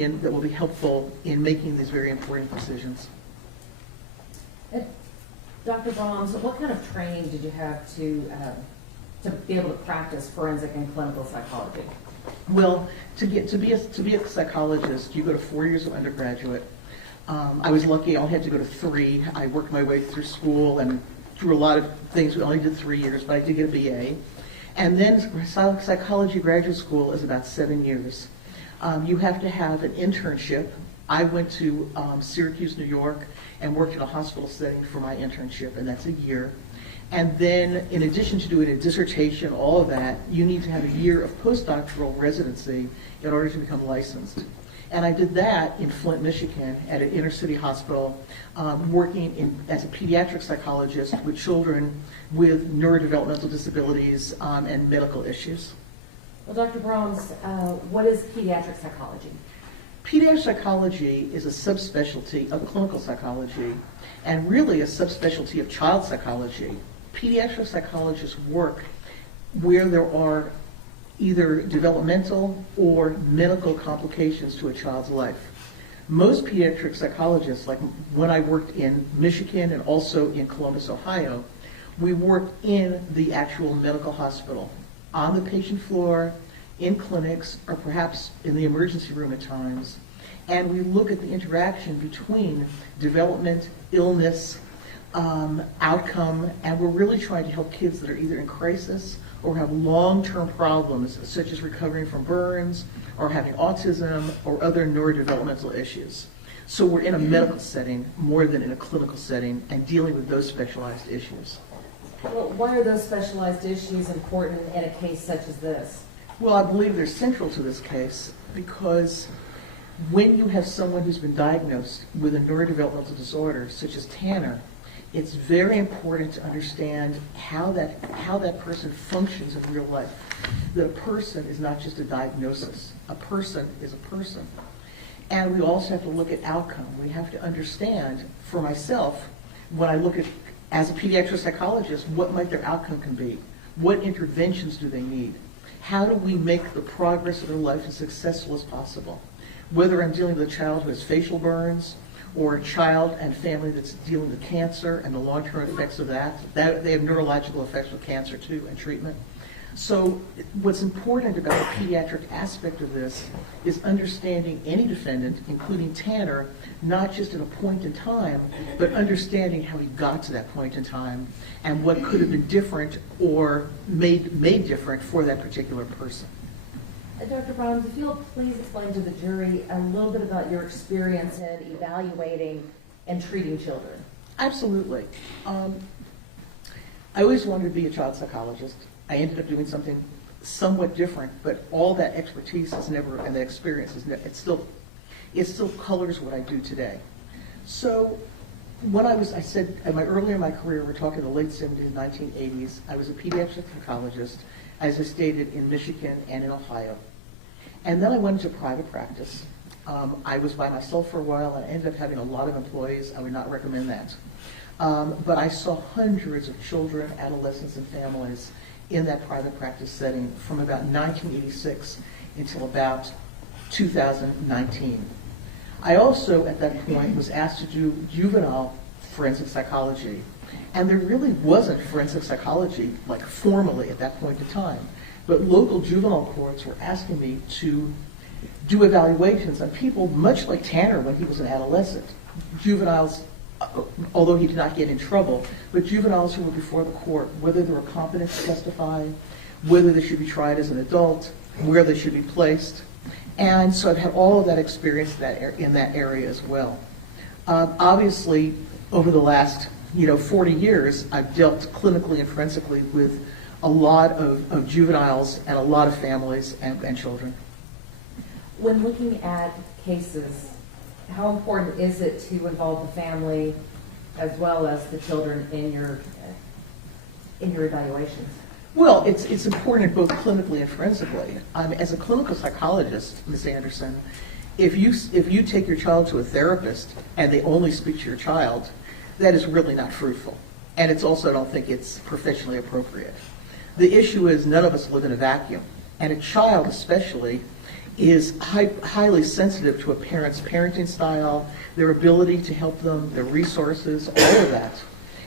that will be helpful in making these very important decisions. Dr. Brahms, what kind of training did you have to be able to practice forensic and clinical psychology? Well, to be a psychologist, you go to 4 years of undergraduate. I was lucky; I only had to go to 3. I worked my way through school and through a lot of things. We only did 3 years, but I did get a BA. And then psychology graduate school is about 7 years. You have to have an internship. I went to Syracuse, New York, and worked in a hospital setting for my internship, and that's a year. And then, in addition to doing a dissertation, all of that, you need to have a year of postdoctoral residency in order to become licensed. And I did that in Flint, Michigan, at an inner city hospital, working as a pediatric psychologist with children with neurodevelopmental disabilities and medical issues. Well, Dr. Brahms, what is pediatric psychology? Pediatric psychology is a subspecialty of clinical psychology and really a subspecialty of child psychology. Pediatric psychologists work where there are either developmental or medical complications to a child's life. Most pediatric psychologists, like when I worked in Michigan and also in Columbus, Ohio, we work in the actual medical hospital, on the patient floor, in clinics, or perhaps in the emergency room at times. And we look at the interaction between development, illness, outcome, and we're really trying to help kids that are either in crisis or have long-term problems, such as recovering from burns or having autism or other neurodevelopmental issues. So we're in a medical setting more than in a clinical setting and dealing with those specialized issues. Well, why are those specialized issues important in a case such as this? Well, I believe they're central to this case because when you have someone who's been diagnosed with a neurodevelopmental disorder, such as Tanner, it's very important to understand how that person functions in real life. That a person is not just a diagnosis. A person is a person. And we also have to look at outcome. We have to understand, for myself, when I look at, as a pediatric psychologist, what might their outcome can be? What interventions do they need? How do we make the progress of their life as successful as possible? Whether I'm dealing with a child who has facial burns, or a child and family that's dealing with cancer and the long-term effects of that they have neurological effects with cancer too and treatment. So what's important about the pediatric aspect of this is understanding any defendant, including Tanner, not just at a point in time, but understanding how he got to that point in time and what could have been different or made different for that particular person. Dr. Brahms, if you'll please explain to the jury a little bit about your experience in evaluating and treating children. Absolutely. I always wanted to be a child psychologist. I ended up doing something somewhat different, but all that expertise is never, and the experience is never, it still colors what I do today. So when I said earlier in my career, we're talking the late 70s and 1980s, I was a pediatric psychologist, as I stated, in Michigan and in Ohio. And then I went into private practice. I was by myself for a while and I ended up having a lot of employees. I would not recommend that. But I saw hundreds of children, adolescents, and families in that private practice setting from about 1986 until about 2019. I also, at that point, was asked to do juvenile forensic psychology. And there really wasn't forensic psychology, like formally at that point in time. But local juvenile courts were asking me to do evaluations on people much like Tanner when he was an adolescent. Juveniles, although he did not get in trouble, but juveniles who were before the court, whether they were competent to testify, whether they should be tried as an adult, where they should be placed. And so I've had all of that experience in that area as well. Obviously, over the last 40 years, I've dealt clinically and forensically with a lot of juveniles and a lot of families and children. When looking at cases, how important is it to involve the family as well as the children in your evaluations? Well, it's important both clinically and forensically. As a clinical psychologist, Ms. Anderson, if you take your child to a therapist and they only speak to your child, that is really not fruitful. And it's also, I don't think it's professionally appropriate. The issue is none of us live in a vacuum. And a child especially is highly sensitive to a parent's parenting style, their ability to help them, their resources, all of that.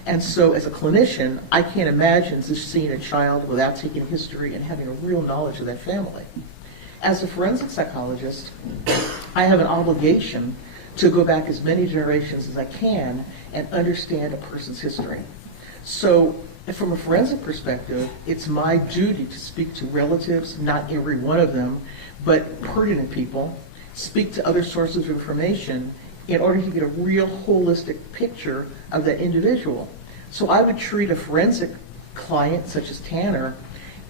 And so as a clinician, I can't imagine just seeing a child without taking history and having a real knowledge of that family. As a forensic psychologist, I have an obligation to go back as many generations as I can and understand a person's history. So from a forensic perspective, it's my duty to speak to relatives, not every one of them, but pertinent people, speak to other sources of information in order to get a real holistic picture of that individual. So I would treat a forensic client, such as Tanner,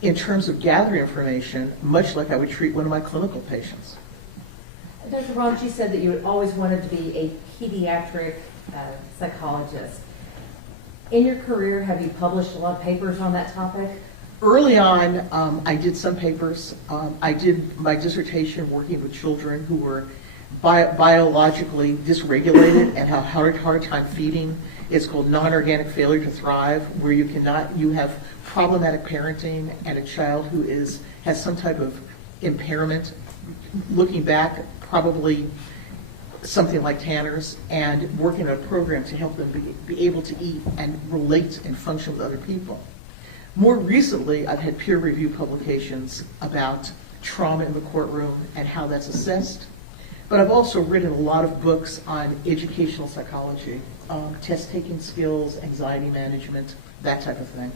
in terms of gathering information, much like I would treat one of my clinical patients. Dr. Ron, you said that you had always wanted to be a pediatric psychologist. In your career, have you published a lot of papers on that topic? Early on, I did some papers. I did my dissertation working with children who were biologically dysregulated and have hard time feeding. It's called non-organic failure to thrive, where you have problematic parenting and a child who has some type of impairment. Looking back, probably something like Tanner's, and working on a program to help them be able to eat and relate and function with other people. More recently, I've had peer review publications about trauma in the courtroom and how that's assessed. But I've also written a lot of books on educational psychology, test-taking skills, anxiety management, that type of thing.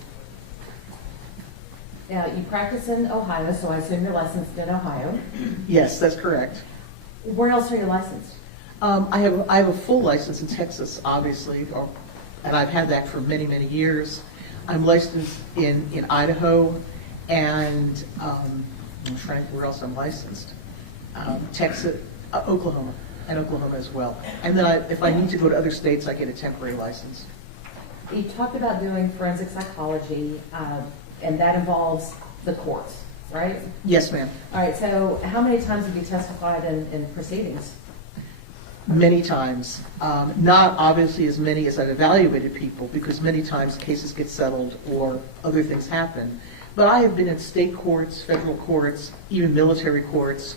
Now, you practice in Ohio, so I assume you're licensed in Ohio. Yes, that's correct. Where else are you licensed? I have a full license in Texas, obviously, and I've had that for many, many years. I'm licensed in Idaho, and I'm trying to think where else I'm licensed. Texas, Oklahoma, and Oklahoma as well. And then if I need to go to other states, I get a temporary license. You talked about doing forensic psychology, and that involves the courts, right? Yes, ma'am. All right, so how many times have you testified in proceedings? Many times. Not obviously as many as I've evaluated people, because many times cases get settled or other things happen. But I have been in state courts, federal courts, even military courts.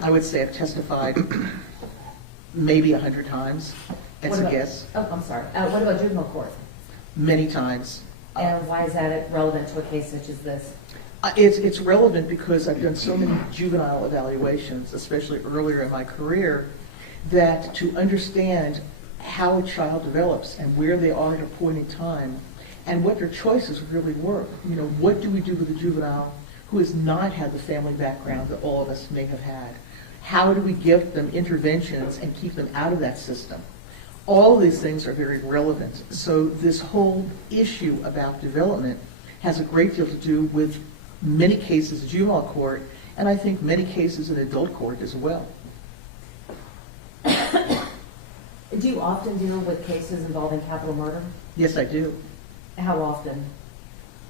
I would say I've testified maybe 100 times. That's a guess. Oh, I'm sorry. What about juvenile court? Many times. And why is that relevant to a case such as this? It's relevant because I've done so many juvenile evaluations, especially earlier in my career, that to understand how a child develops and where they are at a point in time and what their choices really were. You know, what do we do with a juvenile who has not had the family background that all of us may have had? How do we give them interventions and keep them out of that system? All of these things are very relevant. So this whole issue about development has a great deal to do with many cases in juvenile court, and I think many cases in adult court as well. Do you often deal with cases involving capital murder? Yes, I do. How often?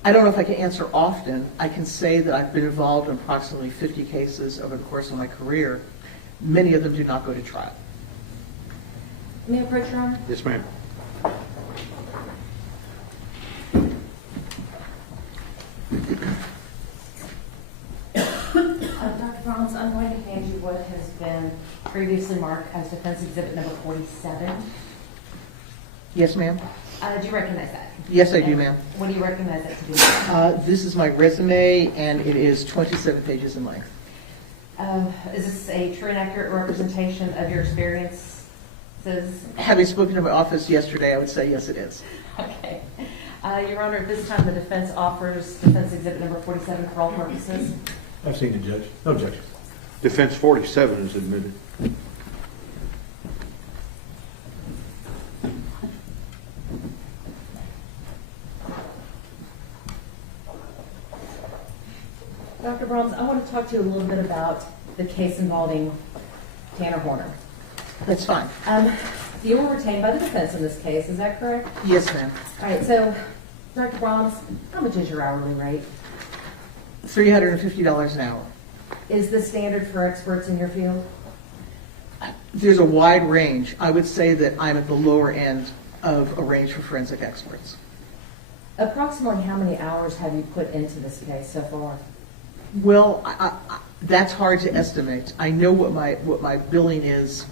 I don't know if I can answer often. I can say that I've been involved in approximately 50 cases over the course of my career. Many of them do not go to trial. May I approach, Your Honor? Yes, ma'am. Dr. Browns, I'm going to hand you what has been previously marked as defense exhibit number 47. Yes, ma'am. Do you recognize that? Yes, I do, ma'am. What do you recognize that to be? This is my resume, and it is 27 pages in length. Is this a true and accurate representation of your experiences? Having spoken to my office yesterday, I would say yes, it is. Okay. Your Honor, at this time, the defense offers defense exhibit number 47 for all purposes. I've seen the judge. No objection. Defense 47 is admitted. Dr. Brahms, I want to talk to you a little bit about the case involving Tanner Horner. That's fine. You were retained by the defense in this case, is that correct? Yes, ma'am. All right, so, Dr. Brahms, how much is your hourly rate? $350 an hour. Is this standard for experts in your field? There's a wide range. I would say that I'm at the lower end of a range for forensic experts. Approximately how many hours have you put into this case so far? Well, That's hard to estimate. I know what my billing is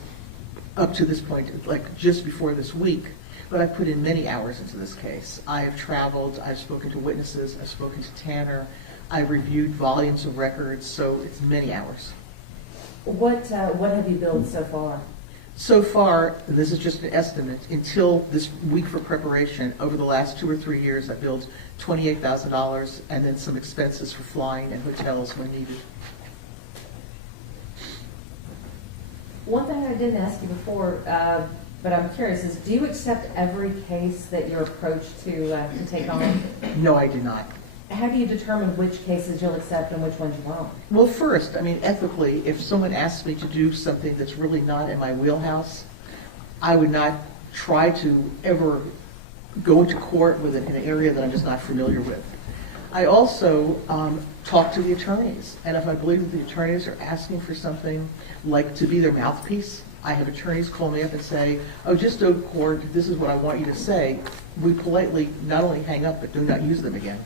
up to this point, like just before this week, but I've put in many hours into this case. I have traveled, I've spoken to witnesses, I've spoken to Tanner, I've reviewed volumes of records, so it's many hours. What have you billed so far? So far, and this is just an estimate, until this week for preparation, over the last 2 or 3 years, I billed $28,000 and then some expenses for flying and hotels when needed. One thing I didn't ask you before, but I'm curious, is do you accept every case that you're approached to take on? No, I do not. How do you determine which cases you'll accept and which ones you won't? Well, first, I mean, ethically, if someone asks me to do something that's really not in my wheelhouse, I would not try to ever go into court with it in an area that I'm just not familiar with. I also talk to the attorneys, and if I believe that the attorneys are asking for something like to be their mouthpiece, I have attorneys call me up and say, oh, just go to court, this is what I want you to say. We politely not only hang up, but do not use them again.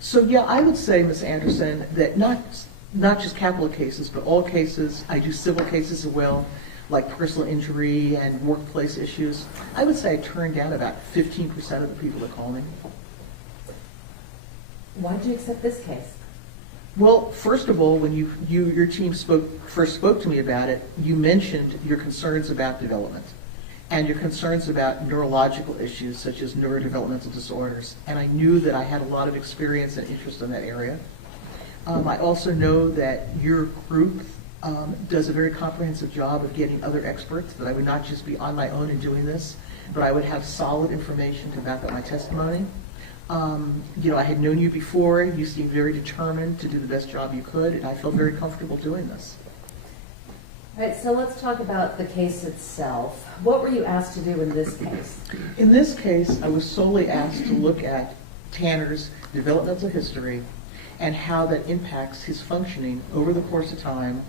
So yeah, I would say, Ms. Anderson, that not just capital cases, but all cases. I do civil cases as well, like personal injury and workplace issues. I would say I turn down about 15% of the people that call me. Why did you accept this case? Well, first of all, when your team first spoke to me about it, you mentioned your concerns about development and your concerns about neurological issues such as neurodevelopmental disorders. And I knew that I had a lot of experience and interest in that area. I also know that your group does a very comprehensive job of getting other experts, that I would not just be on my own in doing this, but I would have solid information to back up my testimony. I had known you before. You seemed very determined to do the best job you could, and I felt very comfortable doing this. All right, so let's talk about the case itself. What were you asked to do in this case? In this case, I was solely asked to look at Tanner's developmental history and how that impacts his functioning over the course of time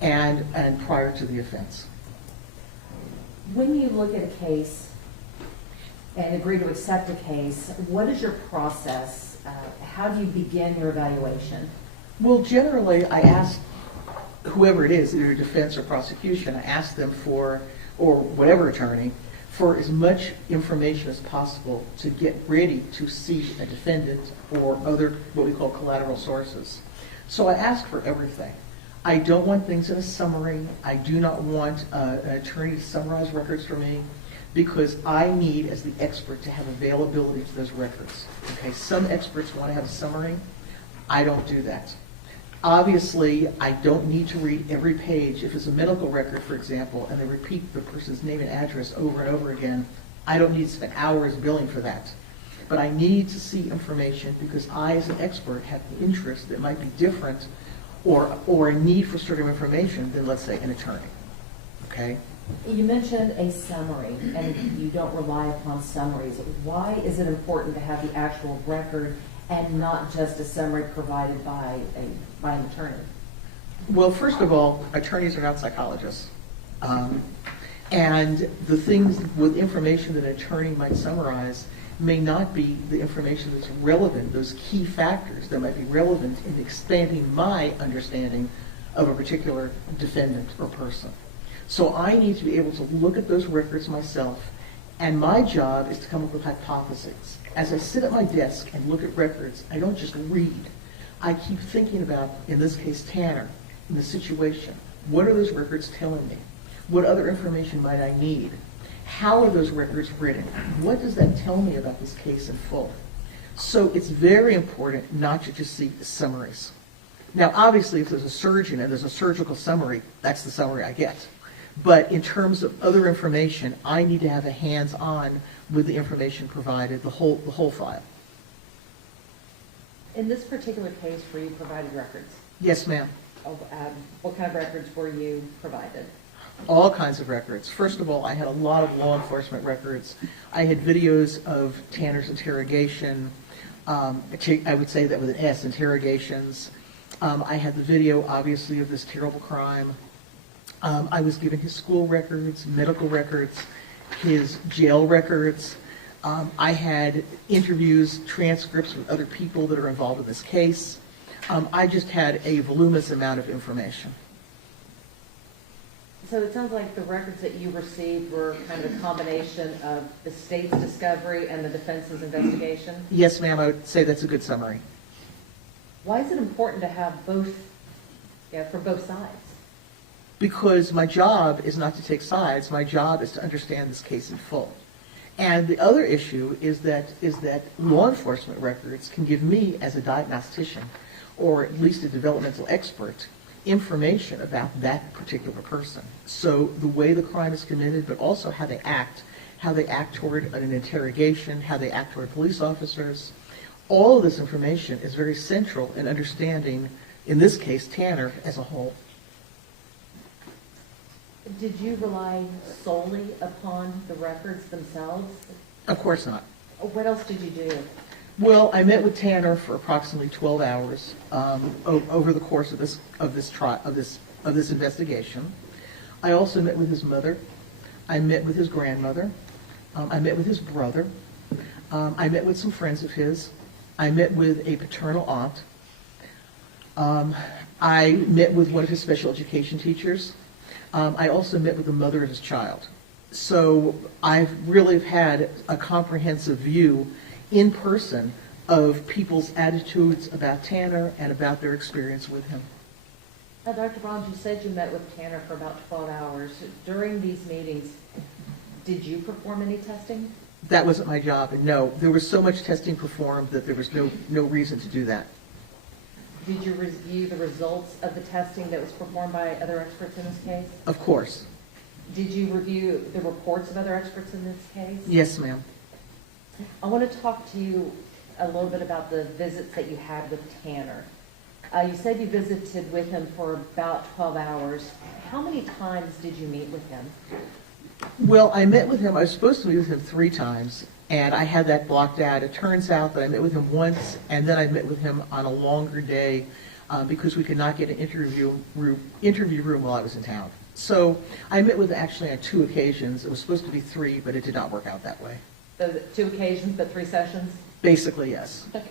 and prior to the offense. When you look at a case and agree to accept a case, what is your process? How do you begin your evaluation? Well, generally, I ask whoever it is, either defense or prosecution, I ask them for, or whatever attorney, for as much information as possible to get ready to see a defendant or other, what we call collateral sources. So I ask for everything. I don't want things in a summary. I do not want an attorney to summarize records for me, because I need, as the expert, to have availability to those records. Okay, some experts want to have a summary. I don't do that. Obviously, I don't need to read every page. If it's a medical record, for example, and they repeat the person's name and address over and over again, I don't need to spend hours billing for that. But I need to see information because I, as an expert, have an interest that might be different or a need for certain information than, let's say, an attorney. Okay? You mentioned a summary, and you don't rely upon summaries. Why is it important to have the actual record and not just a summary provided by an attorney? Well, first of all, attorneys are not psychologists. And the things with information that an attorney might summarize may not be the information that's relevant, those key factors that might be relevant in expanding my understanding of a particular defendant or person. So I need to be able to look at those records myself, and my job is to come up with hypotheses. As I sit at my desk and look at records, I don't just read. I keep thinking about, in this case, Tanner, in the situation. What are those records telling me? What other information might I need? How are those records written? What does that tell me about this case in full? So it's very important not to just see the summaries. Now, obviously, if there's a surgeon and there's a surgical summary, that's the summary I get. But in terms of other information, I need to have a hands-on with the information provided, the whole file. In this particular case where you provided records, Yes, ma'am. what kind of records were you provided? All kinds of records. First of all, I had a lot of law enforcement records. I had videos of Tanner's interrogation. I would say that with an S, interrogations. I had the video, obviously, of this terrible crime. I was given his school records, medical records, his jail records. I had interviews, transcripts with other people that are involved in this case. I just had a voluminous amount of information. So it sounds like the records that you received were kind of a combination of the state's discovery and the defense's investigation? Yes, ma'am, I would say that's a good summary. Why is it important to have both, for both sides? Because my job is not to take sides, my job is to understand this case in full. And the other issue is that law enforcement records can give me, as a diagnostician, or at least a developmental expert, information about that particular person. So the way the crime is committed, but also how they act toward an interrogation, how they act toward police officers. All of this information is very central in understanding, in this case, Tanner as a whole. Did you rely solely upon the records themselves? Of course not. What else did you do? Well, I met with Tanner for approximately 12 hours over the course of this investigation. I also met with his mother. I met with his grandmother. I met with his brother. I met with some friends of his. I met with a paternal aunt. I met with one of his special education teachers. I also met with the mother of his child. So I've really had a comprehensive view in person of people's attitudes about Tanner and about their experience with him. Now, Dr. Brahms, you said you met with Tanner for about 12 hours. During these meetings, did you perform any testing? That wasn't my job, and no, there was so much testing performed that there was no reason to do that. Did you review the results of the testing that was performed by other experts in this case? Of course. Did you review the reports of other experts in this case? Yes, ma'am. I want to talk to you a little bit about the visits that you had with Tanner. You said you visited with him for about 12 hours. How many times did you meet with him? Well, I met with him, I was supposed to meet with him 3 times, and I had that blocked out. It turns out that I met with him once, and then I met with him on a longer day because we could not get an interview room while I was in town. So I met with him actually on 2 occasions. It was supposed to be 3, but it did not work out that way. So 2 occasions, but 3 sessions? Basically, yes. Okay.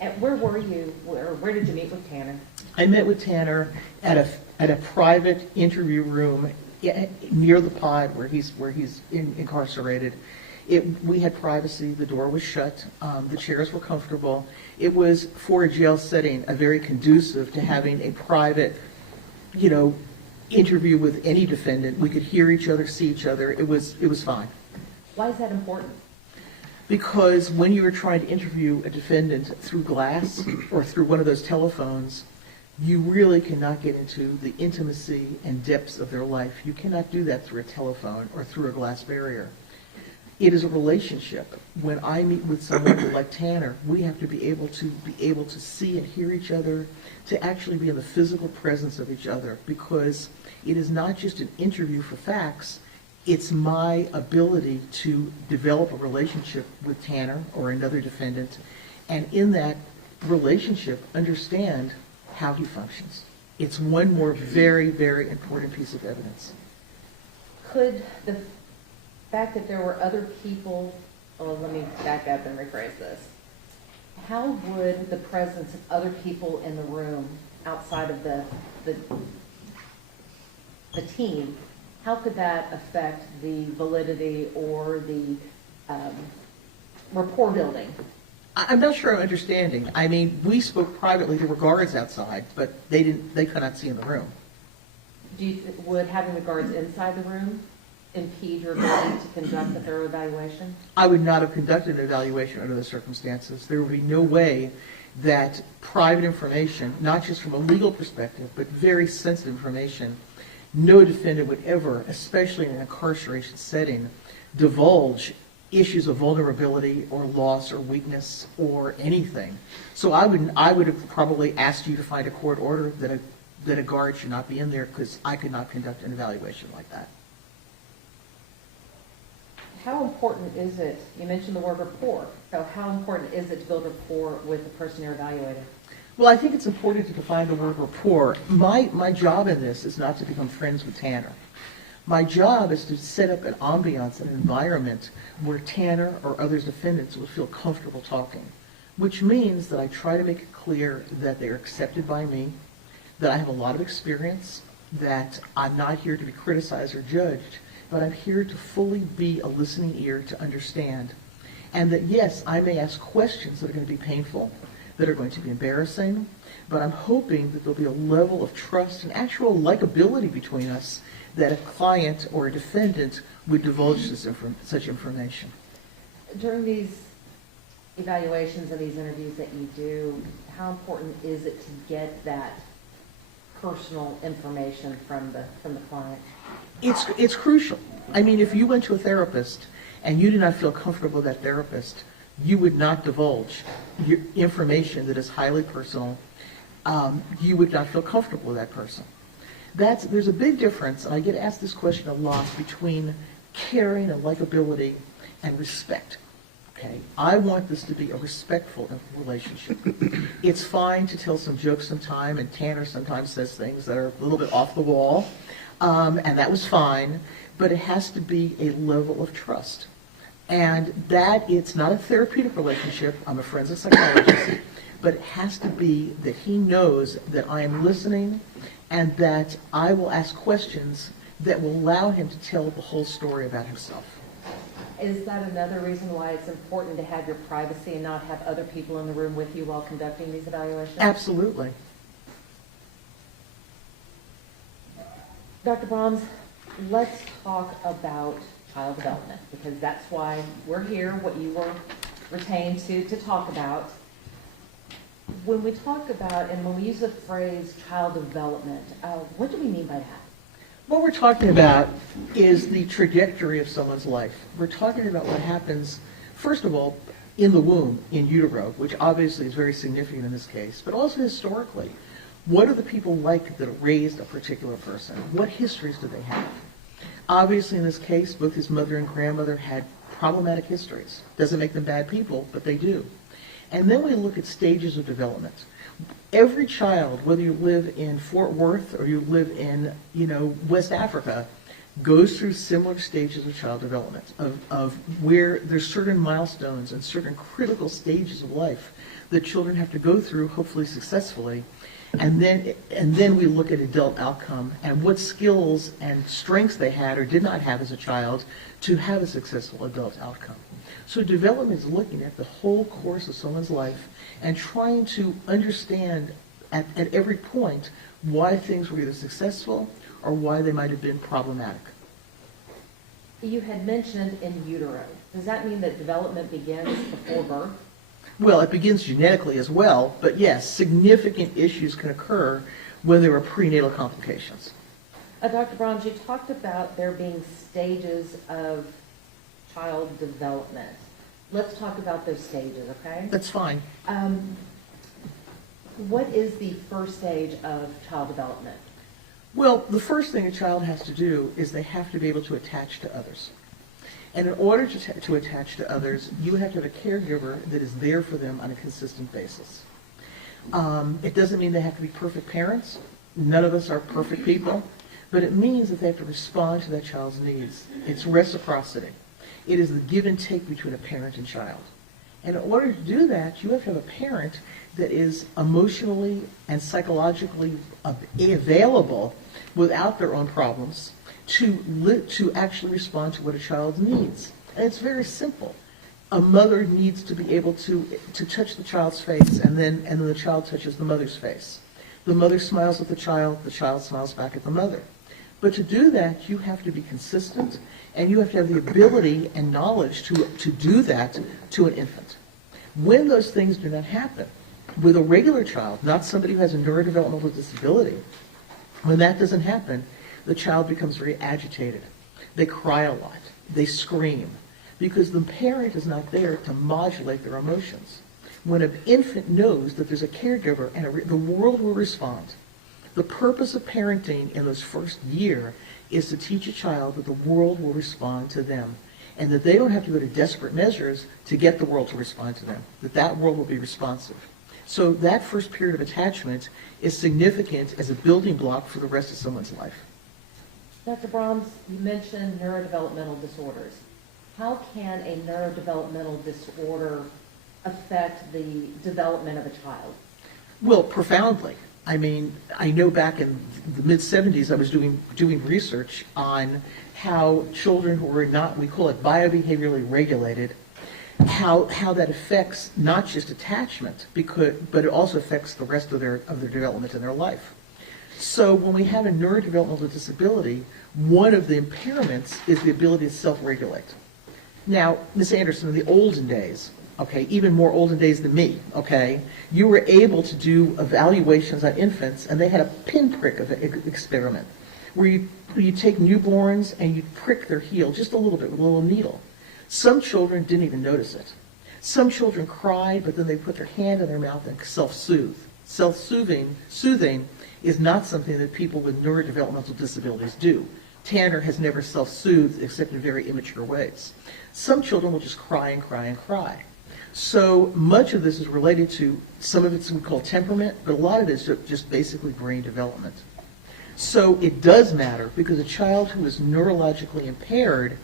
And where were you, or where did you meet with Tanner? I met with Tanner at a private interview room near the pod where he's incarcerated. We had privacy. The door was shut. The chairs were comfortable. It was, for a jail setting, very conducive to having a private, interview with any defendant. We could hear each other, see each other. It was fine. Why is that important? Because when you are trying to interview a defendant through glass or through one of those telephones, you really cannot get into the intimacy and depths of their life. You cannot do that through a telephone or through a glass barrier. It is a relationship. When I meet with someone like Tanner, we have to be able to see and hear each other, to actually be in the physical presence of each other, because it is not just an interview for facts. It's my ability to develop a relationship with Tanner or another defendant, and in that relationship, understand how he functions. It's one more very, very important piece of evidence. Could the fact that there were other people, let me back up and rephrase this. How would the presence of other people in the room outside of the team, how could that affect the validity or the rapport building? I'm not sure I'm understanding. I mean, we spoke privately. There were guards outside, but they could not see in the room. Would having the guards inside the room impede your ability to conduct a thorough evaluation? I would not have conducted an evaluation under those circumstances. There would be no way that private information, not just from a legal perspective, but very sensitive information, no defendant would ever, especially in an incarceration setting, divulge issues of vulnerability or loss or weakness or anything. So I would have probably asked you to find a court order that a guard should not be in there, because I could not conduct an evaluation like that. How important is it, you mentioned the word rapport, so how important is it to build rapport with the person you're evaluating? Well, I think it's important to define the word rapport. My job in this is not to become friends with Tanner. My job is to set up an ambiance, an environment where Tanner or other defendants will feel comfortable talking. which means that I try to make it clear that they're accepted by me, that I have a lot of experience, that I'm not here to be criticized or judged, but I'm here to fully be a listening ear to understand. And that, yes, I may ask questions that are going to be painful, that are going to be embarrassing, but I'm hoping that there'll be a level of trust and actual likability between us that a client or a defendant would divulge such information. During these evaluations and these interviews that you do, how important is it to get that personal information from the client? It's crucial. I mean, if you went to a therapist and you did not feel comfortable with that therapist, you would not divulge your information that is highly personal. You would not feel comfortable with that person. There's a big difference, and I get asked this question a lot, between caring and likability and respect. Okay? I want this to be a respectful relationship. It's fine to tell some jokes sometime, and Tanner sometimes says things that are a little bit off the wall, and that was fine, but it has to be a level of trust. And that it's not a therapeutic relationship, I'm a forensic psychologist, but it has to be that he knows that I am listening and that I will ask questions that will allow him to tell the whole story about himself. Is that another reason why it's important to have your privacy and not have other people in the room with you while conducting these evaluations? Absolutely. Dr. Brahms, let's talk about child development, because that's why we're here, what you were retained to talk about. When we talk about, and when we use the phrase child development, what do we mean by that? What we're talking about is the trajectory of someone's life. We're talking about what happens, first of all, in the womb, in utero, which obviously is very significant in this case, but also historically. What are the people like that raised a particular person? What histories do they have? Obviously, in this case, both his mother and grandmother had problematic histories. Doesn't make them bad people, but they do. And then we look at stages of development. Every child, whether you live in Fort Worth or you live in, West Africa, goes through similar stages of child development, of where there's certain milestones and certain critical stages of life that children have to go through, hopefully successfully. And then we look at adult outcome and what skills and strengths they had or did not have as a child to have a successful adult outcome. So development is looking at the whole course of someone's life and trying to understand at every point why things were either successful or why they might have been problematic. You had mentioned in utero. Does that mean that development begins before birth? Well, it begins genetically as well, but yes, significant issues can occur when there are prenatal complications. Dr. Brahms, you talked about there being stages of child development. Let's talk about those stages, okay? That's fine. What is the first stage of child development? Well, the first thing a child has to do is they have to be able to attach to others. And in order to attach to others, you have to have a caregiver that is there for them on a consistent basis. It doesn't mean they have to be perfect parents. None of us are perfect people. But it means that they have to respond to that child's needs. It's reciprocity. It is the give and take between a parent and child. And in order to do that, you have to have a parent that is emotionally and psychologically available without their own problems to actually respond to what a child needs. And it's very simple. A mother needs to be able to touch the child's face, and then the child touches the mother's face. The mother smiles at the child smiles back at the mother. But to do that, you have to be consistent, and you have to have the ability and knowledge to do that to an infant. When those things do not happen, with a regular child, not somebody who has a neurodevelopmental disability, when that doesn't happen, the child becomes very agitated. They cry a lot. They scream because the parent is not there to modulate their emotions. When an infant knows that there's a caregiver and the world will respond, the purpose of parenting in this first year is to teach a child that the world will respond to them and that they don't have to go to desperate measures to get the world to respond to them, that world will be responsive. So that first period of attachment is significant as a building block for the rest of someone's life. Dr. Brahms, you mentioned neurodevelopmental disorders. How can a neurodevelopmental disorder affect the development of a child? Well, profoundly. I mean, I know back in the mid-'70s, I was doing research on how children who are not, we call it biobehaviorally regulated, how that affects not just attachment, but it also affects the rest of their development in their life. So when we have a neurodevelopmental disability, one of the impairments is the ability to self-regulate. Now, Ms. Anderson, in the olden days, okay, even more olden days than me, okay, you were able to do evaluations on infants, and they had a pinprick of an experiment where you take newborns and you prick their heel just a little bit with a little needle. Some children didn't even notice it. Some children cried, but then they put their hand in their mouth and self-soothe. Self-soothing is not something that people with neurodevelopmental disabilities do. Tanner has never self-soothed except in very immature ways. Some children will just cry and cry and cry. So much of this is related to, some of it's we call temperament, but a lot of it is just basically brain development. So it does matter, because a child who is neurologically impaired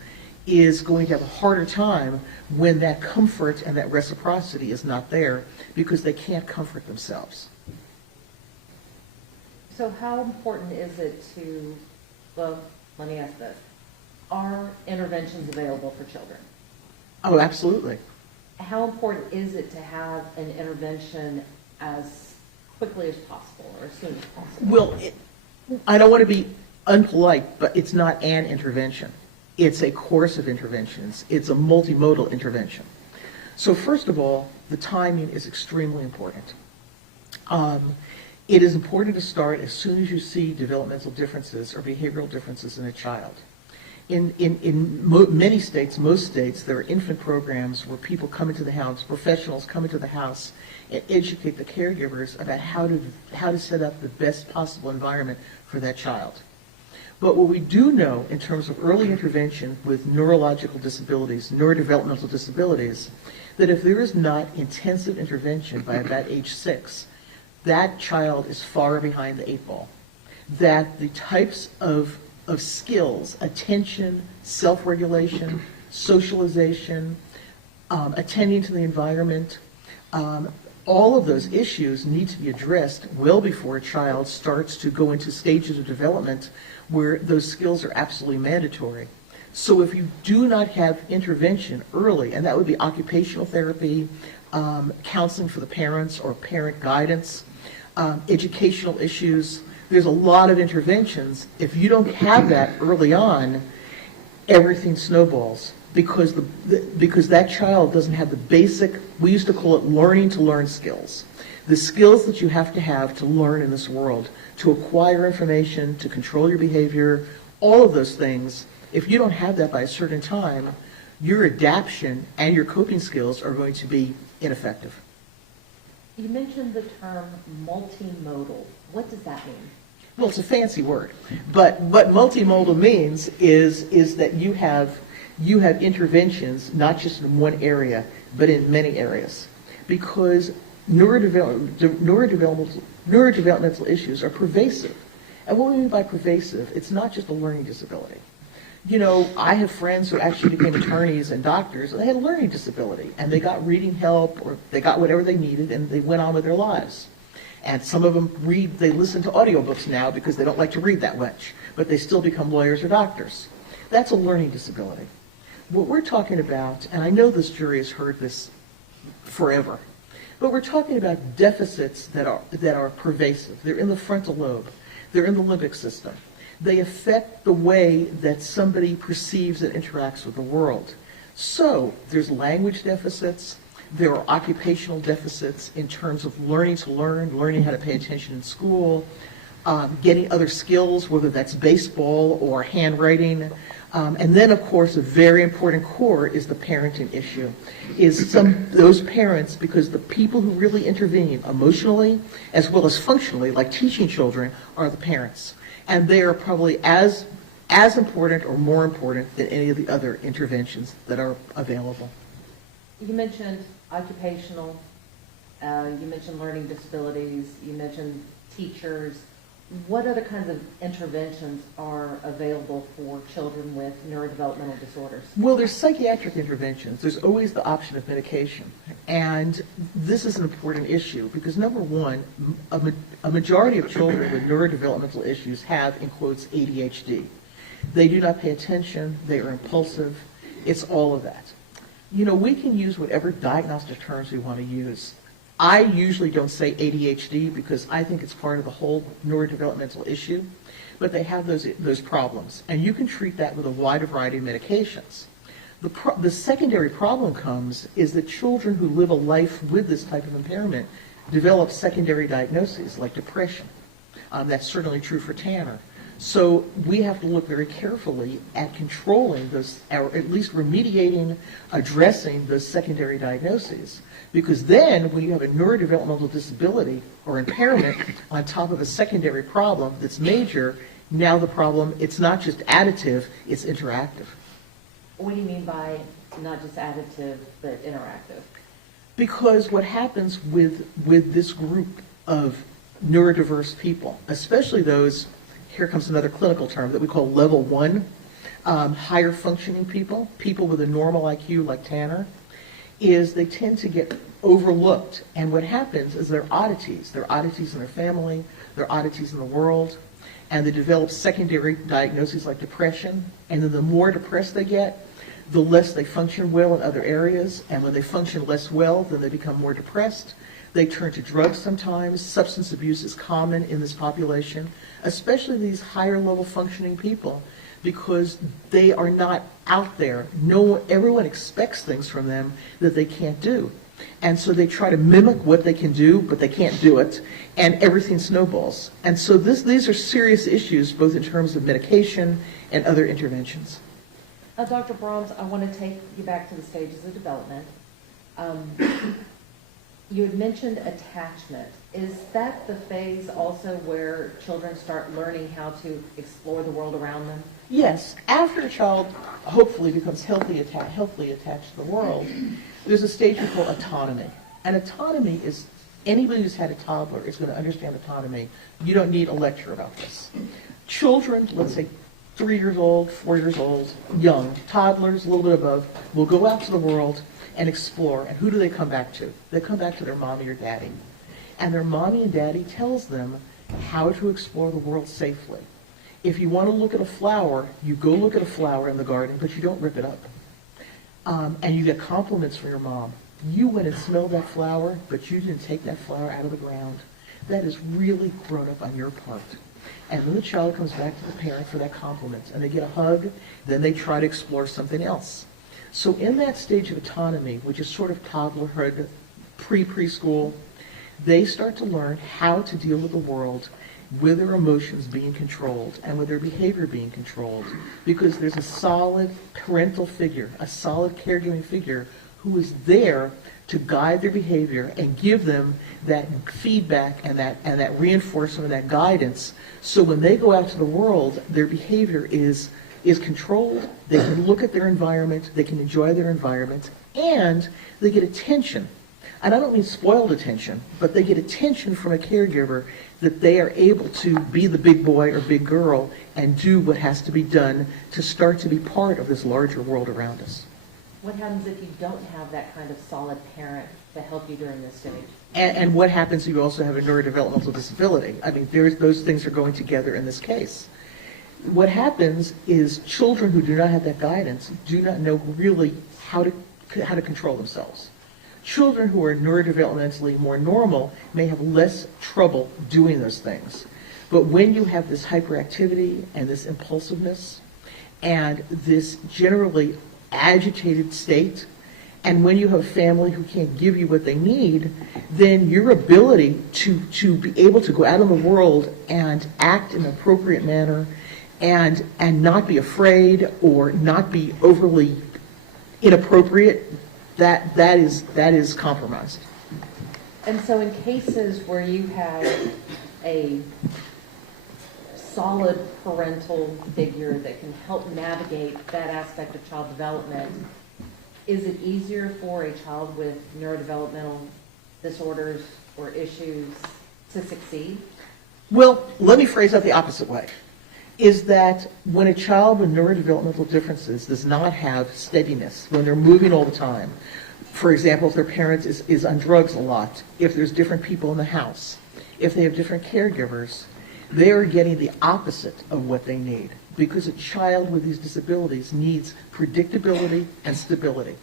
is going to have a harder time when that comfort and that reciprocity is not there, because they can't comfort themselves. So how important is it to, well, let me ask this. Are interventions available for children? Oh, absolutely. How important is it to have an intervention as quickly as possible or as soon as possible? Well, I don't want to be unpolite, but it's not an intervention. It's a course of interventions. It's a multimodal intervention. So first of all, the timing is extremely important. It is important to start as soon as you see developmental differences or behavioral differences in a child. In many states, most states, there are infant programs where people come into the house, professionals come into the house and educate the caregivers about how to set up the best possible environment for that child. But what we do know in terms of early intervention with neurological disabilities, neurodevelopmental disabilities, that if there is not intensive intervention by about age 6, that child is far behind the 8 ball. That the types of skills, attention, self-regulation, socialization, attending to the environment, all of those issues need to be addressed well before a child starts to go into stages of development where those skills are absolutely mandatory. So if you do not have intervention early, and that would be occupational therapy, counseling for the parents or parent guidance, educational issues, there's a lot of interventions. If you don't have that early on, everything snowballs because that child doesn't have the basic, we used to call it learning to learn skills. The skills that you have to learn in this world, to acquire information, to control your behavior, all of those things, if you don't have that by a certain time, your adaptation and your coping skills are going to be ineffective. You mentioned the term multimodal. What does that mean? Well, it's a fancy word, but what multimodal means is that you have interventions not just in one area, but in many areas, because neurodevelopmental issues are pervasive. And what we mean by pervasive, it's not just a learning disability. You know, I have friends who actually became attorneys and doctors, and they had a learning disability, and they got reading help, or they got whatever they needed, and they went on with their lives. And some of them they listen to audiobooks now because they don't like to read that much, but they still become lawyers or doctors. That's a learning disability. What we're talking about, and I know this jury has heard this forever, but we're talking about deficits that are pervasive. They're in the frontal lobe. They're in the limbic system. They affect the way that somebody perceives and interacts with the world. So there's language deficits. There are occupational deficits in terms of learning to learn, learning how to pay attention in school, getting other skills, whether that's baseball or handwriting. And then, of course, a very important core is the parenting issue. Those parents, because the people who really intervene emotionally as well as functionally, like teaching children, are the parents. And they are probably as important or more important than any of the other interventions that are available. You mentioned occupational, you mentioned learning disabilities, you mentioned teachers. what other kinds of interventions are available for children with neurodevelopmental disorders? Well, there's psychiatric interventions. There's always the option of medication. And this is an important issue because, number one, a majority of children with neurodevelopmental issues have, in quotes, ADHD. They do not pay attention. They are impulsive. It's all of that. You know, we can use whatever diagnostic terms we want to use. I usually don't say ADHD because I think it's part of the whole neurodevelopmental issue, but they have those problems. And you can treat that with a wide variety of medications. The secondary problem comes is that children who live a life with this type of impairment develop secondary diagnoses like depression. That's certainly true for Tanner. So we have to look very carefully at controlling those, or at least remediating, addressing those secondary diagnoses. Because then when you have a neurodevelopmental disability or impairment on top of a secondary problem that's major, now the problem, it's not just additive, it's interactive. What do you mean by not just additive, but interactive? Because what happens with this group of neurodiverse people, especially those, here comes another clinical term that we call level 1, higher functioning people, people with a normal IQ like Tanner, is they tend to get overlooked. And what happens is they're oddities. They're oddities in their family, they're oddities in the world, and they develop secondary diagnoses like depression. And then the more depressed they get, the less they function well in other areas. And when they function less well, then they become more depressed. They turn to drugs sometimes. Substance abuse is common in this population, especially these higher level functioning people, because they are not out there. Everyone expects things from them that they can't do. And so they try to mimic what they can do, but they can't do it, and everything snowballs. And so these are serious issues, both in terms of medication and other interventions. Dr. Brahms, I want to take you back to the stages of development. You had mentioned attachment. Is that the phase also where children start learning how to explore the world around them? Yes, after a child hopefully becomes healthily attached to the world, there's a stage we call autonomy. And autonomy is, anybody who's had a toddler is going to understand autonomy. You don't need a lecture about this. Children, let's say 3 years old, 4 years old, young, toddlers, a little bit above, will go out to the world and explore. And who do they come back to? They come back to their mommy or daddy. And their mommy and daddy tells them how to explore the world safely. If you want to look at a flower, you go look at a flower in the garden, but you don't rip it up. And you get compliments from your mom. You went and smelled that flower, but you didn't take that flower out of the ground. That is really grown up on your part. And then the child comes back to the parent for that compliment, and they get a hug, then they try to explore something else. So in that stage of autonomy, which is sort of toddlerhood, preschool, they start to learn how to deal with the world with their emotions being controlled and with their behavior being controlled, because there's a solid parental figure, a solid caregiving figure who is there to guide their behavior and give them that feedback and that reinforcement and that guidance. So when they go out to the world, their behavior is controlled. They can look at their environment, they can enjoy their environment, and they get attention. And I don't mean spoiled attention, but they get attention from a caregiver that they are able to be the big boy or big girl and do what has to be done to start to be part of this larger world around us. What happens if you don't have that kind of solid parent to help you during this stage? And what happens if you also have a neurodevelopmental disability? I mean, those things are going together in this case. What happens is children who do not have that guidance do not know really how to control themselves. Children who are neurodevelopmentally more normal may have less trouble doing those things. But when you have this hyperactivity and this impulsiveness and this generally agitated state, and when you have a family who can't give you what they need, then your ability to be able to go out in the world and act in an appropriate manner and not be afraid or not be overly inappropriate, that is compromised. And so in cases where you have a solid parental figure that can help navigate that aspect of child development, is it easier for a child with neurodevelopmental disorders or issues to succeed? Well, let me phrase that the opposite way, is that when a child with neurodevelopmental differences does not have steadiness, when they're moving all the time, for example, if their parent is on drugs a lot, if there's different people in the house, if they have different caregivers, they are getting the opposite of what they need, because a child with these disabilities needs predictability and stability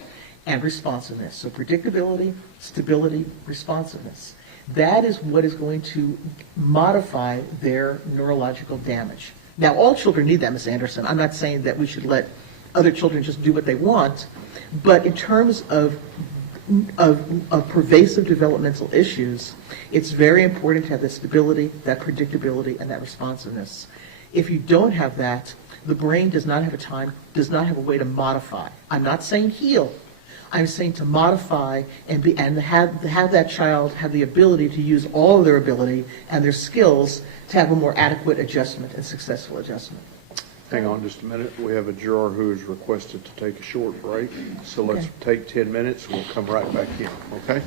and responsiveness. So predictability, stability, responsiveness. That is what is going to modify their neurological damage. Now, all children need that, Ms. Anderson. I'm not saying that we should let other children just do what they want, but in terms of pervasive developmental issues, it's very important to have that stability, that predictability, and that responsiveness. If you don't have that, the brain does not have a way to modify. I'm not saying heal. I'm saying to modify and have that child have the ability to use all of their ability and their skills to have a more adequate adjustment and successful adjustment. Hang on just a minute. We have a juror who has requested to take a short break. So let's Okay. take 10 minutes. We'll come right back in, okay?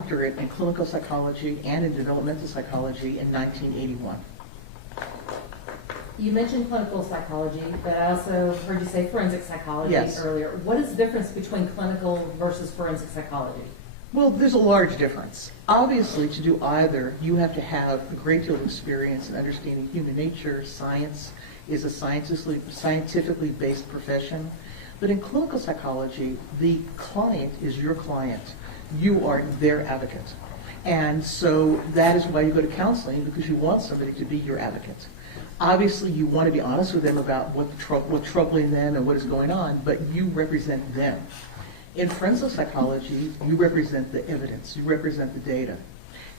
Doctorate in clinical psychology and in developmental psychology in 1981. You mentioned clinical psychology, but I also heard you say forensic psychology Yes. earlier. What is the difference between clinical versus forensic psychology? Well, there's a large difference. Obviously, to do either, you have to have a great deal of experience in understanding human nature. Science is a scientifically based profession. But in clinical psychology, the client is your client. You are their advocate. And so that is why you go to counseling, because you want somebody to be your advocate. Obviously, you want to be honest with them about what's troubling them and what is going on, but you represent them. In forensic psychology, you represent the evidence, you represent the data.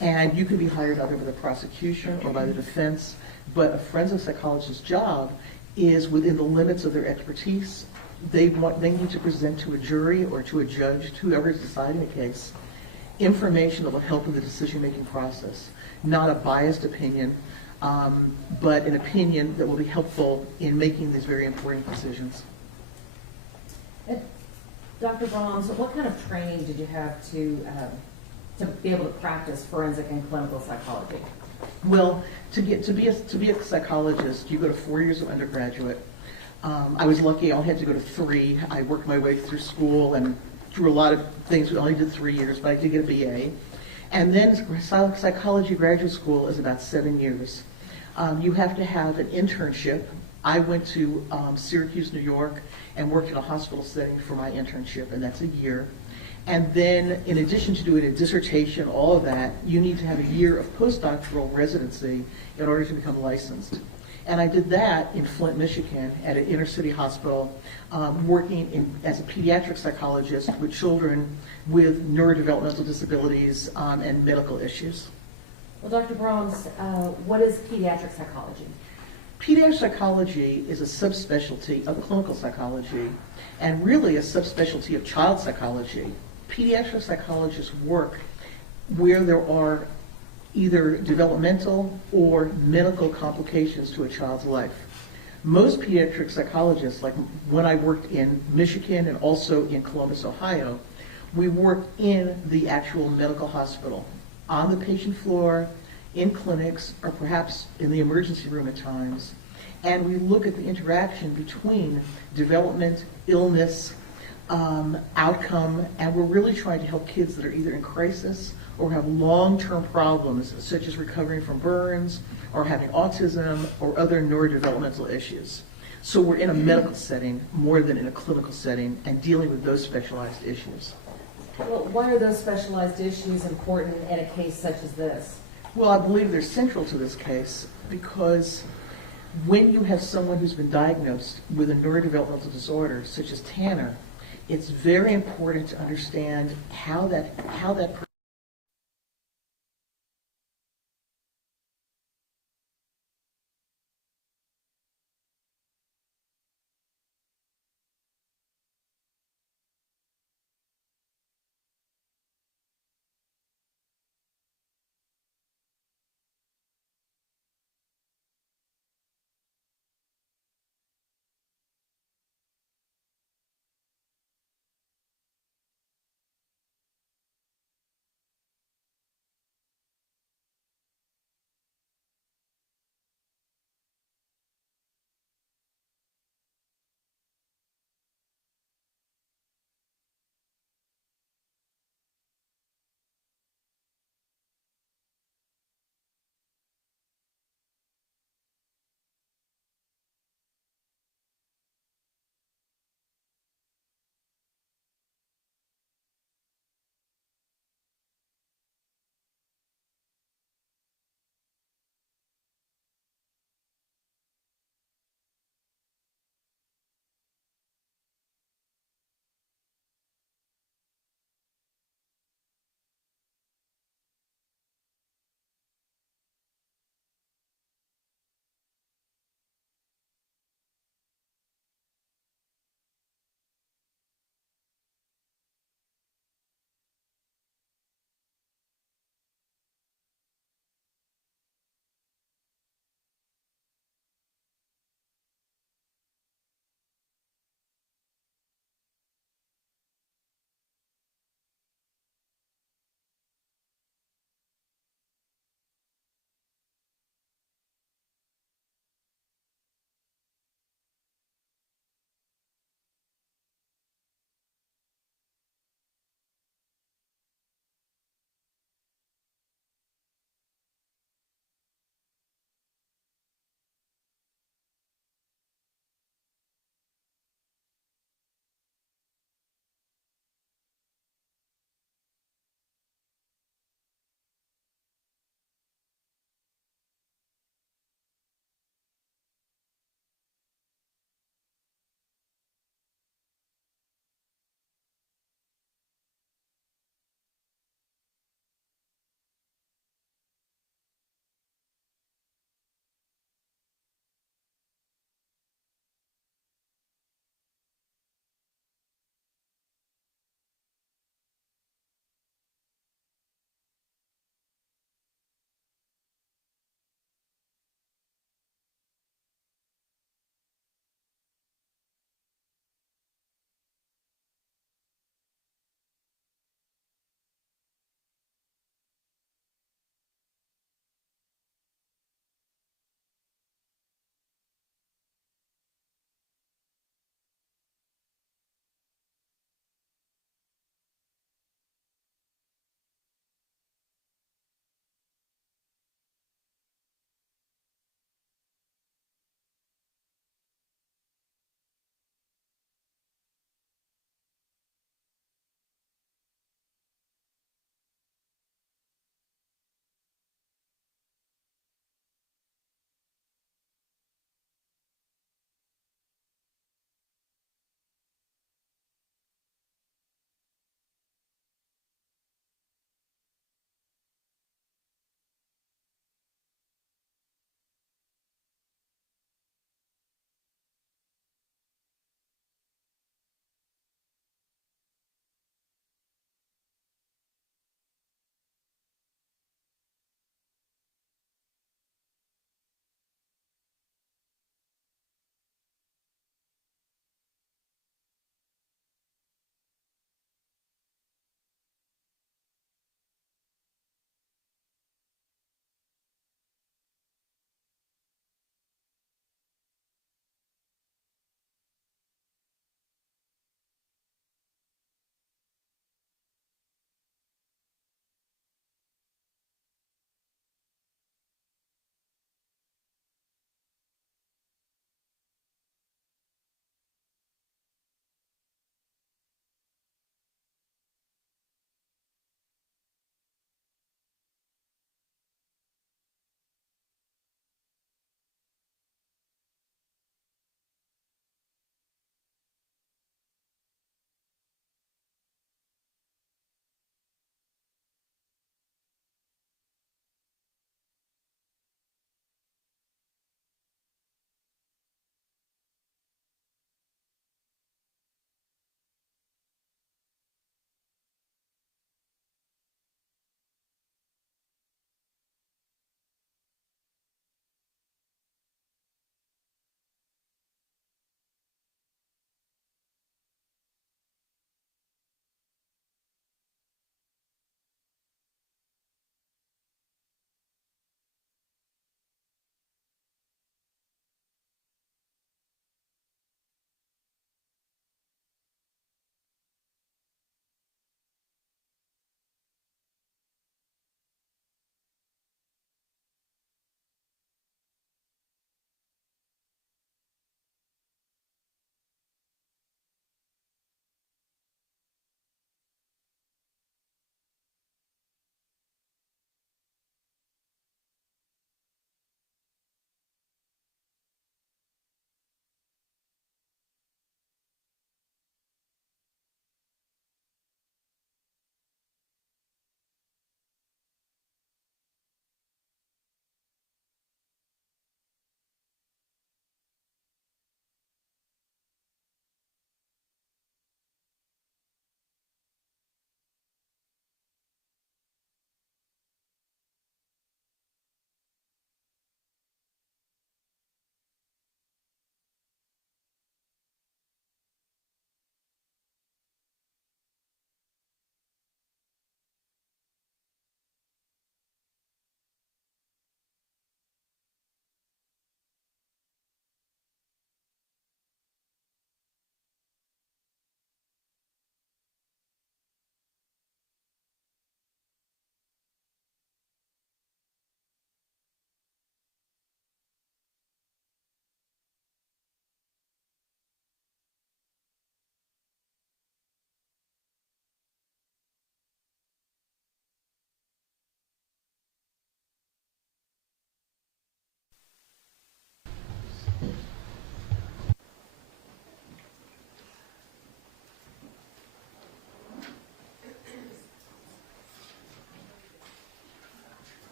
And you can be hired either by the prosecution or by the defense, but a forensic psychologist's job is within the limits of their expertise. They need to present to a jury or to a judge, to whoever is deciding the case, information that will help in the decision-making process. Not a biased opinion, but an opinion that will be helpful in making these very important decisions. Dr. Brahms, what kind of training did you have to be able to practice forensic and clinical psychology? Well, to be a psychologist, you go to 4 years of undergraduate. I was lucky; I only had to go to 3. I worked my way through school and through a lot of things. We only did 3 years, but I did get a BA. And then psychology graduate school is about 7 years. You have to have an internship. I went to Syracuse, New York, and worked in a hospital setting for my internship, and that's a year. And then, in addition to doing a dissertation, all of that, you need to have a year of postdoctoral residency in order to become licensed. And I did that in Flint, Michigan, at an inner city hospital, working as a pediatric psychologist with children with neurodevelopmental disabilities and medical issues. Well, Dr. Brahms, what is pediatric psychology? Pediatric psychology is a subspecialty of clinical psychology and really a subspecialty of child psychology. Pediatric psychologists work where there are either developmental or medical complications to a child's life. Most pediatric psychologists, like when I worked in Michigan and also in Columbus, Ohio, we work in the actual medical hospital, on the patient floor, in clinics, or perhaps in the emergency room at times. And we look at the interaction between development, illness, outcome, and we're really trying to help kids that are either in crisis or have long-term problems, such as recovering from burns or having autism or other neurodevelopmental issues. So we're in a medical setting more than in a clinical setting and dealing with those specialized issues. Well, why are those specialized issues important in a case such as this? Well, I believe they're central to this case because when you have someone who's been diagnosed with a neurodevelopmental disorder, such as Tanner, it's very important to understand how that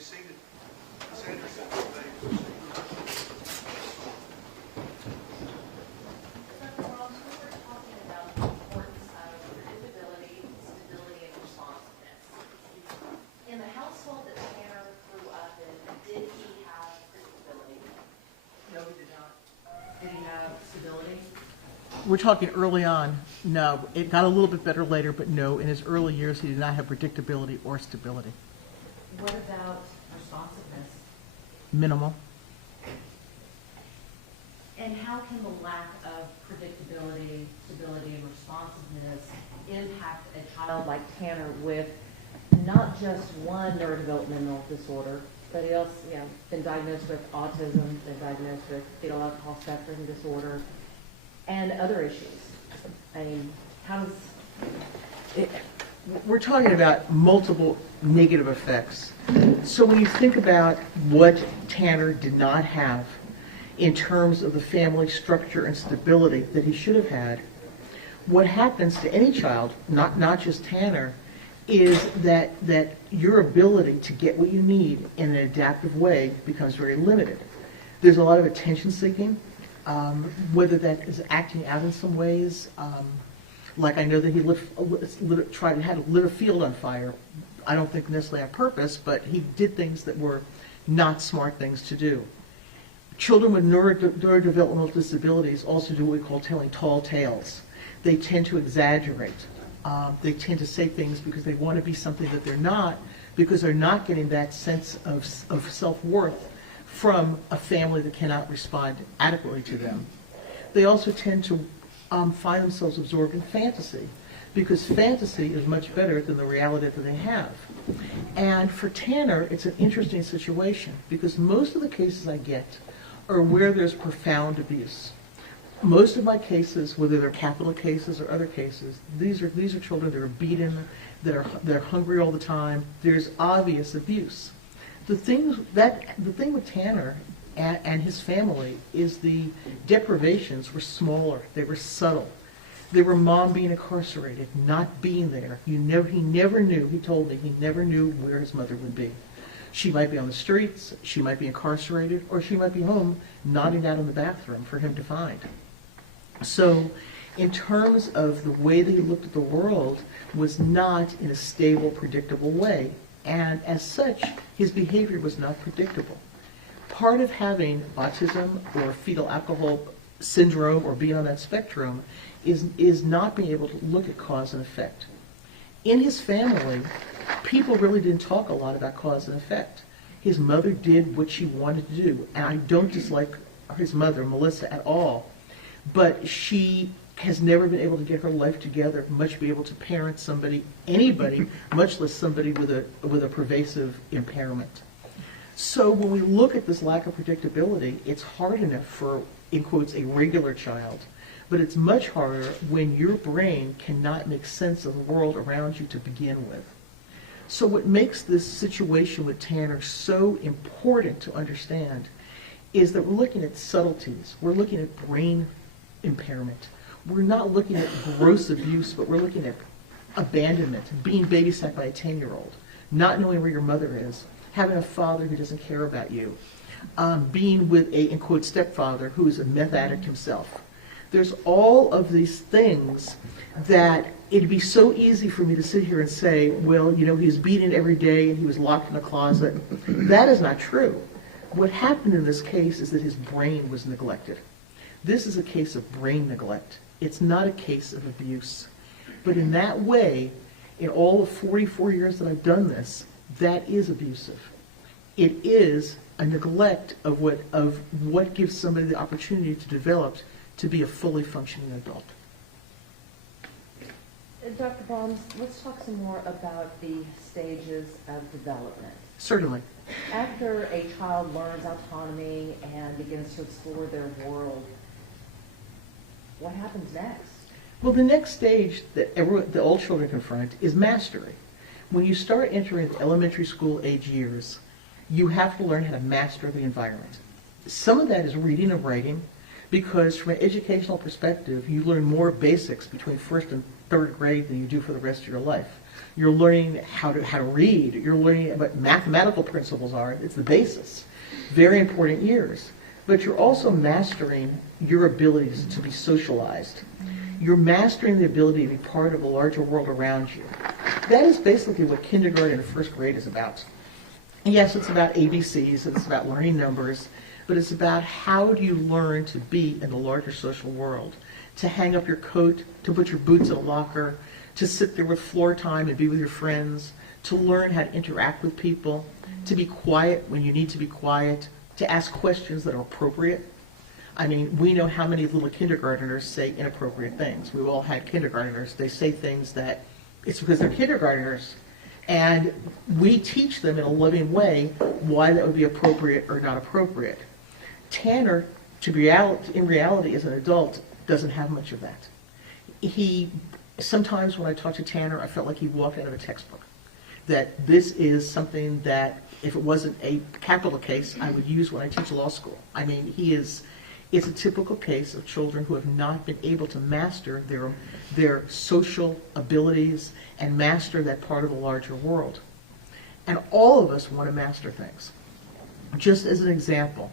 be seated. Ms. Anderson, you may proceed. Dr. Ross, we were talking about the importance of predictability, stability, and responsiveness. In the household that Tanner grew up in, did he have predictability? No, we did not. Did he have stability? We're talking early on. No, it got a little bit better later, but no, in his early years, he did not have predictability or stability. What about responsiveness? Minimal. And how can the lack of predictability, stability, and responsiveness impact a child like Tanner with not just one neurodevelopmental disorder, but he also, been diagnosed with autism, been diagnosed with fetal alcohol spectrum disorder, and other issues? I mean, how does... We're talking about multiple negative effects. So when you think about what Tanner did not have in terms of the family structure and stability that he should have had, what happens to any child, not just Tanner, is that your ability to get what you need in an adaptive way becomes very limited. There's a lot of attention seeking, whether that is acting out in some ways. Like I know that he had to lit a field on fire. I don't think necessarily on purpose, but he did things that were not smart things to do. Children with neurodevelopmental disabilities also do what we call telling tall tales. They tend to exaggerate. They tend to say things because they want to be something that they're not, because they're not getting that sense of self-worth from a family that cannot respond adequately to them. They also tend to find themselves absorbed in fantasy, because fantasy is much better than the reality that they have. And for Tanner, it's an interesting situation, because most of the cases I get are where there's profound abuse. Most of my cases, whether they're capital cases or other cases, these are children that are beaten, they're hungry all the time. There's obvious abuse. The thing with Tanner and his family is the deprivations were smaller. They were subtle. They were mom being incarcerated, not being there. He never knew. He told me he never knew where his mother would be. She might be on the streets, she might be incarcerated, or she might be home nodding out in the bathroom for him to find. So in terms of the way that he looked at the world was not in a stable, predictable way. And as such, his behavior was not predictable. Part of having autism or fetal alcohol syndrome or being on that spectrum is not being able to look at cause and effect. In his family, people really didn't talk a lot about cause and effect. His mother did what she wanted to do, and I don't dislike his mother, Melissa, at all, but she has never been able to get her life together, much be able to parent somebody, anybody, much less somebody with a pervasive impairment. So when we look at this lack of predictability, it's hard enough for, in quotes, a regular child, but it's much harder when your brain cannot make sense of the world around you to begin with. So what makes this situation with Tanner so important to understand is that we're looking at subtleties. We're looking at brain impairment. We're not looking at gross abuse, but we're looking at abandonment, being babysat by a 10-year-old, not knowing where your mother is, having a father who doesn't care about you, being with a, in quotes, stepfather who is a meth addict himself. There's all of these things that it'd be so easy for me to sit here and say, well, he was beaten every day and he was locked in a closet. That is not true. What happened in this case is that his brain was neglected. This is a case of brain neglect. It's not a case of abuse. But in that way, in all the 44 years that I've done this, that is abusive. It is a neglect of what gives somebody the opportunity to develop to be a fully functioning adult. Dr. Baums, let's talk some more about the stages of development. Certainly. After a child learns autonomy and begins to explore their world, what happens next? Well, the next stage that all children confront is mastery. When you start entering the elementary school age years, you have to learn how to master the environment. Some of that is reading and writing. Because from an educational perspective, you learn more basics between first and third grade than you do for the rest of your life. You're learning how to read. You're learning what mathematical principles are. It's the basis. Very important years. But you're also mastering your abilities to be socialized. You're mastering the ability to be part of the larger world around you. That is basically what kindergarten and first grade is about. Yes, it's about ABCs, and it's about learning numbers, but it's about how do you learn to be in the larger social world, to hang up your coat, to put your boots in a locker, to sit there with floor time and be with your friends, to learn how to interact with people, to be quiet when you need to be quiet, to ask questions that are appropriate. I mean, we know how many little kindergartners say inappropriate things. We've all had kindergartners. They say things that it's because they're kindergartners. And we teach them in a loving way why that would be appropriate or not appropriate. Tanner, in reality, as an adult, doesn't have much of that. Sometimes when I talk to Tanner, I felt like he walked out of a textbook. That this is something that, if it wasn't a capital case, I would use when I teach law school. I mean, it's a typical case of children who have not been able to master their social abilities and master that part of the larger world. And all of us want to master things. Just as an example,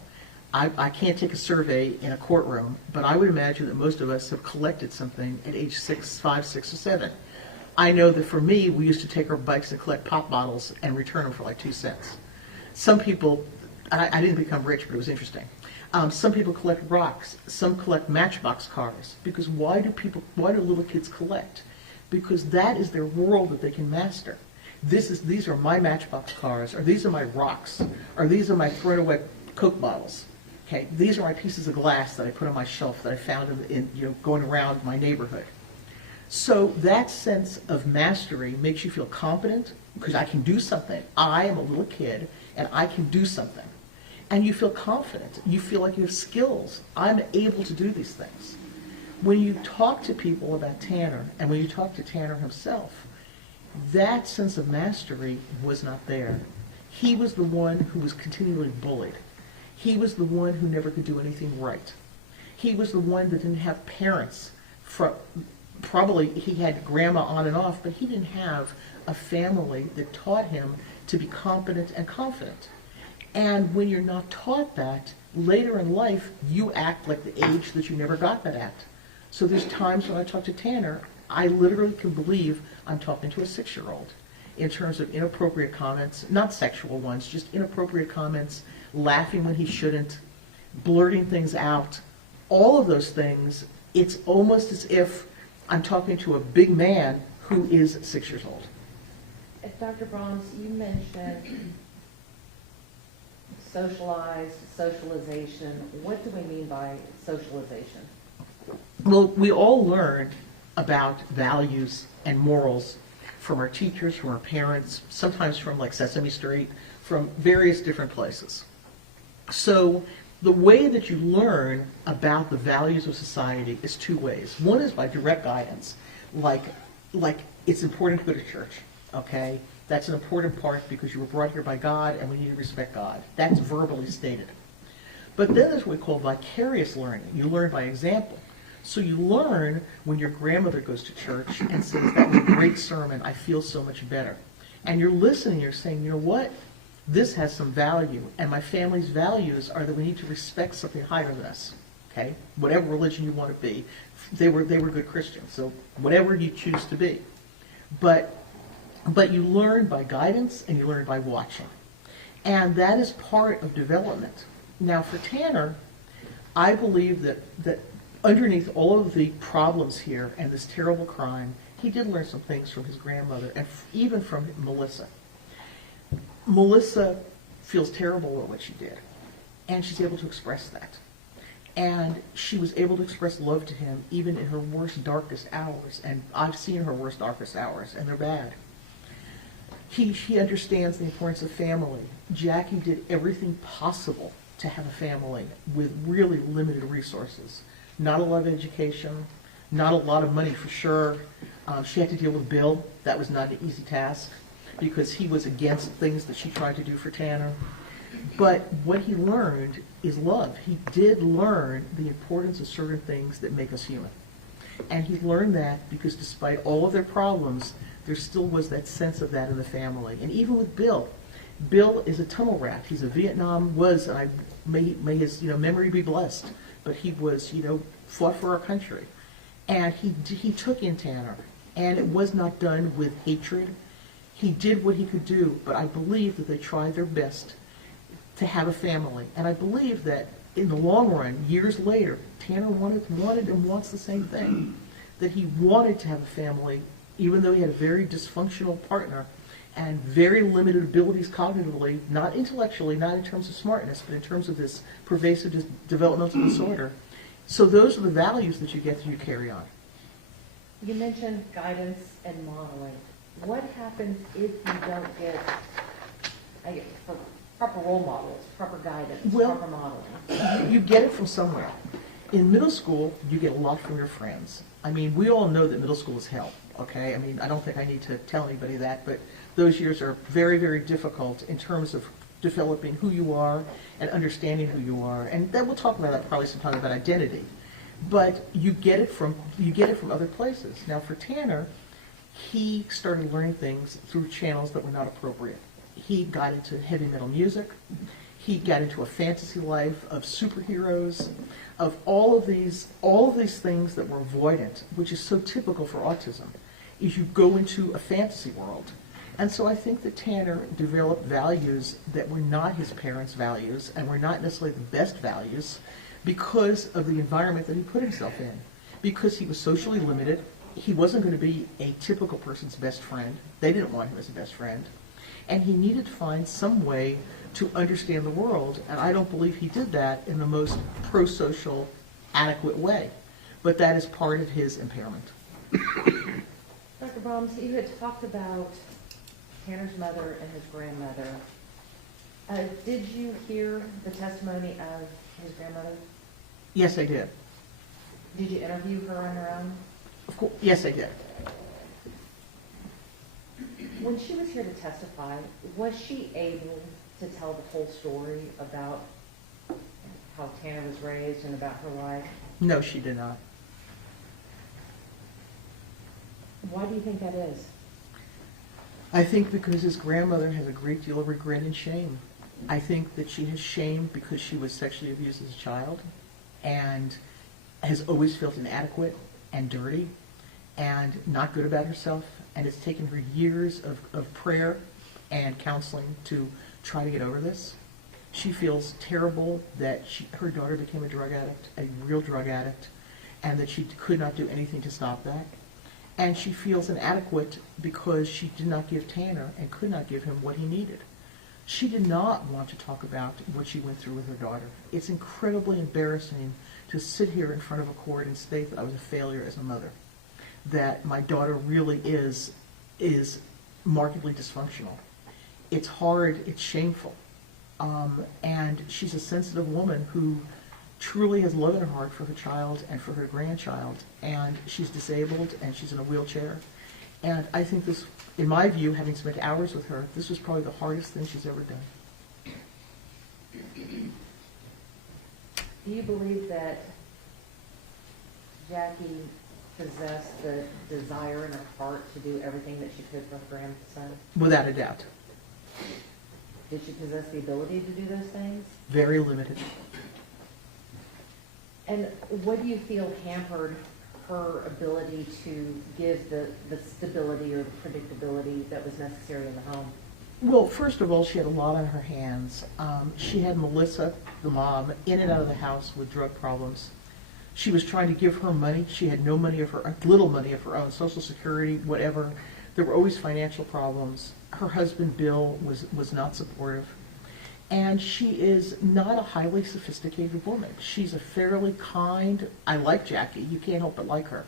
I can't take a survey in a courtroom, but I would imagine that most of us have collected something at age 5, 6, or 7. I know that for me, we used to take our bikes and collect pop bottles and return them for like 2 cents. Some people, I didn't become rich, but it was interesting. Some people collect rocks. Some collect Matchbox cars. Because why do little kids collect? Because that is their world that they can master. These are my Matchbox cars, or these are my rocks, or these are my thrown away Coke bottles. Okay, these are my pieces of glass that I put on my shelf that I found in going around my neighborhood. So that sense of mastery makes you feel competent because I can do something. I am a little kid and I can do something. And you feel confident. You feel like you have skills. I'm able to do these things. When you talk to people about Tanner, and when you talk to Tanner himself, that sense of mastery was not there. He was the one who was continually bullied. He was the one who never could do anything right. He was the one that didn't have parents. Probably he had grandma on and off, but he didn't have a family that taught him to be competent and confident. And when you're not taught that, later in life, you act like the age that you never got that at. So there's times when I talk to Tanner, I literally can believe I'm talking to a 6-year-old in terms of inappropriate comments, not sexual ones, just inappropriate comments, laughing when he shouldn't, blurting things out, all of those things. It's almost as if I'm talking to a big man who is 6 years old. Dr. Brahms, you mentioned socialization. What do we mean by socialization? Well, we all learn about values and morals from our teachers, from our parents, sometimes from like Sesame Street, from various different places. So the way that you learn about the values of society is 2 ways. One is by direct guidance, like it's important to go to church, okay? That's an important part because you were brought here by God and we need to respect God. That's verbally stated. But then there's what we call vicarious learning. You learn by example. So you learn when your grandmother goes to church and says, that was a great sermon, I feel so much better. And you're listening, you're saying, you know what? This has some value, and my family's values are that we need to respect something higher than us, okay? Whatever religion you want to be. They were good Christians, so whatever you choose to be. But you learn by guidance and you learn by watching. And that is part of development. Now for Tanner, I believe that underneath all of the problems here and this terrible crime, he did learn some things from his grandmother and even from Melissa. Melissa feels terrible at what she did, and she's able to express that. And she was able to express love to him even in her worst, darkest hours. And I've seen her worst, darkest hours, and they're bad. He understands the importance of family. Jackie did everything possible to have a family with really limited resources. Not a lot of education, not a lot of money for sure. She had to deal with Bill. That was not an easy task because he was against things that she tried to do for Tanner. But what he learned is love. He did learn the importance of certain things that make us human. And he learned that because despite all of their problems, there still was that sense of that in the family. And even with Bill, Bill is a tunnel rat. He's a was, and may his memory be blessed, but he was, fought for our country. And he took in Tanner, and it was not done with hatred. He did what he could do, but I believe that they tried their best to have a family. And I believe that in the long run, years later, Tanner wanted and wants the same thing, that he wanted to have a family, even though he had a very dysfunctional partner and very limited abilities cognitively, not intellectually, not in terms of smartness, but in terms of this pervasive developmental disorder. So those are the values that you get that you carry on. You mentioned guidance and modeling. What happens if you don't get proper role models, proper guidance, proper modeling? You get it from somewhere. In middle school, you get a lot from your friends. I mean, we all know that middle school is hell, okay? I mean, I don't think I need to tell anybody that, but those years are very, very difficult in terms of developing who you are and understanding who you are. And then we'll talk about that probably sometime about identity. But you get it from other places. Now for Tanner, he started learning things through channels that were not appropriate. He got into heavy metal music. He got into a fantasy life of superheroes, of all of these things that were avoidant, which is so typical for autism, is you go into a fantasy world. And so I think that Tanner developed values that were not his parents' values and were not necessarily the best values because of the environment that he put himself in. Because he was socially limited, he wasn't going to be a typical person's best friend. They didn't want him as a best friend. And he needed to find some way to understand the world, and I don't believe he did that in the most pro-social, adequate way. But that is part of his impairment. Dr. Brahms, you had talked about Tanner's mother and his grandmother. Did you hear the testimony of his grandmother? Yes, I did. Did you interview her on her own? Of course, yes, I did. When she was here to testify, was she able to tell the whole story about how Tanner was raised and about her life? No, she did not. Why do you think that is? I think because his grandmother has a great deal of regret and shame. I think that she has shame because she was sexually abused as a child and has always felt inadequate and dirty and not good about herself. And it's taken her years of prayer and counseling to try to get over this. She feels terrible that her daughter became a drug addict, a real drug addict, and that she could not do anything to stop that. And she feels inadequate because she did not give Tanner and could not give him what he needed. She did not want to talk about what she went through with her daughter. It's incredibly embarrassing to sit here in front of a court and state that I was a failure as a mother, that my daughter really is markedly dysfunctional. It's hard, it's shameful. And she's a sensitive woman who truly has love in her heart for her child and for her grandchild, and she's disabled and she's in a wheelchair. And I think this, in my view, having spent hours with her, this was probably the hardest thing she's ever done. Do you believe that Jackie possessed the desire in her heart to do everything that she could for her grandson? Without a doubt. Did she possess the ability to do those things? Very limited. And what do you feel hampered her ability to give the stability or the predictability that was necessary in the home? Well, first of all, she had a lot on her hands. She had Melissa, the mom, in and out of the house with drug problems. She was trying to give her money. She had no money of her, little money of her own, Social Security, whatever. There were always financial problems. Her husband, Bill, was not supportive. And she is not a highly sophisticated woman. She's a fairly kind, I like Jackie, you can't help but like her,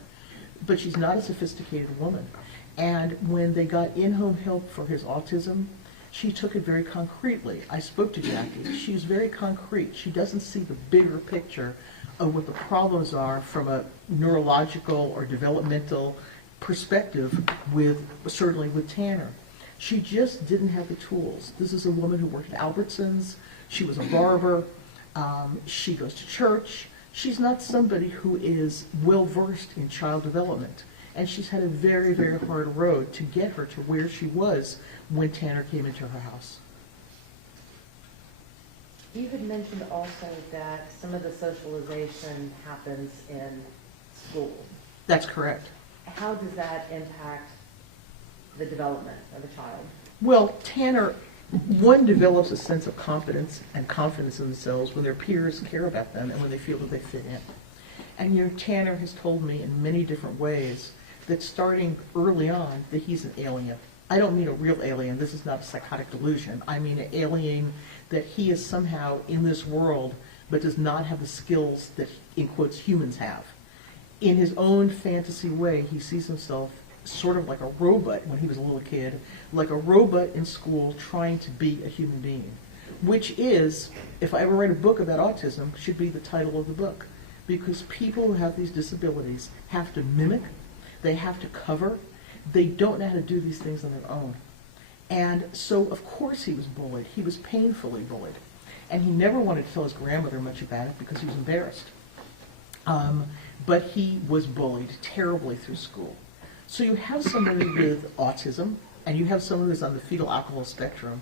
but she's not a sophisticated woman. And when they got in-home help for his autism, she took it very concretely. I spoke to Jackie. She's very concrete. She doesn't see the bigger picture of what the problems are from a neurological or developmental perspective certainly with Tanner. She just didn't have the tools. This is a woman who worked at Albertsons. She was a barber. She goes to church. She's not somebody who is well-versed in child development. And she's had a very, very hard road to get her to where she was when Tanner came into her house. You had mentioned also that some of the socialization happens in school. That's correct. How does that impact the development of a child? Well, Tanner, one develops a sense of confidence and confidence in themselves when their peers care about them and when they feel that they fit in. And Tanner has told me in many different ways that starting early on that he's an alien. I don't mean a real alien. This is not a psychotic delusion. I mean an alien that he is somehow in this world but does not have the skills that, in quotes, humans have. In his own fantasy way, he sees himself sort of like a robot when he was a little kid, like a robot in school trying to be a human being, which is, if I ever write a book about autism, should be the title of the book. Because people who have these disabilities have to mimic, they have to cover, they don't know how to do these things on their own. And so, of course, he was bullied. He was painfully bullied. And he never wanted to tell his grandmother much about it because he was embarrassed. But he was bullied terribly through school. So you have somebody with autism, and you have someone who's on the fetal alcohol spectrum,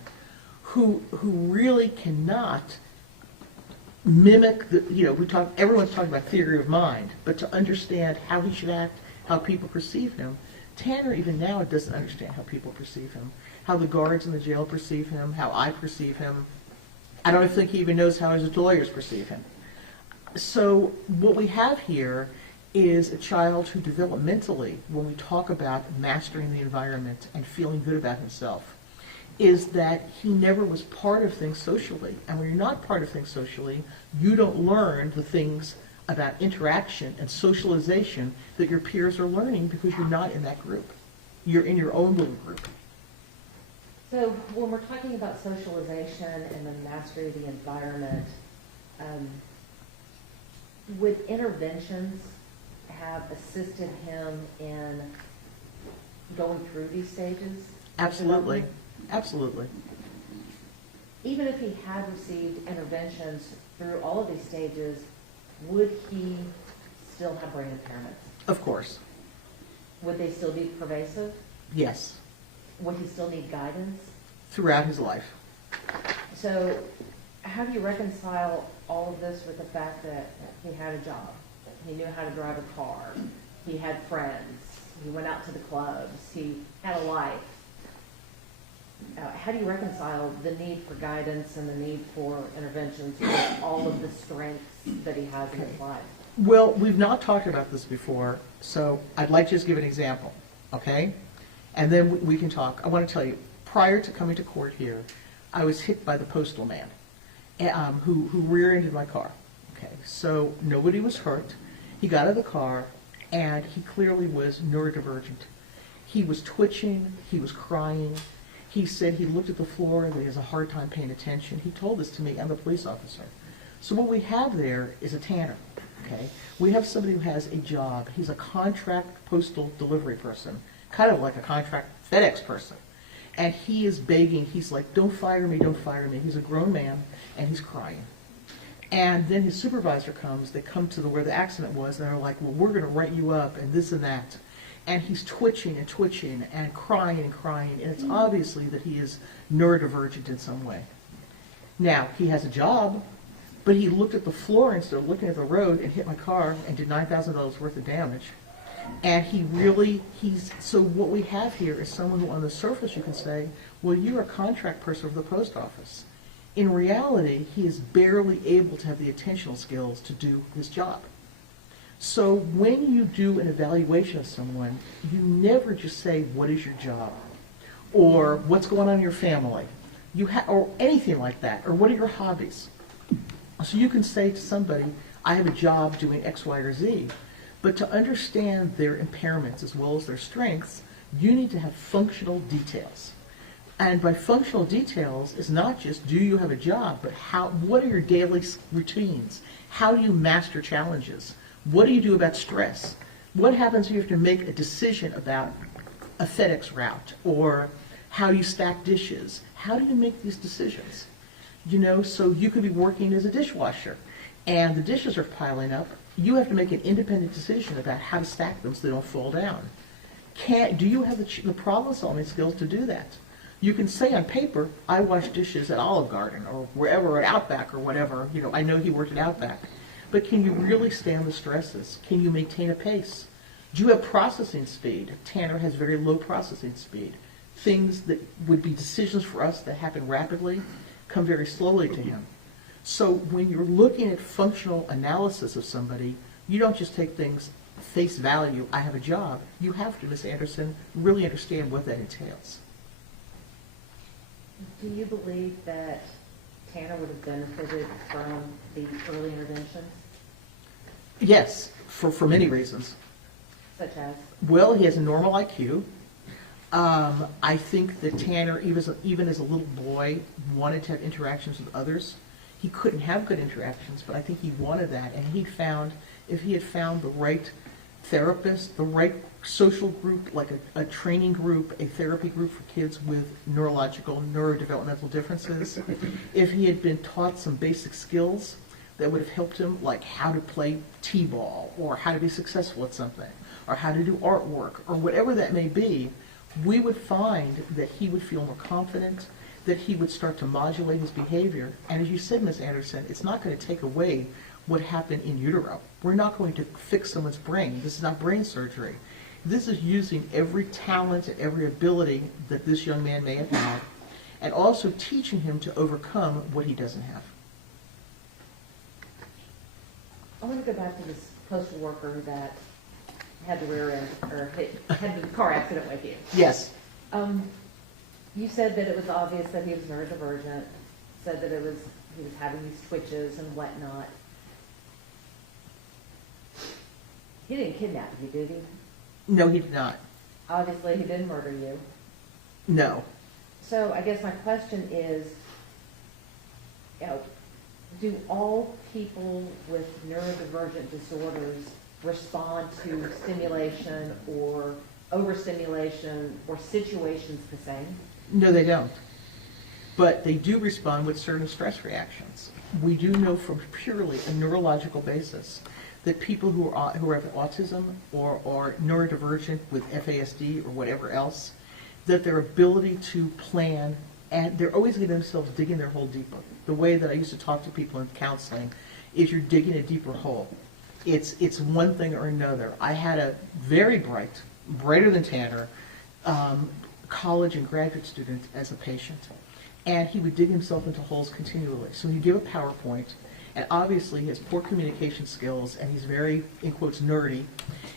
who really cannot mimic the, everyone's talking about theory of mind, but to understand how he should act, how people perceive him. Tanner, even now, doesn't understand how people perceive him, how the guards in the jail perceive him, how I perceive him. I don't think he even knows how his lawyers perceive him. So what we have here is a child who developmentally, when we talk about mastering the environment and feeling good about himself, is that he never was part of things socially. And when you're not part of things socially, you don't learn the things about interaction and socialization that your peers are learning because you're not in that group. You're in your own little group. So when we're talking about socialization and the mastery of the environment, would interventions have assisted him in going through these stages? Absolutely. Absolutely. Even if he had received interventions through all of these stages, would he still have brain impairments? Of course. Would they still be pervasive? Yes. Would he still need guidance? Throughout his life. So how do you reconcile all of this with the fact that he had a job? He knew how to drive a car. He had friends. He went out to the clubs. He had a life. How do you reconcile the need for guidance and the need for interventions with all of the strengths that he has in his life? Well, we've not talked about this before, so I'd like to just give an example, okay? And then we can talk. I want to tell you, prior to coming to court here, I was hit by the postal man who rear-ended my car. Okay, so nobody was hurt. He got out of the car, and he clearly was neurodivergent. He was twitching. He was crying. He said he looked at the floor and that he has a hard time paying attention. He told this to me. I'm a police officer. So what we have there is a Tanner. Okay, we have somebody who has a job. He's a contract postal delivery person, kind of like a contract FedEx person. And he is begging. He's like, don't fire me, don't fire me. He's a grown man, and he's crying. And then his supervisor comes. They come to where the accident was, and they're like, well, we're going to write you up, and this and that. And he's twitching and twitching and crying, and it's obviously that he is neurodivergent in some way. Now, he has a job, but he looked at the floor instead of looking at the road and hit my car and did $9,000 worth of damage. And so what we have here is someone who on the surface you can say, well, you're a contract person for the post office. In reality, he is barely able to have the attentional skills to do his job. So when you do an evaluation of someone, you never just say, what is your job? Or what's going on in your family? Or anything like that. Or what are your hobbies? So you can say to somebody, I have a job doing X, Y, or Z. But to understand their impairments as well as their strengths, you need to have functional details. And by functional details, it's not just do you have a job, but what are your daily routines? How do you master challenges? What do you do about stress? What happens if you have to make a decision about a FedEx route or How do you stack dishes? How do you make these decisions? You know, so you could be working as a dishwasher and the dishes are piling up. You have to make an independent decision about how to stack them so they don't fall down. Do you have the problem-solving skills to do that? You can say on paper, I wash dishes at Olive Garden or wherever, at Outback or whatever. You know, I know he worked at Outback. But can you really stand the stresses? Can you maintain a pace? Do you have processing speed? Tanner has very low processing speed. Things that would be decisions for us that happen rapidly come very slowly to him. So when you're looking at functional analysis of somebody, you don't just take things face value, I have a job. You have to, Ms. Anderson, really understand what that entails. Do you believe that Tanner would have benefited from the early interventions, Yes, for many reasons. such as? Well, he has a normal IQ. I think that Tanner, even as a little boy, wanted to have interactions with others. He couldn't have good interactions, but I think he wanted that. And he found, if he had found the right therapist, the right social group, like a training group, a therapy group for kids with neurodevelopmental differences, if he had been taught some basic skills that would have helped him, like how to play t-ball, or how to be successful at something, or how to do artwork, or whatever that may be, we would find that he would feel more confident, that he would start to modulate his behavior. And as you said, Ms. Anderson, it's not going to take away what happened in utero. We're not going to fix someone's brain. This is not brain surgery. This is using every talent and every ability that this young man may have had, and also teaching him to overcome what he doesn't have. I want to go back to this postal worker that had the rear end, or had the car accident with you. Yes. You said that it was obvious that he was neurodivergent, said that he was having these twitches and whatnot. He didn't kidnap you, did he? No, he did not. Obviously, he didn't murder you. No. So I guess my question is, do all people with neurodivergent disorders respond to stimulation or overstimulation or situations the same? No, they don't. But they do respond with certain stress reactions. We do know from purely a neurological basis that people who have autism or neurodivergent with FASD or whatever else, that their ability to plan, and they're always getting themselves digging their hole deeper. The way that I used to talk to people in counseling is you're digging a deeper hole. It's one thing or another. I had a very brighter than Tanner, college and graduate student as a patient. And he would dig himself into holes continually. So he'd give a PowerPoint, and obviously he has poor communication skills, and he's very, in quotes, nerdy,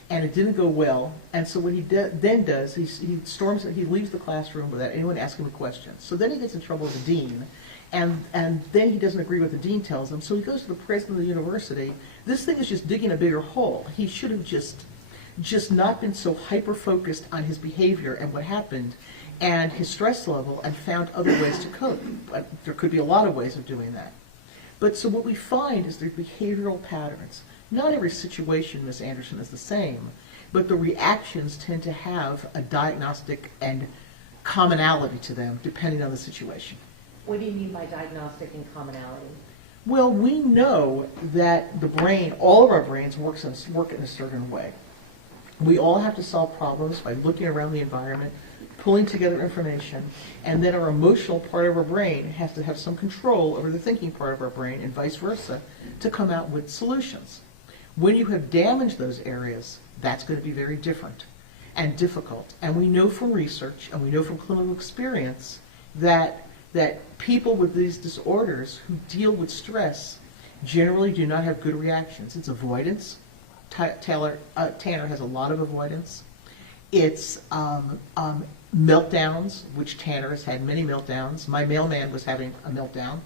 and it didn't go well. And so what he then does, he leaves the classroom without anyone asking him a question. So then he gets in trouble with the dean, and then he doesn't agree with what the dean tells him, so he goes to the president of the university. This thing is just digging a bigger hole. He should have just not been so hyper-focused on his behavior and what happened and his stress level, and found other ways to cope. But there could be a lot of ways of doing that. But so what we find is there's behavioral patterns. Not every situation, Ms. Anderson, is the same, but the reactions tend to have a diagnostic and commonality to them depending on the situation. What do you mean by diagnostic and commonality? Well, we know that the brain, all of our brains work in a certain way. We all have to solve problems by looking around the environment, pulling together information, and then our emotional part of our brain has to have some control over the thinking part of our brain, and vice versa, to come out with solutions. When you have damaged those areas, that's going to be very different and difficult. And we know from research, and we know from clinical experience, that people with these disorders who deal with stress generally do not have good reactions. It's avoidance. Tanner has a lot of avoidance. It's meltdowns, which Tanner has had many meltdowns. My mailman was having a meltdown.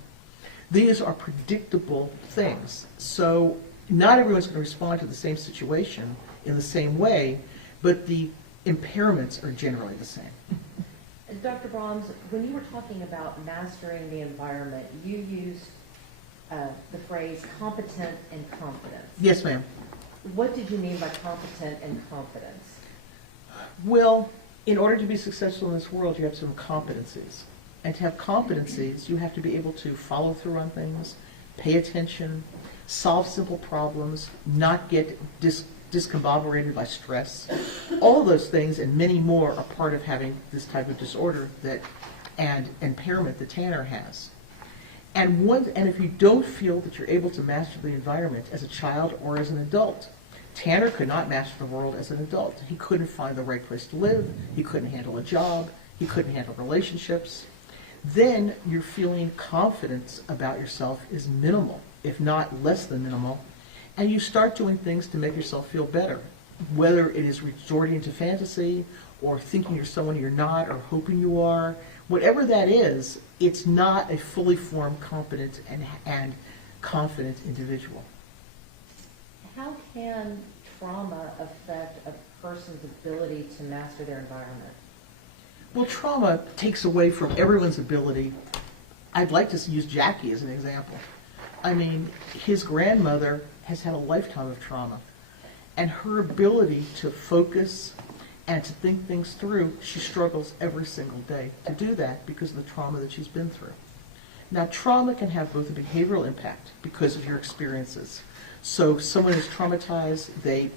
These are predictable things. So not everyone's going to respond to the same situation in the same way, but the impairments are generally the same. Dr. Brahms, when you were talking about mastering the environment, you used the phrase competent and confidence. Yes, ma'am. What did you mean by competent and confidence? Well, in order to be successful in this world, you have some competencies. And to have competencies, you have to be able to follow through on things, pay attention, solve simple problems, not get discombobulated by stress. All of those things and many more are part of having this type of disorder and impairment that Tanner has. And if you don't feel that you're able to master the environment as a child or as an adult, Tanner could not master the world as an adult. He couldn't find the right place to live. He couldn't handle a job. He couldn't handle relationships. Then your feeling confidence about yourself is minimal, if not less than minimal, and you start doing things to make yourself feel better, whether it is resorting to fantasy or thinking you're someone you're not or hoping you are. Whatever that is, it's not a fully formed, competent, and confident individual. How can trauma affect a person's ability to master their environment? Well, trauma takes away from everyone's ability. I'd like to use Jackie as an example. I mean, his grandmother has had a lifetime of trauma, and her ability to focus and to think things through, she struggles every single day to do that because of the trauma that she's been through. Now, trauma can have both a behavioral impact because of your experiences. So someone is traumatized, they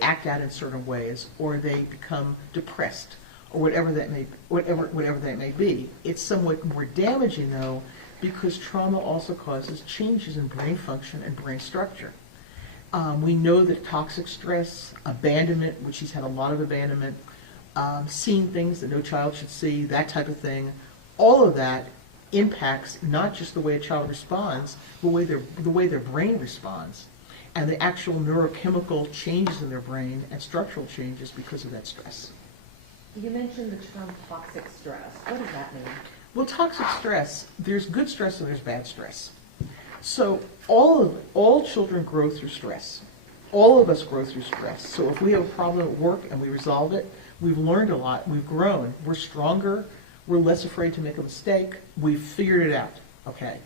act out in certain ways, or they become depressed, or whatever that may be. It's somewhat more damaging, though, because trauma also causes changes in brain function and brain structure. We know that toxic stress, abandonment, which he's had a lot of abandonment, seeing things that no child should see, that type of thing, all of that impacts not just the way a child responds, but the way their brain responds, and the actual neurochemical changes in their brain and structural changes because of that stress. You mentioned the term toxic stress. What does that mean? Well, toxic stress, there's good stress and there's bad stress. So all children grow through stress. All of us grow through stress. So if we have a problem at work and we resolve it, we've learned a lot, we've grown, we're stronger, we're less afraid to make a mistake, we've figured it out, okay?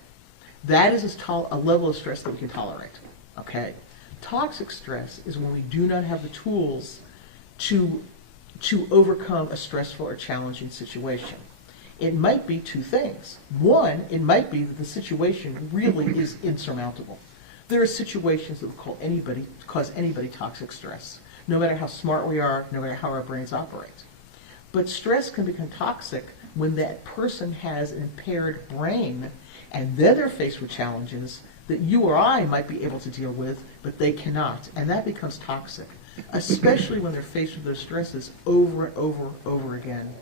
That is a level of stress that we can tolerate, okay? Toxic stress is when we do not have the tools to overcome a stressful or challenging situation. It might be two things. One, it might be that the situation really is insurmountable. There are situations that will cause anybody toxic stress, no matter how smart we are, no matter how our brains operate. But stress can become toxic when that person has an impaired brain and then they're faced with challenges that you or I might be able to deal with, but they cannot. And that becomes toxic, especially when they're faced with those stresses over and over again.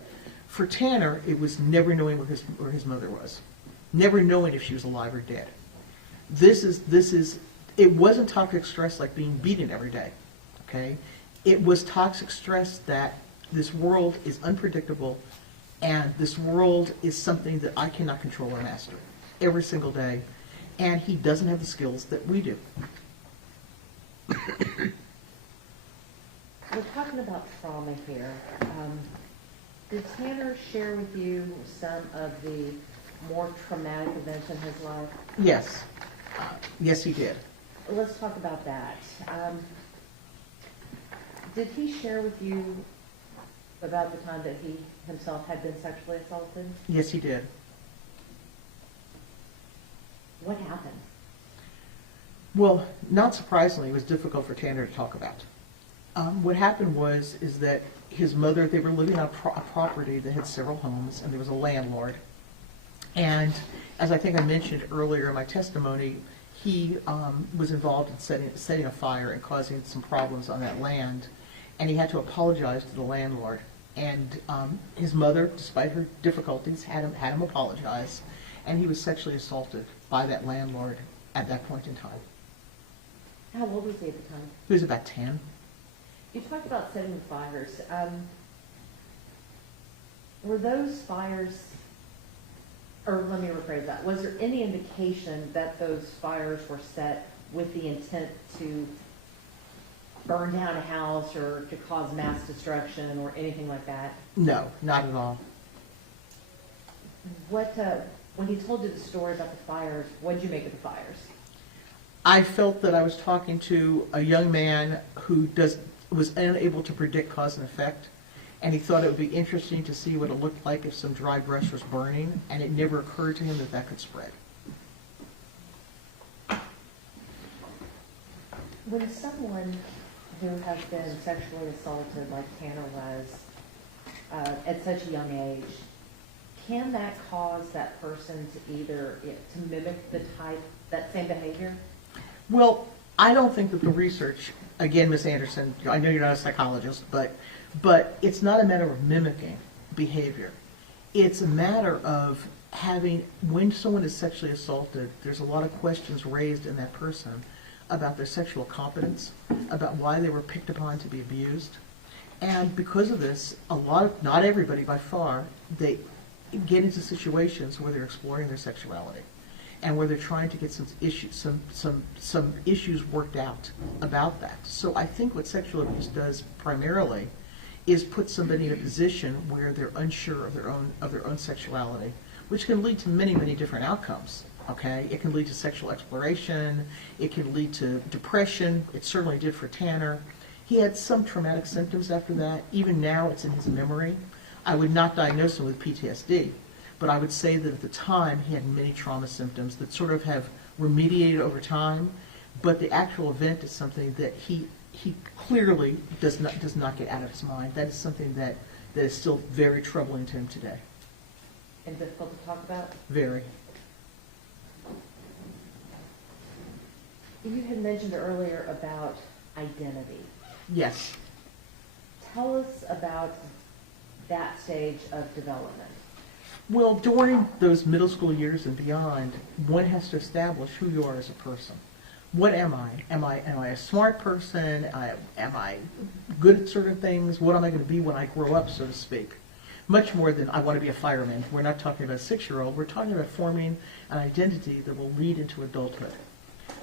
For Tanner, it was never knowing where his mother was, never knowing if she was alive or dead. It wasn't toxic stress like being beaten every day, okay? It was toxic stress that this world is unpredictable and this world is something that I cannot control or master every single day, and he doesn't have the skills that we do. We're talking about trauma here. Did Tanner share with you some of the more traumatic events in his life? Yes. Yes, he did. Let's talk about that. Did he share with you about the time that he himself had been sexually assaulted? Yes, he did. What happened? Well, not surprisingly, it was difficult for Tanner to talk about. What happened is that his mother, they were living on a property that had several homes, and there was a landlord. And as I think I mentioned earlier in my testimony, he was involved in setting a fire and causing some problems on that land, and he had to apologize to the landlord. And his mother, despite her difficulties, had him apologize, and he was sexually assaulted by that landlord at that point in time. How old was he at the time? He was about 10. You talked about setting the fires. Were those fires, or let me rephrase that, was there any indication that those fires were set with the intent to burn down a house or to cause mass destruction or anything like that? No, not at all. When he told you the story about the fires, what did you make of the fires? I felt that I was talking to a young man who was unable to predict cause and effect, And he thought it would be interesting to see what it looked like if some dry brush was burning, and it never occurred to him that that could spread. When someone who has been sexually assaulted, like Tanner was, at such a young age, can that cause that person to either, to mimic that same behavior? Well, I don't think that the research, again, Ms. Anderson, I know you're not a psychologist, but it's not a matter of mimicking behavior. It's a matter of having, when someone is sexually assaulted, there's a lot of questions raised in that person about their sexual competence, about why they were picked upon to be abused. And because of this, not everybody by far, they get into situations where they're exploring their sexuality and where they're trying to get some issues worked out about that. So I think what sexual abuse does primarily is put somebody in a position where they're unsure of their own sexuality, which can lead to many, many different outcomes. Okay, it can lead to sexual exploration. It can lead to depression. It certainly did for Tanner. He had some traumatic symptoms after that. Even now, it's in his memory. I would not diagnose him with PTSD, but I would say that at the time, he had many trauma symptoms that sort of have remediated over time, but the actual event is something that he clearly does not get out of his mind. That is something that is still very troubling to him today. And difficult to talk about? Very. You had mentioned earlier about identity. Yes. Tell us about that stage of development. Well, during those middle school years and beyond, one has to establish who you are as a person. What am I? Am I a smart person? Am I good at certain things? What am I going to be when I grow up, so to speak? Much more than I want to be a fireman. We're not talking about a 6-year-old. We're talking about forming an identity that will lead into adulthood.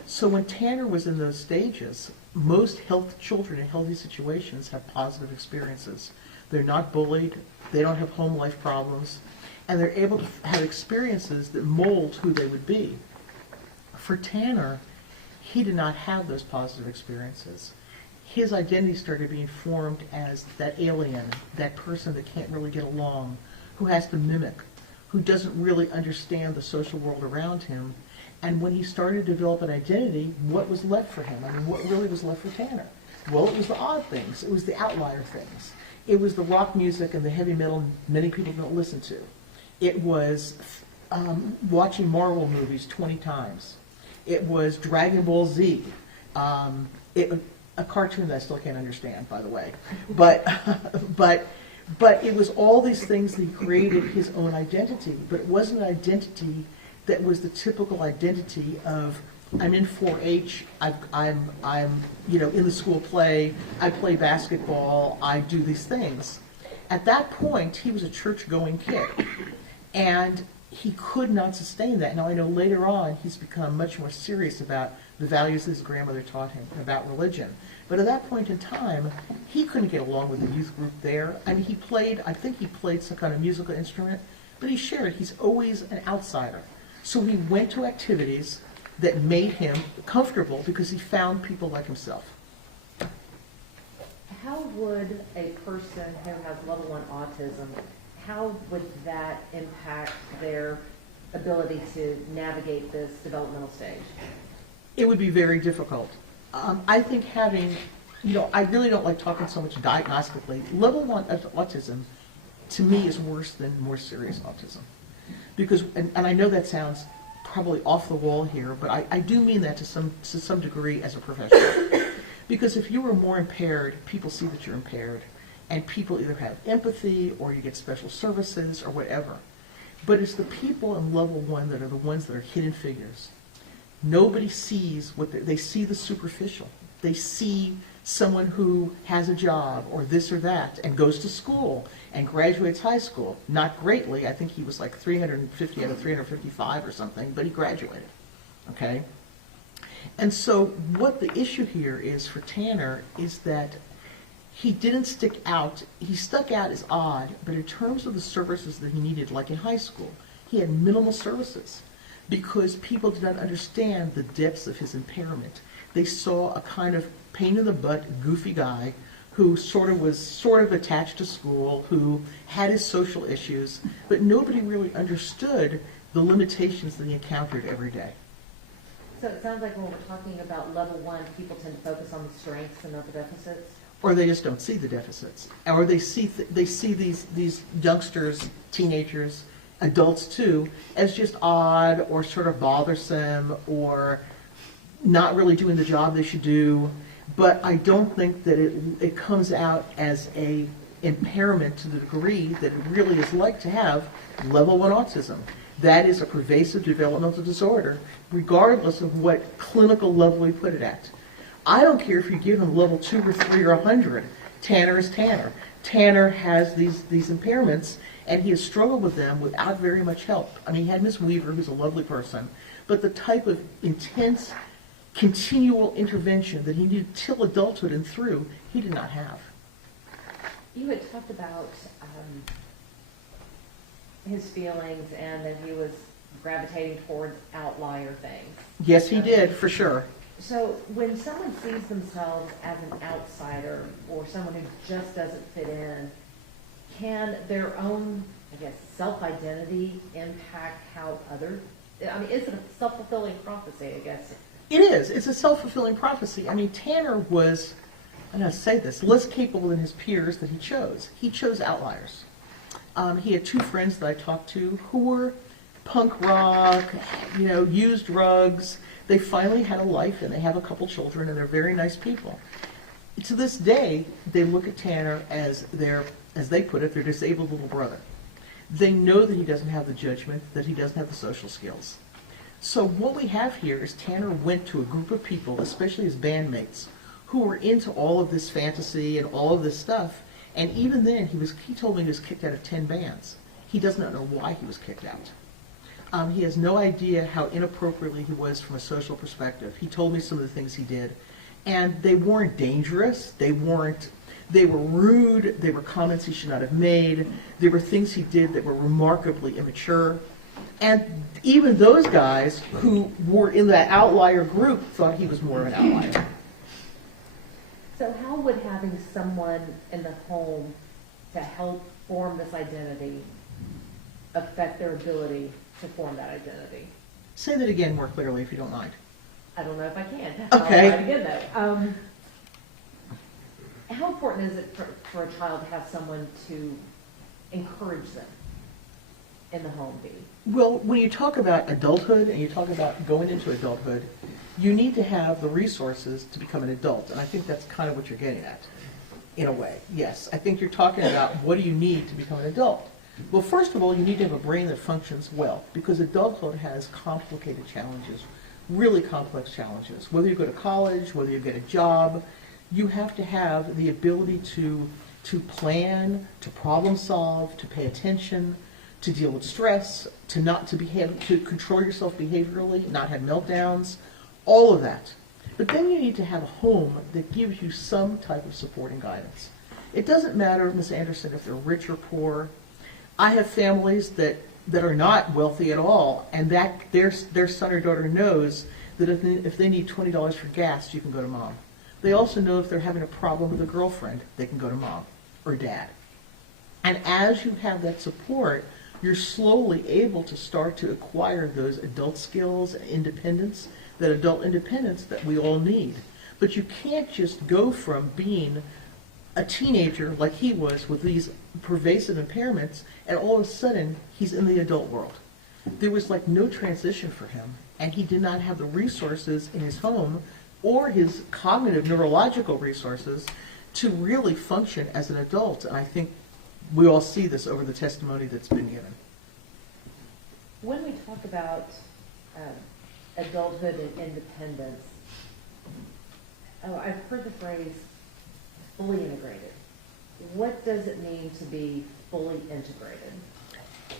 So when Tanner was in those stages, most children in healthy situations have positive experiences. They're not bullied, they don't have home life problems, and they're able to have experiences that mold who they would be. For Tanner, he did not have those positive experiences. His identity started being formed as that alien, that person that can't really get along, who has to mimic, who doesn't really understand the social world around him. And when he started to develop an identity, what was left for him? I mean, what really was left for Tanner? Well, it was the odd things. It was the outlier things. It was the rock music and the heavy metal many people don't listen to. It was watching Marvel movies 20 times. It was Dragon Ball Z. A cartoon that I still can't understand, by the way. But it was all these things that he created his own identity. But it wasn't an identity that was the typical identity of, I'm in 4-H, I'm in the school play, I play basketball, I do these things. At that point, he was a church-going kid, and he could not sustain that. Now, I know later on he's become much more serious about the values his grandmother taught him about religion. But at that point in time, he couldn't get along with the youth group there. I mean, I think he played some kind of musical instrument, but he shared, he's always an outsider. So he went to activities that made him comfortable because he found people like himself. How would a person who has level 1 autism, how would that impact their ability to navigate this developmental stage? It would be very difficult. I think having, I really don't like talking so much diagnostically. Level 1 autism, to me, is worse than more serious autism. Because, and I know that sounds probably off the wall here, but I do mean that to some degree as a professional. Because if you are more impaired, people see that you're impaired, and people either have empathy or you get special services or whatever. But it's the people in level 1 that are the ones that are hidden figures. Nobody sees they see the superficial. They see someone who has a job or this or that and goes to school and graduates high school. Not greatly. I think he was like 350 out of 355 or something, but he graduated. Okay? And so what the issue here is for Tanner is that he didn't stick out. He stuck out as odd, but in terms of the services that he needed, like in high school, he had minimal services because people did not understand the depths of his impairment. They saw a kind of pain in the butt, goofy guy who was sort of attached to school, who had his social issues, but nobody really understood the limitations that he encountered every day. So it sounds like when we're talking about level one, people tend to focus on the strengths and not the deficits. Or they just don't see the deficits, or they see these youngsters, teenagers, adults too, as just odd or sort of bothersome or not really doing the job they should do. But I don't think that it comes out as a impairment to the degree that it really is like to have level 1 autism. That is a pervasive developmental disorder, regardless of what clinical level we put it at. I don't care if you give him level 2 or 3 or 100. Tanner is Tanner. Tanner has these impairments, and he has struggled with them without very much help. I mean, he had Miss Weaver, who's a lovely person, but the type of intense, continual intervention that he needed till adulthood and through, he did not have. You had talked about his feelings and that he was gravitating towards outlier things. Yes, he did, for sure. So when someone sees themselves as an outsider or someone who just doesn't fit in, can their own, I guess, self-identity impact how others, I mean, is it a self-fulfilling prophecy, I guess? It is. It's a self-fulfilling prophecy. I mean, Tanner was, I'm going to say this, less capable than his peers that he chose. He chose outliers. He had 2 friends that I talked to who were punk rock, used drugs. They finally had a life, and they have a couple children, and they're very nice people. To this day, they look at Tanner as as they put it, their disabled little brother. They know that he doesn't have the judgment, that he doesn't have the social skills. So what we have here is Tanner went to a group of people, especially his bandmates, who were into all of this fantasy and all of this stuff. And even then, he told me he was kicked out of 10 bands. He does not know why he was kicked out. He has no idea how inappropriately he was from a social perspective. He told me some of the things he did. And they weren't dangerous. They were rude. They were comments he should not have made. There were things he did that were remarkably immature. And even those guys who were in that outlier group thought he was more of an outlier. So how would having someone in the home to help form this identity affect their ability to form that identity? Say that again more clearly, if you don't mind. I don't know if I can. Okay. I'll try again, though. How important is it for a child to have someone to encourage them in the home, Dee? Well, when you talk about adulthood and you talk about going into adulthood, you need to have the resources to become an adult. And I think that's kind of what you're getting at, in a way. Yes, I think you're talking about what do you need to become an adult. Well, first of all, you need to have a brain that functions well, because adulthood has complicated challenges, really complex challenges. Whether you go to college, whether you get a job, you have to have the ability to plan, to problem solve, to pay attention, to deal with stress, to control yourself behaviorally, not have meltdowns, all of that. But then you need to have a home that gives you some type of support and guidance. It doesn't matter, Ms. Anderson, if they're rich or poor. I have families that are not wealthy at all, and that their son or daughter knows that if they need $20 for gas, you can go to mom. They also know if they're having a problem with a girlfriend, they can go to mom or dad. And as you have that support, you're slowly able to start to acquire those adult skills and independence, that adult independence that we all need. But you can't just go from being a teenager like he was with these pervasive impairments, and all of a sudden he's in the adult world. There was like no transition for him, and he did not have the resources in his home or his cognitive neurological resources to really function as an adult. And I think we all see this over the testimony that's been given. When we talk about adulthood and independence, I've heard the phrase fully integrated. What does it mean to be fully integrated?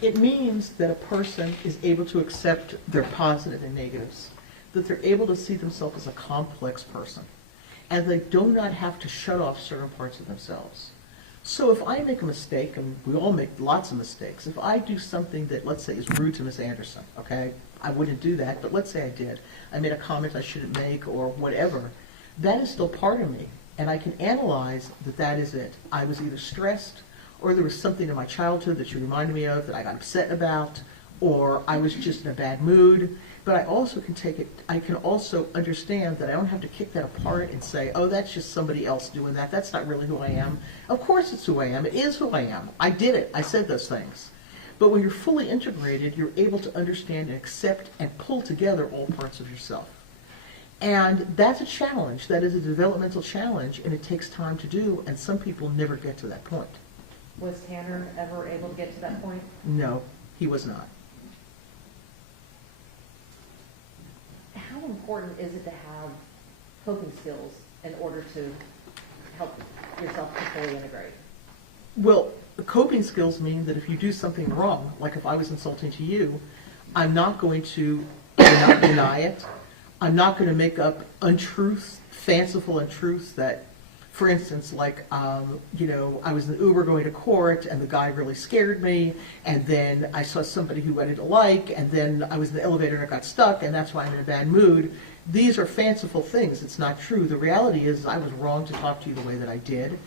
It means that a person is able to accept their positive and negatives, that they're able to see themselves as a complex person, and they do not have to shut off certain parts of themselves. So if I make a mistake, and we all make lots of mistakes, if I do something that, let's say, is rude to Miss Anderson, okay, I wouldn't do that, but let's say I did. I made a comment I shouldn't make or whatever. That is still part of me. And I can analyze that that is it. I was either stressed, or there was something in my childhood that you reminded me of that I got upset about, or I was just in a bad mood. But I also can take it, I can also understand that I don't have to kick that apart and say, oh, that's just somebody else doing that. That's not really who I am. Of course it's who I am. It is who I am. I did it. I said those things. But when you're fully integrated, you're able to understand and accept and pull together all parts of yourself. And that's a challenge. That is a developmental challenge, and it takes time to do, and some people never get to that point. Was Tanner ever able to get to that point? No, he was not. How important is it to have coping skills in order to help yourself to fully integrate? Well, the coping skills mean that if you do something wrong, like if I was insulting to you, I'm not going to not deny it. I'm not going to make up untruths, fanciful untruths that, for instance, like, I was in the Uber going to court and the guy really scared me, and then I saw somebody who I didn't like, and then I was in the elevator and I got stuck, and that's why I'm in a bad mood. These are fanciful things. It's not true. The reality is I was wrong to talk to you the way that I did,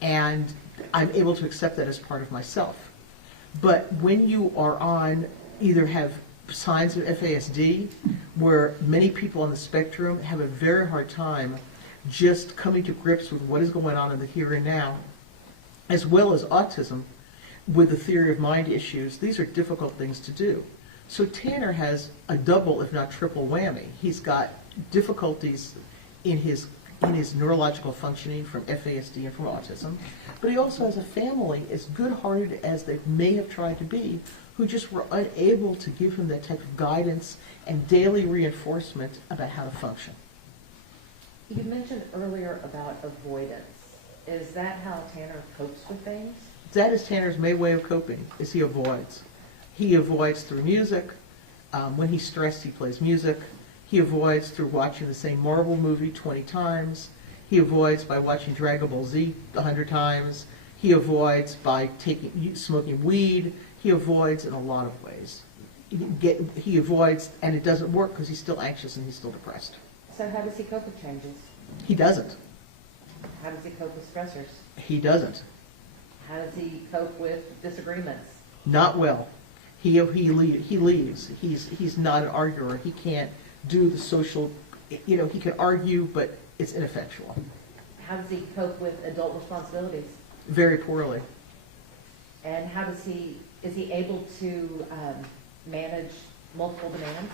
and I'm able to accept that as part of myself. But when you are on, either have signs of FASD, where many people on the spectrum have a very hard time just coming to grips with what is going on in the here and now, as well as autism with the theory of mind issues, these are difficult things to do. So Tanner has a double, if not triple whammy. He's got difficulties in his neurological functioning from FASD and from autism, but he also has a family, as good-hearted as they may have tried to be, who just were unable to give him that type of guidance and daily reinforcement about how to function. You mentioned earlier about avoidance. Is that how Tanner copes with things? That is Tanner's main way of coping, is he avoids. He avoids through music. When he's stressed, he plays music. He avoids through watching the same Marvel movie 20 times. He avoids by watching Dragon Ball Z 100 times. He avoids by smoking weed. He avoids in a lot of ways. He avoids, and it doesn't work because he's still anxious and he's still depressed. So how does he cope with changes? He doesn't. How does he cope with stressors? He doesn't. How does he cope with disagreements? Not well. He leaves. He's not an arguer. He can't do the social, he can argue, but it's ineffectual. How does he cope with adult responsibilities? Very poorly. And how does is he able to manage multiple demands?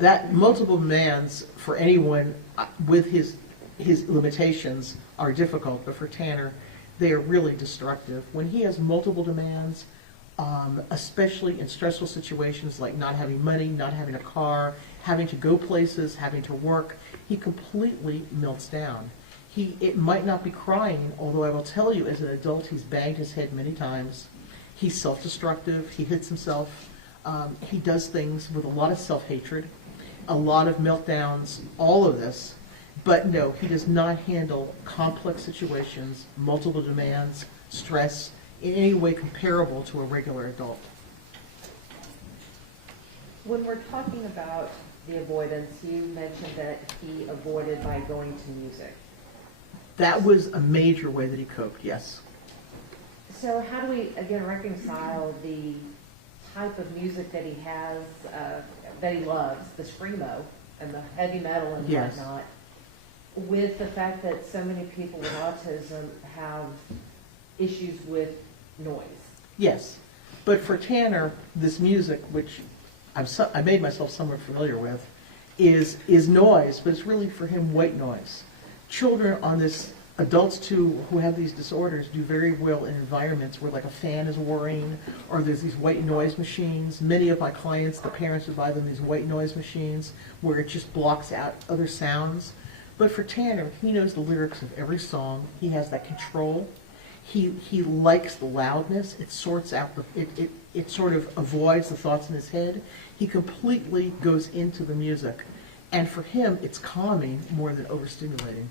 That multiple demands for anyone with his limitations are difficult, but for Tanner, they are really destructive. When he has multiple demands, especially in stressful situations like not having money, not having a car, having to go places, having to work, he completely melts down. It might not be crying, although I will tell you as an adult he's banged his head many times. He's self-destructive, he hits himself, he does things with a lot of self-hatred, a lot of meltdowns, all of this. But no, he does not handle complex situations, multiple demands, stress, in any way comparable to a regular adult. When we're talking about the avoidance, you mentioned that he avoided by going to music. That was a major way that he coped, yes. So how do we, again, reconcile the type of music that he has, that he loves, the screamo and the heavy metal and Yes. whatnot, with the fact that so many people with autism have issues with noise? Yes, but for Tanner, this music, which I made myself somewhat familiar with, is noise, but it's really for him white noise. Children on this, adults too, who have these disorders do very well in environments where like a fan is whirring or there's these white noise machines. Many of my clients, the parents would buy them these white noise machines where it just blocks out other sounds. But for Tanner, he knows the lyrics of every song. He has that control. He likes the loudness. It sorts out it sort of avoids the thoughts in his head. He completely goes into the music. And for him, it's calming more than overstimulating.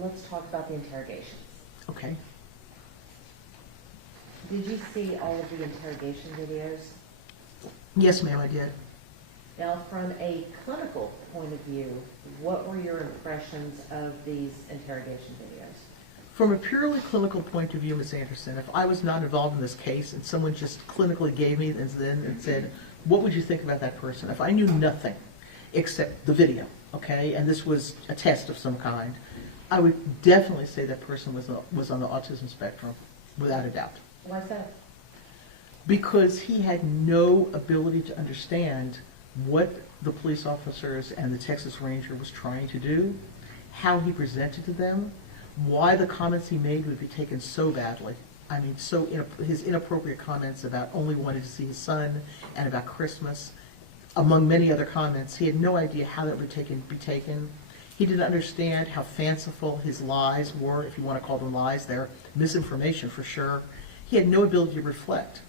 Let's talk about the interrogations. Okay. Did you see all of the interrogation videos? Yes, ma'am, I did. Now, from a clinical point of view, what were your impressions of these interrogation videos? From a purely clinical point of view, Ms. Anderson, if I was not involved in this case and someone just clinically gave me and said, what would you think about that person? If I knew nothing except the video, okay, and this was a test of some kind, I would definitely say that person was on the autism spectrum, without a doubt. Why is that? Because he had no ability to understand what the police officers and the Texas Ranger was trying to do, how he presented to them, why the comments he made would be taken so badly. I mean, his inappropriate comments about only wanting to see his son and about Christmas, among many other comments, he had no idea how that would be taken. He didn't understand how fanciful his lies were, if you want to call them lies. They're misinformation for sure. He had no ability to reflect.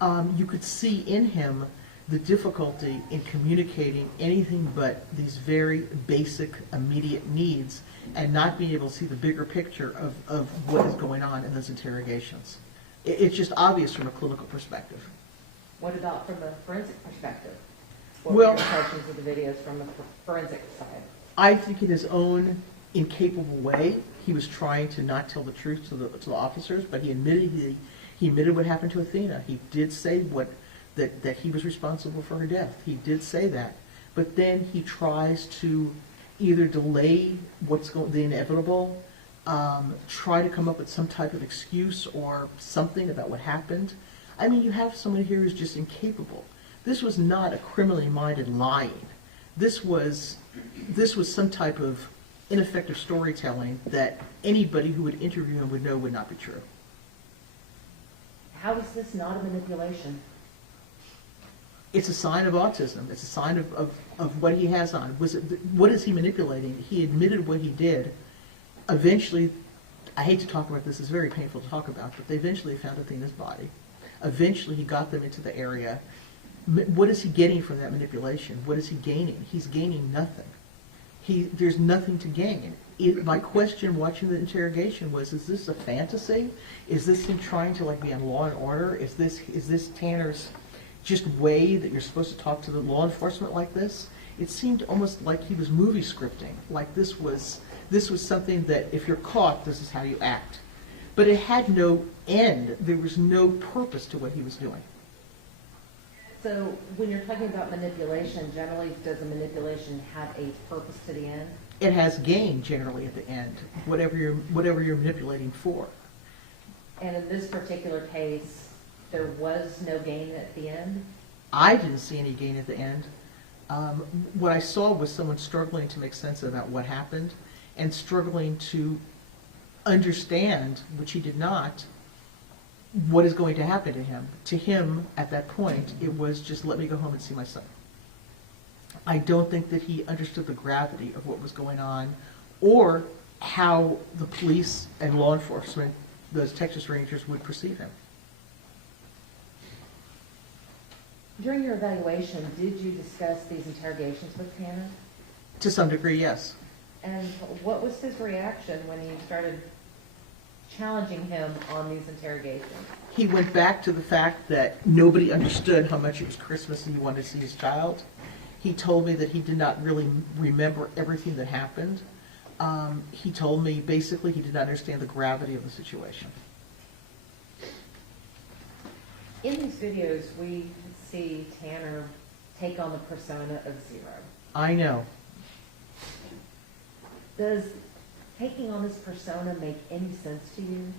You could see in him the difficulty in communicating anything but these very basic, immediate needs and not being able to see the bigger picture of what is going on in those interrogations. It's just obvious from a clinical perspective. What about from a forensic perspective? What Well- were your impressions of the videos from a forensic side? I think in his own incapable way, he was trying to not tell the truth to the officers, but he admitted what happened to Athena. He did say that he was responsible for her death. He did say that. But then he tries to either delay the inevitable, try to come up with some type of excuse or something about what happened. I mean, you have someone here who's just incapable. This was not a criminally minded lying. This was some type of ineffective storytelling that anybody who would interview him would know would not be true. How is this not a manipulation? It's a sign of autism. It's a sign of what he has on. What is he manipulating? He admitted what he did. Eventually, I hate to talk about this, it's very painful to talk about, but they eventually found Athena's body. Eventually, he got them into the area. What is he getting from that manipulation? What is he gaining? He's gaining nothing. There's nothing to gain. My question watching the interrogation was, is this a fantasy? Is this him trying to be on Law and Order? Is this Tanner's just way that you're supposed to talk to the law enforcement like this? It seemed almost like he was movie scripting, like this was something that if you're caught, this is how you act. But it had no end. There was no purpose to what he was doing. So when you're talking about manipulation, generally does a manipulation have a purpose to the end? It has gain generally at the end, whatever you're manipulating for. And in this particular case, there was no gain at the end? I didn't see any gain at the end. What I saw was someone struggling to make sense about what happened and struggling to understand, which he did not, what is going to happen to him. To him, at that point, it was just let me go home and see my son. I don't think that he understood the gravity of what was going on or how the police and law enforcement, those Texas Rangers, would perceive him. During your evaluation, did you discuss these interrogations with Tanner? To some degree, yes. And what was his reaction when you started challenging him on these interrogations? He went back to the fact that nobody understood how much it was Christmas and he wanted to see his child. He told me that he did not really remember everything that happened. He told me basically he did not understand the gravity of the situation. In these videos, we see Tanner take on the persona of Zero. I know. Does taking on this persona make any sense to you?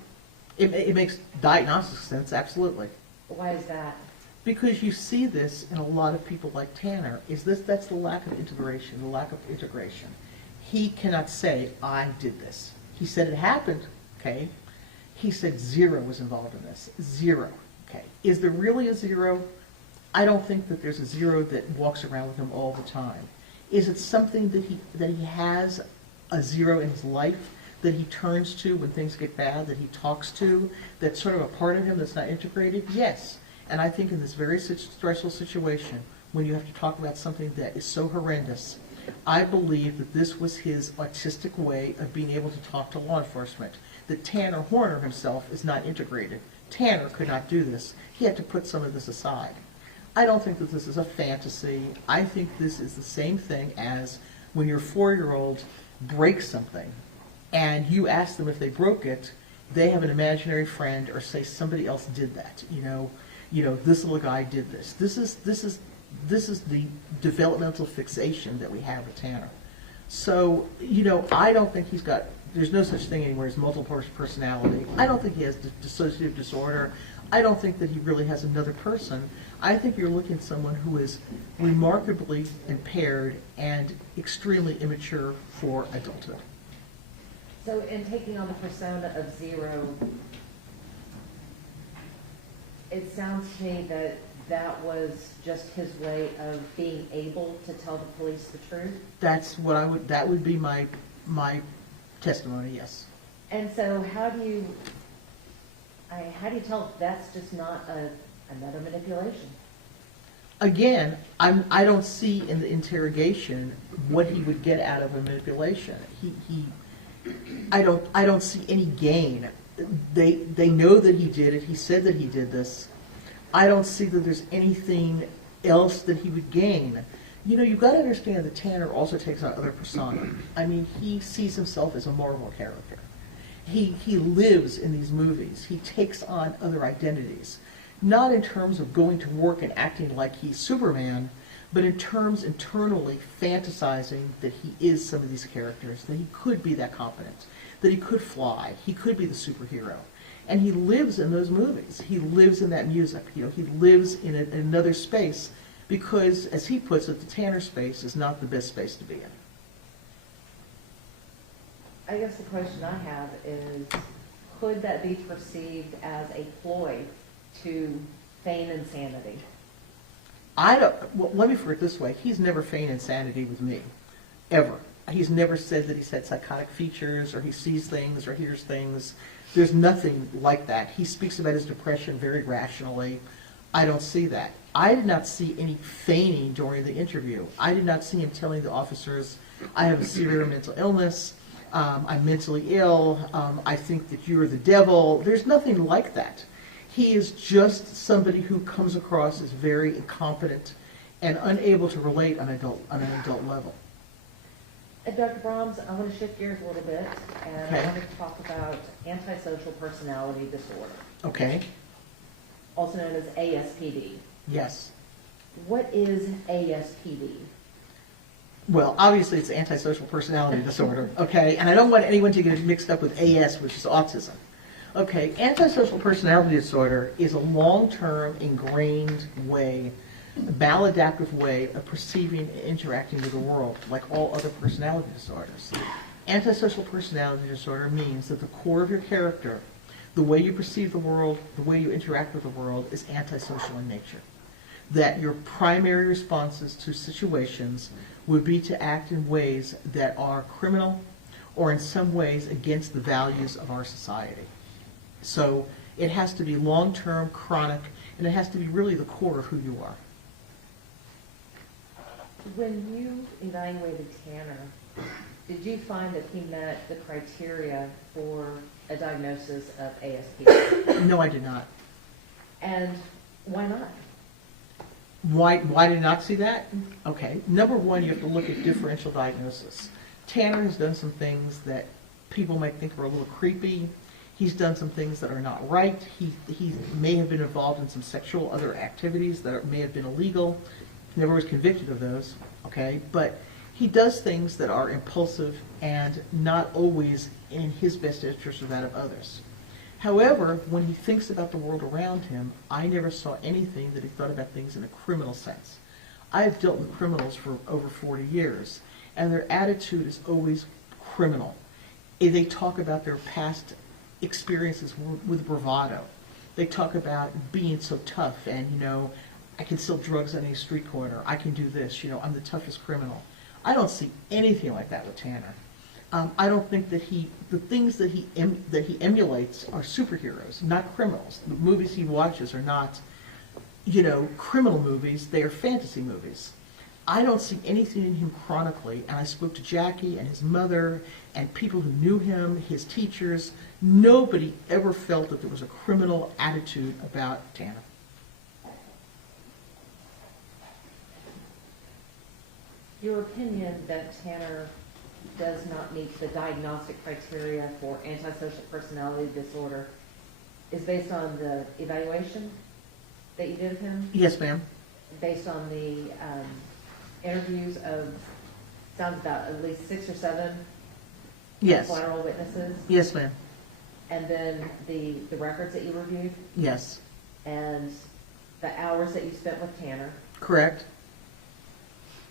It makes diagnostic sense, absolutely. Why is that? Because you see this in a lot of people like Tanner, that's the lack of integration, the lack of integration. He cannot say, I did this. He said it happened, okay? He said Zero was involved in this. Zero, okay? Is there really a Zero? I don't think that there's a Zero that walks around with him all the time. Is it something that he has a Zero in his life that he turns to when things get bad, that he talks to, that's sort of a part of him that's not integrated? Yes. And I think in this very stressful situation, when you have to talk about something that is so horrendous, I believe that this was his autistic way of being able to talk to law enforcement, that Tanner Horner himself is not integrated. Tanner could not do this. He had to put some of this aside. I don't think that this is a fantasy. I think this is the same thing as when your 4-year-old breaks something and you ask them if they broke it, they have an imaginary friend or say somebody else did that. This little guy did this. This is the developmental fixation that we have with Tanner. So, I don't think there's no such thing anymore as multiple personality. I don't think he has dissociative disorder. I don't think that he really has another person. I think you're looking at someone who is remarkably impaired and extremely immature for adulthood. So in taking on the persona of Zero, it sounds to me that that was just his way of being able to tell the police the truth. That would be my testimony, yes. And so how do you tell if that's just not another manipulation? Again, I don't see in the interrogation what he would get out of a manipulation. I don't see any gain. They know that he did it. He said that he did this. I don't see that there's anything else that he would gain. You've got to understand that Tanner also takes on other persona. I mean, he sees himself as a Marvel character. He lives in these movies. He takes on other identities. Not in terms of going to work and acting like he's Superman, but in terms internally fantasizing that he is some of these characters, that he could be that competent, that he could fly, he could be the superhero. And he lives in those movies. He lives in that music. He lives in another space because, as he puts it, the Tanner space is not the best space to be in. I guess the question I have is, could that be perceived as a ploy to feign insanity? Well, let me put it this way. He's never feigned insanity with me, ever. He's never said that he's had psychotic features or he sees things or hears things. There's nothing like that. He speaks about his depression very rationally. I don't see that. I did not see any feigning during the interview. I did not see him telling the officers, I have a severe mental illness, I'm mentally ill, I think that you're the devil. There's nothing like that. He is just somebody who comes across as very incompetent and unable to relate on an adult level. Dr. Brahms, I want to shift gears a little bit, and Okay. I want to talk about antisocial personality disorder, Okay, also known as ASPD. yes. What is ASPD? Well, obviously it's antisocial personality disorder, okay? And I don't want anyone to get it mixed up with AS, which is autism. Okay, antisocial personality disorder is a long-term ingrained way, a maladaptive way of perceiving and interacting with the world, like all other personality disorders. Antisocial personality disorder means that the core of your character, the way you perceive the world, the way you interact with the world, is antisocial in nature. That your primary responses to situations would be to act in ways that are criminal or in some ways against the values of our society. So it has to be long-term, chronic, and it has to be really the core of who you are. When you evaluated Tanner, did you find that he met the criteria for a diagnosis of ASPD? No, I did not. And why not? Why did I not see that? Okay, number one, you have to look at differential diagnosis. Tanner has done some things that people might think are a little creepy. He's done some things that are not right. He may have been involved in some sexual other activities that may have been illegal. Never was convicted of those, okay? But he does things that are impulsive and not always in his best interest or that of others. However, when he thinks about the world around him, I never saw anything that he thought about things in a criminal sense. I've dealt with criminals for over 40 years, and their attitude is always criminal. They talk about their past experiences with bravado. They talk about being so tough and, I can sell drugs on any street corner. I can do this, I'm the toughest criminal. I don't see anything like that with Tanner. I don't think that the things that he emulates are superheroes, not criminals. The movies he watches are not, criminal movies. They are fantasy movies. I don't see anything in him chronically, and I spoke to Jackie and his mother and people who knew him, his teachers. Nobody ever felt that there was a criminal attitude about Tanner. Your opinion that Tanner does not meet the diagnostic criteria for antisocial personality disorder is based on the evaluation that you did of him? Yes, ma'am. Based on the interviews of, sounds about at least 6 or 7 Yes. collateral witnesses? Yes, ma'am. And then the records that you reviewed? Yes. And the hours that you spent with Tanner? Correct.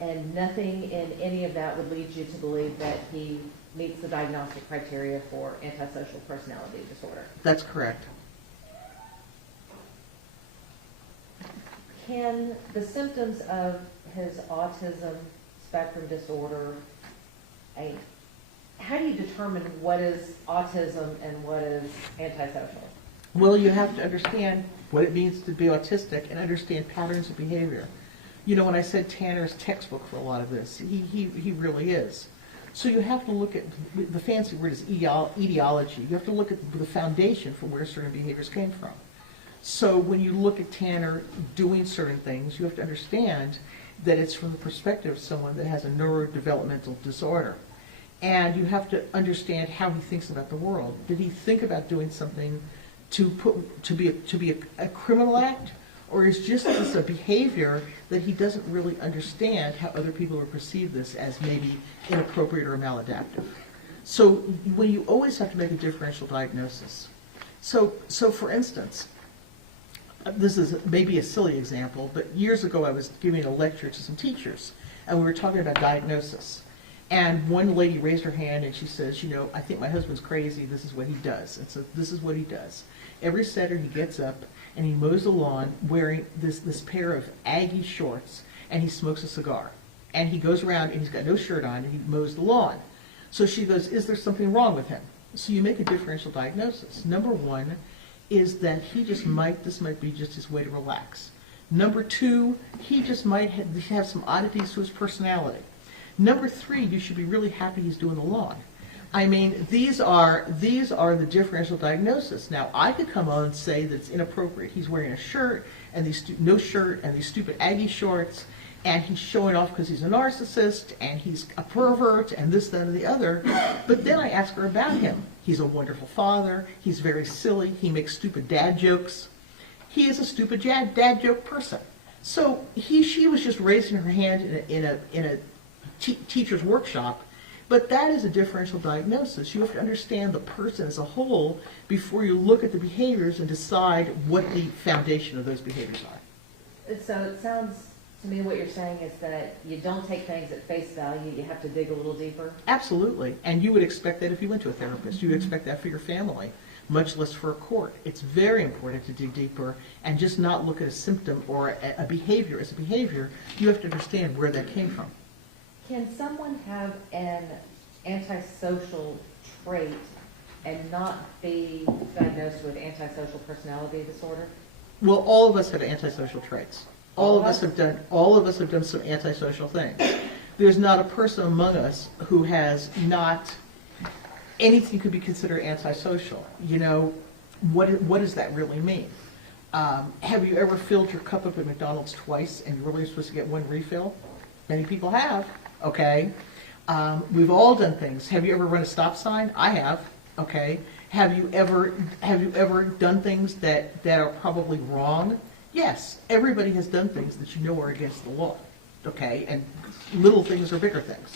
And nothing in any of that would lead you to believe that he meets the diagnostic criteria for antisocial personality disorder? That's correct. Can the symptoms of his autism spectrum disorder, how do you determine what is autism and what is antisocial? Well, you have to understand what it means to be autistic and understand patterns of behavior. You know, when I said Tanner's textbook for a lot of this, he really is. So you have to look at, the fancy word is etiology. You have to look at the foundation for where certain behaviors came from. So when you look at Tanner doing certain things, you have to understand that it's from the perspective of someone that has a neurodevelopmental disorder. And you have to understand how he thinks about the world. Did he think about doing something to be a criminal act? Or is just this a behavior that he doesn't really understand how other people will perceive this as maybe inappropriate or maladaptive? So when you always have to make a differential diagnosis. So for instance, this is maybe a silly example, but years ago I was giving a lecture to some teachers, and we were talking about diagnosis. And one lady raised her hand and she says, you know, I think my husband's crazy, this is what he does. And so this is what he does. Every Saturday he gets up and he mows the lawn wearing this pair of Aggie shorts, and he smokes a cigar. And he goes around and he's got no shirt on and he mows the lawn. So she goes, is there something wrong with him? So you make a differential diagnosis. Number one is that this might be just his way to relax. Number two, he just might have some oddities to his personality. Number three, you should be really happy he's doing the lawn. I mean, these are the differential diagnosis. Now, I could come on and say that it's inappropriate. He's wearing a shirt and no shirt and these stupid Aggie shorts, and he's showing off because he's a narcissist and he's a pervert and this, that, and the other. But then I ask her about him. He's a wonderful father. He's very silly. He makes stupid dad jokes. He is a stupid dad joke person. So she was just raising her hand in a teacher's workshop. But that is a differential diagnosis. You have to understand the person as a whole before you look at the behaviors and decide what the foundation of those behaviors are. So it sounds to me what you're saying is that you don't take things at face value, you have to dig a little deeper? Absolutely. And you would expect that if you went to a therapist. You would expect that for your family, much less for a court. It's very important to dig deeper and just not look at a symptom or a behavior as a behavior. You have to understand where that came from. Can someone have an antisocial trait and not be diagnosed with antisocial personality disorder? Well, all of us have antisocial traits. All of us have done some antisocial things. There's not a person among us who has not anything could be considered antisocial. You know, what does that really mean? Have you ever filled your cup up at McDonald's twice and you're really supposed to get one refill? Many people have. Okay. We've all done things. Have you ever run a stop sign? I have. Okay. Have you ever done things that are probably wrong? Yes. Everybody has done things that you know are against the law. Okay. And little things or bigger things.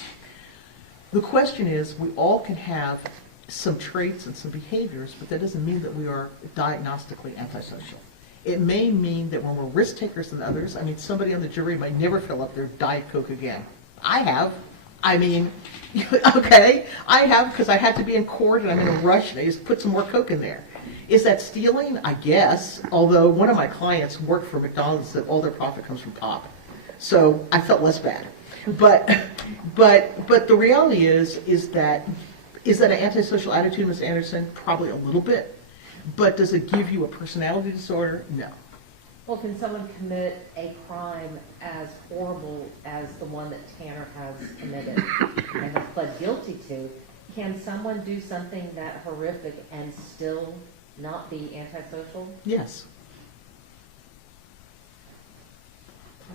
The question is, we all can have some traits and some behaviors, but that doesn't mean that we are diagnostically antisocial. It may mean that when we're risk takers than others, I mean, somebody on the jury might never fill up their Diet Coke again. I have. I mean, okay, I have because I had to be in court and I'm in a rush and I just put some more Coke in there. Is that stealing? I guess. Although one of my clients worked for McDonald's and said all their profit comes from pop. So I felt less bad. But the reality is that an antisocial attitude, Ms. Anderson? Probably a little bit. But does it give you a personality disorder? No. Well, can someone commit a crime as horrible as the one that Tanner has committed and has pled guilty to? Can someone do something that horrific and still not be antisocial? Yes.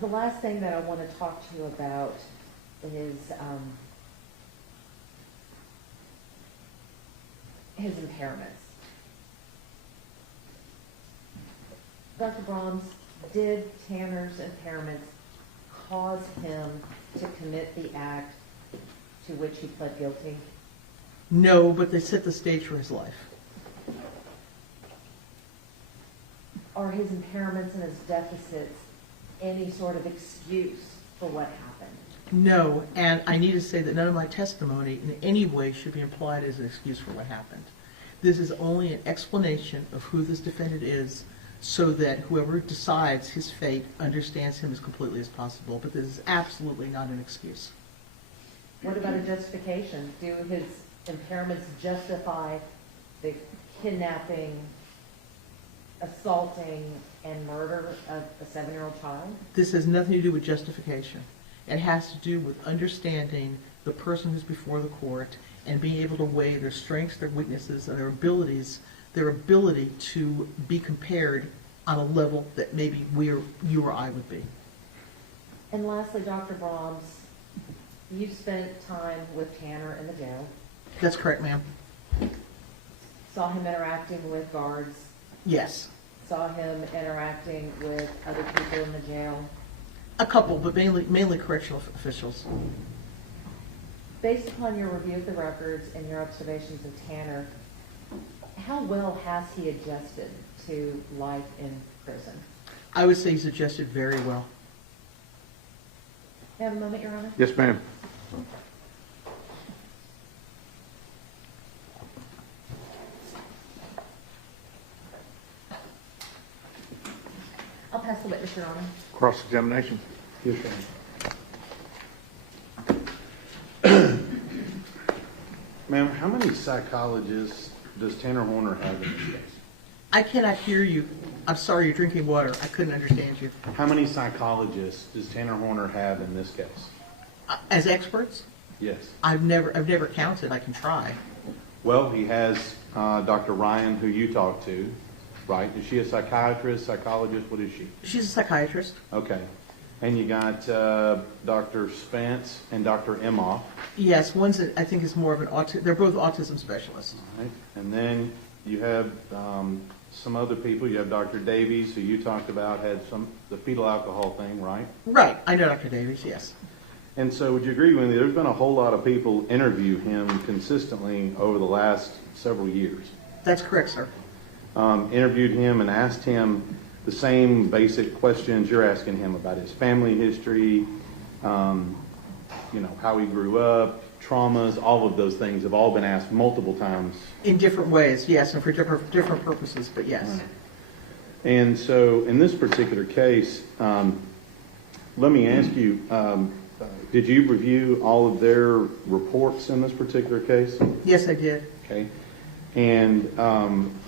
The last thing that I want to talk to you about his impairments. Dr. Brahms, did Tanner's impairments cause him to commit the act to which he pled guilty? No, but they set the stage for his life. Are his impairments and his deficits any sort of excuse for what happened? No, and I need to say that none of my testimony in any way should be implied as an excuse for what happened. This is only an explanation of who this defendant is so that whoever decides his fate understands him as completely as possible, but this is absolutely not an excuse. What about a justification? Do his impairments justify the kidnapping, assaulting, and murder of a 7-year-old child? This has nothing to do with justification. It has to do with understanding the person who's before the court and being able to weigh their strengths, their weaknesses, and their abilities, their ability to be compared on a level that maybe you or I would be. And lastly, Dr. Brahms, you spent time with Tanner in the jail, That's correct, ma'am. saw him interacting with guards, Yes. saw him interacting with other people in the jail. A couple, but mainly correctional officials. Based upon your review of the records and your observations of Tanner, how well has he adjusted to life in prison? I would say he's adjusted very well. May I have a moment, Your Honor? Yes, ma'am. I'll pass the witness, Your Honor. Cross-examination. Yes, sir. Ma'am, how many psychologists does Tanner Horner have in this case? I cannot hear you. I'm sorry, you're drinking water. I couldn't understand you. How many psychologists does Tanner Horner have in this case? As experts, Yes. I've never counted. I can try. Well, he has Dr. Ryan, who you talked to, right? Is she a psychiatrist, psychologist? What is she? She's a psychiatrist. Okay. And you got Dr. Spence and Dr. Emhoff. Yes, one's I think is more of an they're both autism specialists. Right? And then you have some other people. You have Dr. Davies, who you talked about, had the fetal alcohol thing, right? Right. I know Dr. Davies, yes. And so would you agree with me, there's been a whole lot of people interview him consistently over the last several years. That's correct, sir. Interviewed him and asked him the same basic questions you're asking him about his family history, how he grew up, traumas, all of those things have all been asked multiple times. In different ways, yes, and for different purposes, but yes. Right. And so in this particular case, let me ask you, did you review all of their reports in this particular case? Yes, I did. Okay. And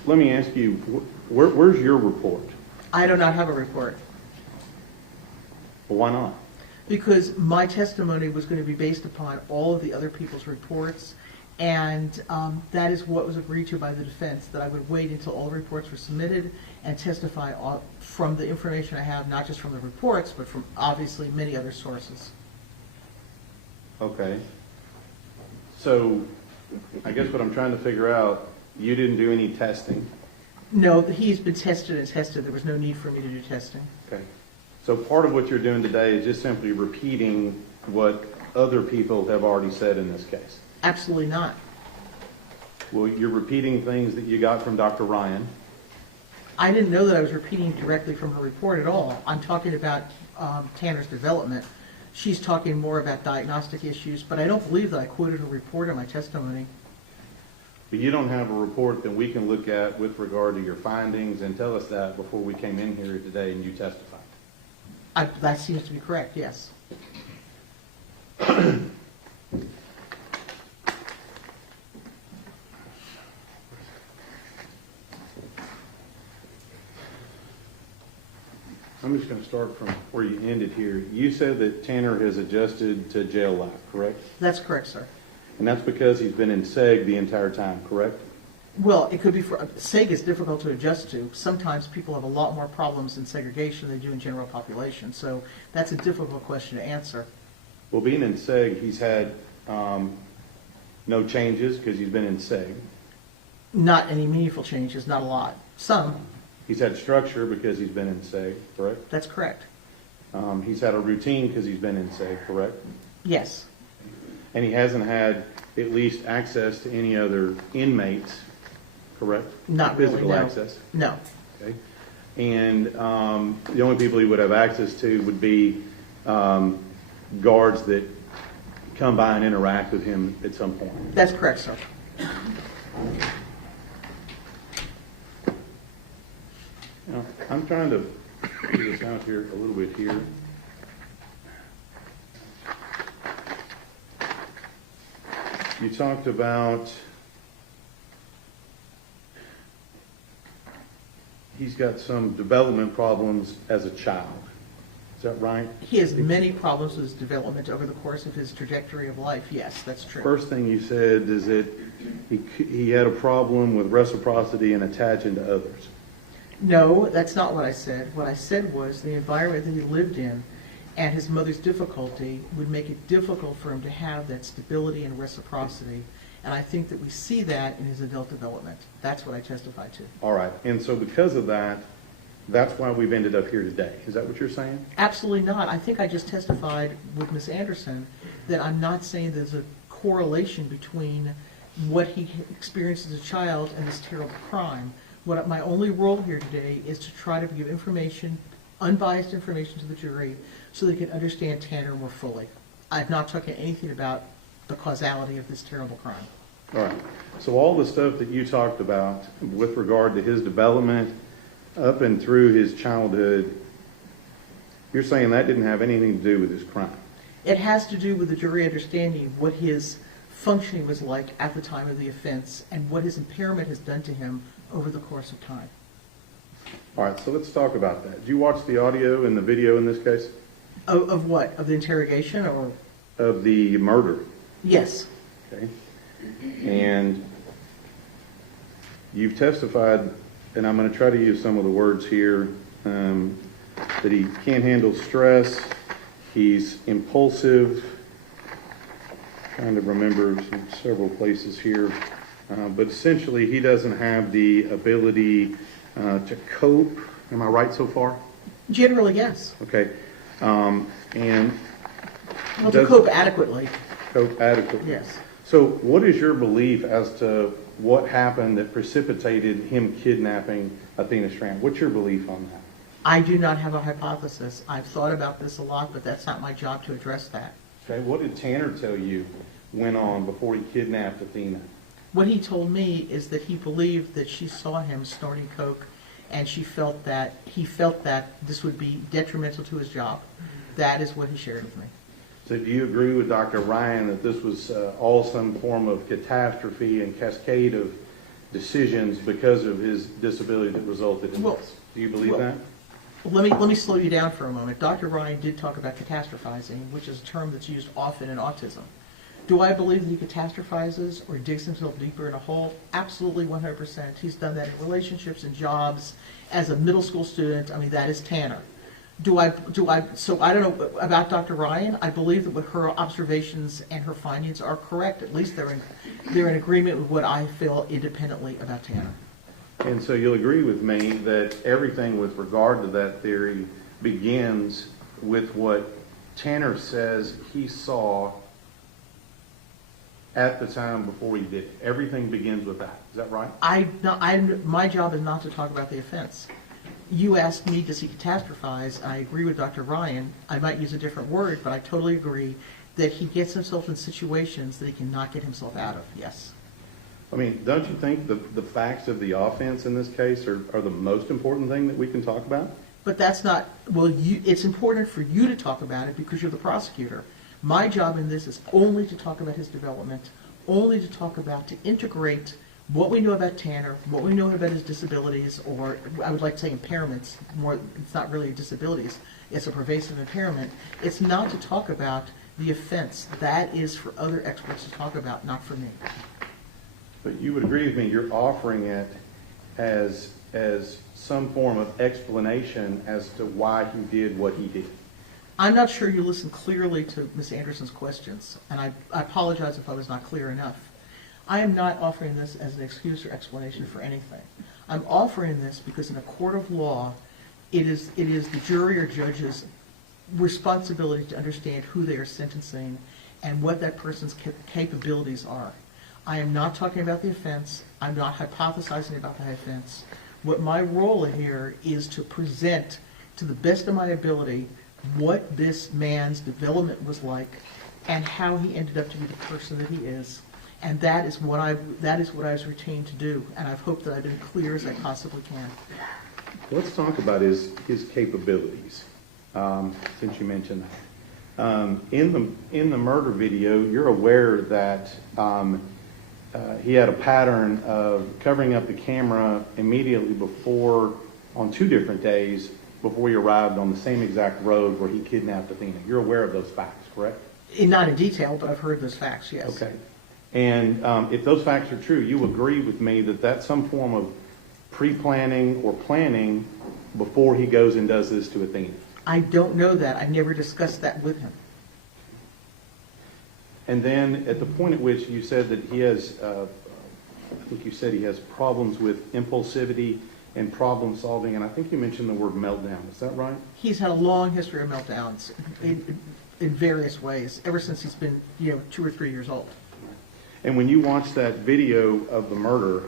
let me ask you, where's your report? I do not have a report Well, why not? because my testimony was going to be based upon all of the other people's reports, and that is what was agreed to by the defense, that I would wait until all the reports were submitted and testify from the information I have, not just from the reports, but from obviously many other sources. Okay. So I guess what I'm trying to figure out, you didn't do any testing. No, he's been tested and tested. There was no need for me to do testing. Okay. So part of what you're doing today is just simply repeating what other people have already said in this case. Absolutely not. Well, you're repeating things that you got from Dr. Ryan. I didn't know that I was repeating directly from her report at all. I'm talking about Tanner's development. She's talking more about diagnostic issues, but I don't believe that I quoted her report in my testimony. But you don't have a report that we can look at with regard to your findings and tell us that before we came in here today and you testified. That seems to be correct, yes. I'm just going to start from where you ended here. You said that Tanner has adjusted to jail life, correct? That's correct, sir. And that's because he's been in SEG the entire time, correct? Well, it could be SEG is difficult to adjust to. Sometimes people have a lot more problems in segregation than they do in general population, so that's a difficult question to answer. Well, being in SEG, he's had no changes because he's been in SEG. Not any meaningful changes, not a lot. Some, He's had structure because he's been in SEG, correct? that's correct. He's had a routine because he's been in SEG, correct? Yes, And he hasn't had at least access to any other inmates, correct? not really, Physical no. access, No, okay? And the only people he would have access to would be guards that come by and interact with him at some point. that's correct, sir. Now, I'm trying to figure this out here a little bit here. You talked about he's got some development problems as a child. Is that right? He has many problems with his development over the course of his trajectory of life. Yes, that's true. First thing you said is that he had a problem with reciprocity and attaching to others. No, that's not what I said. What I said was the environment that he lived in and his mother's difficulty would make it difficult for him to have that stability and reciprocity. And I think that we see that in his adult development. That's what I testified to. All right. And so because of that, that's why we've ended up here today. Is that what you're saying? Absolutely not. I think I just testified with Ms. Anderson that I'm not saying there's a correlation between what he experienced as a child and this terrible crime. My only role here today is to try to give information, unbiased information to the jury so they can understand Tanner more fully. I've not talking anything about the causality of this terrible crime. All right. So all the stuff that you talked about with regard to his development up and through his childhood, you're saying that didn't have anything to do with his crime? It has to do with the jury understanding what his functioning was like at the time of the offense and what his impairment has done to him over the course of time. All right, so let's talk about that. Did you watch the audio and the video in this case? Of what? Of the interrogation or? Of the murder, Yes. okay? And you've testified, and I'm going to try to use some of the words here, that he can't handle stress, he's impulsive, trying to remember several places here, but essentially he doesn't have the ability to cope. Am I right so far? Generally, yes. Okay. And Well, to cope adequately, cope adequately. yes. So what is your belief as to what happened that precipitated him kidnapping Athena Strand? What's your belief on that? I do not have a hypothesis. I've thought about this a lot, but that's not my job to address that. Okay, what did Tanner tell you went on before he kidnapped Athena? What he told me is that he believed that she saw him snorting coke, and he felt that this would be detrimental to his job. That is what he shared with me. So do you agree with Dr. Ryan that this was all some form of catastrophe and cascade of decisions because of his disability that resulted in Well, this? Do you believe well, that? Let me slow you down for a moment. Dr. Ryan did talk about catastrophizing, which is a term that's used often in autism. Do I believe that he catastrophizes or digs himself deeper in a hole? Absolutely, 100%. He's done that in relationships and jobs. As a middle school student, I mean, that is Tanner. So I don't know about Dr. Ryan. I believe that what her observations and her findings are correct. At least they're in agreement with what I feel independently about Tanner. And so you'll agree with me that everything with regard to that theory begins with what Tanner says he saw at the time before he did it. Everything begins with that. Is that right? My job is not to talk about the offense. You asked me, does he catastrophize? I agree with Dr. Ryan. I might use a different word, but I totally agree that he gets himself in situations that he cannot get himself out of. Yes. I mean, don't you think the facts of the offense in this case are the most important thing that we can talk about? But that's not, well, it's important for you to talk about it because you're the prosecutor. My job in this is only to talk about his development, only to integrate what we know about Tanner, what we know about his disabilities, or I would like to say impairments. More, it's not really disabilities. It's a pervasive impairment. It's not to talk about the offense. That is for other experts to talk about, not for me. But you would agree with me, you're offering it as some form of explanation as to why he did what he did. I'm not sure you listened clearly to Ms. Anderson's questions, and I apologize if I was not clear enough. I am not offering this as an excuse or explanation for anything. I'm offering this because in a court of law, it is the jury or judge's responsibility to understand who they are sentencing and what that person's capabilities are. I am not talking about the offense. I'm not hypothesizing about the offense. What my role here is to present to the best of my ability what this man's development was like and how he ended up to be the person that he is. And that is what I was retained to do, and I've hoped that I've been clear as I possibly can. Let's talk about his capabilities, since you mentioned that. In the murder video, you're aware that he had a pattern of covering up the camera immediately before, on 2 different days, before he arrived on the same exact road where he kidnapped Athena. You're aware of those facts, correct? Not in detail, but I've heard those facts, yes. Okay. And if those facts are true, you agree with me that that's some form of pre-planning or planning before he goes and does this to Athena? I don't know that. I never discussed that with him. And then at the point at which you said that he has, I think you said he has problems with impulsivity and problem solving, and I think you mentioned the word meltdown. Is that right? He's had a long history of meltdowns in various ways, ever since he's been, 2 or 3 years old. And when you watch that video of the murder,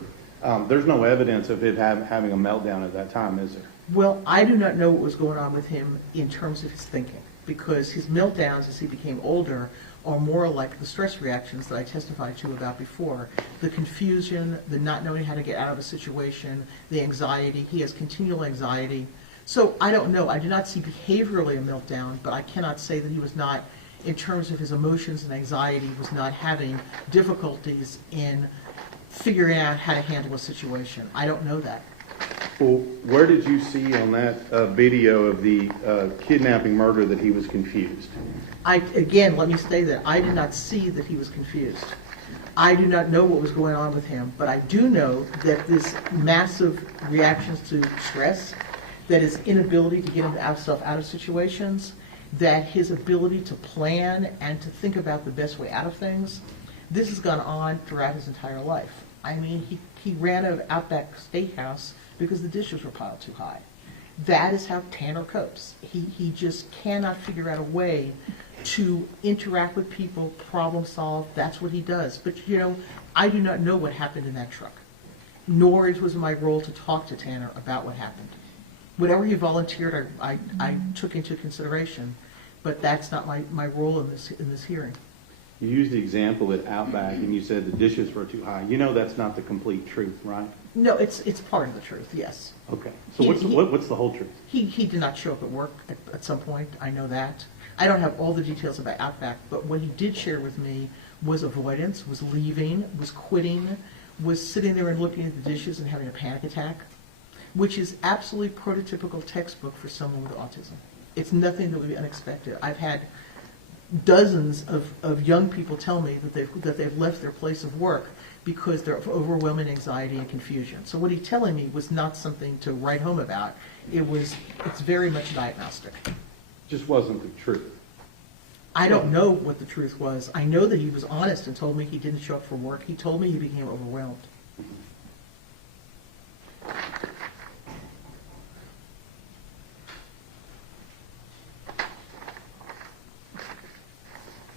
there's no evidence of him having a meltdown at that time, is there? Well, I do not know what was going on with him in terms of his thinking, because his meltdowns as he became older are more like the stress reactions that I testified to about before. The confusion, the not knowing how to get out of a situation, the anxiety. He has continual anxiety. So I don't know. I do not see behaviorally a meltdown, but I cannot say that he was not, in terms of his emotions and anxiety, was not having difficulties in figuring out how to handle a situation. I don't know that. Well, where did you see on that video of the kidnapping murder that he was confused? Again, let me say that I did not see that he was confused. I do not know what was going on with him, but I do know that this massive reactions to stress, that his inability to get himself out of situations, that his ability to plan and to think about the best way out of things, this has gone on throughout his entire life. I mean, he ran out of Outback Steakhouse because the dishes were piled too high. That is how Tanner copes. He just cannot figure out a way to interact with people, problem solve. That's what he does. But, I do not know what happened in that truck, nor it was my role to talk to Tanner about what happened. Whatever he volunteered, I took into consideration, but that's not my role in this hearing. You used the example at Outback, and you said the dishes were too high. You know that's not the complete truth, right? No, it's part of the truth, yes. Okay. So what's the whole truth? He did not show up at work at some point. I know that. I don't have all the details about Outback, but what he did share with me was avoidance, was leaving, was quitting, was sitting there and looking at the dishes and having a panic attack, which is absolutely prototypical textbook for someone with autism. It's nothing that would be unexpected. I've had dozens of young people tell me that they've left their place of work because they're of overwhelming anxiety and confusion. So what he's telling me was not something to write home about. It's very much diagnostic. Just wasn't the truth. I don't know what the truth was. I know that he was honest and told me he didn't show up for work. He told me he became overwhelmed.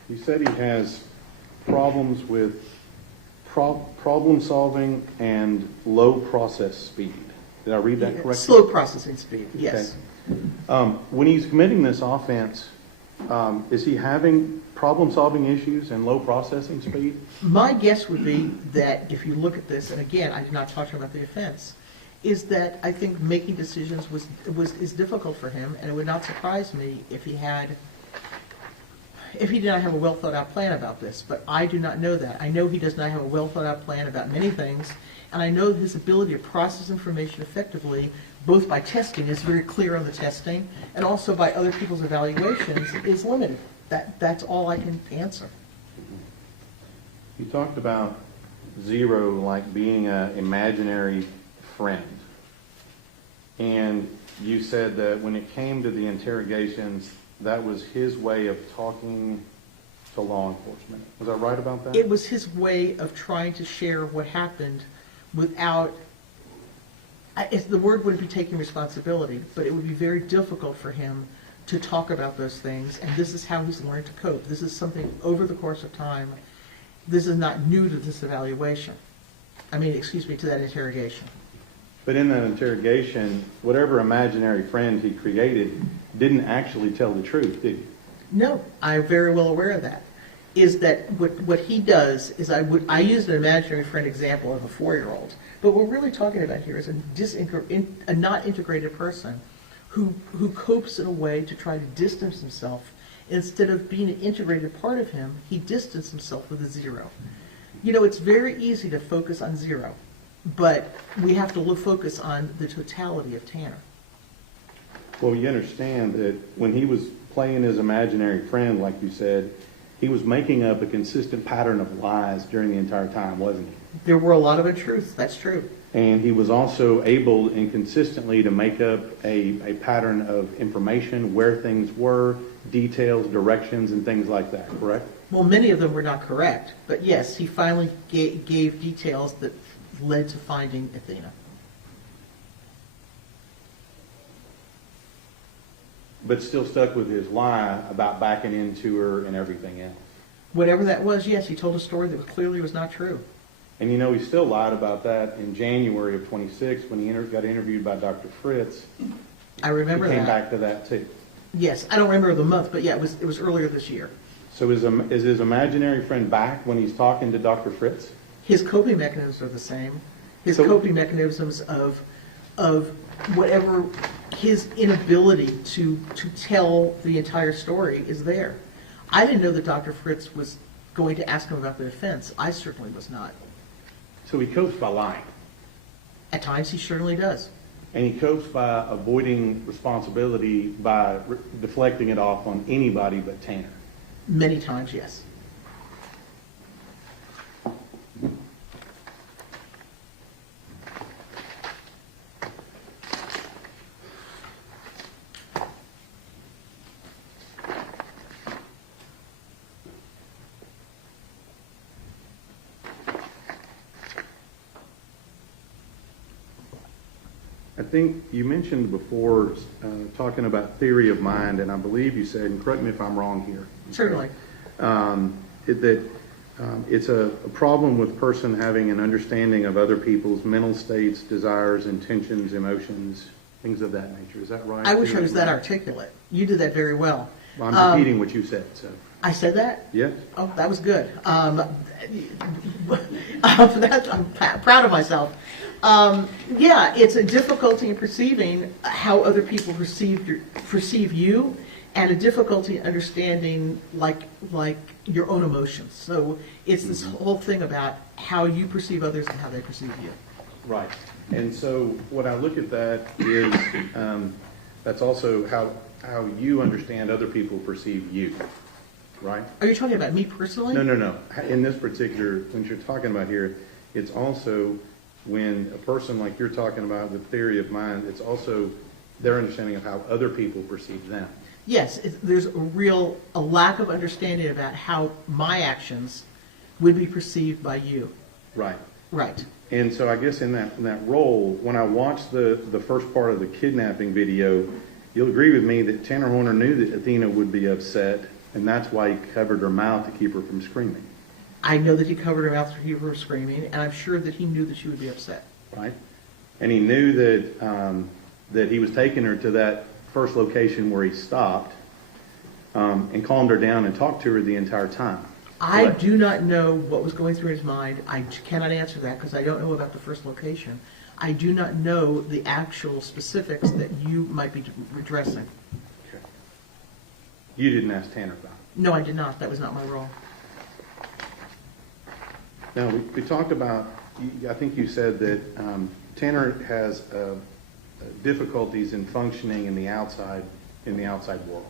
You said he has problems with problem solving and low process speed. Did I read that correctly? Slow processing speed, yes. Okay. When he's committing this offense, is he having problem solving issues and low processing speed? My guess would be that if you look at this, and again, I did not talk about the offense, is that I think making decisions is difficult for him, and it would not surprise me if he did not have a well thought out plan about this, but I do not know that. I know he does not have a well thought out plan about many things, and I know his ability to process information effectively, both by testing, is very clear on the testing, and also by other people's evaluations, is limited. That's all I can answer. You talked about Zero like being an imaginary friend, and you said that when it came to the interrogations, that was his way of talking to law enforcement. Was I right about that? It was his way of trying to share what happened without, the word wouldn't be taking responsibility, but it would be very difficult for him to talk about those things, and this is how he's learned to cope. This is something over the course of time. This is not new to this evaluation. To that interrogation. But in that interrogation, whatever imaginary friend he created didn't actually tell the truth, did he? No, I'm very well aware of that. Is that what he does is I use an imaginary friend example of a 4-year-old, but what we're really talking about here is a not integrated person who copes in a way to try to distance himself. Instead of being an integrated part of him, he distanced himself with a 0. It's very easy to focus on 0, but we have to focus on the totality of Tanner. Well, you understand that when he was playing his imaginary friend, like you said, he was making up a consistent pattern of lies during the entire time, wasn't he? There were a lot of untruths, that's true. And he was also able and consistently to make up a pattern of information, where things were, details, directions, and things like that, correct? Well, many of them were not correct, but yes, he finally gave details that led to finding Athena. But still stuck with his lie about backing into her and everything else. Whatever that was, yes, he told a story that clearly was not true. And he still lied about that in January of 26 when he got interviewed by Dr. Fritz. I remember He came that. back to that too. Yes, I don't remember the month, but yeah, it was earlier this year. So is his imaginary friend back when he's talking to Dr. Fritz? His coping mechanisms are the same. His So- coping mechanisms of whatever his inability to tell the entire story is there. I didn't know that Dr. Fritz was going to ask him about the defense. I certainly was not. So he copes by lying. At times, he certainly does. And he copes by avoiding responsibility by deflecting it off on anybody but Tanner. Many times, yes. I think you mentioned before talking about theory of mind, and I believe you said, and correct me if I'm wrong here. Certainly. It's a problem with person having an understanding of other people's mental states, desires, intentions, emotions, things of that nature. Is that right? I wish I was that articulate. You did that very well. Well, I'm repeating what you said, so. I said that? Yes? Oh, that was good. For that, I'm proud of myself. Yeah, it's a difficulty in perceiving how other people perceive you, and a difficulty in understanding like your own emotions. So it's this whole thing about how you perceive others and how they perceive you. Right. And so what I look at that is that's also how you understand other people perceive you, right? Are you talking about me personally? No. In this particular, when you're talking about here, it's also when a person like you're talking about the theory of mind, it's also their understanding of how other people perceive them. Yes, there's a lack of understanding about how my actions would be perceived by you. Right. Right. And so I guess in that role, when I watched the first part of the kidnapping video, you'll agree with me that Tanner Horner knew that Athena would be upset, and that's why he covered her mouth to keep her from screaming. I know that he covered her mouth to keep her screaming, and I'm sure that he knew that she would be upset. Right. And he knew that he was taking her to that first location where he stopped and calmed her down and talked to her the entire time. I Correct? do not know what was going through his mind. I cannot answer that because I don't know about the first location. I do not know the actual specifics that you might be addressing. Okay. You didn't ask Tanner about it. No, I did not. That was not my role. Now, we talked about, I think you said that Tanner has difficulties in functioning in the outside world.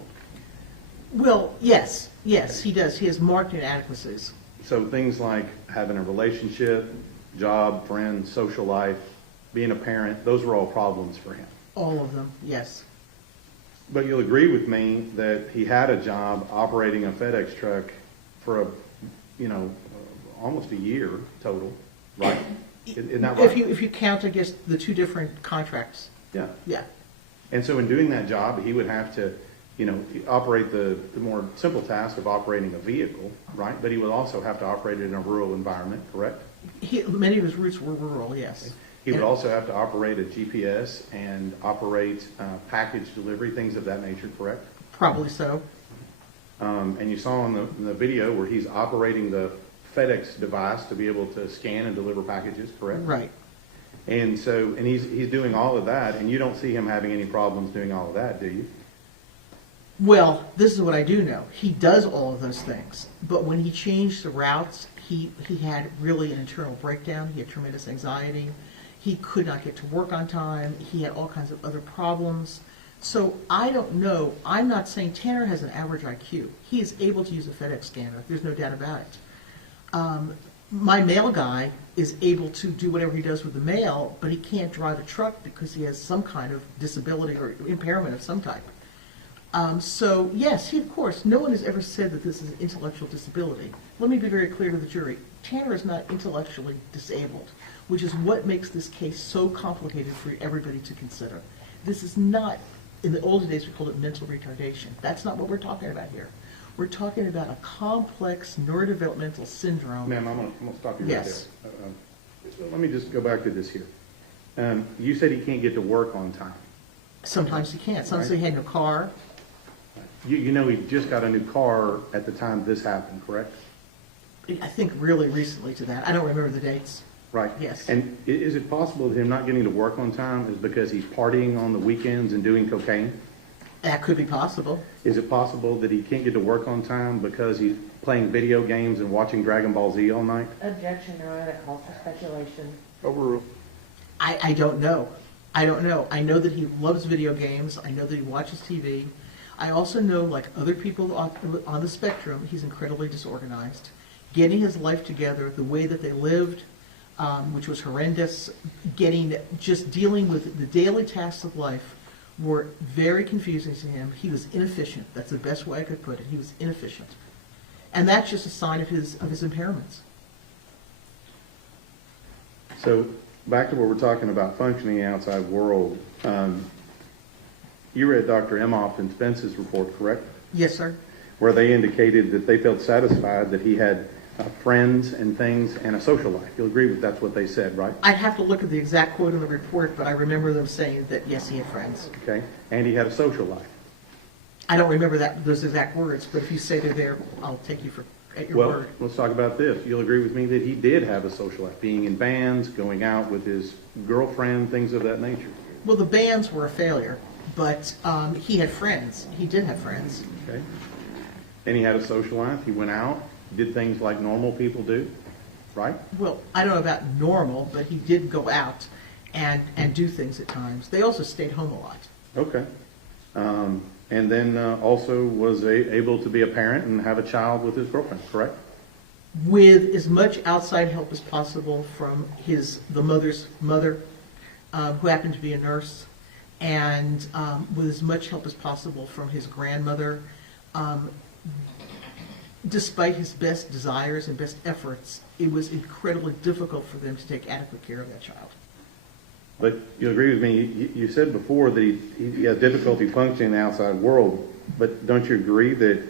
Well, yes, he does. He has marked inadequacies. So things like having a relationship, job, friends, social life, being a parent, those are all problems for him. All of them, yes. But you'll agree with me that he had a job operating a FedEx truck for almost a year total, right? Isn't that right? If you count, I guess, the two different contracts, Yeah. yeah. And so in doing that job, he would have to, operate the more simple task of operating a vehicle, right? But he would also have to operate it in a rural environment, correct? Many of his routes were rural, yes. He would also have to operate a GPS and operate package delivery, things of that nature, correct? Probably so. And you saw in the video where he's operating the FedEx device to be able to scan and deliver packages, correct? Right. And so, and he's doing all of that, and you don't see him having any problems doing all of that, do you? Well, this is what I do know. He does all of those things, but when he changed the routes, he had really an internal breakdown. He had tremendous anxiety. He could not get to work on time. He had all kinds of other problems. So I don't know. I'm not saying Tanner has an average IQ. He is able to use a FedEx scanner. There's no doubt about it. My mail guy is able to do whatever he does with the mail, but he can't drive a truck because he has some kind of disability or impairment of some type. So yes, of course, no one has ever said that this is an intellectual disability. Let me be very clear to the jury. Tanner is not intellectually disabled, which is what makes this case so complicated for everybody to consider. This is not, in the olden days we called it mental retardation. That's not what we're talking about here. We're talking about a complex neurodevelopmental syndrome. Ma'am, I'm gonna stop you right Yes. there. Let me just go back to this here. You said he can't get to work on time. Sometimes he can't. Sometimes he had no car. You know he just got a new car at the time this happened, correct? I think really recently to that. I don't remember the dates. Right. Yes. And is it possible that him not getting to work on time is because he's partying on the weekends and doing cocaine? That could be possible. Is it possible that he can't get to work on time because he's playing video games and watching Dragon Ball Z all night? Objection, Your Honor, that calls for speculation. Overruled. I don't know. I don't know. I know that he loves video games. I know that he watches TV. I also know, like other people on the spectrum, he's incredibly disorganized. Getting his life together, the way that they lived, which was horrendous, just dealing with the daily tasks of life were very confusing to him. He was inefficient. That's the best way I could put it. He was inefficient. And that's just a sign of his impairments. So back to what we're talking about functioning in the outside world. You read Dr. Emhoff and Spence's report, correct? Yes, sir. Where they indicated that they felt satisfied that he had friends and things and a social life. You'll agree with that's what they said, right? I'd have to look at the exact quote in the report, but I remember them saying that, yes, he had friends. Okay. And he had a social life. I don't remember those exact words, but if you say they're there, I'll take you at your Well, word. let's talk about this. You'll agree with me that he did have a social life, being in bands, going out with his girlfriend, things of that nature. Well, the bands were a failure, but he had friends. He did have friends. Okay. And he had a social life. He went out, did things like normal people do, right? Well, I don't know about normal, but he did go out and do things at times. They also stayed home a lot. Okay. And then also was able to be a parent and have a child with his girlfriend, correct? With as much outside help as possible from the mother's mother, who happened to be a nurse, and with as much help as possible from his grandmother. Despite his best desires and best efforts, it was incredibly difficult for them to take adequate care of that child. But you'll agree with me, you said before that he has difficulty functioning in the outside world, but don't you agree that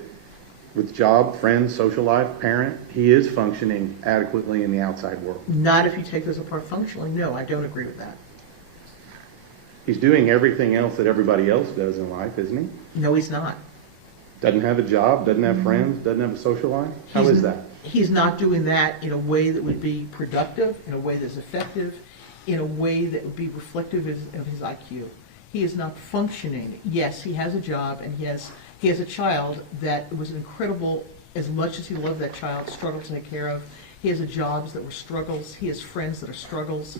with job, friends, social life, parent, he is functioning adequately in the outside world? Not if you take those apart functionally. No, I don't agree with that. He's doing everything else that everybody else does in life, isn't he? No, he's not. Doesn't have a job, doesn't have friends, doesn't have a social life? How is that? He's not doing that in a way that would be productive, in a way that's effective, in a way that would be reflective of his IQ. He is not functioning. Yes, he has a job, and he has a child that was an incredible, as much as he loved that child, struggle to take care of. He has jobs that were struggles. He has friends that are struggles.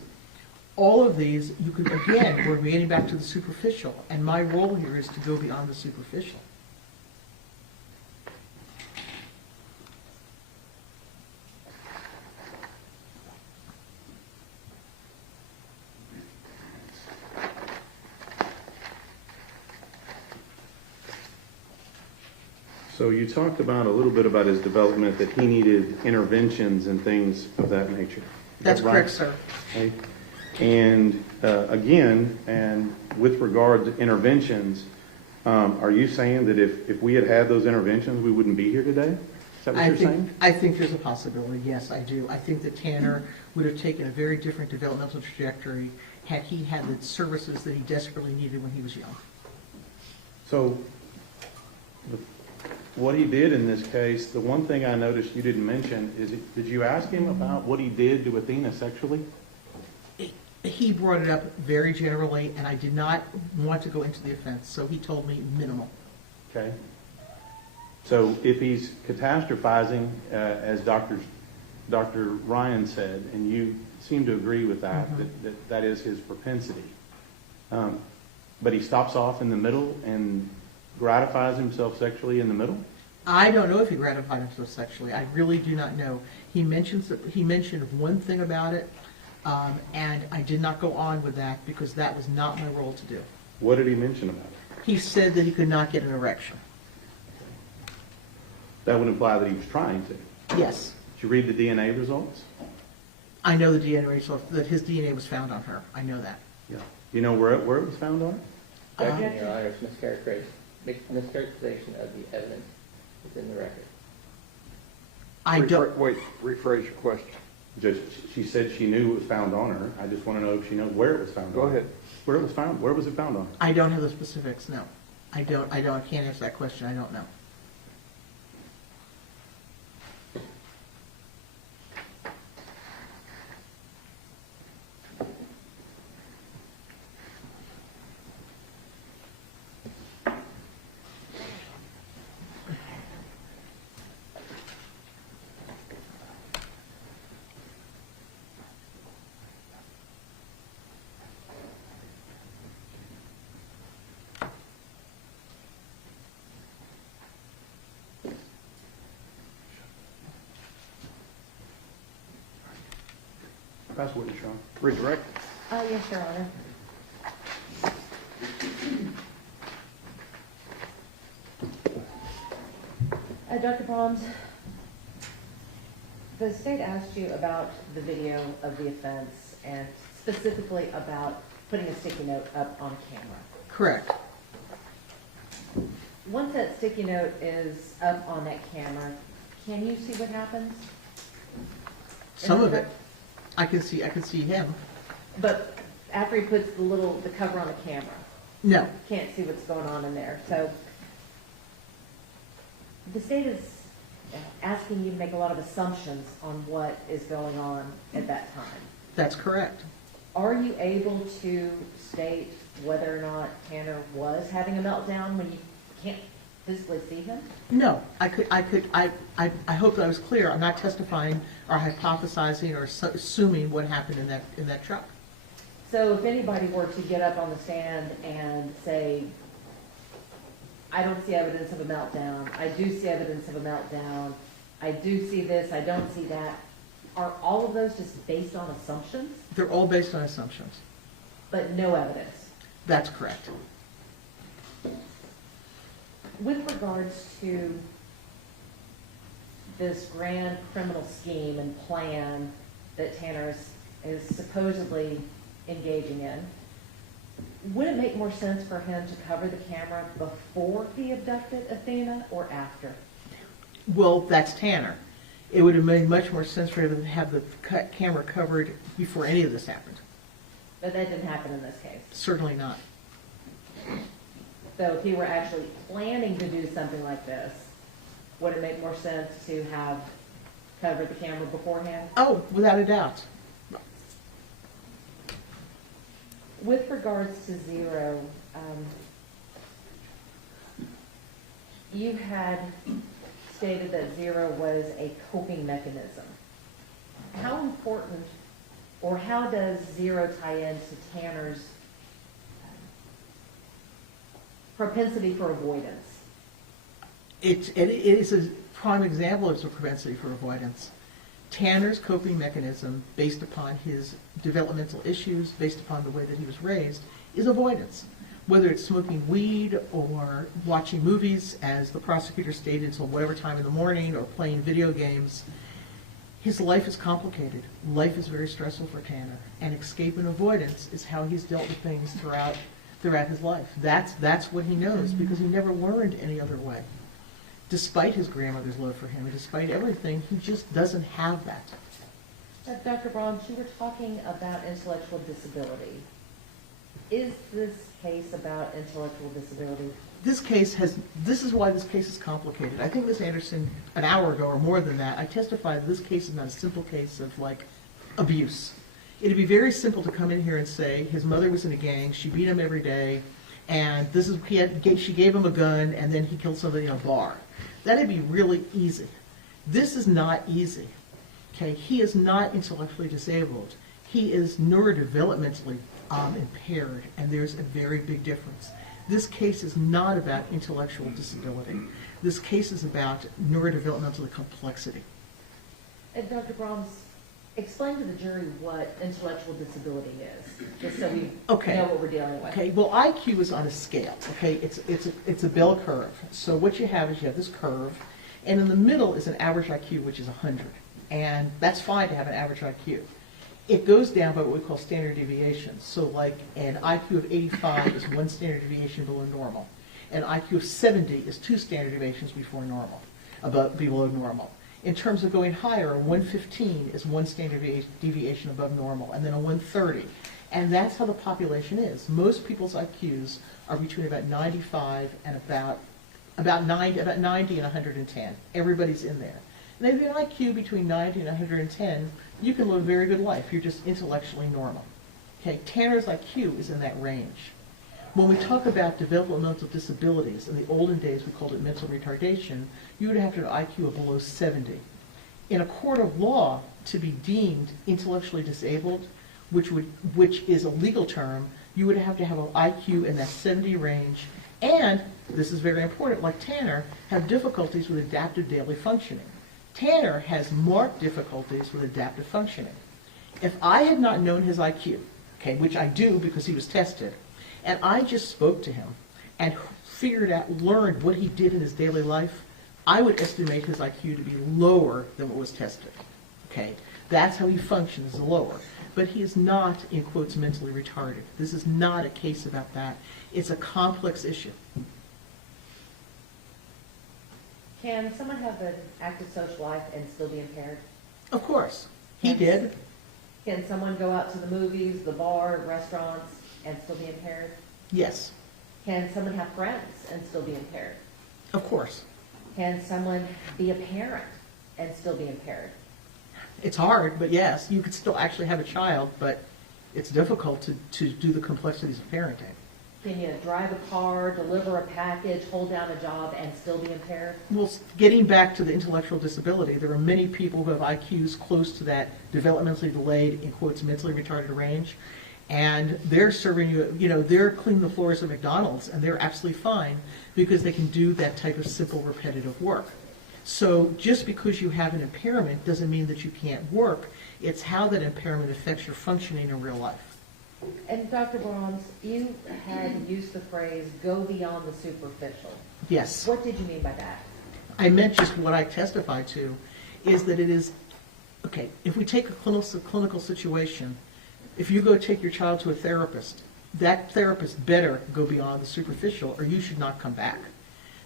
All of these, you could, again, we're getting back to the superficial, and my role here is to go beyond the superficial. So you talked about a little bit about his development, that he needed interventions and things of that nature. Is That's that right? correct, sir. Okay. And again, and with regard to interventions, are you saying that if we had had those interventions, we wouldn't be here today? Is that what you're saying? I think there's a possibility, yes, I do. I think that Tanner would have taken a very different developmental trajectory had he had the services that he desperately needed when he was young. So what he did in this case, the one thing I noticed you didn't mention is, did you ask him about what he did to Athena sexually? He brought it up very generally, and I did not want to go into the offense, so he told me minimal. Okay. So if he's catastrophizing, as Dr. Ryan said, and you seem to agree with that, that is his propensity, but he stops off in the middle and gratifies himself sexually in the middle? I don't know if he gratified himself sexually. I really do not know. He mentioned one thing about it, and I did not go on with that because that was not my role to do. What did he mention about it? He said that he could not get an erection. That would imply that he was trying to. Yes. Did you read the DNA results? I know the DNA result, that his DNA was found on her. I know that. Yeah. You know where it was found on? Objection, Your Honor, it's mischaracterization of the evidence is in the record. I don't. Wait, rephrase your question. Judge, she said she knew it was found on her. I just want to know if she knows where it was found on. Go ahead. Where it was found? Where was it found on? I don't have the specifics. No, I don't. I can't answer that question. I don't know. Pass witness, Sean. Redirect. Yes, Your Honor. Dr. Brahms, the state asked you about the video of the offense and specifically about putting a sticky note up on camera. Correct. Once that sticky note is up on that camera, can you see what happens? Some of it. I can see him. But after he puts the cover on the camera, No. can't see what's going on in there. So the state is asking you to make a lot of assumptions on what is going on at that time. That's correct. Are you able to state whether or not Tanner was having a meltdown when you can't physically see him? No, I hope that I was clear. I'm not testifying or hypothesizing or assuming what happened in that truck. So if anybody were to get up on the stand and say, I don't see evidence of a meltdown, I do see evidence of a meltdown, I do see this, I don't see that, are all of those just based on assumptions, They're all based on assumptions. but no evidence? That's correct. With regards to this grand criminal scheme and plan that Tanner is supposedly engaging in, would it make more sense for him to cover the camera before he abducted Athena or after? Well, that's Tanner. It would have made much more sense for him to have the camera covered before any of this happened. But that didn't happen in this case. Certainly not. So if he were actually planning to do something like this, would it make more sense to have covered the camera beforehand? Oh, without a doubt. With regards to Zero, you had stated that Zero was a coping mechanism. How important, or how does Zero tie into Tanner's propensity for avoidance? It is a prime example of a propensity for avoidance. Tanner's coping mechanism, based upon his developmental issues, based upon the way that he was raised, is avoidance. whether it's smoking weed or watching movies, as the prosecutor stated, until whatever time in the morning, or playing video games. His life is complicated. Life is very stressful for Tanner, and escape and avoidance is how he's dealt with things throughout his life. That's what he knows, because he never learned any other way. Despite his grandmother's love for him, and despite everything, he just doesn't have that. Dr. Brahms, you were talking about intellectual disability. Is this case about intellectual disability? This is why this case is complicated. I think Ms. Anderson, an hour ago or more than that, I testified that this case is not a simple case of like abuse. It'd be very simple to come in here and say his mother was in a gang, she beat him every day, and she gave him a gun, and then he killed somebody in a bar. That'd be really easy. This is not easy. Okay, he is not intellectually disabled. He is neurodevelopmentally impaired, and there's a very big difference. This case is not about intellectual disability. This case is about neurodevelopmental complexity. And Dr. Brahms, explain to the jury what intellectual disability is, just so we know what we're dealing with. Okay, well, IQ is on a scale, okay? It's a bell curve. So what you have is you have this curve, and in the middle is an average IQ, which is 100. And that's fine to have an average IQ. It goes down by what we call standard deviations. So like an IQ of 85 is one standard deviation below normal. An IQ of 70 is two standard deviations below normal. In terms of going higher, a 115 is one standard deviation above normal, and then a 130. And that's how the population is. Most people's IQs are between about 95 and about 90 and 110. Everybody's in there. And if you have an IQ between 90 and 110, you can live a very good life. You're just intellectually normal. Okay, Tanner's IQ is in that range. When we talk about developmental disabilities, in the olden days we called it mental retardation, you would have to have an IQ of below 70. In a court of law, to be deemed intellectually disabled, which is a legal term, you would have to have an IQ in that 70 range, and, this is very important, like Tanner, have difficulties with adaptive daily functioning. Tanner has marked difficulties with adaptive functioning. If I had not known his IQ, okay, which I do because he was tested, and I just spoke to him and learned what he did in his daily life, I would estimate his IQ to be lower than what was tested. Okay, that's how he functions, lower. But he is not, in quotes, mentally retarded. This is not a case about that. It's a complex issue. Can someone have an active social life and still be impaired? Of course, he did. Can someone go out to the movies, the bar, restaurants, and still be impaired? Yes, Can someone have friends and still be impaired? of course. Can someone be a parent and still be impaired? It's hard, but yes, you could still actually have a child, but it's difficult to do the complexities of parenting. Can you drive a car, deliver a package, hold down a job, and still be impaired? Well, getting back to the intellectual disability, there are many people who have IQs close to that developmentally delayed, in quotes, mentally retarded range, and they're serving they're cleaning the floors of McDonald's, and they're absolutely fine because they can do that type of simple, repetitive work. So just because you have an impairment doesn't mean that you can't work. It's how that impairment affects your functioning in real life. And Dr. Brahms, you had used the phrase, go beyond the superficial. Yes. What did you mean by that? I meant just what I testified to, is that it is, okay, if we take a clinical situation, if you go take your child to a therapist, that therapist better go beyond the superficial or you should not come back,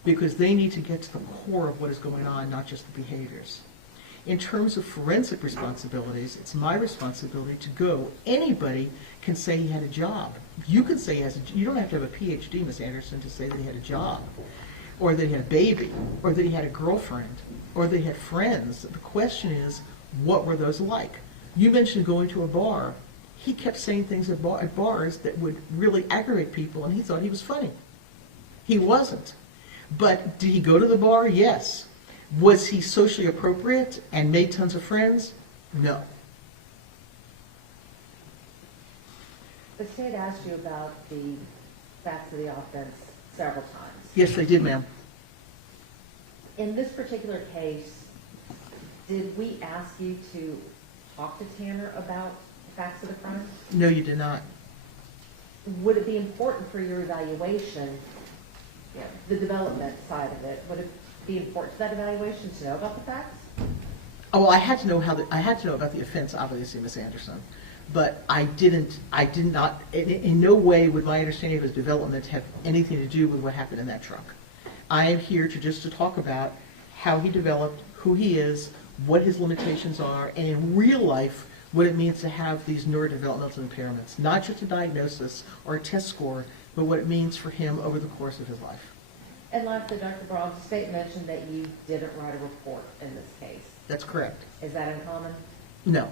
because they need to get to the core of what is going on, not just the behaviors. In terms of forensic responsibilities, it's my responsibility to go. Anybody can say he had a job. You can say he has you don't have to have a PhD, Ms. Anderson, to say that he had a job, or that he had a baby, or that he had a girlfriend, or that he had friends. The question is, what were those like? You mentioned going to a bar. He kept saying things at bars that would really aggravate people, and he thought he was funny. He wasn't. But did he go to the bar? Yes. Was he socially appropriate and made tons of friends? No. The state asked you about the facts of the offense several times. Yes, they did, ma'am. In this particular case, did we ask you to talk to Tanner about the facts of the crime? No, you did not. would it be important for your evaluation, the development side of it, would it be important to that evaluation to know about the facts? Oh, well, I had to know I had to know about the offense, obviously, Ms. Anderson. But I did not, in no way would my understanding of his development have anything to do with what happened in that truck. I am here to talk about how he developed, who he is, what his limitations are, and in real life, what it means to have these neurodevelopmental impairments. Not just a diagnosis or a test score, but what it means for him over the course of his life. And lastly, Dr. Braun, the state mentioned that you didn't write a report in this case. That's correct. Is that uncommon? No.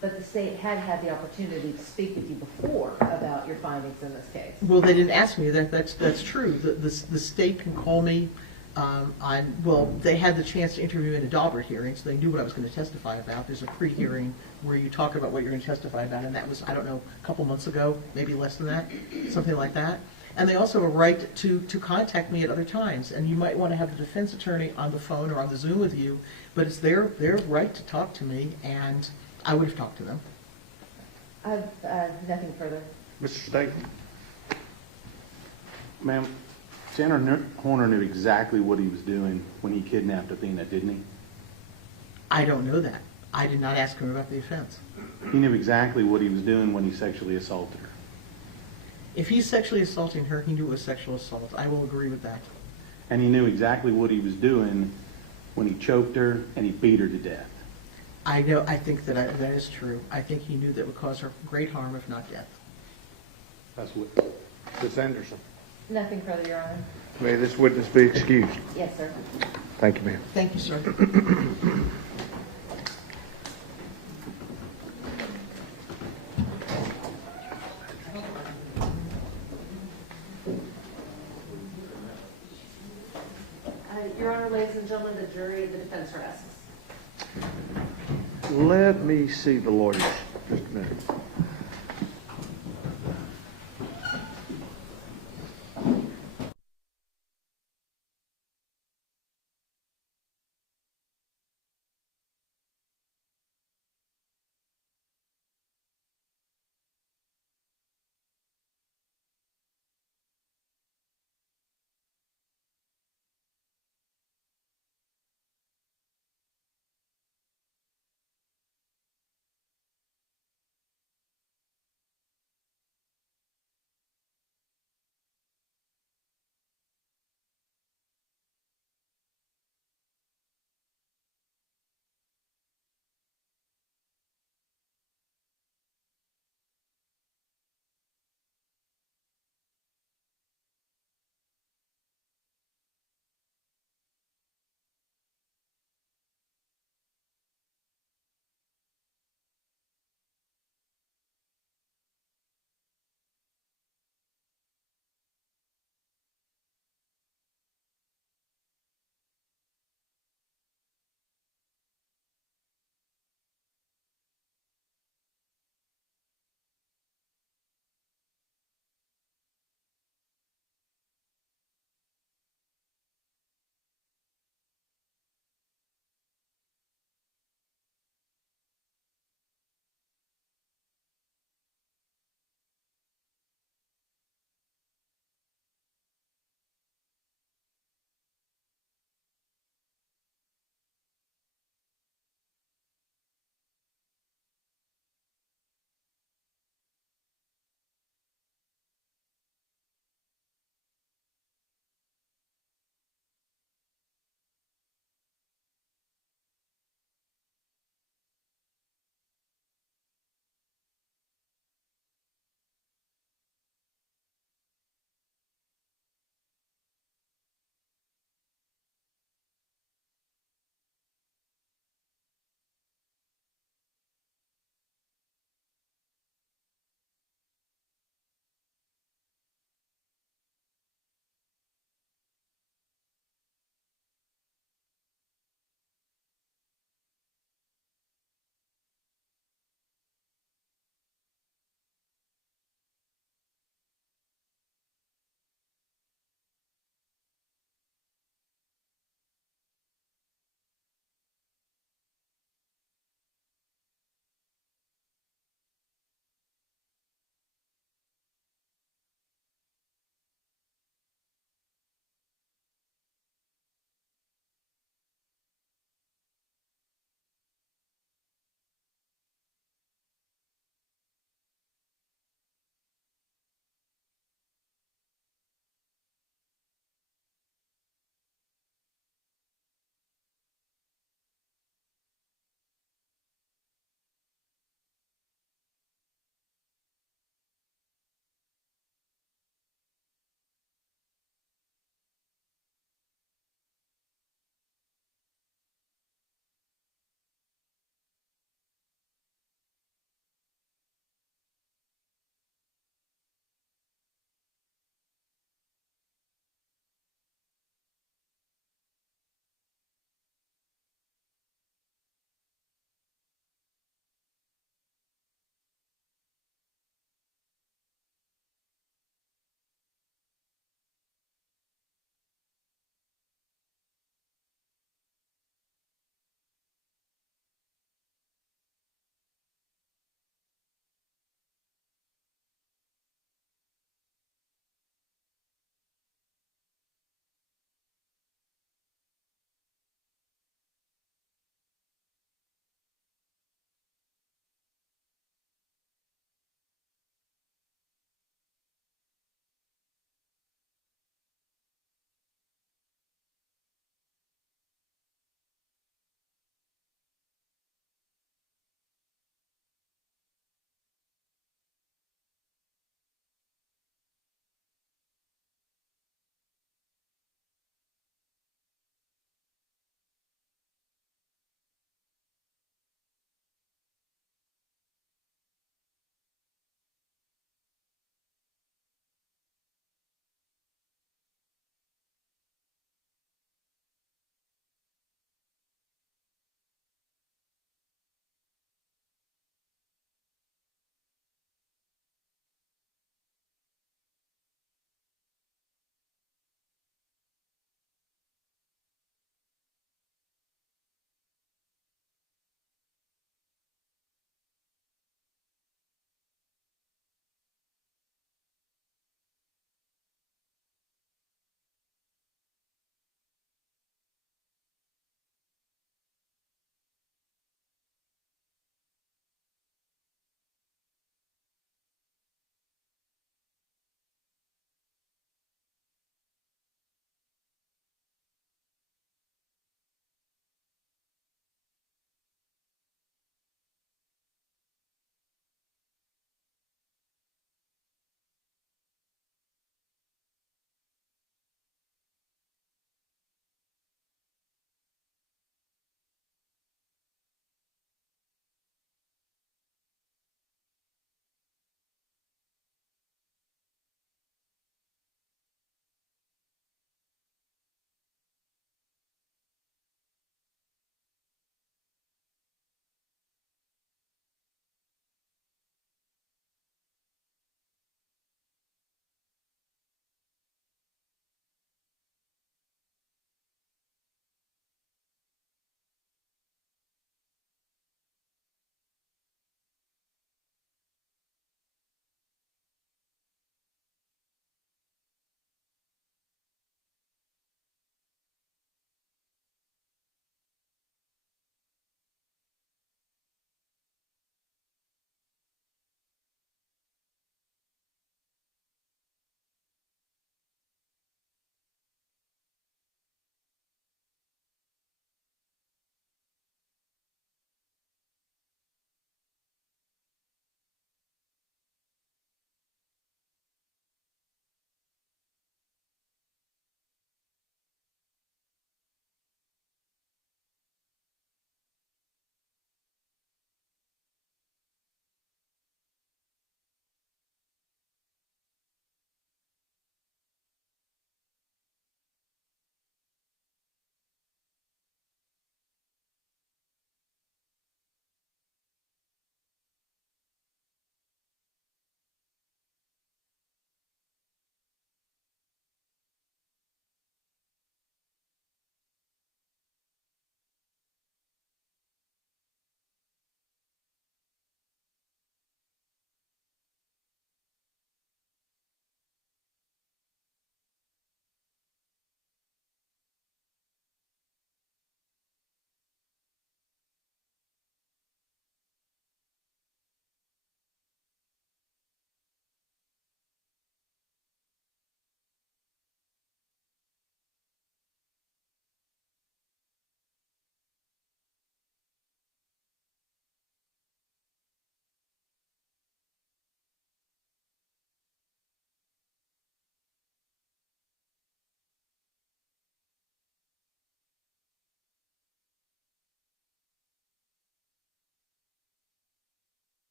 But the state had the opportunity to speak with you before about your findings in this case. Well, they didn't ask me. That's true. The state can call me. They had the chance to interview me in a Daubert hearing, so they knew what I was going to testify about. There's a pre-hearing where you talk about what you're going to testify about, and that was, I don't know, a couple months ago, maybe less than that, something like that. And they also have a right to contact me at other times, and you might want to have the defense attorney on the phone or on the Zoom with you, but it's their right to talk to me, and I would have talked to them. I have nothing further. Mr. Staton? Ma'am, Senator Horner knew exactly what he was doing when he kidnapped Athena, didn't he? I don't know that. I did not ask him about the offense. He knew exactly what he was doing when he sexually assaulted her. If he's sexually assaulting her, he knew it was sexual assault. I will agree with that. And he knew exactly what he was doing when he choked her and he beat her to death. I know. I think that is true. I think he knew that would cause her great harm, if not death. That's what. Ms. Anderson? Nothing further, Your Honor. May this witness be excused? Yes, sir. Thank you, ma'am. Thank you, sir. Your Honor, ladies and gentlemen, the jury, the defense rests. Let me see the lawyers just a minute.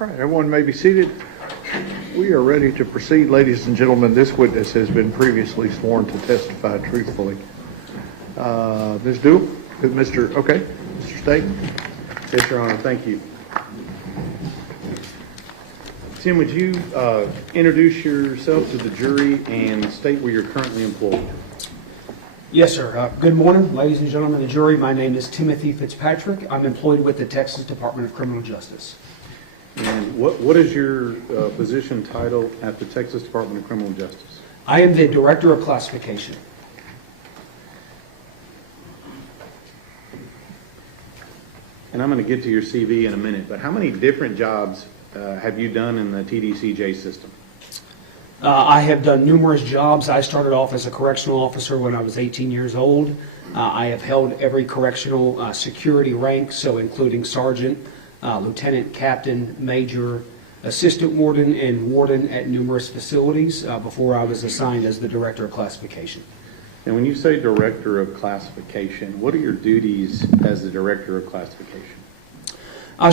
All right, everyone may be seated. We are ready to proceed, ladies and gentlemen. This witness has been previously sworn to testify truthfully. Ms. Dool, Mr. State. Yes, Your Honor, thank you. Tim, would you introduce yourself to the jury and state where you're currently employed? Yes, sir. Good morning, ladies and gentlemen of the jury. My name is Timothy Fitzpatrick. I'm employed with the Texas Department of Criminal Justice. And what is your position title at the Texas Department of Criminal Justice? I am the Director of Classification. And I'm going to get to your CV in a minute, but how many different jobs have you done in the TDCJ system? I have done numerous jobs. I started off as a correctional officer when I was 18 years old. I have held every correctional security rank, so including sergeant, lieutenant, captain, major, assistant warden, and warden at numerous facilities before I was assigned as the Director of Classification. And when you say Director of Classification, what are your duties as the Director of Classification?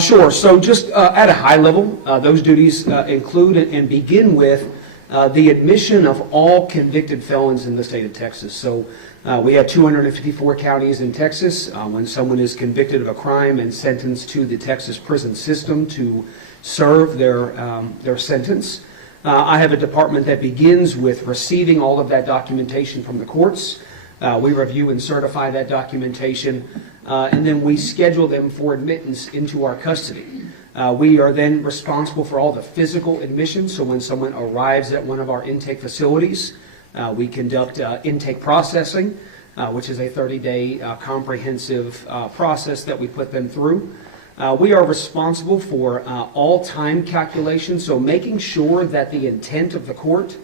Sure. So just at a high level, those duties include and begin with the admission of all convicted felons in the state of Texas. So we have 254 counties in Texas. When someone is convicted of a crime and sentenced to the Texas prison system to serve their sentence, I have a department that begins with receiving all of that documentation from the courts. We review and certify that documentation, and then we schedule them for admittance into our custody. We are then responsible for all the physical admissions, so when someone arrives at one of our intake facilities, we conduct intake processing, which is a 30-day comprehensive process that we put them through. We are responsible for all time calculations, so making sure that the intent of the court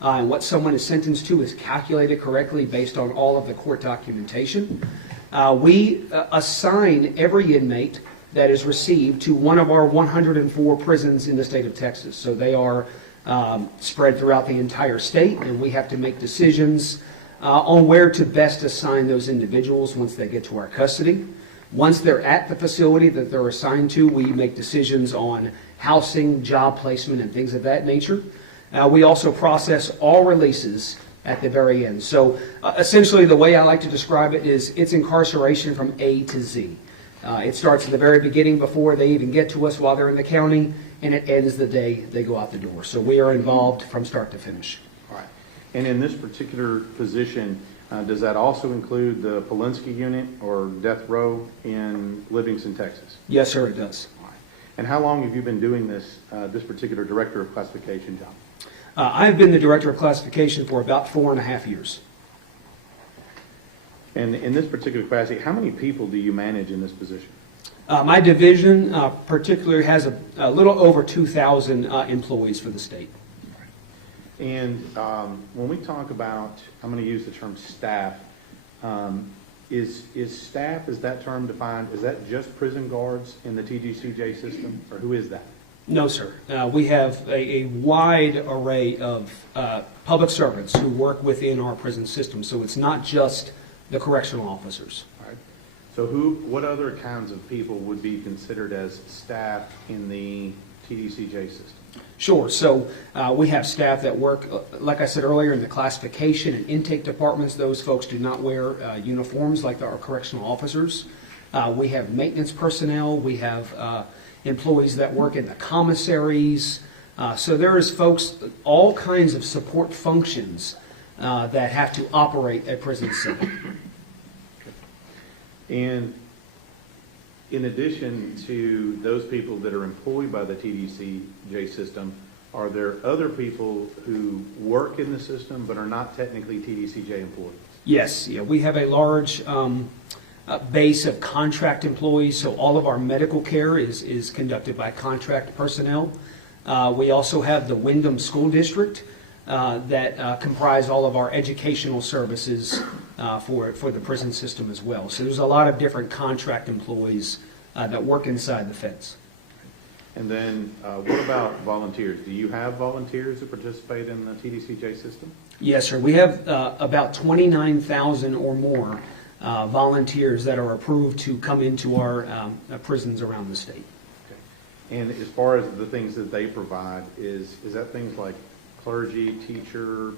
and what someone is sentenced to is calculated correctly based on all of the court documentation. We assign every inmate that is received to one of our 104 prisons in the state of Texas. So they are spread throughout the entire state, and we have to make decisions on where to best assign those individuals once they get to our custody. Once they're at the facility that they're assigned to, we make decisions on housing, job placement, and things of that nature. We also process all releases at the very end. So essentially the way I like to describe it is it's incarceration from A to Z. It starts at the very beginning before they even get to us while they're in the county, and it ends the day they go out the door. So we are involved from start to finish. All right. And in this particular position, does that also include the Polinsky unit or death row in Livingston, Texas? Yes, sir, it does. All right. And how long have you been doing this particular Director of Classification job? I've been the Director of Classification for about 4.5 years. And in this particular capacity, how many people do you manage in this position? My division particularly has a little over 2,000 employees for the state. And when we talk about, I'm going to use the term staff, is staff, is that term defined, is that just prison guards in the TGCJ system, or who is that? No, sir. We have a wide array of public servants who work within our prison system, so it's not just the correctional officers. All right. So what other kinds of people would be considered as staff in the TDCJ system? Sure. So we have staff that work, like I said earlier, in the classification and intake departments. Those folks do not wear uniforms like our correctional officers. We have maintenance personnel. We have employees that work in the commissaries. So there is folks, all kinds of support functions that have to operate at prison center. And in addition to those people that are employed by the TDCJ system, are there other people who work in the system but are not technically TDCJ employees? Yes, yeah, we have a large base of contract employees, so all of our medical care is conducted by contract personnel. We also have the Wyndham School District that comprise all of our educational services for the prison system as well. So there's a lot of different contract employees that work inside the fence. And then what about volunteers? Do you have volunteers who participate in the TDCJ system? Yes, sir. We have about 29,000 or more volunteers that are approved to come into our prisons around the state. Okay. And as far as the things that they provide, is that things like clergy, teacher,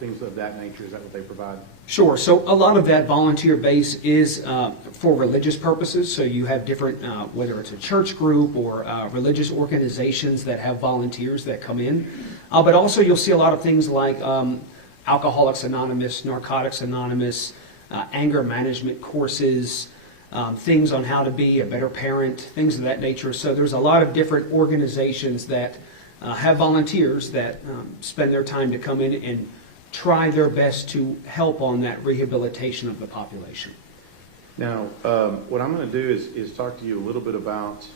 things of that nature? Is that what they provide? Sure. So a lot of that volunteer base is for religious purposes. So you have different, whether it's a church group or religious organizations that have volunteers that come in. But also you'll see a lot of things like Alcoholics Anonymous, Narcotics Anonymous, anger management courses, things on how to be a better parent, things of that nature. So there's a lot of different organizations that have volunteers that spend their time to come in and try their best to help on that rehabilitation of the population. Now, what I'm going to do is talk to you a little bit about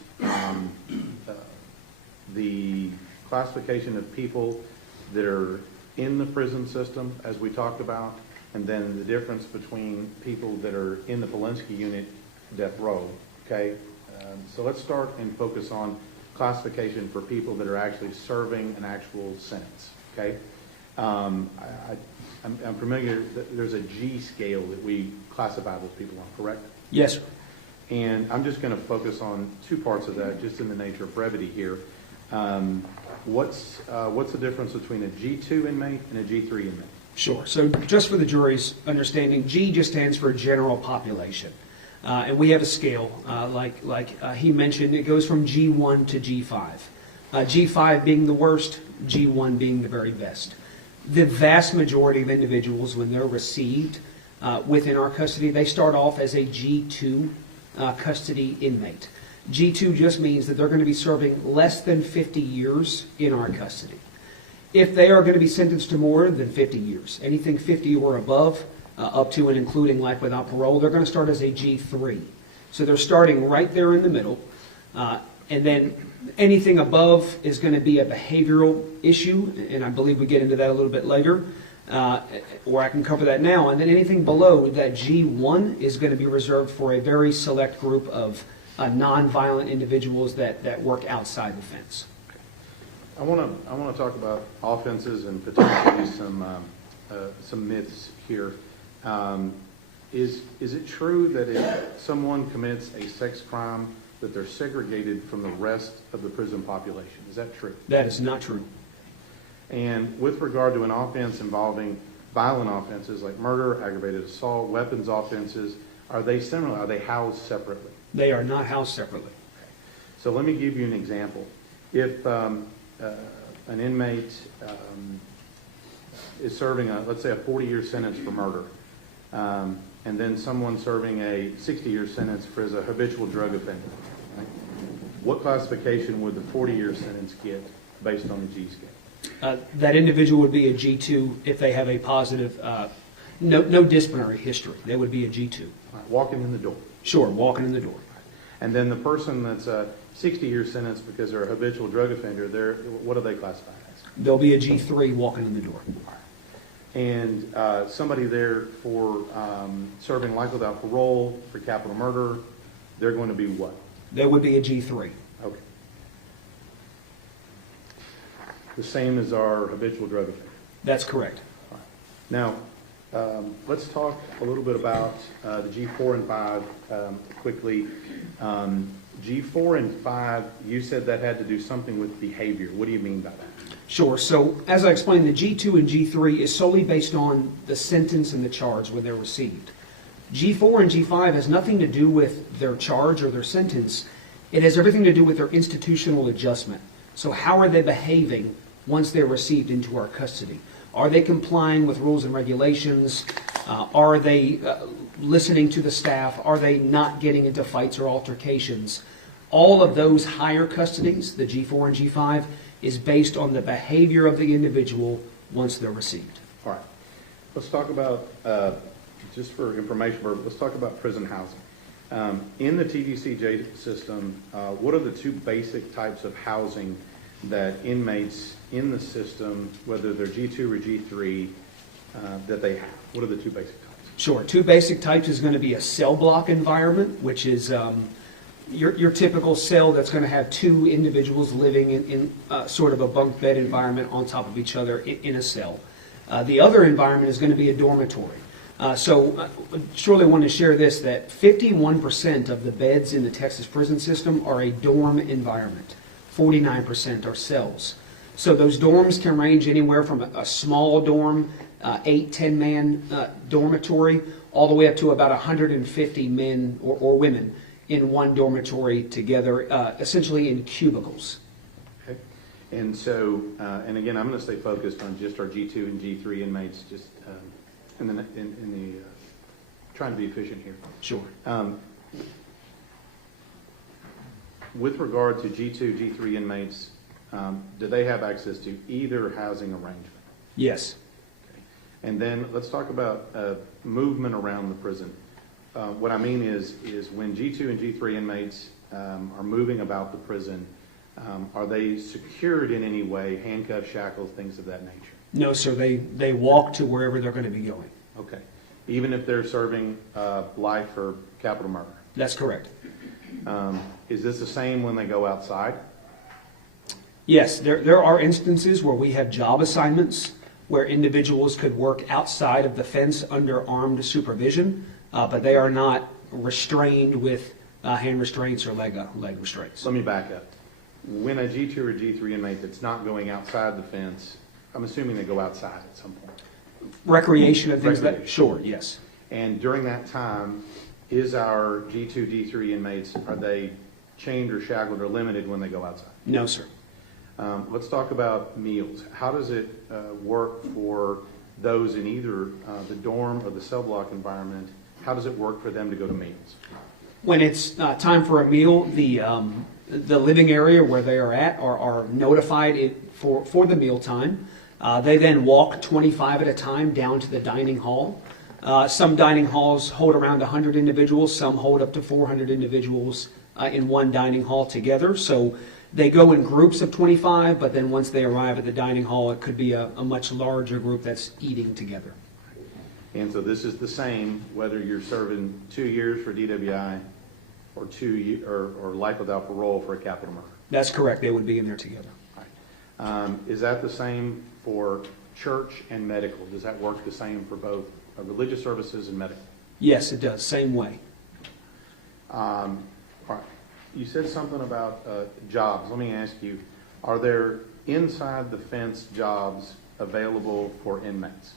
the classification of people that are in the prison system, as we talked about, and then the difference between people that are in the Polinsky unit, death row, okay? So let's start and focus on classification for people that are actually serving an actual sentence, okay? I'm familiar that there's a G scale that we classify those people on, correct? Yes, sir. And I'm just going to focus on two parts of that, just in the nature of brevity here. What's the difference between a G2 inmate and a G3 inmate? Sure. So just for the jury's understanding, G just stands for general population. And we have a scale, like he mentioned, it goes from G1 to G5. G5 being the worst, G1 being the very best. The vast majority of individuals, when they're received within our custody, they start off as a G2 custody inmate. G2 just means that they're going to be serving less than 50 years in our custody. If they are going to be sentenced to more than 50 years, anything 50 or above, up to and including life without parole, they're going to start as a G3. So they're starting right there in the middle. And then anything above is going to be a behavioral issue, and I believe we get into that a little bit later, or I can cover that now. And then anything below that G1 is going to be reserved for a very select group of nonviolent individuals that work outside the fence. I want to talk about offenses and potentially some myths here. Is it true that if someone commits a sex crime, that they're segregated from the rest of the prison population? Is that true? That is not true. And with regard to an offense involving violent offenses like murder, aggravated assault, weapons offenses, are they similar? Are they housed separately? They are not housed separately. So let me give you an example. If an inmate is serving, let's say, a 40-year sentence for murder, and then someone serving a 60-year sentence for as a habitual drug offender, right? What classification would the 40-year sentence get based on the G scale? That individual would be a G2 if they have a positive, no disciplinary history. They would be a G2. Right, walking in the door. Sure, walking in the door. And then the person that's a 60-year sentence because they're a habitual drug offender, what are they classified as? They'll be a G3 walking in the door. And somebody there for serving life without parole for capital murder, they're going to be what? They would be a G3. Okay. The same as our habitual drug offender. That's correct. All right. Now, let's talk a little bit about the G4 and 5 quickly. G4 and 5, you said that had to do something with behavior. What do you mean by that? Sure. So as I explained, the G2 and G3 is solely based on the sentence and the charge when they're received. G4 and G5 has nothing to do with their charge or their sentence. It has everything to do with their institutional adjustment. So how are they behaving once they're received into our custody? Are they complying with rules and regulations? Are they listening to the staff? Are they not getting into fights or altercations? All of those higher custodies, the G4 and G5, is based on the behavior of the individual once they're received. All right. Let's talk about, just for information, let's talk about prison housing. In the TDCJ system, what are the two basic types of housing that inmates in the system, whether they're G2 or G3, that they have? What are the two basic types? Sure. Two basic types is going to be a cell block environment, which is your typical cell that's going to have two individuals living in sort of a bunk bed environment on top of each other in a cell. The other environment is going to be a dormitory. So surely want to share this, that 51% of the beds in the Texas prison system are a dorm environment. 49% are cells. So those dorms can range anywhere from a small dorm, 8-10-man dormitory, all the way up to about 150 men or women in one dormitory together, essentially in cubicles. Okay. And so, and again, I'm going to stay focused on just our G2 and G3 inmates, just trying to be efficient here. Sure. With regard to G2, G3 inmates, do they have access to either housing arrangement? Yes. And then let's talk about movement around the prison. What I mean is when G2 and G3 inmates are moving about the prison, are they secured in any way, handcuffs, shackles, things of that nature? No, sir. They walk to wherever they're going to be going. Okay. Even if they're serving life for capital murder? That's correct. Is this the same when they go outside? Yes, there are instances where we have job assignments where individuals could work outside of the fence under armed supervision, but they are not restrained with hand restraints or leg restraints. Let me back up. When a G2 or G3 inmate that's not going outside the fence, I'm assuming they go outside at some point. Recreation and things Recreation. that, sure, yes. And during that time, is our G2, G3 inmates, are they chained or shackled or limited when they go outside? No, sir. Let's talk about meals. How does it work for those in either the dorm or the cell block environment? How does it work for them to go to meals? When it's time for a meal, the living area where they are at are notified for the meal time. They then walk 25 at a time down to the dining hall. Some dining halls hold around 100 individuals. Some hold up to 400 individuals in one dining hall together. So they go in groups of 25, but then once they arrive at the dining hall, it could be a much larger group that's eating together. And so this is the same whether you're serving 2 years for DWI or or life without parole for a capital murder. That's correct. They would be in there together. Right. Is that the same for church and medical? Does that work the same for both religious services and medical? Yes, it does. Same way. All right. You said something about jobs. Let me ask you, are there inside the fence jobs available for inmates?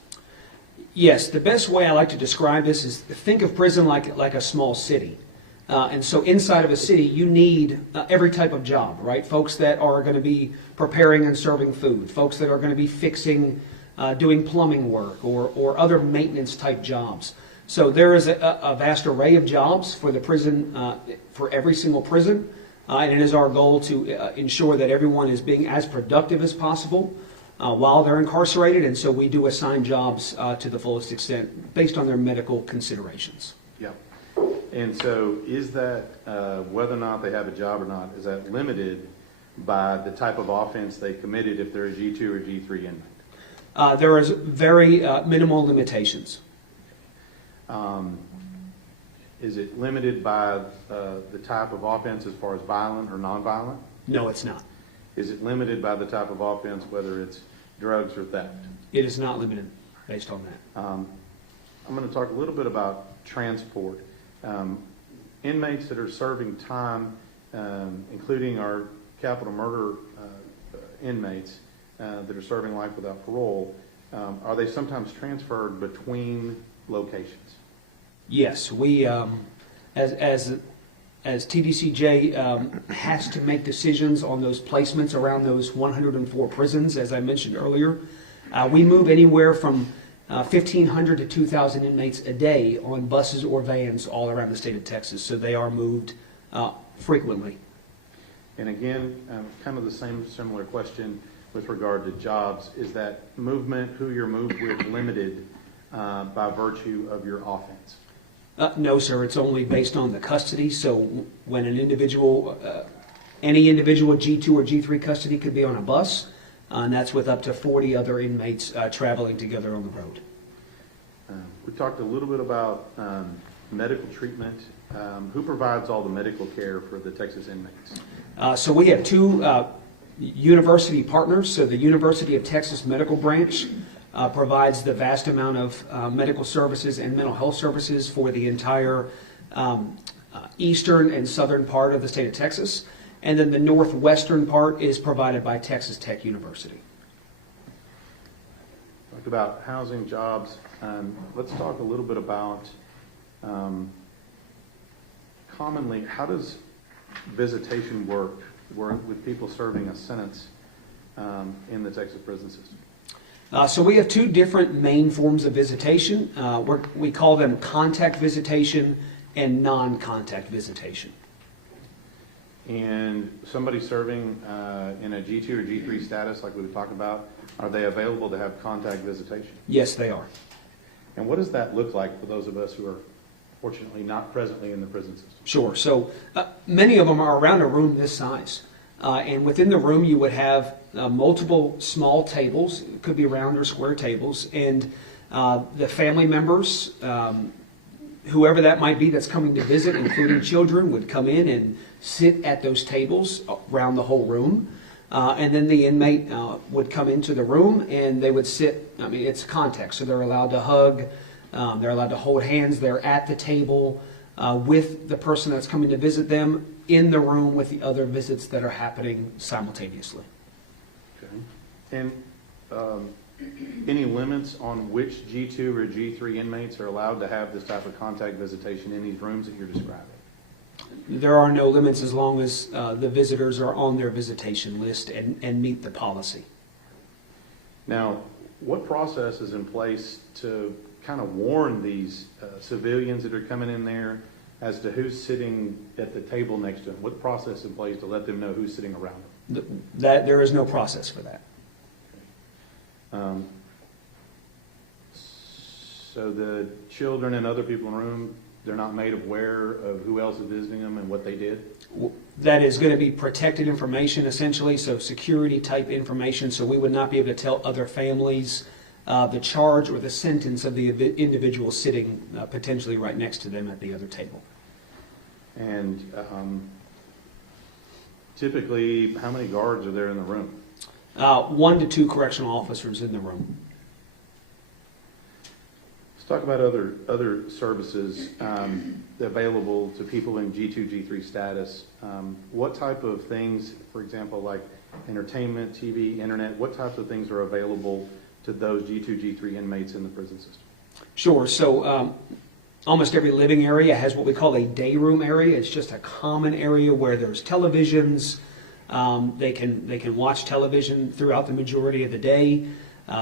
Yes, the best way I like to describe this is think of prison like a small city. And so inside of a city, you need every type of job, right? Folks that are going to be preparing and serving food, folks that are going to be fixing, doing plumbing work or other maintenance type jobs. So there is a vast array of jobs for the prison, for every single prison. And it is our goal to ensure that everyone is being as productive as possible while they're incarcerated. And so we do assign jobs to the fullest extent based on their medical considerations. Yeah. And so is that, whether or not they have a job or not, is that limited by the type of offense they committed if they're a G2 or G3 inmate? There is very minimal limitations. Is it limited by the type of offense as far as violent or nonviolent? No, it's not. Is it limited by the type of offense, whether it's drugs or theft? It is not limited based on that. I'm going to talk a little bit about transport. Inmates that are serving time, including our capital murder inmates that are serving life without parole, are they sometimes transferred between locations? Yes, we as TDCJ has to make decisions on those placements around those 104 prisons, as I mentioned earlier. We move anywhere from 1,500 to 2,000 inmates a day on buses or vans all around the state of Texas, so they are moved frequently. And again, kind of the same similar question with regard to jobs. Is that movement, who you're moved with, limited by virtue of your offense? No, sir. It's only based on the custody. So when an individual, any individual G2 or G3 custody could be on a bus, and that's with up to 40 other inmates traveling together on the road. We talked a little bit about medical treatment. Who provides all the medical care for the Texas inmates? So we have two university partners. So the University of Texas Medical Branch provides the vast amount of medical services and mental health services for the entire eastern and southern part of the state of Texas. and then the northwestern part is provided by Texas Tech University. Talked about housing, jobs. Let's talk a little bit about commonly, how does visitation work with people serving a sentence in the Texas prison system? So we have two different main forms of visitation. We call them contact visitation and non-contact visitation. And somebody serving in a G2 or G3 status, like we were talking about, are they available to have contact visitation? Yes, they are. And what does that look like for those of us who are fortunately not presently in the prison system? Sure. So many of them are around a room this size. And within the room, you would have multiple small tables. It could be round or square tables. And the family members, whoever that might be that's coming to visit, including children, would come in and sit at those tables around the whole room. And then the inmate would come into the room and they would sit. I mean, it's contact, so they're allowed to hug. They're allowed to hold hands. They're at the table with the person that's coming to visit them in the room with the other visits that are happening simultaneously. Okay. And any limits on which G2 or G3 inmates are allowed to have this type of contact visitation in these rooms that you're describing? There are no limits as long as the visitors are on their visitation list and meet the policy. Now, what process is in place to kind of warn these civilians that are coming in there as to who's sitting at the table next to them? What process in place to let them know who's sitting around them? That there is no process for that. So the children and other people in the room, they're not made aware of who else is visiting them and what they did? That is going to be protected information, essentially, so security type information, so we would not be able to tell other families the charge or the sentence of the individual sitting potentially right next to them at the other table. And typically, how many guards are there in the room? 1 to 2 correctional officers in the room. Let's talk about other services available to people in G2, G3 status. What type of things, for example, like entertainment, TV, internet, what types of things are available to those G2, G3 inmates in the prison system? Sure. So almost every living area has what we call a day room area. It's just a common area where there's televisions. They can watch television throughout the majority of the day.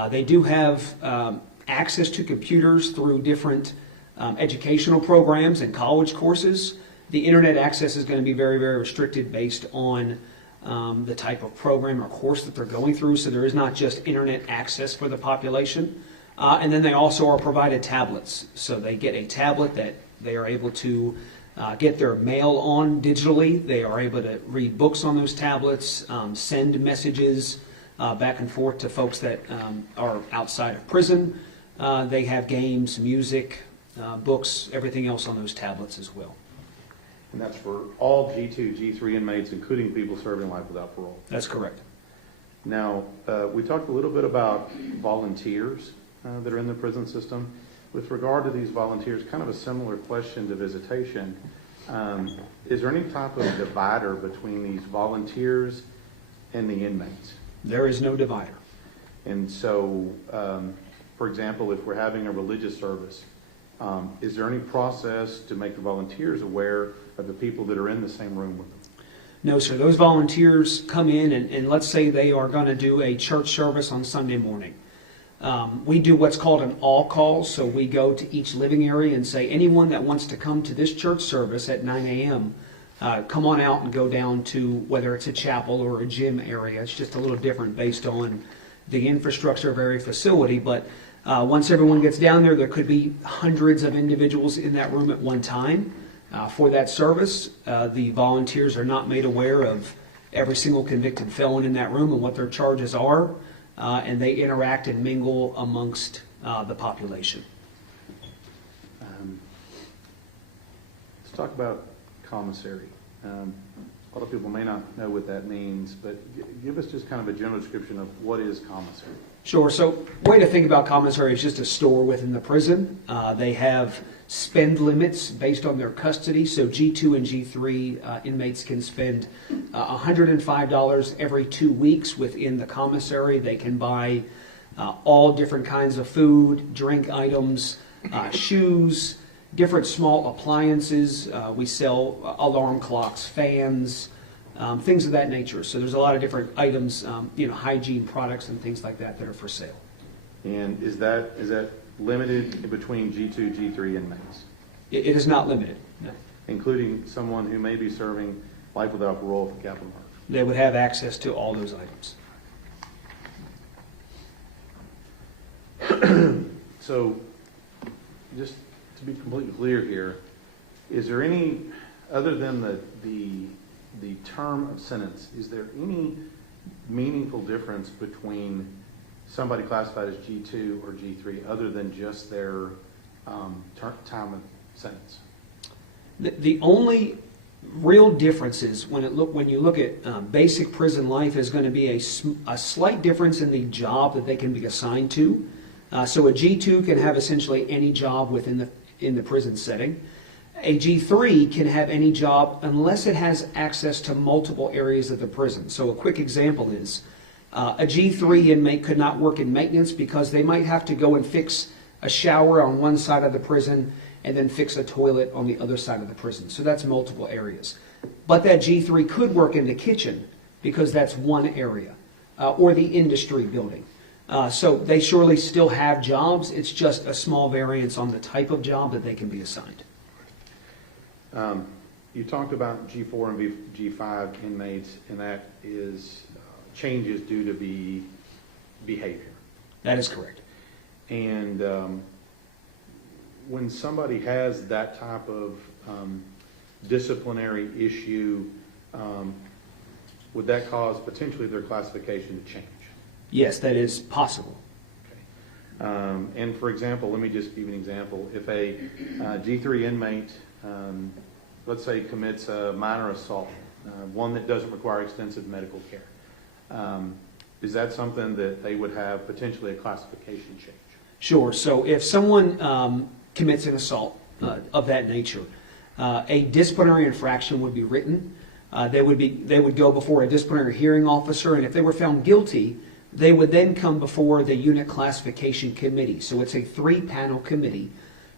They do have access to computers through different educational programs and college courses. The internet access is going to be very, very restricted based on the type of program or course that they're going through. So there is not just internet access for the population. And then they also are provided tablets. So they get a tablet that they are able to get their mail on digitally. They are able to read books on those tablets, send messages back and forth to folks that are outside of prison. They have games, music, books, everything else on those tablets as well. And that's for all G2, G3 inmates, including people serving life without parole. That's correct. Now, we talked a little bit about volunteers that are in the prison system. With regard to these volunteers, kind of a similar question to visitation. Is there any type of divider between these volunteers and the inmates? There is no divider. And so, for example, if we're having a religious service, is there any process to make the volunteers aware of the people that are in the same room with them? No, sir. Those volunteers come in and let's say they are going to do a church service on Sunday morning. We do what's called an all call, so we go to each living area and say, anyone that wants to come to this church service at 9 a.m., come on out and go down to whether it's a chapel or a gym area. It's just a little different based on the infrastructure of every facility, but once everyone gets down there, there could be hundreds of individuals in that room at one time. For that service, the volunteers are not made aware of every single convicted felon in that room and what their charges are, and they interact and mingle amongst the population. Let's talk about commissary. A lot of people may not know what that means, but give us just kind of a general description of what is commissary. Sure. So, way to think about commissary is just a store within the prison. They have spend limits based on their custody. So, G2 and G3 inmates can spend $105 every 2 weeks within the commissary. They can buy all different kinds of food, drink items, shoes, different small appliances. We sell alarm clocks, fans, things of that nature. So there's a lot of different items, hygiene products and things like that that are for sale. And is that limited between G2, G3 inmates, It is not limited. No. including someone who may be serving life without parole for capital murder? They would have access to all those items. So, just to be completely clear here, is there any, other than the term of sentence, is there any meaningful difference between somebody classified as G2 or G3 other than just their time of sentence? The only real difference is when you look at basic prison life is going to be a slight difference in the job that they can be assigned to. So a G2 can have essentially any job in the prison setting. A G3 can have any job unless it has access to multiple areas of the prison. So a quick example is a G3 inmate could not work in maintenance because they might have to go and fix a shower on one side of the prison and then fix a toilet on the other side of the prison. So that's multiple areas. But that G3 could work in the kitchen because that's one area, or the industry building. So they surely still have jobs. It's just a small variance on the type of job that they can be assigned. You talked about G4 and G5 inmates, and that is changes due to behavior. That is correct. And when somebody has that type of disciplinary issue, would that cause potentially their classification to change? Yes, that is possible. And for example, let me just give you an example. If a G3 inmate, let's say, commits a minor assault, one that doesn't require extensive medical care, is that something that they would have potentially a classification change? Sure. So if someone commits an assault of that nature, a disciplinary infraction would be written. They would go before a disciplinary hearing officer, and if they were found guilty, they would then come before the unit classification committee. So it's a 3-panel committee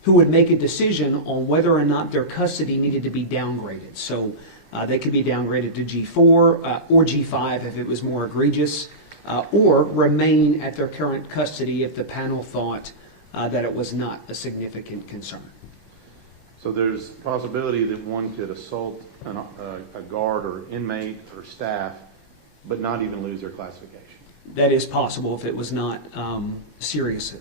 who would make a decision on whether or not their custody needed to be downgraded. So they could be downgraded to G4 or G5 if it was more egregious, or remain at their current custody if the panel thought that it was not a significant concern. So there's a possibility that one could assault a guard or inmate or staff, but not even lose their classification. That is possible if it was not serious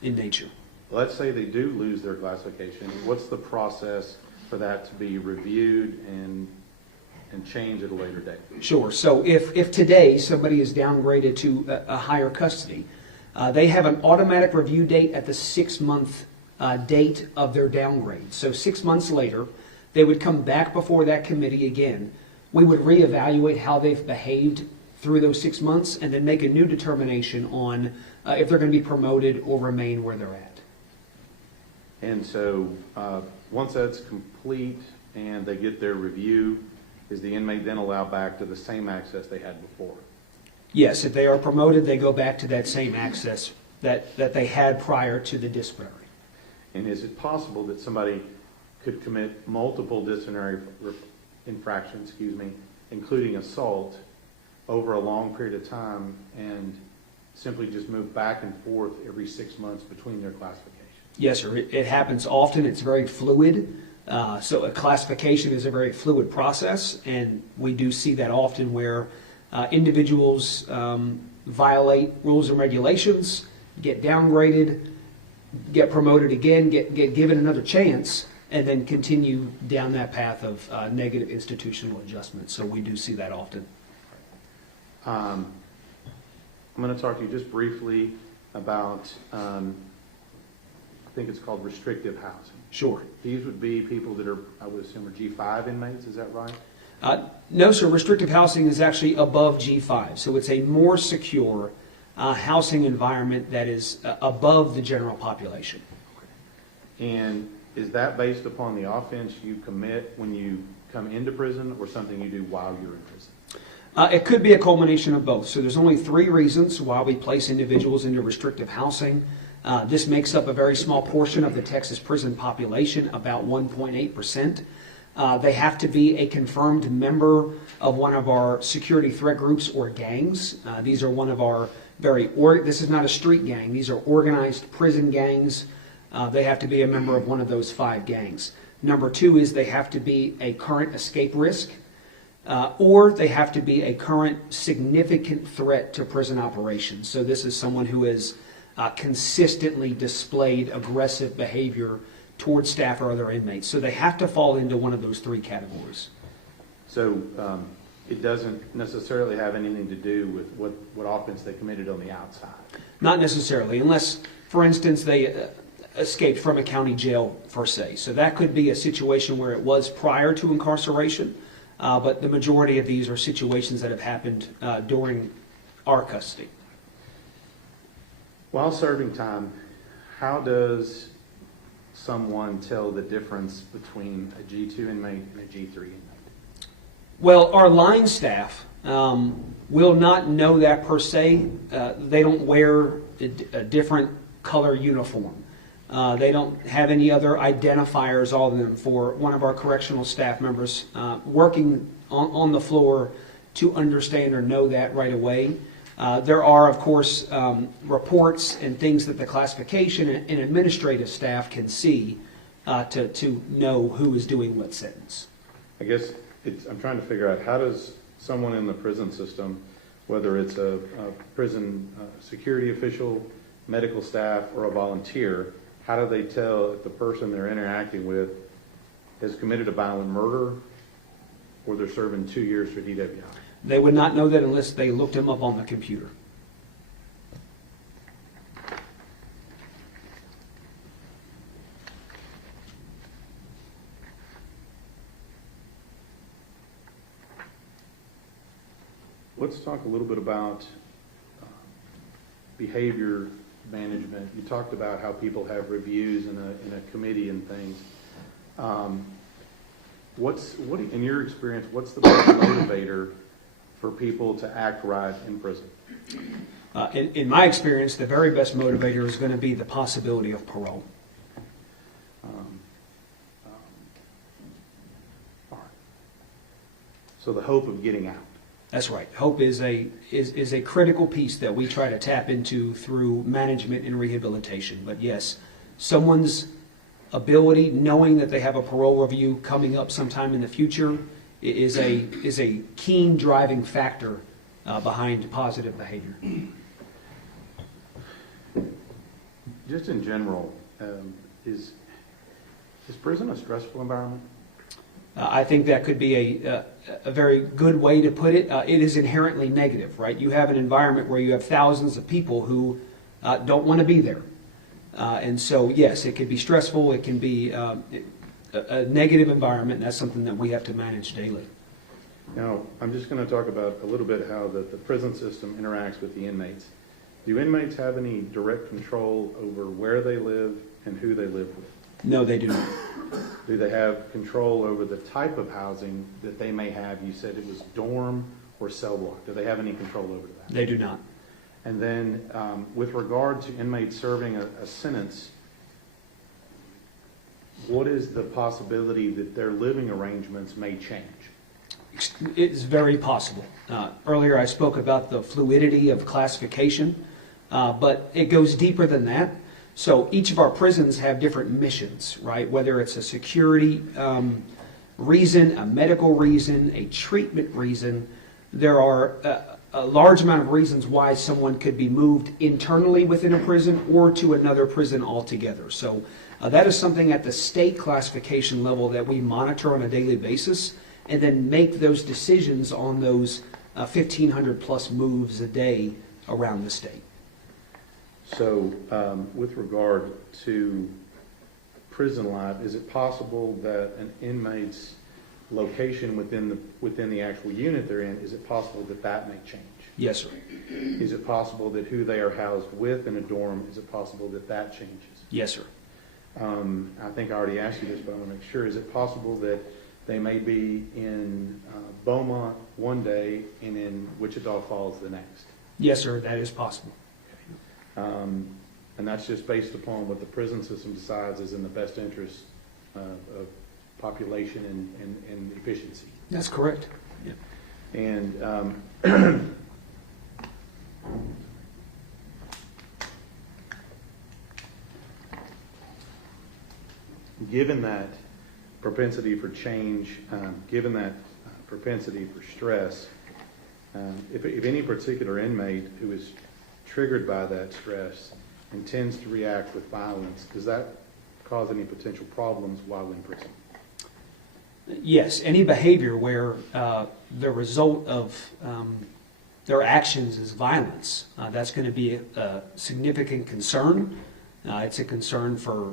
in nature. Let's say they do lose their classification. What's the process for that to be reviewed and changed at a later date? Sure. So if today somebody is downgraded to a higher custody, they have an automatic review date at the 6-month date of their downgrade. So 6 months later, they would come back before that committee again. We would reevaluate how they've behaved through those 6 months and then make a new determination on if they're going to be promoted or remain where they're at. And so once that's complete and they get their review, is the inmate then allowed back to the same access they had before? Yes, if they are promoted, they go back to that same access that they had prior to the disciplinary. And is it possible that somebody could commit multiple disciplinary infractions, including assault, over a long period of time and simply just move back and forth every 6 months between their classifications? Yes, sir. It happens often. It's very fluid. So a classification is a very fluid process, and we do see that often where individuals violate rules and regulations, get downgraded, get promoted again, get given another chance, and then continue down that path of negative institutional adjustment. So we do see that often. I'm going to talk to you just briefly about, I think it's called restrictive housing. Sure. These would be people that are, I would assume, are G5 inmates, is that right? No, sir. Restrictive housing is actually above G5, so it's a more secure housing environment that is above the general population. And is that based upon the offense you commit when you come into prison, or something you do while you're in prison? It could be a culmination of both. So there's only 3 reasons why we place individuals into restrictive housing. This makes up a very small portion of the Texas prison population, about 1.8%. They have to be a confirmed member of one of our security threat groups or gangs. These are one of our this is not a street gang. These are organized prison gangs. They have to be a member of one of those 5 gangs. Number 2 is they have to be a current escape risk, or they have to be a current significant threat to prison operations. So this is someone who has consistently displayed aggressive behavior towards staff or other inmates. So they have to fall into one of those 3 categories. So it doesn't necessarily have anything to do with what offense they committed on the outside? Not necessarily, unless, for instance, they escaped from a county jail, per se. So that could be a situation where it was prior to incarceration, but the majority of these are situations that have happened during our custody. While serving time, how does someone tell the difference between a G2 inmate and a G3 inmate? Well, our line staff will not know that per se. They don't wear a different color uniform. They don't have any other identifiers other than for one of our correctional staff members working on the floor to understand or know that right away. There are, of course, reports and things that the classification and administrative staff can see to know who is doing what sentence. I guess I'm trying to figure out, how does someone in the prison system, whether it's a prison security official, medical staff, or a volunteer, how do they tell if the person they're interacting with has committed a violent murder or they're serving 2 years for DWI? They would not know that unless they looked him up on the computer. Let's talk a little bit about behavior management. You talked about how people have reviews in a committee and things. In your experience, what's the best motivator for people to act right in prison? In my experience, the very best motivator is going to be the possibility of parole. All right. So the hope of getting out. That's right. Hope is a critical piece that we try to tap into through management and rehabilitation. But yes, someone's ability, knowing that they have a parole review coming up sometime in the future, is a keen driving factor behind positive behavior. Just in general, is prison a stressful environment? I think that could be a very good way to put it. It is inherently negative, right? You have an environment where you have thousands of people who don't want to be there. And so, yes, it can be stressful. It can be a negative environment. And that's something that we have to manage daily. Now, I'm just going to talk about a little bit how the prison system interacts with the inmates. Do inmates have any direct control over where they live and who they live with? No, they do not. Do they have control over the type of housing that they may have? You said it was dorm or cell block. Do they have any control over that? They do not. And then with regard to inmates serving a sentence, what is the possibility that their living arrangements may change? It's very possible. Earlier I spoke about the fluidity of classification, but it goes deeper than that. So each of our prisons have different missions, right? Whether it's a security reason, a medical reason, a treatment reason, there are a large amount of reasons why someone could be moved internally within a prison or to another prison altogether. So that is something at the state classification level that we monitor on a daily basis and then make those decisions on those 1,500 plus moves a day around the state. So with regard to prison life, is it possible that an inmate's location within the actual unit they're in, is it possible that that may change? Yes, sir. Is it possible that who they are housed with in a dorm, is it possible that that changes? Yes, sir. I think I already asked you this, but I want to make sure. Is it possible that they may be in Beaumont one day and in Wichita Falls the next? Yes, sir, that is possible. And that's just based upon what the prison system decides is in the best interest of population and efficiency. That's correct. Yeah. And given that propensity for change, given that propensity for stress, if any particular inmate who is triggered by that stress and tends to react with violence, does that cause any potential problems while in prison? Yes, any behavior where the result of their actions is violence, that's going to be a significant concern. It's a concern for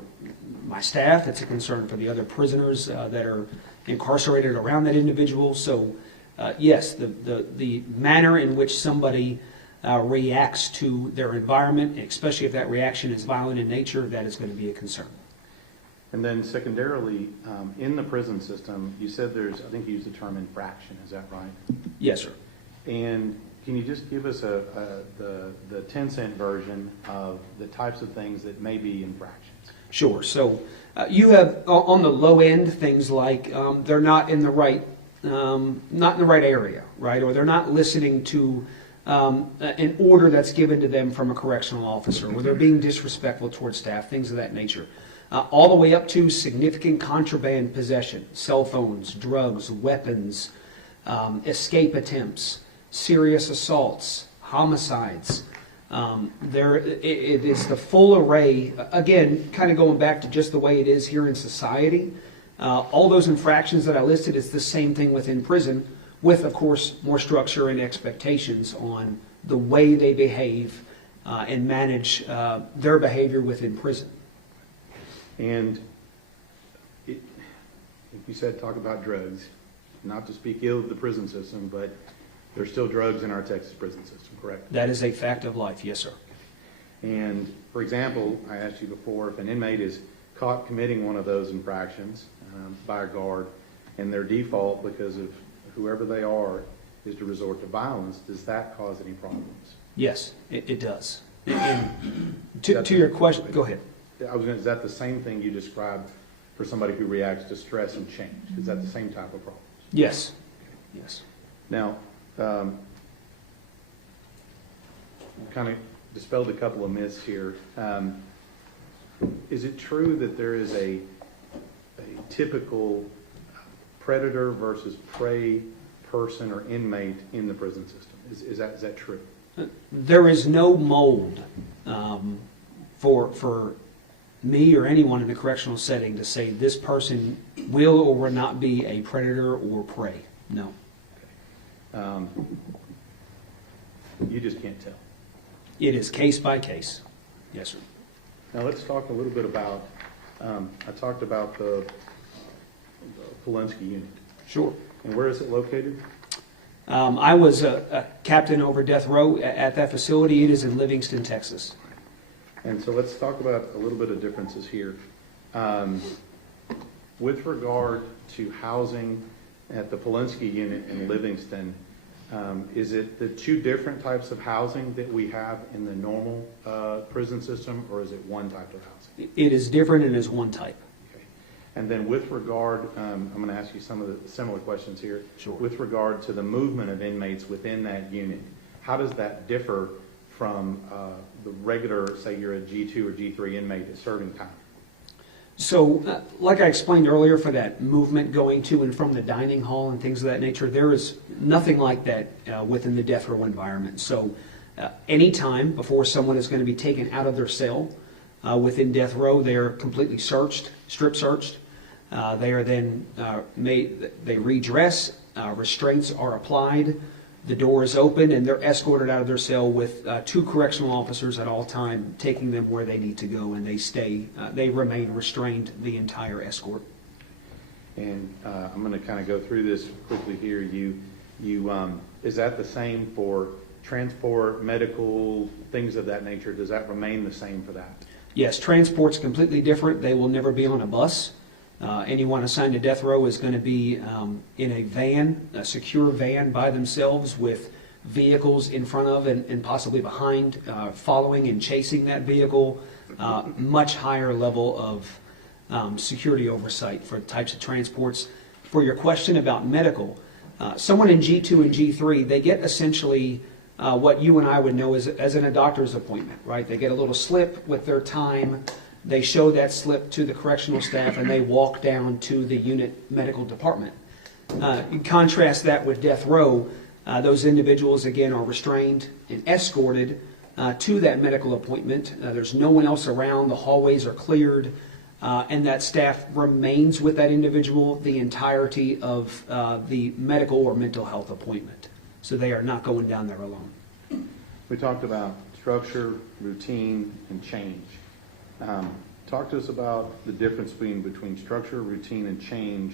my staff. It's a concern for the other prisoners that are incarcerated around that individual. So, yes, the manner in which somebody reacts to their environment, especially if that reaction is violent in nature, that is going to be a concern. And then secondarily, in the prison system, you said there's, I think you used the term infraction, is that right? Yes, sir. And can you just give us the 10-cent version of the types of things that may be infractions? Sure. So you have on the low end things like they're not in the right area, right, or they're not listening to an order that's given to them from a correctional officer, or they're being disrespectful towards staff, things of that nature. All the way up to significant contraband possession, cell phones, drugs, weapons, escape attempts, serious assaults, homicides. It is the full array, again, kind of going back to just the way it is here in society. All those infractions that I listed, it's the same thing within prison, with, of course, more structure and expectations on the way they behave and manage their behavior within prison. And if you said talk about drugs, not to speak ill of the prison system, but there's still drugs in our Texas prison system, correct? That is a fact of life, yes, sir. And, for example, I asked you before, if an inmate is caught committing one of those infractions by a guard, and their default, because of whoever they are, is to resort to violence, does that cause any problems? Yes, it does. And to your question, go ahead. Is that the same thing you described for somebody who reacts to stress and change? Is that the same type of problem? Yes. Yes. Now, kind of dispelled a couple of myths here. Is it true that there is a typical predator versus prey person or inmate in the prison system? Is that true? There is no mold for me or anyone in the correctional setting to say this person will or will not be a predator or prey. No. You just can't tell. It is case by case. Yes, sir. Now let's talk a little bit about, I talked about the Polinsky unit. Sure. And where is it located? I was a captain over death row at that facility. It is in Livingston, Texas. And so let's talk about a little bit of differences here. With regard to housing at the Polinsky unit in Livingston, is it the two different types of housing that we have in the normal prison system, or is it one type of housing? It is different and is one type. Okay. And then with regard, I'm going to ask you some of the similar questions here. Sure. With regard to the movement of inmates within that unit, how does that differ from the regular, say you're a G2 or G3 inmate at serving time? So, like I explained earlier, for that movement going to and from the dining hall and things of that nature, there is nothing like that within the death row environment. So, any time before someone is going to be taken out of their cell within death row, they are completely searched, strip searched. They are then they redress, restraints are applied, the door is open, and they're escorted out of their cell with two correctional officers at all time, taking them where they need to go, and they remain restrained the entire escort. And I'm going to kind of go through this quickly here. Is that the same for transport, medical, things of that nature, does that remain the same for that? Yes, transport's completely different. They will never be on a bus. Anyone assigned to death row is going to be in a van, a secure van by themselves with vehicles in front of and possibly behind, following and chasing that vehicle. Much higher level of security oversight for types of transports. For your question about medical, someone in G2 and G3, they get essentially what you and I would know as in a doctor's appointment, right? They get a little slip with their time. They show that slip to the correctional staff, and they walk down to the unit medical department. You contrast that with death row. Those individuals, again, are restrained and escorted to that medical appointment. There's no one else around. The hallways are cleared, and that staff remains with that individual the entirety of the medical or mental health appointment. So they are not going down there alone. We talked about structure, routine, and change. Talk to us about the difference between structure, routine, and change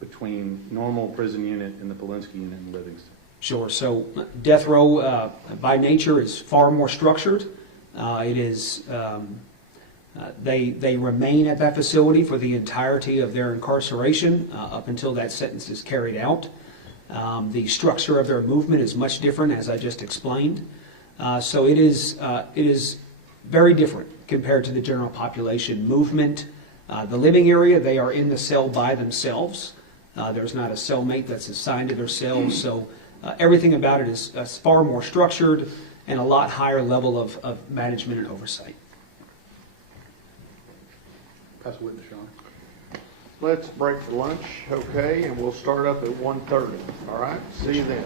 between normal prison unit and the Polinsky unit in Livingston. Sure. So death row, by nature, is far more structured. It is they remain at that facility for the entirety of their incarceration up until that sentence is carried out. The structure of their movement is much different, as I just explained. So it is very different compared to the general population movement. The living area, they are in the cell by themselves. There's not a cellmate that's assigned to their cell. So everything about it is far more structured and a lot higher level of management and oversight. Pass the witness, Sean. Let's break for lunch, okay, and we'll start up at 1:30. All right, see you then.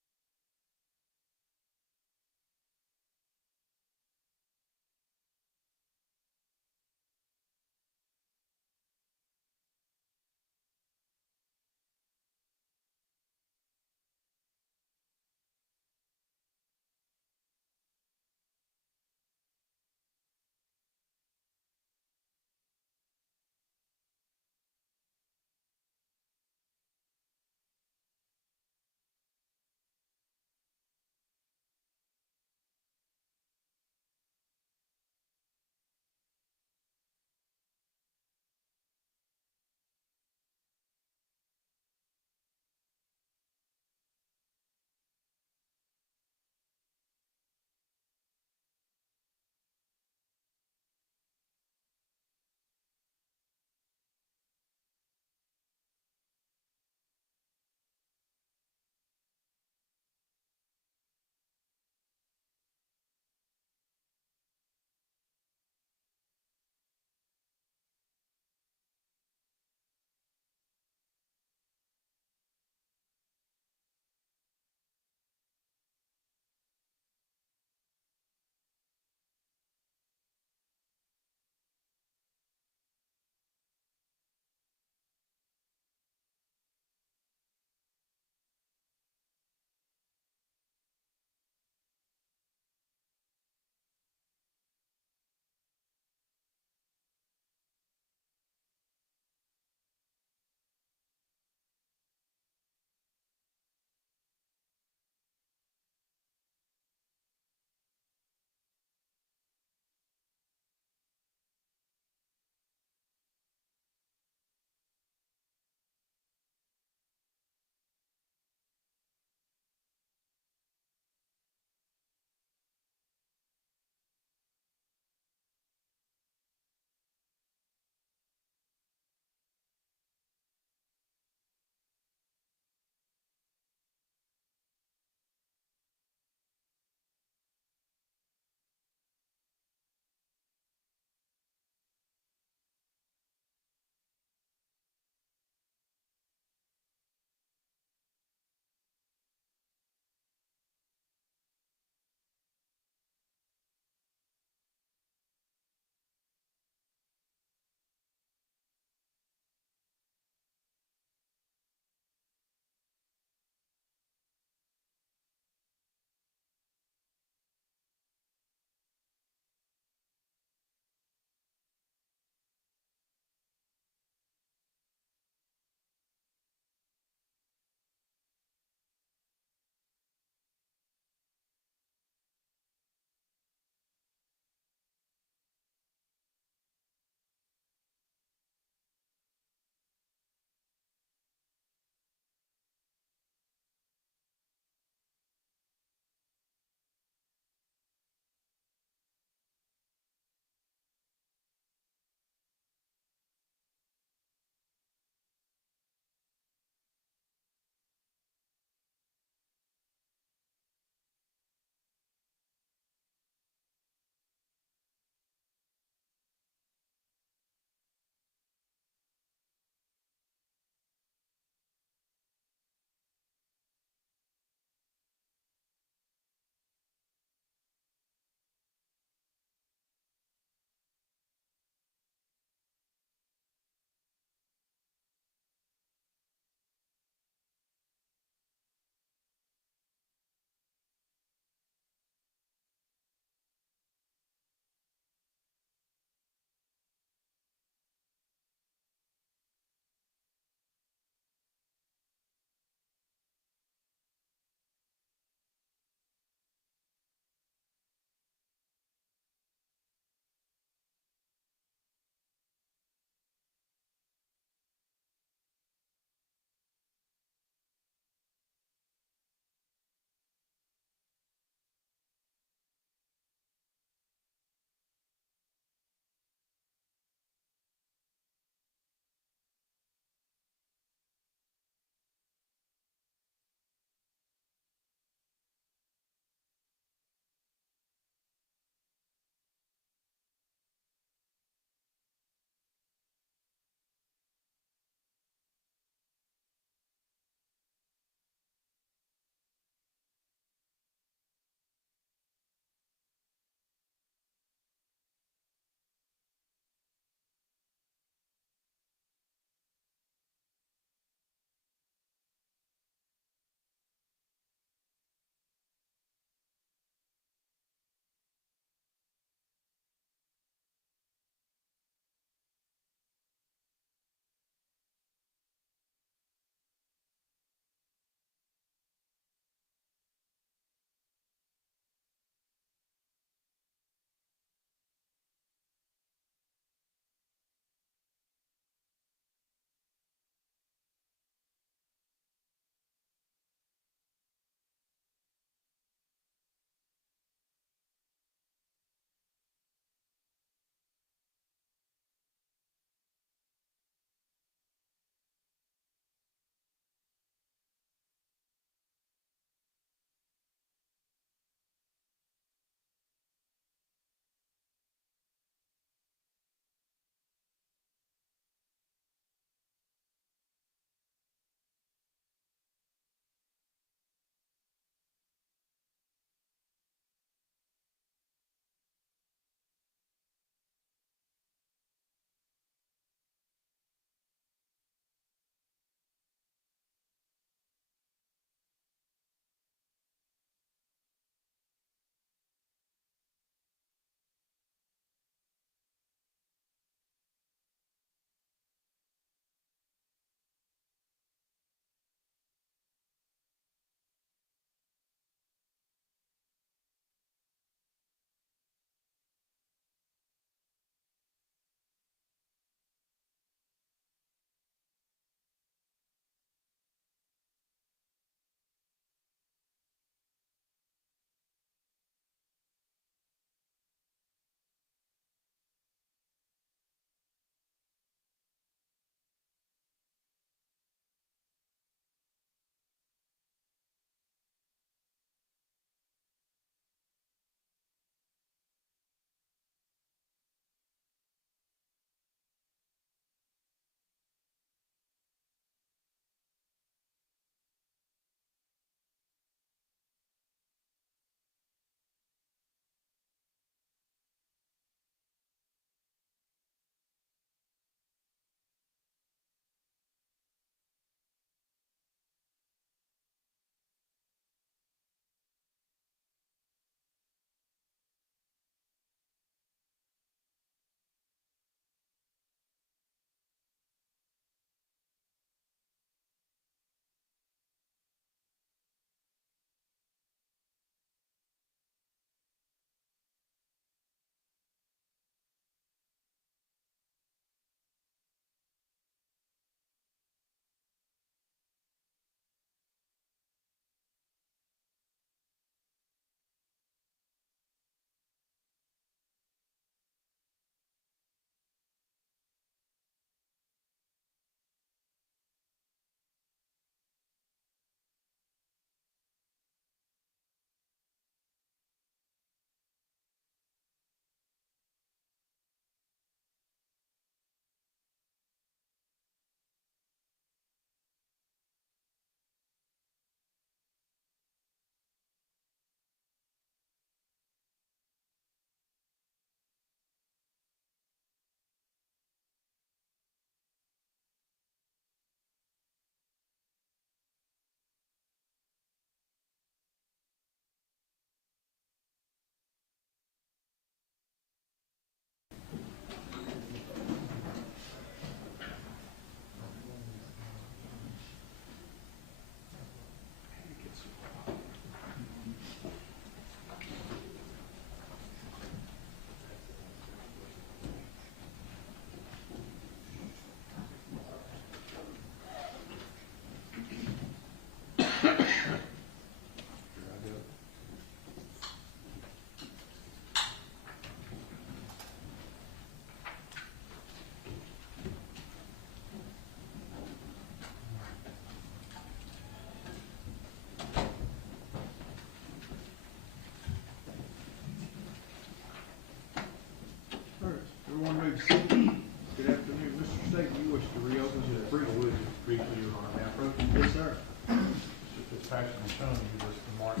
fashion and showing you this from Mark's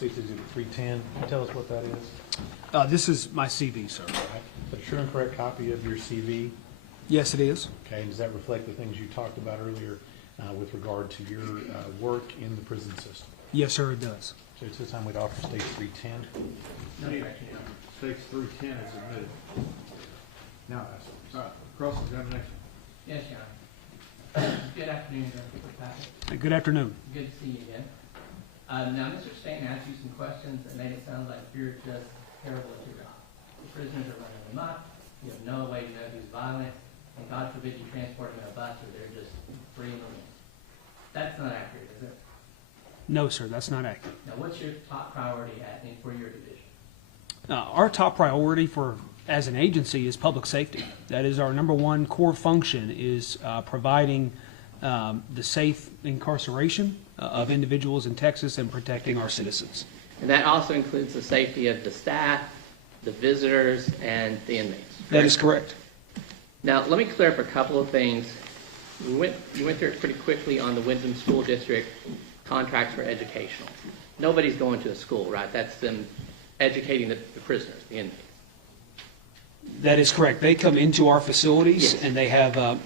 exhibit 310. Can you tell us what that is? This is my CV, sir. Right. A true and correct copy of your CV. Yes, it is. Okay, and does that reflect the things you talked about earlier with regard to your work in the prison system? Yes, sir, it does. So it's this time we'd offer stage 310. No, you actually don't. Stage 310 is admitted. Now, all right, cross-examination. Yes, Your Honor. Good afternoon, Mr. Patrick. Good afternoon. Good to see you again. Now, Mr. Stanton asked you some questions that made it sound like you're just terrible at your job. The prisoners are running amok, you have no way to know who's violent, and God forbid you transport them in a bus or they're just free and roaming. That's not accurate, is it? No, sir, that's not accurate. Now, what's your top priority for your division? Our top priority as an agency is public safety. That is our number one core function, is providing the safe incarceration of individuals in Texas and protecting our citizens. And that also includes the safety of the staff, the visitors, and the inmates. That is correct. Now, let me clear up a couple of things. You went through it pretty quickly on the Wyndham School District contracts for educational. Nobody's going to a school, right? That's them educating the prisoners, the inmates. That is correct. They come into our facilities, Yes. and they have a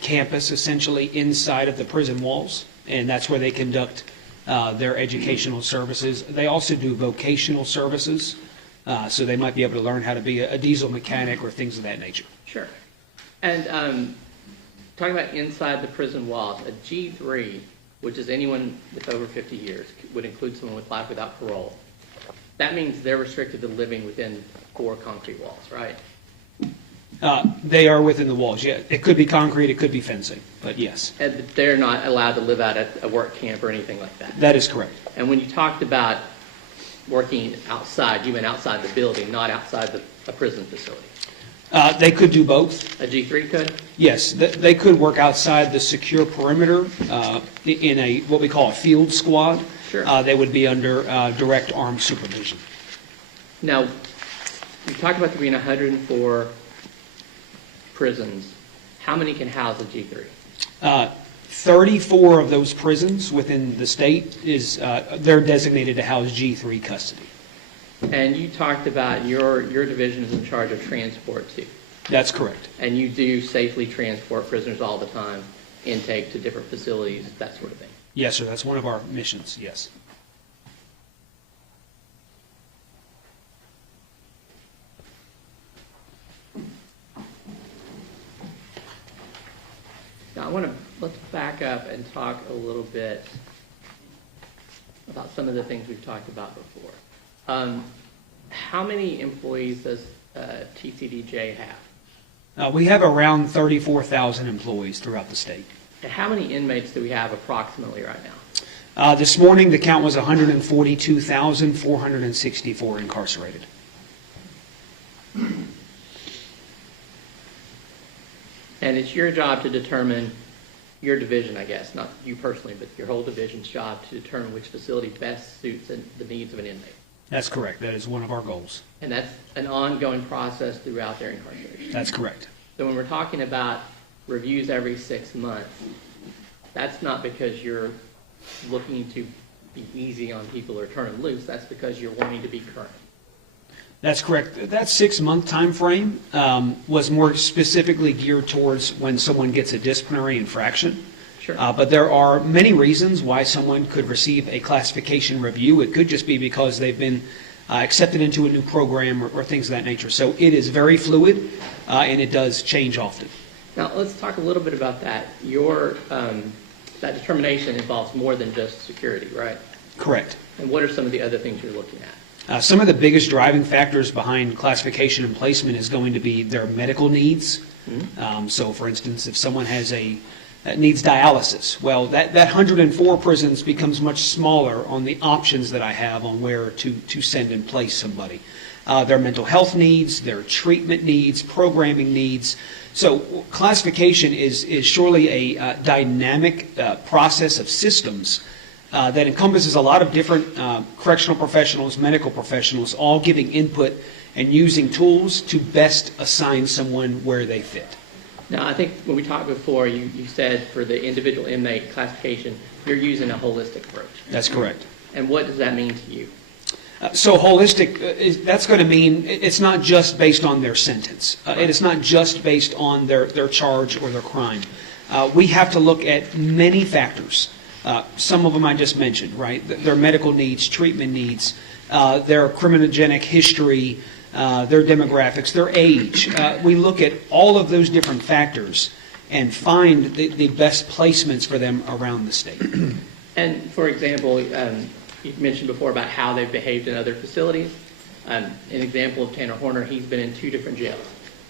campus essentially inside of the prison walls, and that's where they conduct their educational services. They also do vocational services, so they might be able to learn how to be a diesel mechanic or things of that nature. Sure. And talking about inside the prison walls, a G3, which is anyone with over 50 years, would include someone with life without parole. That means they're restricted to living within 4 concrete walls, right? They are within the walls, yeah. It could be concrete, it could be fencing, but yes. And they're not allowed to live out at a work camp or anything like that. That is correct. And when you talked about working outside, you meant outside the building, not outside a prison facility. They could do both. A G3 could? Yes, they could work outside the secure perimeter in what we call a field squad. Sure. They would be under direct armed supervision. Now, you talked about there being 104 prisons. How many can house a G3? 34 of those prisons within the state they're designated to house G3 custody. And you talked about your division is in charge of transport too. That's correct. And you do safely transport prisoners all the time, intake to different facilities, that sort of thing. Yes, sir. That's one of our missions, yes. Now, let's back up and talk a little bit about some of the things we've talked about before. How many employees does TCDJ have? We have around 34,000 employees throughout the state. And how many inmates do we have approximately right now? This morning, the count was 142,464 incarcerated. And it's your job to determine, your division, I guess, not you personally, but your whole division's job to determine which facility best suits the needs of an inmate. That's correct. That is one of our goals. And that's an ongoing process throughout their incarceration. That's correct. So when we're talking about reviews every 6 months, that's not because you're looking to be easy on people or turn them loose. That's because you're wanting to be current. That's correct. That 6-month time frame was more specifically geared towards when someone gets a disciplinary infraction. Sure. But there are many reasons why someone could receive a classification review. It could just be because they've been accepted into a new program or things of that nature. So it is very fluid, and it does change often. Now, let's talk a little bit about that. Your that determination involves more than just security, right? Correct. And what are some of the other things you're looking at? Some of the biggest driving factors behind classification and placement is going to be their medical needs. Mm-hmm. So, for instance, if someone needs dialysis, well, that 104 prisons becomes much smaller on the options that I have on where to send and place somebody. Their mental health needs, their treatment needs, programming needs. So classification is surely a dynamic process of systems that encompasses a lot of different correctional professionals, medical professionals, all giving input and using tools to best assign someone where they fit. Now, I think when we talked before, you said for the individual inmate classification, you're using a holistic approach. That's correct. And what does that mean to you? So holistic, that's going to mean it's not just based on their sentence. It is not just based on their charge or their crime. We have to look at many factors. Some of them I just mentioned, right? Their medical needs, treatment needs, their criminogenic history, their demographics, their age. We look at all of those different factors and find the best placements for them around the state. And for example, you mentioned before about how they've behaved in other facilities. An example of Tanner Horner, he's been in 2 different jails.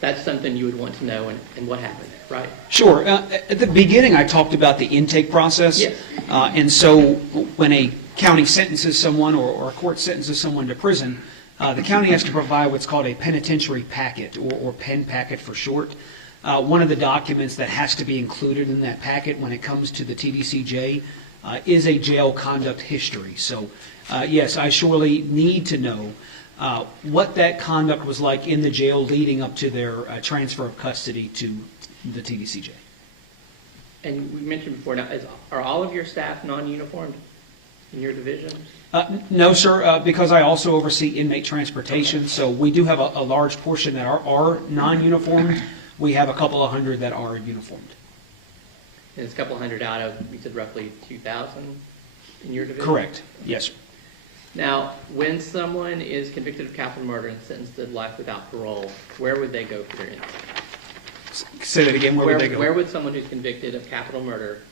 That's something you would want to know and what happened, right? Sure. At the beginning, I talked about the intake process. Yes. And so when a county sentences someone or a court sentences someone to prison, the county has to provide what's called a penitentiary packet, or PEN packet for short. One of the documents that has to be included in that packet when it comes to the TDCJ is a jail conduct history. So, yes, I surely need to know what that conduct was like in the jail leading up to their transfer of custody to the TDCJ. And we mentioned before, now, are all of your staff non-uniformed in your division? No, sir, because I also oversee inmate transportation, so we do have a large portion that are non-uniformed. We have a couple of hundred that are uniformed. And it's a couple hundred out of, you said roughly 2,000 in your division? Correct, yes, sir. Now, when someone is convicted of capital murder and sentenced to life without parole, where would they go for their intake? Say that again, where would they go? Where would someone who's convicted of capital murder,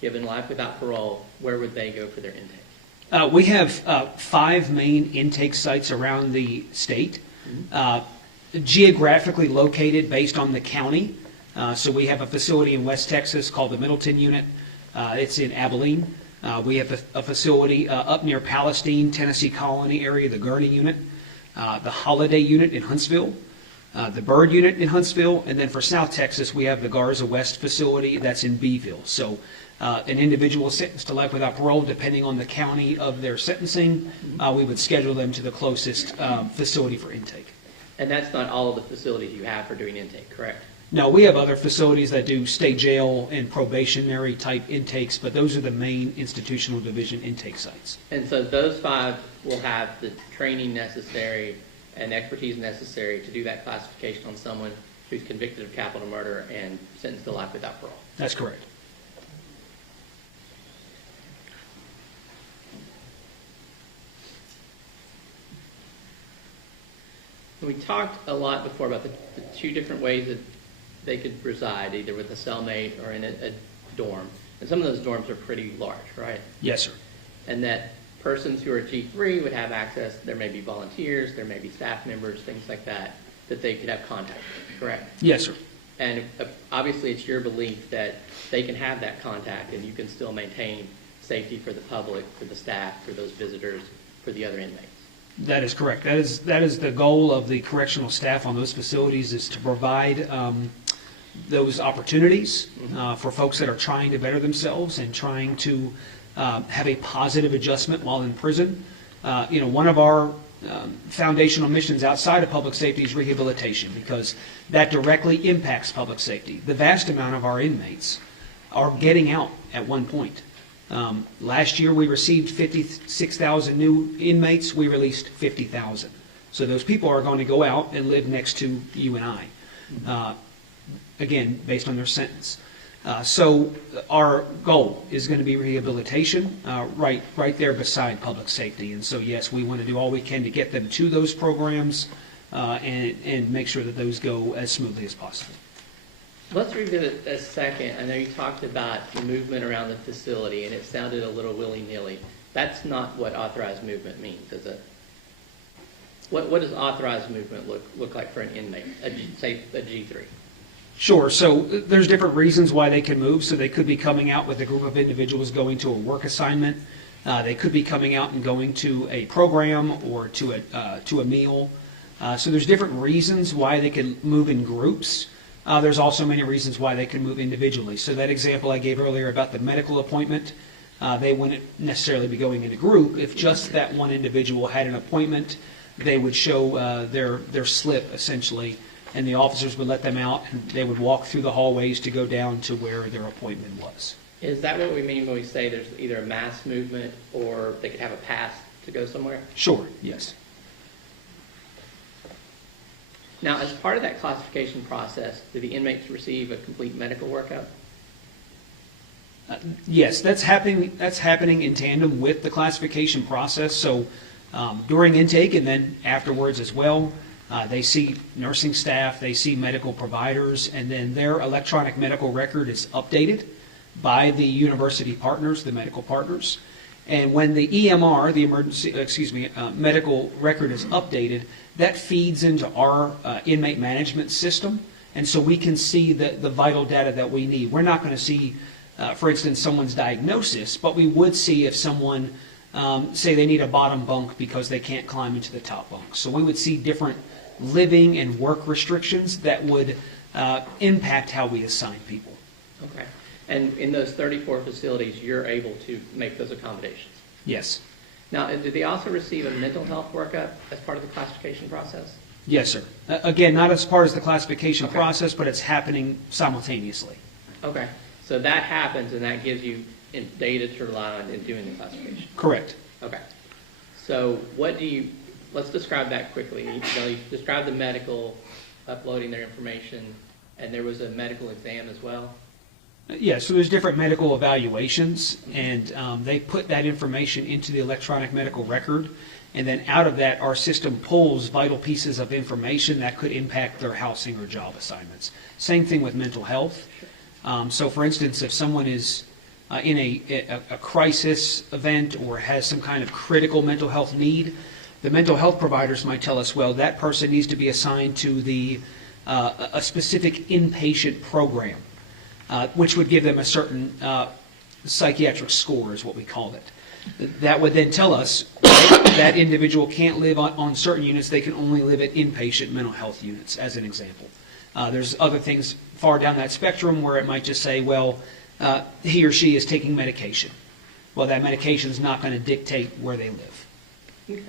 given life without parole, where would they go for their intake? We have 5 main intake sites around the state, geographically located based on the county. So we have a facility in West Texas called the Middleton Unit. It's in Abilene. We have a facility up near Palestine, Tennessee Colony area, the Gurney Unit, the Holiday Unit in Huntsville, the Byrd Unit in Huntsville, and then for South Texas, we have the Garza West facility that's in Beeville. So an individual sentenced to life without parole, depending on the county of their sentencing, we would schedule them to the closest facility for intake. And that's not all of the facilities you have for doing intake, correct? No, we have other facilities that do state jail and probationary type intakes, but those are the main institutional division intake sites. And so those 5 will have the training necessary and expertise necessary to do that classification on someone who's convicted of capital murder and sentenced to life without parole. That's correct. We talked a lot before about the 2 different ways that they could reside, either with a cellmate or in a dorm. And some of those dorms are pretty large, right? Yes, sir. And that persons who are G3 would have access, there may be volunteers, there may be staff members, things like that, that they could have contact with, correct? Yes, sir. And obviously it's your belief that they can have that contact and you can still maintain safety for the public, for the staff, for those visitors, for the other inmates. That is correct. That is the goal of the correctional staff on those facilities, is to provide those opportunities for folks that are trying to better themselves and trying to have a positive adjustment while in prison. One of our foundational missions outside of public safety is rehabilitation, because that directly impacts public safety. The vast amount of our inmates are getting out at one point. Last year we received 56,000 new inmates. We released 50,000. So those people are going to go out and live next to you and I, again, based on their sentence. So our goal is going to be rehabilitation, right there beside public safety. And so, yes, we want to do all we can to get them to those programs and make sure that those go as smoothly as possible. Let's revisit a second. I know you talked about movement around the facility, and it sounded a little willy-nilly. That's not what authorized movement means, is it? What does authorized movement look like for an inmate, say a G3? Sure. So there's different reasons why they can move. So they could be coming out with a group of individuals going to a work assignment. They could be coming out and going to a program or to a meal. So there's different reasons why they can move in groups. There's also many reasons why they can move individually. So that example I gave earlier about the medical appointment, they wouldn't necessarily be going in a group. If just that one individual had an appointment, they would show their slip, essentially, and the officers would let them out, and they would walk through the hallways to go down to where their appointment was. Is that what we mean when we say there's either a mass movement or they could have a pass to go somewhere? Sure, yes. Now, as part of that classification process, do the inmates receive a complete medical workup? Yes, that's happening in tandem with the classification process. So during intake and then afterwards as well, they see nursing staff, they see medical providers, and then their electronic medical record is updated by the university partners, the medical partners. And when the EMR, the medical record is updated, that feeds into our inmate management system. And so we can see the vital data that we need. We're not going to see, for instance, someone's diagnosis, but we would see if someone, say they need a bottom bunk because they can't climb into the top bunk. So we would see different living and work restrictions that would impact how we assign people. Okay. And in those 34 facilities, you're able to make those accommodations? Yes. Now, do they also receive a mental health workup as part of the classification process? Yes, sir. Again, not as part of the classification process, but it's happening simultaneously. Okay. So that happens, and that gives you data to rely on in doing the classification? Correct. Okay. So let's describe that quickly. You described the medical, uploading their information, and there was a medical exam as well? Yeah, so there's different medical evaluations, and they put that information into the electronic medical record, and then out of that, our system pulls vital pieces of information that could impact their housing or job assignments. Same thing with mental health. So for instance, if someone is in a crisis event or has some kind of critical mental health need, the mental health providers might tell us, well, that person needs to be assigned to a specific inpatient program. Which would give them a certain psychiatric score, is what we call it. That would then tell us that individual can't live on certain units, they can only live at inpatient mental health units, as an example. There's other things far down that spectrum where it might just say, well, he or she is taking medication. Well, that medication is not going to dictate where they live. Okay.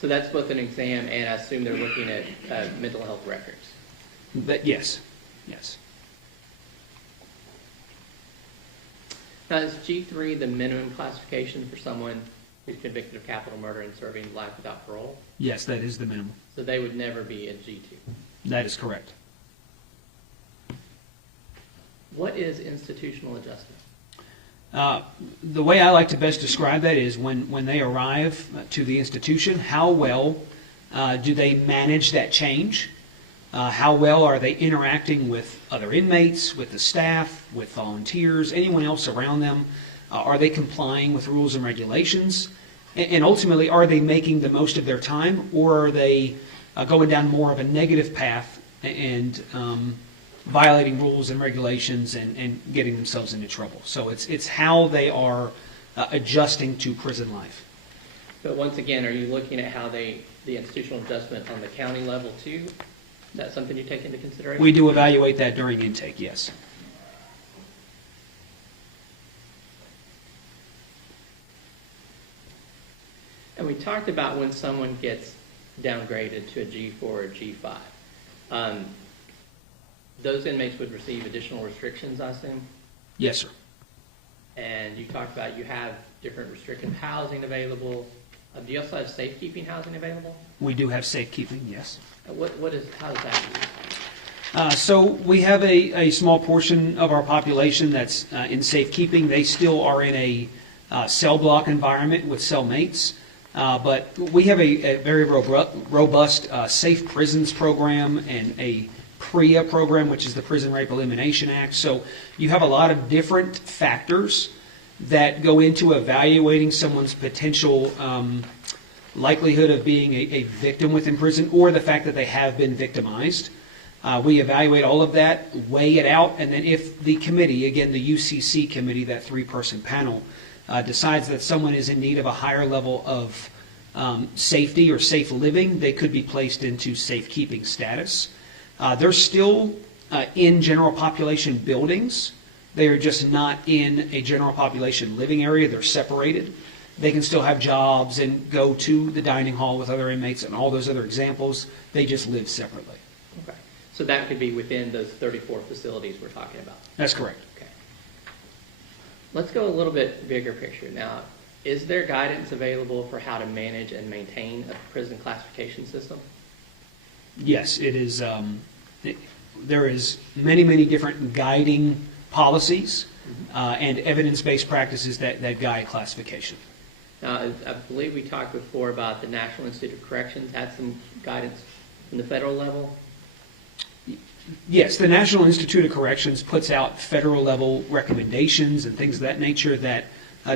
So that's both an exam and I assume they're looking at mental health records? Yes. Now, is G3 the minimum classification for someone who's convicted of capital murder and serving life without parole? Yes, that is the minimum. So they would never be in G2? That is correct. What is institutional adjustment? The way I like to best describe that is when they arrive to the institution, how well do they manage that change? How well are they interacting with other inmates, with the staff, with volunteers, anyone else around them? Are they complying with rules and regulations? And ultimately, are they making the most of their time, or are they going down more of a negative path and violating rules and regulations and getting themselves into trouble? So it's how they are adjusting to prison life. But once again, are you looking at how the institutional adjustment on the county level too? Is that something you take into consideration? We do evaluate that during intake, yes. And we talked about when someone gets downgraded to a G4 or G5. Those inmates would receive additional restrictions, I assume? Yes, sir. And you talked about you have different restricted housing available. Do you also have safekeeping housing available? We do have safekeeping, yes. How is that used? So we have a small portion of our population that's in safekeeping. They still are in a cell block environment with cellmates. But we have a very robust Safe Prisons program and a PREA program, which is the Prison Rape Elimination Act. So you have a lot of different factors that go into evaluating someone's potential likelihood of being a victim within prison, or the fact that they have been victimized. We evaluate all of that, weigh it out, and then if the committee, again the UCC committee, that 3-person panel, decides that someone is in need of a higher level of safety or safe living, they could be placed into safekeeping status. They're still in general population buildings. They are just not in a general population living area. They're separated. They can still have jobs and go to the dining hall with other inmates and all those other examples. They just live separately. Okay. So that could be within those 34 facilities we're talking about. That's correct. Okay. Let's go a little bit bigger picture. Now, is there guidance available for how to manage and maintain a prison classification system? Yes, it is. There is many different guiding policies and evidence-based practices that guide classification. Now, I believe we talked before about the National Institute of Corrections had some guidance from the federal level. Yes, the National Institute of Corrections puts out federal level recommendations and things of that nature that,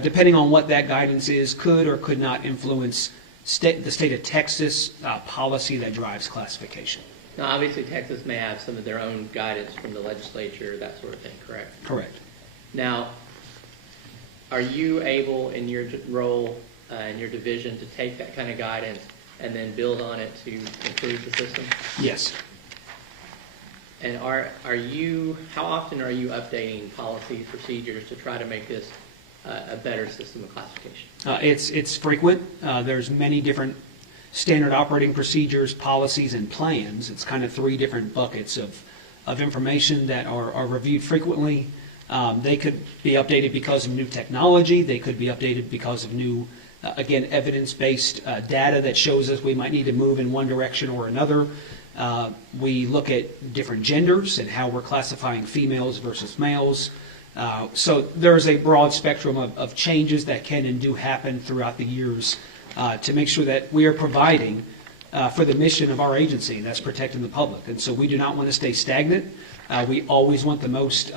depending on what that guidance is, could or could not influence the state of Texas policy that drives classification. Now, obviously, Texas may have some of their own guidance from the legislature, that sort of thing, correct? Correct. Now, are you able, in your role, in your division, to take that kind of guidance and then build on it to improve the system? Yes. And how often are you updating policies, procedures to try to make this a better system of classification? It's frequent. There's many different standard operating procedures, policies, and plans. It's kind of 3 different buckets of information that are reviewed frequently. They could be updated because of new technology. They could be updated because of new, again, evidence-based data that shows us we might need to move in one direction or another. We look at different genders and how we're classifying females versus males. So there's a broad spectrum of changes that can and do happen throughout the years to make sure that we are providing for the mission of our agency, and that's protecting the public. And so we do not want to stay stagnant. We always want the most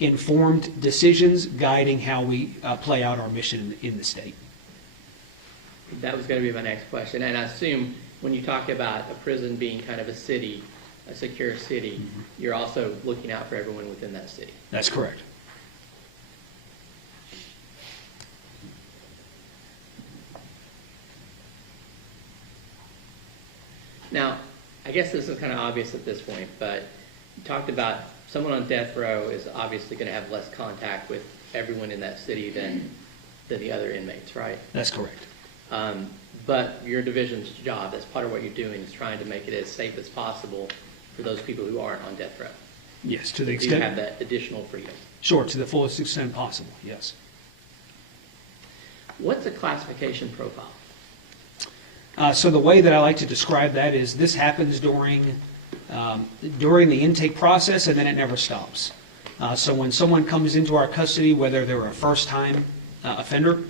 informed decisions guiding how we play out our mission in the state. That was going to be my next question. And I assume when you talk about a prison being kind of a city, a secure city, you're also looking out for everyone within that city. That's correct. Now, I guess this is kind of obvious at this point, but you talked about someone on death row is obviously going to have less contact with everyone in that city than the other inmates, right? That's correct. But your division's job, that's part of what you're doing, is trying to make it as safe as possible for those people who aren't on death row. Yes, to the You extent. have that additional freedom. Sure, to the fullest extent possible, yes. What's a classification profile? So the way that I like to describe that is this happens during the intake process, and then it never stops. So when someone comes into our custody, whether they're a first-time offender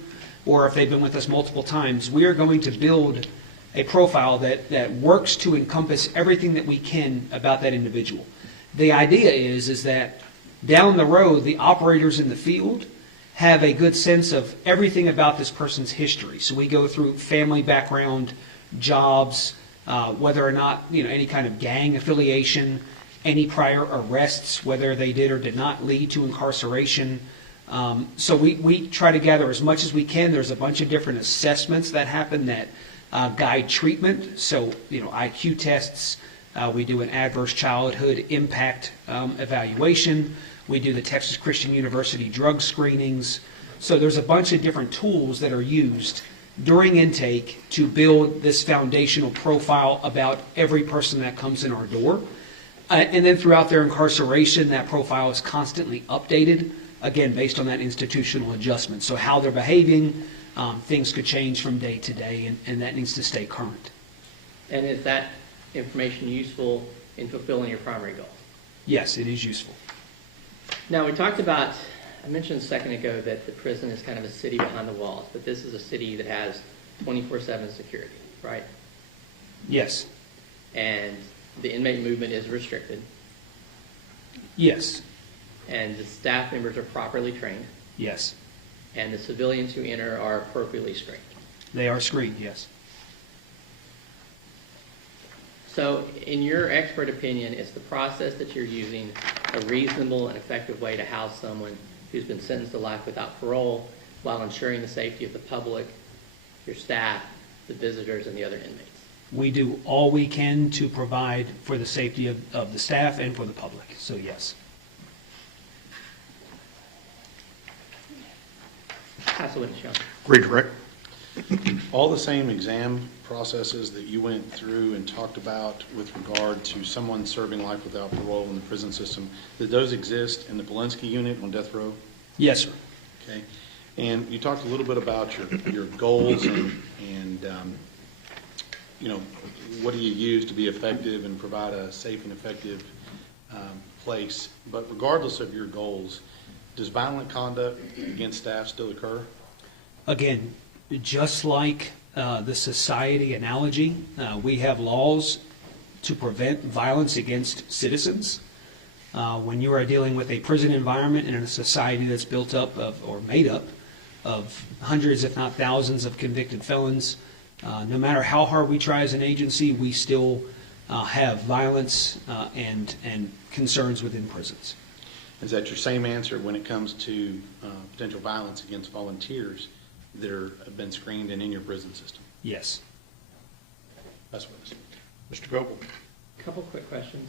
or if they've been with us multiple times, we are going to build a profile that works to encompass everything that we can about that individual. The idea is that down the road, the operators in the field have a good sense of everything about this person's history. So we go through family background, jobs, whether or not, any kind of gang affiliation, any prior arrests, whether they did or did not lead to incarceration. So we try to gather as much as we can. There's a bunch of different assessments that happen that guide treatment. So, IQ tests. We do an adverse childhood impact evaluation. We do the Texas Christian University drug screenings. So there's a bunch of different tools that are used during intake to build this foundational profile about every person that comes in our door. And then throughout their incarceration, that profile is constantly updated, again, based on that institutional adjustment. So how they're behaving, things could change from day to day, and that needs to stay current. And is that information useful in fulfilling your primary goal? Yes, it is useful. Now, we talked about, I mentioned a second ago that the prison is kind of a city behind the walls, but this is a city that has 24/7 security, right? Yes. And the inmate movement is restricted, Yes. and the staff members are properly trained, Yes. and the civilians who enter are appropriately screened. They are screened, yes. So, in your expert opinion, is the process that you're using a reasonable and effective way to house someone who's been sentenced to life without parole while ensuring the safety of the public, your staff, the visitors, and the other inmates? We do all we can to provide for the safety of the staff and for the public, so yes. Council Witness Young. Redirect. All the same exam processes that you went through and talked about with regard to someone serving life without parole in the prison system, did those exist in the Polinsky unit on death row? Yes, sir. Okay. And you talked a little bit about your goals and what do you use to be effective and provide a safe and effective place. But regardless of your goals, does violent conduct against staff still occur? Again, just like the society analogy, we have laws to prevent violence against citizens. When you are dealing with a prison environment and in a society that's built up of, or made up of hundreds, if not thousands, of convicted felons, no matter how hard we try as an agency, we still have violence and concerns within prisons. Is that your same answer when it comes to potential violence against volunteers that have been screened and in your prison system? Yes. That's what it is. Mr. Goble? Couple quick questions.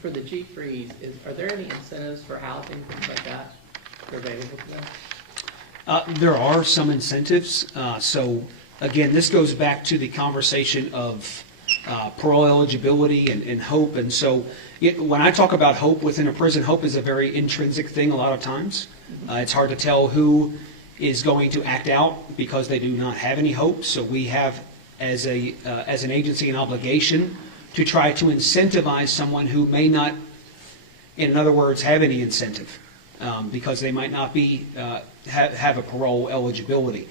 For the G-freeze, are there any incentives for housing, things like that, that are available to them? There are some incentives. So again, this goes back to the conversation of parole eligibility and hope. And so when I talk about hope within a prison, hope is a very intrinsic thing a lot of times. It's hard to tell who is going to act out because they do not have any hope. So we have, as an agency, an obligation to try to incentivize someone who may not, in other words, have any incentive because they might not be have a parole eligibility.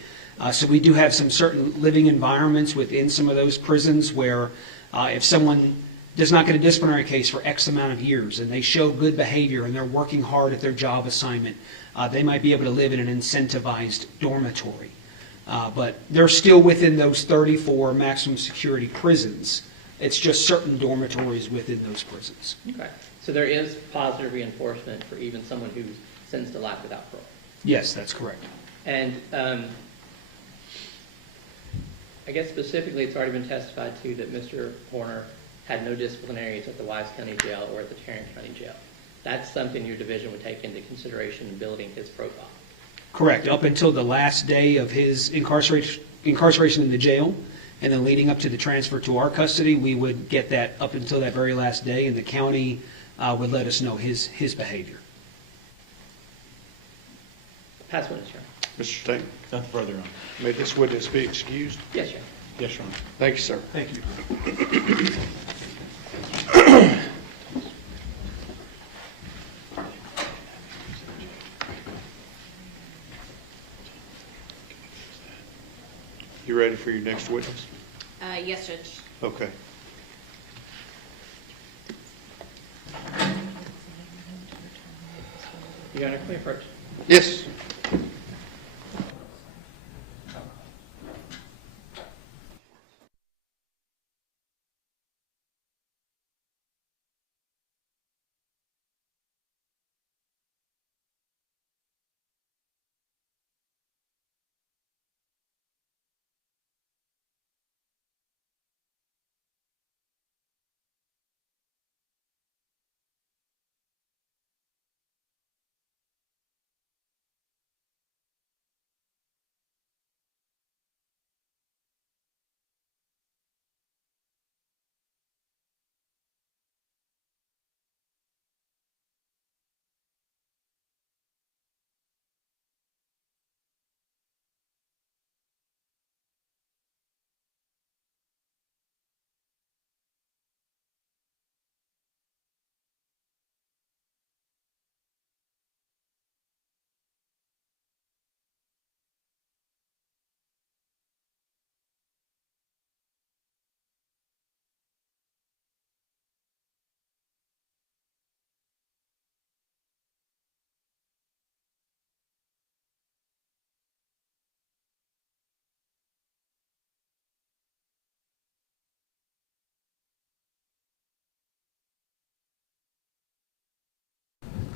So we do have some certain living environments within some of those prisons where if someone does not get a disciplinary case for X amount of years and they show good behavior and they're working hard at their job assignment, they might be able to live in an incentivized dormitory. But they're still within those 34 maximum security prisons. It's just certain dormitories within those prisons. Okay. So there is positive reinforcement for even someone who's sentenced to life without parole. Yes, that's correct. And I guess specifically, it's already been testified to that Mr. Horner had no disciplinaries at the Wise County Jail or at the Tarrant County Jail. That's something your division would take into consideration in building his profile. Correct. Up until the last day of his incarceration in the jail, and then leading up to the transfer to our custody, we would get that up until that very last day, and the county would let us know his behavior. Past witness, Your Honor. Mr. Stain? Nothing further on. May this witness be excused? Yes, Your Honor. Yes, Your Honor. Thank you, sir. Thank you. You ready for your next witness? Yes, Judge. Okay. Your Honor, clear first. Yes.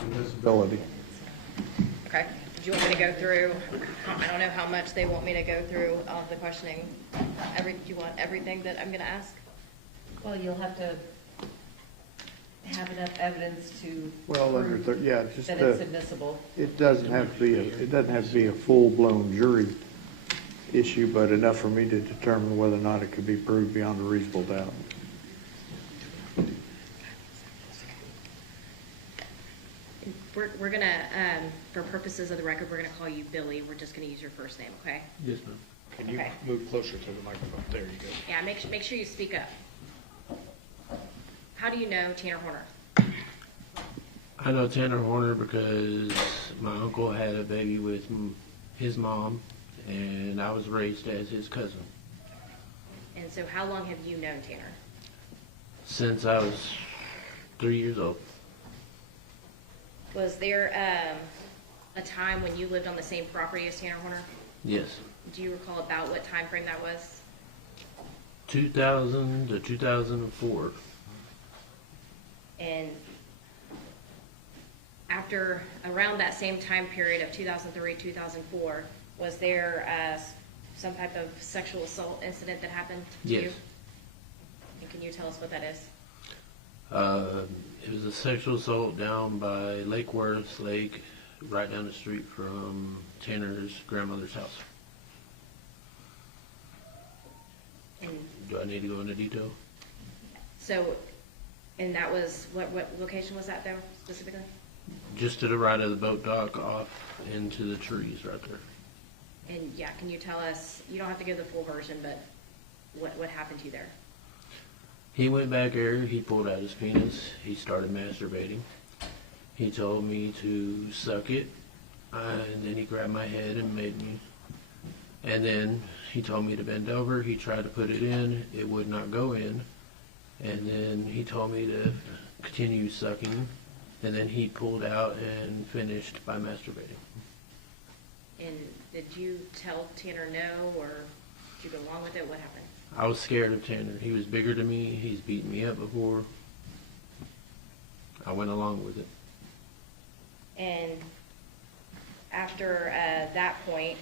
Visibility. Okay. Do you want me to go through, I don't know how much they want me to go through the questioning. Do you want everything that I'm going to ask? Well, you'll have to have enough evidence to Well, under, prove yeah, just, that it's admissible. it doesn't have to be a full-blown jury issue, but enough for me to determine whether or not it could be proved beyond a reasonable doubt. We're gonna, for purposes of the record, we're gonna call you Billy. We're just gonna use your first name, okay? Yes, ma'am. Can you Okay. move closer to the microphone? There you go. Yeah, make sure you speak up. How do you know Tanner Horner? I know Tanner Horner because my uncle had a baby with his mom, and I was raised as his cousin And so how long have you known Tanner? since I was 3 years old. Was there a time when you lived on the same property as Tanner Horner? Yes, Do you recall about what time frame that was? 2000 to 2004. And after, around that same time period of 2003, 2004, was there some type of sexual assault incident that happened to you? Yes. And can you tell us what that is? It was a sexual assault down by Lake Worth Lake, right down the street from Tanner's grandmother's house. And Do I need to go into detail? so, and that was, what location was that though, specifically? Just to the right of the boat dock, off into the trees right there. And yeah, can you tell us, you don't have to give the full version, but what happened to you there? He went back there, he pulled out his penis, he started masturbating. He told me to suck it, and then he grabbed my head and made me. And then he told me to bend over, he tried to put it in, it would not go in. And then he told me to continue sucking, and then he pulled out and finished by masturbating. And did you tell Tanner no, or did you go along with it? What happened? I was scared of Tanner. He was bigger than me, he's beaten me up before. I went along with it. And after that point,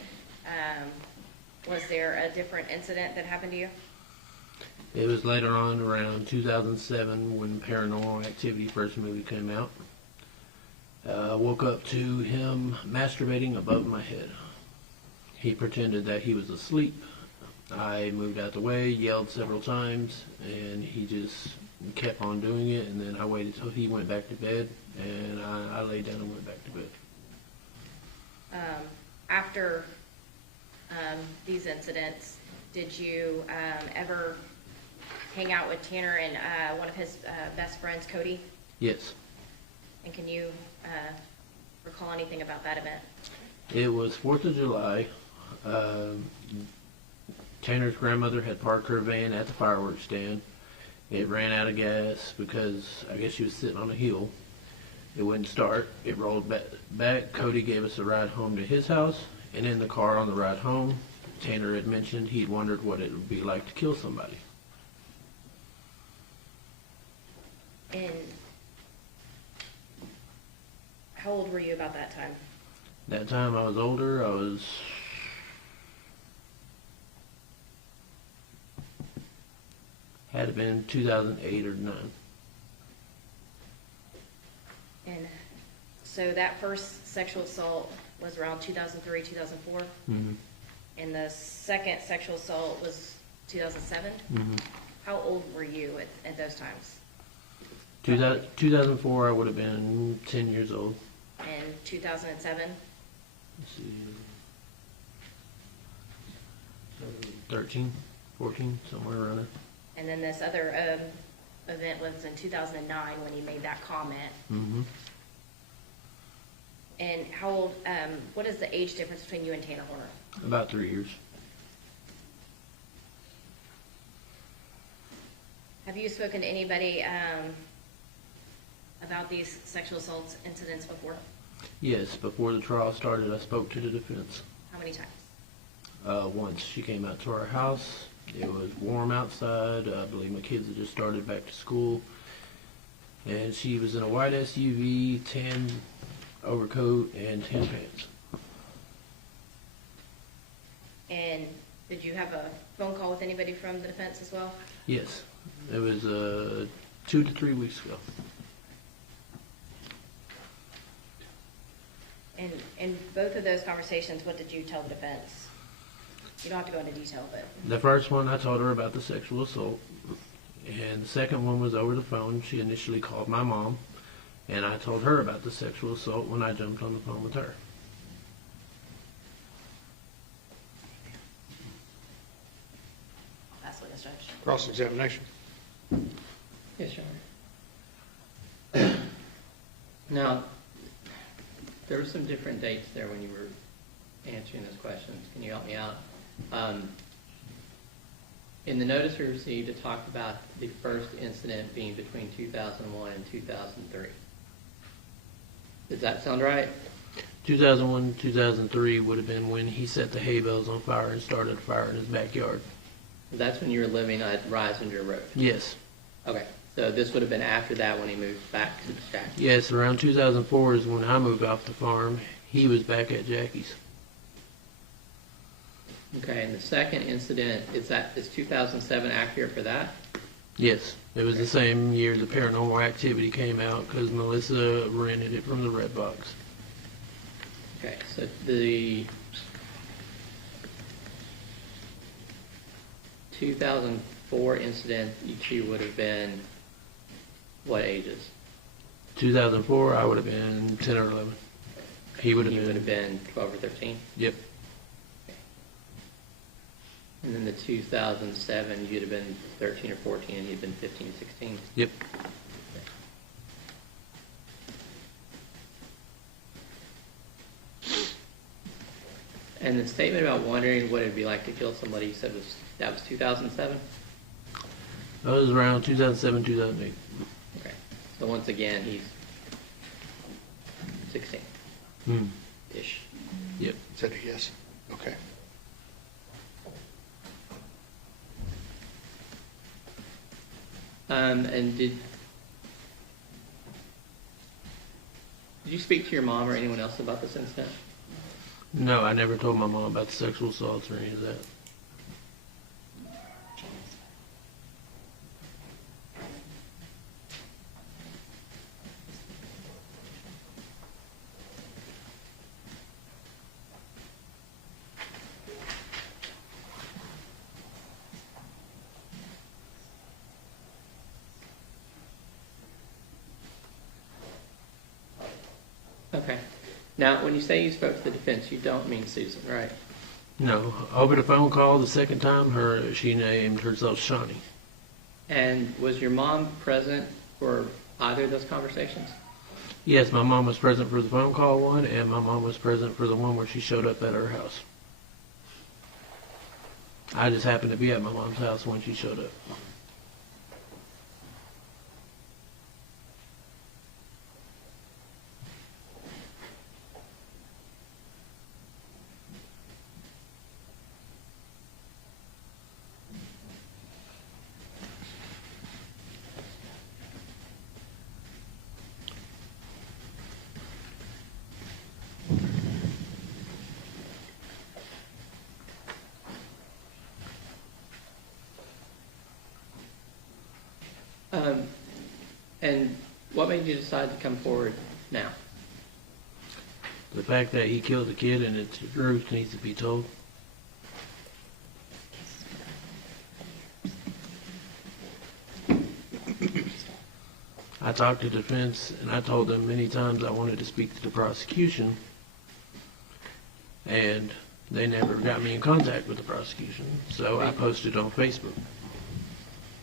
was there a different incident that happened to you? It was later on, around 2007, when Paranormal Activity first movie came out. I woke up to him masturbating above my head. He pretended that he was asleep. I moved out the way, yelled several times, and he just kept on doing it. And then I waited till he went back to bed, and I laid down and went back to bed. After these incidents, did you ever hang out with Tanner and one of his best friends, Cody? Yes. And can you recall anything about that event? It was 4th of July. Tanner's grandmother had parked her van at the fireworks stand. It ran out of gas because I guess she was sitting on a hill. It wouldn't start. It rolled back. Cody gave us a ride home to his house, and in the car on the ride home, Tanner had mentioned he'd wondered what it would be like to kill somebody. And how old were you about that time? That time I was older. I was had it been 2008 or 9. And so that first sexual assault was around 2003, 2004? Mm-hmm. And the second sexual assault was 2007? Mm-hmm. How old were you at those times? 2004, I would have been 10 years old. And 2007? Let's see. 13, 14, somewhere around there. And then this other event was in 2009 when he made that comment. Mm-hmm. And how old, what is the age difference between you and Tanner Horner? About 3 years. Have you spoken to anybody about these sexual assault incidents before? Yes, before the trial started, I spoke to the defense. How many times? Once she came out to our house. It was warm outside. I believe my kids had just started back to school. And she was in a white SUV, tan overcoat, and tan pants. And did you have a phone call with anybody from the defense as well? Yes, it was 2 to 3 weeks ago. in both of those conversations, what did you tell the defense? You don't have to go into detail, but. The first one, I told her about the sexual assault. And the second one was over the phone. She initially called my mom, and I told her about the sexual assault when I jumped on the phone with her. That's what it's judge. Cross-examination. Yes, Your Honor. Now, there were some different dates there when you were answering those questions. Can you help me out? In the notice we received, it talked about the first incident being between 2001 and 2003. Does that sound right? 2001, 2003 would have been when he set the hay bales on fire and started a fire in his backyard. That's when you were living at Risinger Road. Yes. Okay, so this would have been after that when he moved back to the shack. Yes, around 2004 is when I moved off the farm. He was back at Jackie's. Okay, and the second incident, is 2007 accurate for that? Yes, it was the same year the Paranormal Activity came out because Melissa rented it from the Red Box. Okay, so the 2004 incident, you two would have been what ages? 2004, I would have been 10 or 11. He would have been 12 or 13? Yep. And then the 2007, you'd have been 13 or 14, and you'd been 15, 16? Yep. And the statement about wondering what it'd be like to kill somebody, you said that was 2007? That was around 2007, 2008. Okay. So once again, he's 16. Ish. Yep. Is that a yes? Okay. And did you speak to your mom or anyone else about this incident? No, I never told my mom about the sexual assaults or any of that. Okay. Now, when you say you spoke to the defense, you don't mean Susan, right? No, over the phone call the second time, she named herself Shawnee. And was your mom present for either of those conversations? Yes, my mom was present for the phone call one, and my mom was present for the one where she showed up at her house. I just happened to be at my mom's house when she showed up. And what made you decide to come forward now? The fact that he killed a kid and it's the truth needs to be told. I talked to defense and I told them many times I wanted to speak to the prosecution, and they never got me in contact with the prosecution, so I posted on Facebook.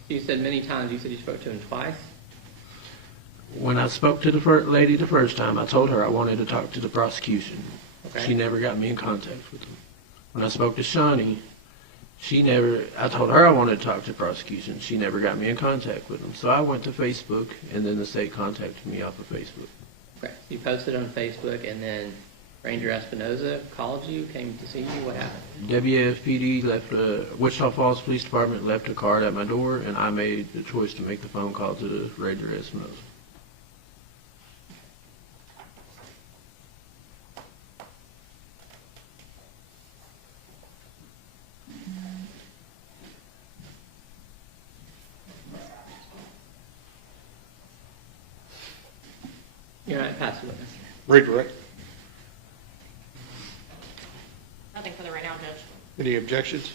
You said many times, you said you spoke to him twice? When I spoke to the lady the first time, I told her I wanted to talk to the prosecution. Okay. She never got me in contact with them. When I spoke to Shawnee, I told her I wanted to talk to the prosecution. She never got me in contact with them. So I went to Facebook, and then the state contacted me off of Facebook. Okay. You posted on Facebook, and then Ranger Espinoza called you, came to see you. What happened? WFPD Wichita Falls Police Department left a card at my door, and I made the choice to make the phone call to the Ranger Espinoza. You're not passive witness. Redirect. right now, Judge. Any objections?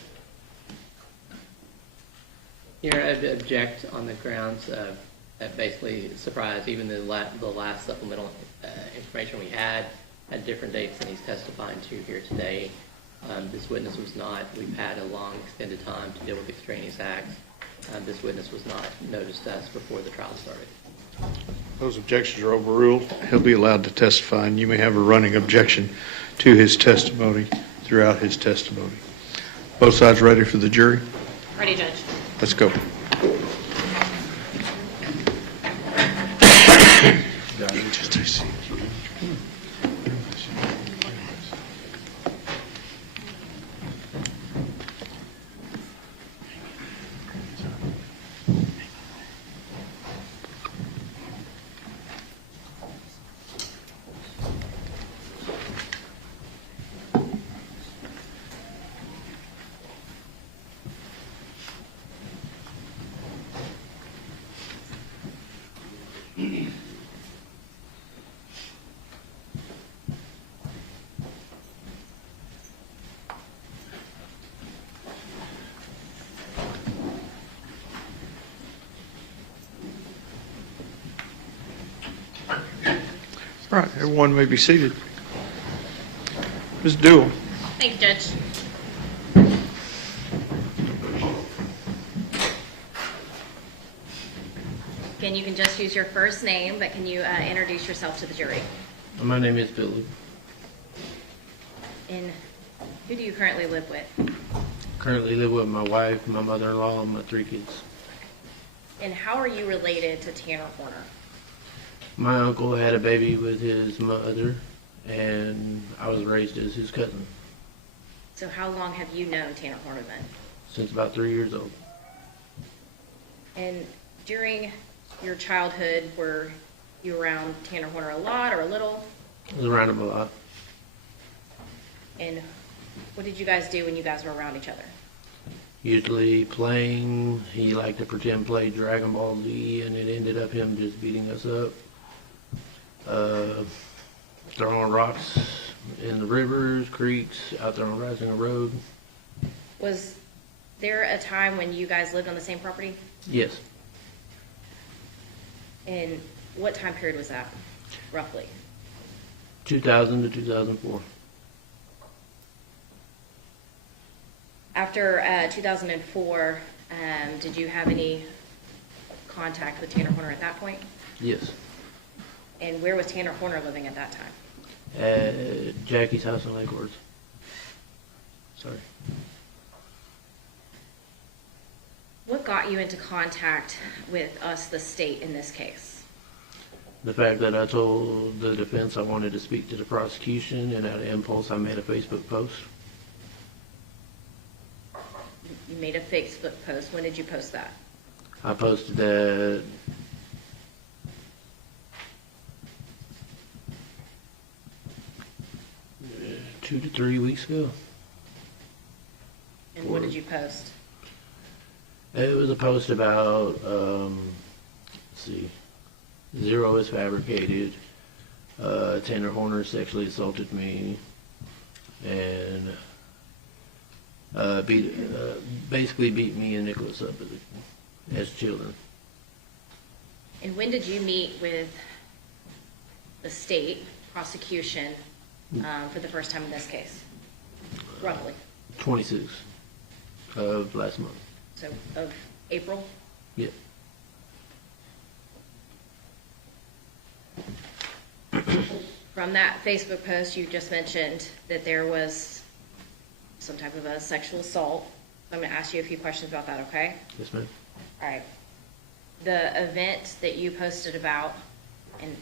Your Honor, I'd object on the grounds of that basically surprise, even the last supplemental information we had different dates than he's testifying to here today. This witness was not, we've had a long extended time to deal with extraneous acts. This witness was not noticed to us before the trial started. Those objections are overruled. He'll be allowed to testify, and you may have a running objection to his testimony throughout his testimony. Both sides ready for the jury? Ready, Judge. Let's go. All right, everyone may be seated. Ms. Dewell. Thank you, Judge. Again, you can just use your first name, but can you introduce yourself to the jury? My name is Billy. And who do you currently live with? Currently live with my wife, my mother-in-law, and my 3 kids. And how are you related to Tanner Horner? My uncle had a baby with his mother, and I was raised as his cousin So how long have you known Tanner Horner then? since about 3 years old. And during your childhood, were you around Tanner Horner a lot or a little? I was around him a lot. And what did you guys do when you guys were around each other? Usually playing, he liked to pretend play Dragon Ball Z, and it ended up him just beating us up. Throwing rocks in the rivers, creeks, out there on Rising Road. Was there a time when you guys lived on the same property? Yes, And what time period was that, roughly? 2000 to 2004. After 2004, did you have any contact with Tanner Horner at that point? Yes, And where was Tanner Horner living at that time? at Jackie's house in Lake Worth. Sorry. What got you into contact with us, the state, in this case? The fact that I told the defense I wanted to speak to the prosecution, and out of impulse, I made a Facebook post. You made a Facebook post. When did you post that? I posted that 2 to 3 weeks ago. And what did you post? It was a post about, let's see, Zero is fabricated, Tanner Horner sexually assaulted me, and basically beat me and Nicholas up as children. And when did you meet with the state prosecution for the first time in this case? Roughly. 26 of last month. So of April? Yep. From that Facebook post, you just mentioned that there was some type of a sexual assault. I'm going to ask you a few questions about that, okay? Yes, ma'am. All right. The event that you posted about, and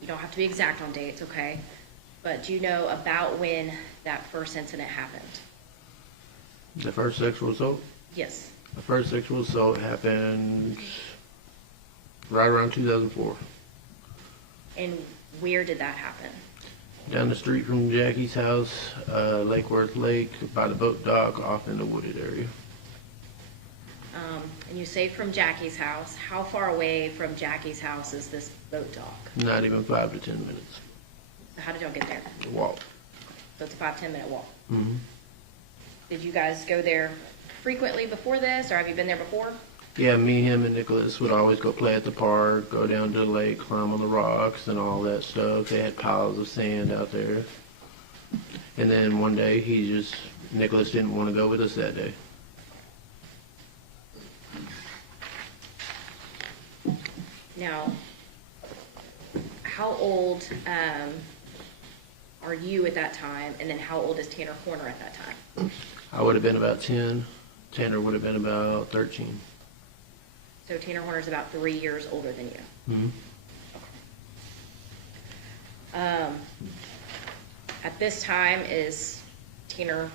you don't have to be exact on dates, okay? But do you know about when that first incident happened? The first sexual assault? Yes. The first sexual assault happened right around 2004. And where did that happen? Down the street from Jackie's house, Lake Worth Lake, by the boat dock, off in the wooded area. And you say from Jackie's house. How far away from Jackie's house is this boat dock? Not even 5 to 10 minutes. So how did y'all get there? Walk. So it's a 5-10 minute walk. Mhm. Did you guys go there frequently before this, or have you been there before? Yeah, me, him, and Nicholas would always go play at the park, go down to the lake, climb on the rocks and all that stuff. They had piles of sand out there. And then one day, Nicholas didn't want to go with us that day. Now, how old are you at that time, and then how old is Tanner Horner at that time? I would have been about 10. Tanner would have been about 13. So Tanner Horner's about 3 years older than you. Mhm. At this time, is Tanner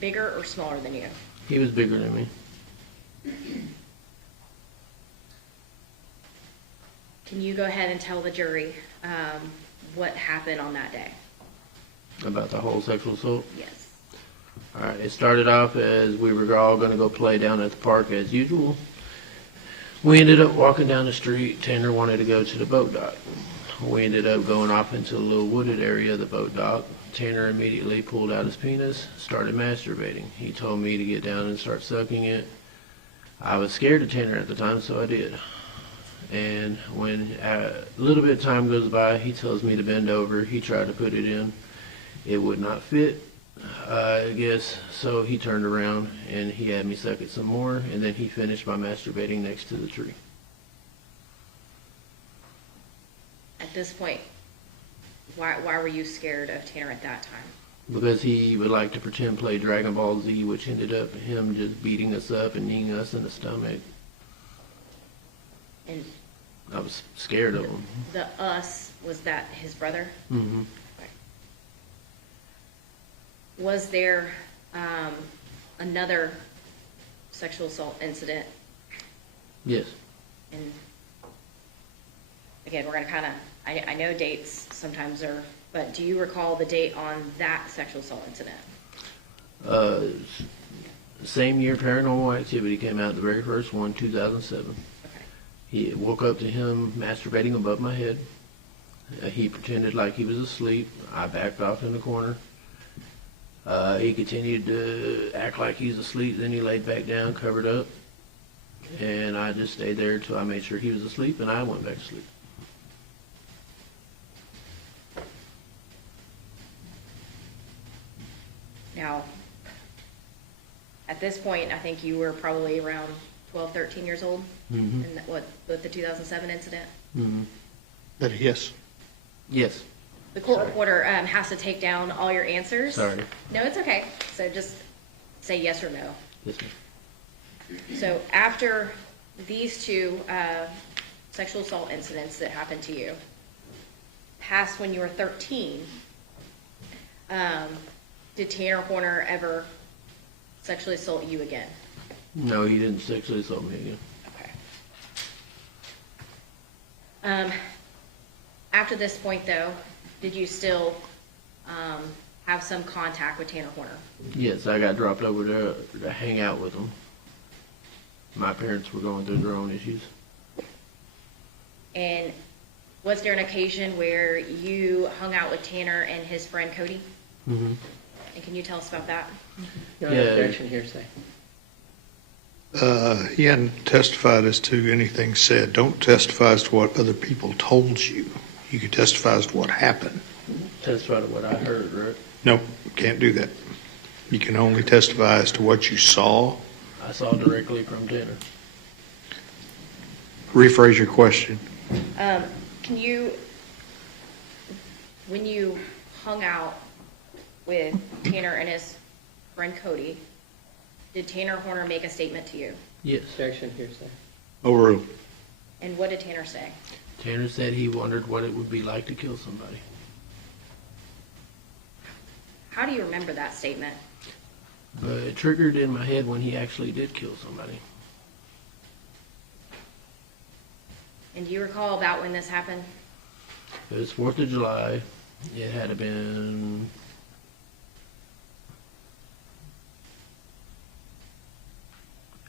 bigger or smaller than you? He was bigger than me. Can you go ahead and tell the jury what happened on that day? About the whole sexual assault. Yes. All right, it started off as we were all going to go play down at the park as usual. We ended up walking down the street. Tanner wanted to go to the boat dock. We ended up going off into a little wooded area of the boat dock. Tanner immediately pulled out his penis, started masturbating. He told me to get down and start sucking it. I was scared of Tanner at the time, so I did. And when a little bit of time goes by, he tells me to bend over. He tried to put it in. It would not fit, I guess. So he turned around and he had me suck it some more, and then he finished by masturbating next to the tree. At this point, why were you scared of Tanner at that time? Because he would like to pretend play Dragon Ball Z, which ended up him just beating us up and kneeing us in the stomach. And I was scared of him. the us, was that his brother? Mm-hmm. Was there another sexual assault incident? Yes. And again, we're going to kind of, I know dates sometimes are, but do you recall the date on that sexual assault incident? Same year Paranormal Activity came out, the very first one, 2007. Okay. He woke up to him masturbating above my head. He pretended like he was asleep. I backed off in the corner. He continued to act like he was asleep. Then he laid back down, covered up. And I just stayed there until I made sure he was asleep, and I went back to sleep. Now, at this point, I think you were probably around 12, 13 years old, Mm-hmm. and with the 2007 incident. Mm-hmm. Yes. Yes. The court reporter has to take down all your answers. Sorry. No, it's okay. So just say yes or no. Yes, ma'am. So after these two sexual assault incidents that happened to you, past when you were 13, did Tanner Horner ever sexually assault you again? No, he didn't sexually assault me again. Okay. After this point, though, did you still have some contact with Tanner Horner? Yes, I got dropped over there to hang out with him. My parents were going through their own issues. And was there an occasion where you hung out with Tanner and his friend Cody? Mm-hmm. And can you tell us about that? Yeah. Objection, hearsay. He hadn't testified as to anything said. Don't testify as to what other people told you. You can testify as to what happened. Testify to what I heard, right? Nope, can't do that. You can only testify as to what you saw. I saw directly from Tanner. Rephrase your question. Can you, when you hung out with Tanner and his friend Cody, did Tanner Horner make a statement to you? Yes. Objection, hearsay. Overruled. And what did Tanner say? Tanner said he wondered what it would be like to kill somebody. How do you remember that statement? But it triggered in my head when he actually did kill somebody. And do you recall about when this happened? It was 4th of July. It had to been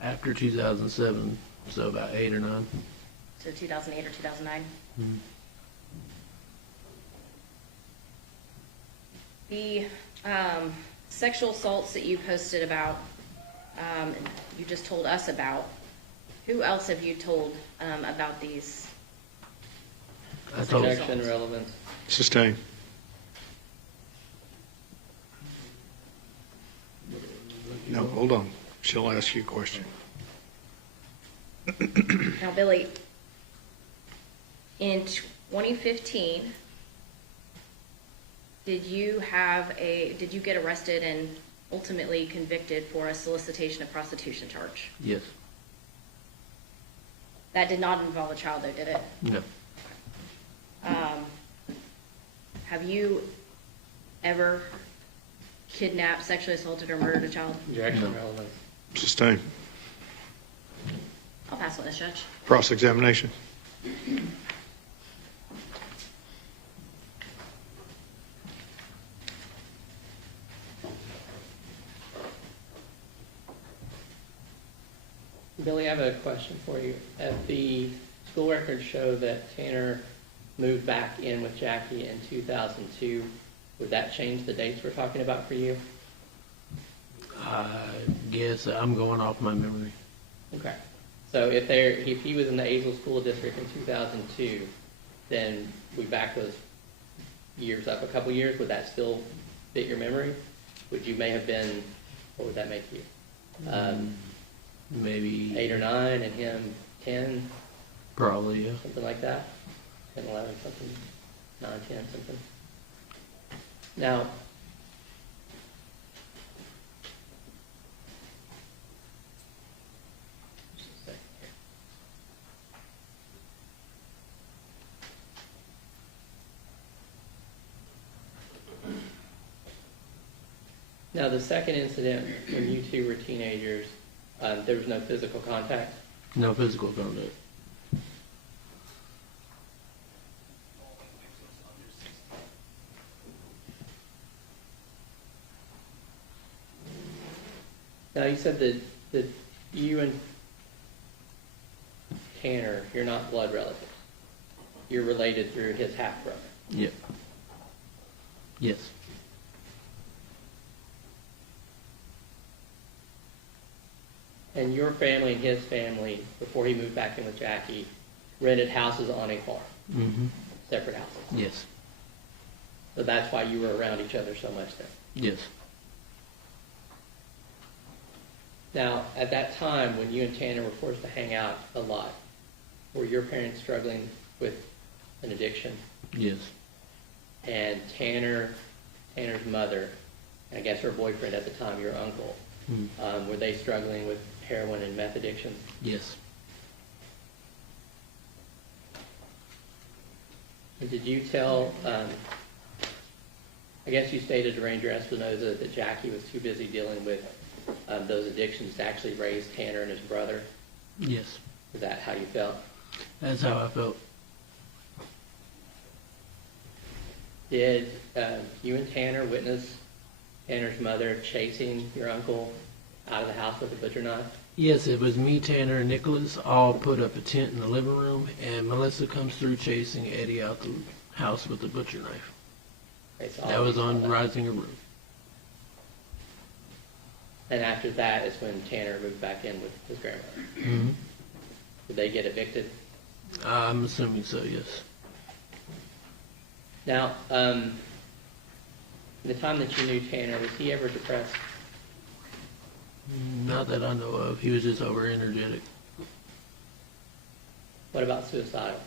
after 2007, so about 8 or 9. So 2008 or 2009? Mm-hmm. The sexual assaults that you posted about, you just told us about, who else have you told about these? I told Objection, relevance. Sustain. No, hold on. She'll ask you a question. Now, Billy, in 2015, did you get arrested and ultimately convicted for a solicitation of prostitution charge? yes, That did not involve a child, though, did it? no, Have you ever kidnapped, sexually assaulted, or murdered a child? Objection, No. relevance. Sustain. I'll pass on this, Judge. Cross-examination. Billy, I have a question for you. At the school records show that Tanner moved back in with Jackie in 2002. Would that change the dates we're talking about for you? I guess I'm going off my memory. Okay. So if he was in the Azle School District in 2002, then we back those years up a couple years. Would that still fit your memory? Would you may have been, what would that make you? Maybe 8 or 9 and him 10, probably, yeah. something like that? 10, 11, something, 9, 10, something. Now, just a second here. Now, the second incident, when you two were teenagers, there was no physical contact? No physical contact. Now, you said that you and Tanner, you're not blood relatives. You're related through his half-brother. Yep. Yes. And your family and his family, before he moved back in with Jackie, rented houses on a farm, Mm-hmm. separate houses. Yes. So that's why you were around each other so much then. Yes. Now, at that time, when you and Tanner were forced to hang out a lot, were your parents struggling with an addiction? Yes. And Tanner's mother, and I guess her boyfriend at the time, your uncle, Mm. were they struggling with heroin and meth addiction? Yes. And did you tell, I guess you stated to Ranger Espinoza that Jackie was too busy dealing with those addictions to actually raise Tanner and his brother? Yes. Is that how you felt? That's how I felt. Did you and Tanner witness Tanner's mother chasing your uncle out of the house with a butcher knife? Yes, it was me, Tanner, and Nicholas all put up a tent in the living room, and Melissa comes through chasing Eddie out the house with a butcher knife. Okay, so That all was of you on saw that. Rising Road. And after that is when Tanner moved back in with his grandmother. Mm-hmm. Did they get evicted? I'm assuming so, yes. Now, the time that you knew Tanner, was he ever depressed? Not that I know of. He was just over energetic. What about suicidal?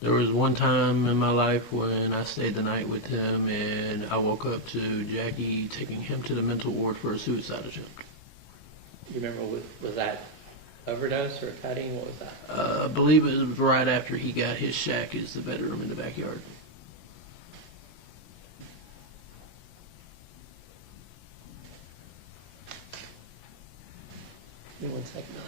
There was one time in my life when I stayed the night with him, and I woke up to Jackie taking him to the mental ward for a suicide attempt. You remember, was that overdose or cutting? What was that? I believe it was right after he got his shack, is the bedroom in the backyard. Give me 1 second, Billy.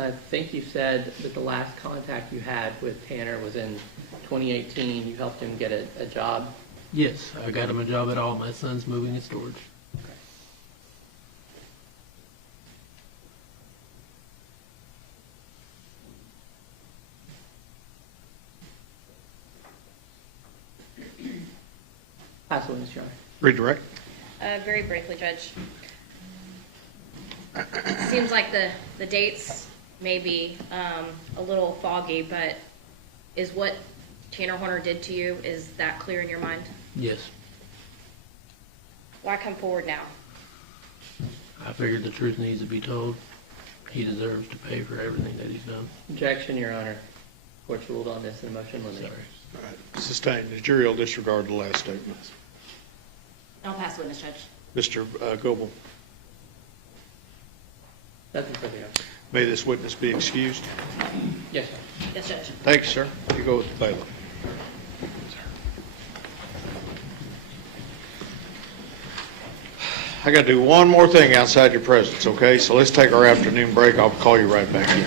I think you said that the last contact you had with Tanner was in 2018. You helped him get a job. Yes, I got him a job at all my son's moving and storage. Pass the witness, Your Honor. Redirect. Very briefly, Judge. Seems like the dates may be a little foggy, but is what Tanner Horner did to you, is that clear in your mind? Yes, Why come forward now? I figured the truth needs to be told. He deserves to pay for everything that he's done. Objection, Your Honor. Court's ruled on this in motion limiting. Sorry. All right. Sustained. The jury will disregard the last statement. I'll pass the witness, Judge. Mr. Goebel, Nothing further, Your Honor. may this witness be excused. Yes, sir. Yes, Judge. Thanks, sir. You go with the bailiff. I got to do one more thing outside your presence, okay? So let's take our afternoon break. I'll call you right back in.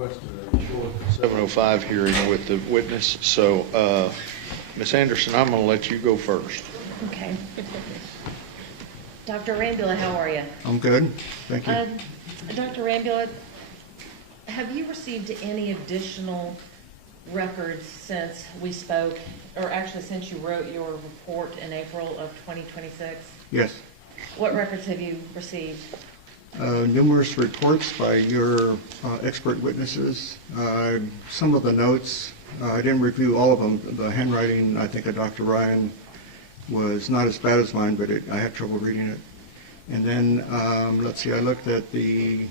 Requested a short 7:05 hearing with the witness. So, Ms. Anderson, I'm going to let you go first. Okay. Dr. Rambula, how are you? I'm good. Thank you. Dr. Rambula, have you received any additional records since we spoke, or actually since you wrote your report in April of 2026? Yes. What records have you received? Numerous reports by your expert witnesses. Some of the notes, I didn't review all of them. The handwriting, I think, of Dr. Ryan was not as bad as mine, but I had trouble reading it. And then, let's see, I looked at the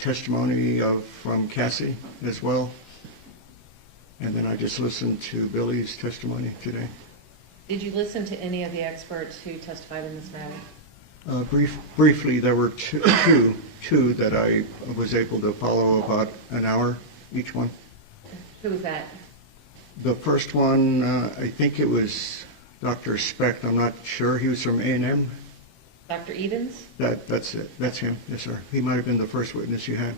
testimony from Cassie as well. And then I just listened to Billy's testimony today. Did you listen to any of the experts who testified in this matter? Briefly, there were two that I was able to follow about an hour each one. Who was that? The first one, I think it was Dr. Specht. I'm not sure. He was from A&M. Dr. Edens? That's it. That's him. Yes, sir. He might have been the first witness you had.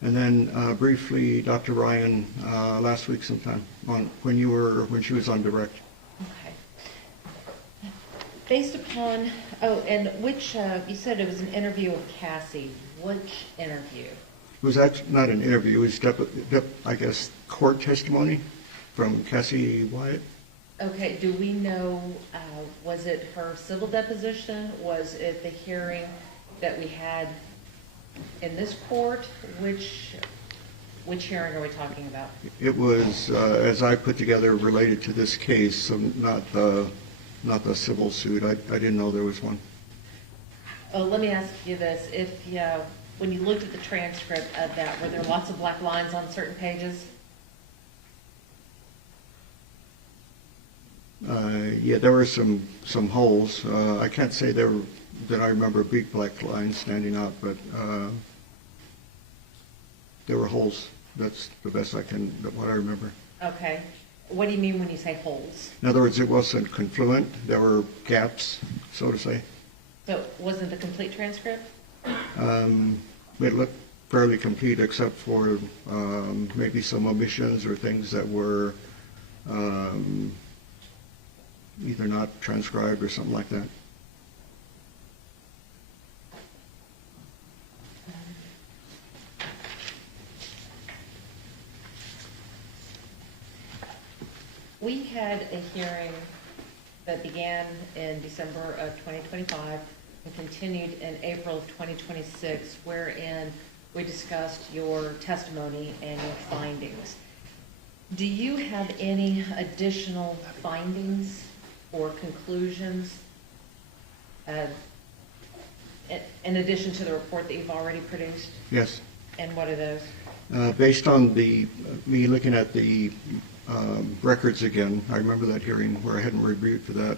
And then briefly, Dr. Ryan last week sometime when she was on direct. Okay. Based upon, and which, you said it was an interview with Cassie. Which interview? It was actually not an interview. It was, I guess, court testimony from Cassie Wyatt. Okay, do we know, was it her civil deposition? Was it the hearing that we had in this court? Which hearing are we talking about? It was, as I put together, related to this case, so not the civil suit. I didn't know there was one. Oh, let me ask you this. When you looked at the transcript of that, were there lots of black lines on certain pages? Yeah, there were some holes. I can't say that I remember big black lines standing out, but there were holes. That's the best what I remember. Okay. What do you mean when you say holes? In other words, it wasn't confluent. There were gaps, so to say. So it wasn't the complete transcript? It looked fairly complete except for maybe some omissions or things that were either not transcribed or something like that. We had a hearing that began in December of 2025 and continued in April of 2026, wherein we discussed your testimony and your findings. Do you have any additional findings or conclusions in addition to the report that you've already produced? Yes. And what are those? Based on me looking at the records again, I remember that hearing where I hadn't reviewed for that,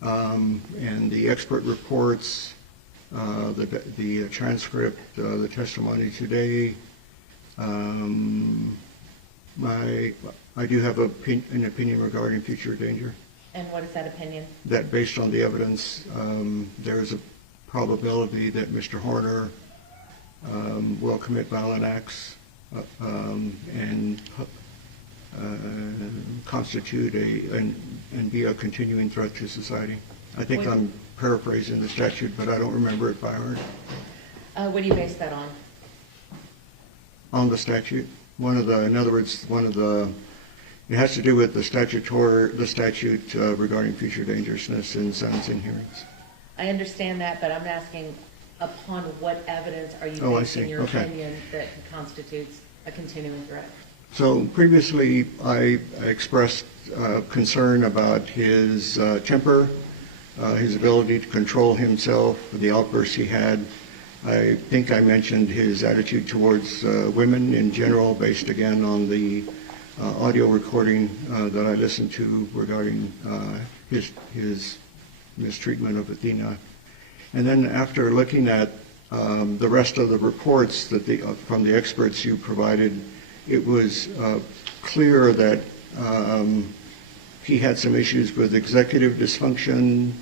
and the expert reports, the transcript, the testimony today. I do have an opinion regarding future danger. And what is that opinion? That based on the evidence, there is a probability that Mr. Horner will commit violent acts and constitute and be a continuing threat to society. I think I'm paraphrasing the statute, but I don't remember it by heart. What do you base that on? On the statute. In other words, it has to do with the statute regarding future dangerousness in sentencing hearings. I understand that, but I'm asking upon what evidence are you basing your opinion that constitutes a continuing threat? So previously, I expressed concern about his temper, his ability to control himself, the outbursts he had. I think I mentioned his attitude towards women in general, based again on the audio recording that I listened to regarding his mistreatment of Athena. And then after looking at the rest of the reports from the experts you provided, it was clear that he had some issues with executive dysfunction,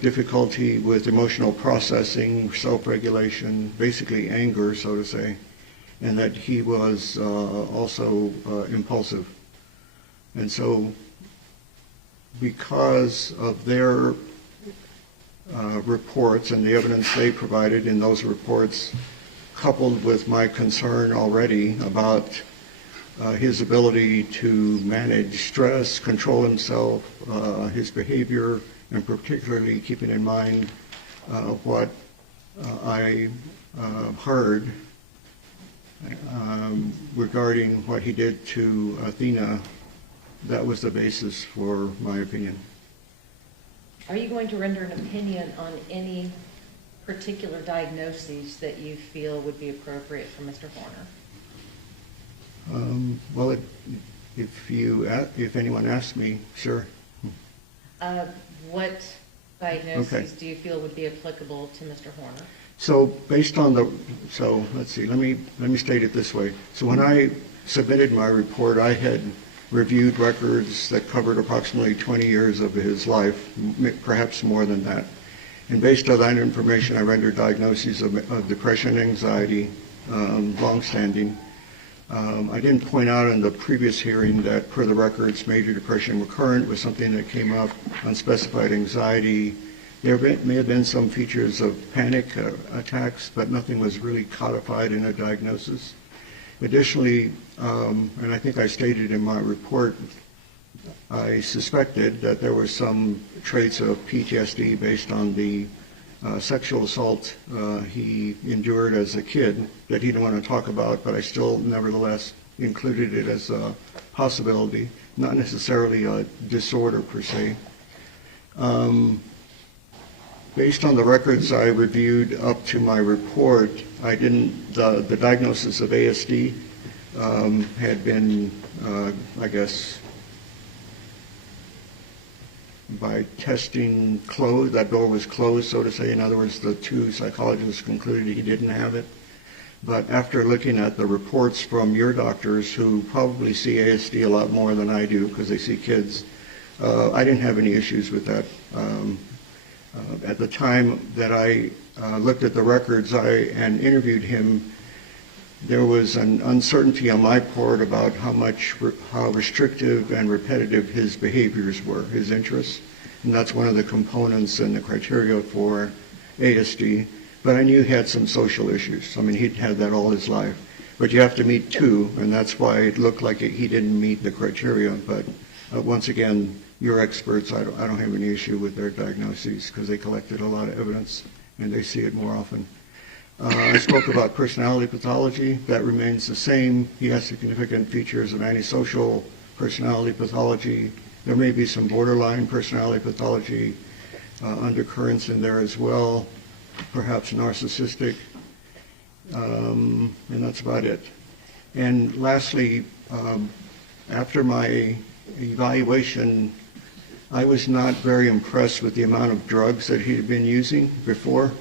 difficulty with emotional processing, self-regulation, basically anger, so to say, and that he was also impulsive. And so because of their reports and the evidence they provided in those reports, coupled with my concern already about his ability to manage stress, control himself, his behavior, and particularly keeping in mind what I heard regarding what he did to Athena, that was the basis for my opinion. Are you going to render an opinion on any particular diagnoses that you feel would be appropriate for Mr. Horner? Well, if anyone asks me, sure. What diagnoses do you feel would be applicable to Mr. Horner? So based on let's see, let me state it this way. So when I submitted my report, I had reviewed records that covered approximately 20 years of his life, perhaps more than that. And based on that information, I rendered diagnoses of depression, anxiety, long-standing. I didn't point out in the previous hearing that per the records, major depression recurrent was something that came up, unspecified anxiety. There may have been some features of panic attacks, but nothing was really codified in a diagnosis. Additionally, and I think I stated in my report, I suspected that there were some traits of PTSD based on the sexual assault he endured as a kid that he didn't want to talk about, but I still nevertheless included it as a possibility, not necessarily a disorder per se. Based on the records I reviewed up to my report, the diagnosis of ASD had been, I guess, by testing closed, that door was closed, so to say. In other words, the two psychologists concluded he didn't have it. But after looking at the reports from your doctors, who probably see ASD a lot more than I do because they see kids, I didn't have any issues with that. At the time that I looked at the records and interviewed him, there was an uncertainty on my part about how restrictive and repetitive his behaviors were, his interests, and that's one of the components and the criteria for ASD. But I knew he had some social issues. I mean, he'd had that all his life. But you have to meet two, and that's why it looked like he didn't meet the criteria. But once again, your experts, I don't have any issue with their diagnoses because they collected a lot of evidence and they see it more often. I spoke about personality pathology. That remains the same. He has significant features of antisocial personality pathology. There may be some borderline personality pathology undercurrents in there as well, perhaps narcissistic, and that's about it. And lastly, after my evaluation, I was not very impressed with the amount of drugs that he had been using before.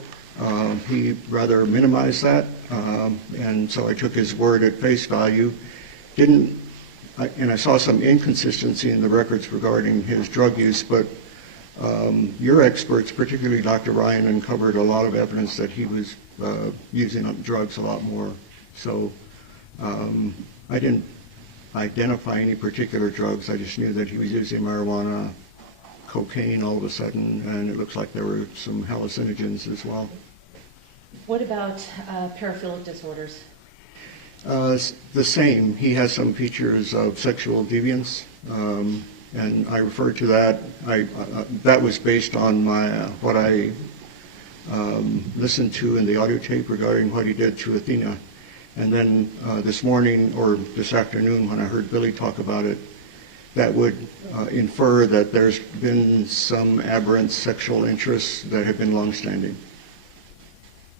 He rather minimized that, and so I took his word at face value. And I saw some inconsistency in the records regarding his drug use, but your experts, particularly Dr. Ryan, uncovered a lot of evidence that he was using drugs a lot more. So I didn't identify any particular drugs. I just knew that he was using marijuana, cocaine all of a sudden, and it looks like there were some hallucinogens as well. What about paraphilic disorders? The same. He has some features of sexual deviance, and I refer to that. That was based on what I listened to in the audio tape regarding what he did to Athena. And then this morning or this afternoon when I heard Billy talk about it, that would infer that there's been some aberrant sexual interests that have been longstanding.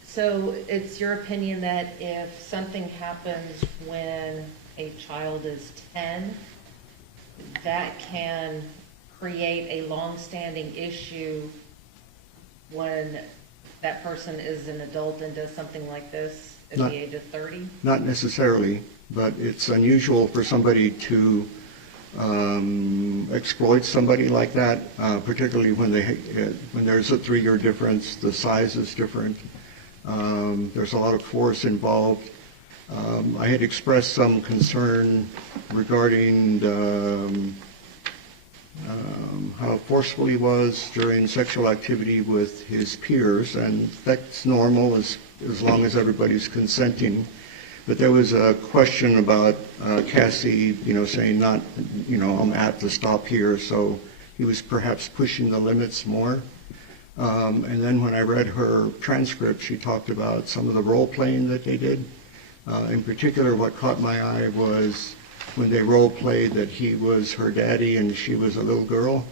So it's your opinion that if something happens when a child is 10, that can create a long-standing issue when that person is an adult and does something like this at the age of 30? Not necessarily, but it's unusual for somebody to exploit somebody like that, particularly when there's a 3-year difference, the size is different. There's a lot of force involved. I had expressed some concern regarding how forceful he was during sexual activity with his peers, and that's normal as long as everybody's consenting. But there was a question about Cassie, saying not, I'm at the stop here, so he was perhaps pushing the limits more. And then when I read her transcript, she talked about some of the role playing that they did. In particular, what caught my eye was when they role played that he was her daddy and she was a little girl,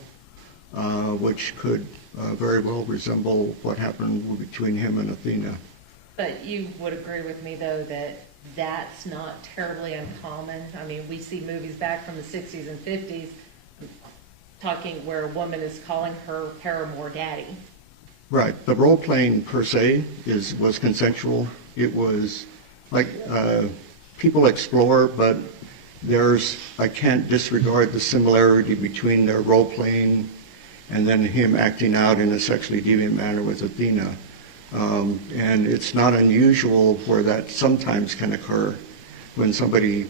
which could very well resemble what happened between him and Athena. But you would agree with me, though, that that's not terribly uncommon. I mean, we see movies back from the 60s and 50s talking where a woman is calling her paramour daddy. Right. The role playing per se was consensual. It was like people explore, but I can't disregard the similarity between their role playing and then him acting out in a sexually deviant manner with Athena. And it's not unusual where that sometimes can occur when somebody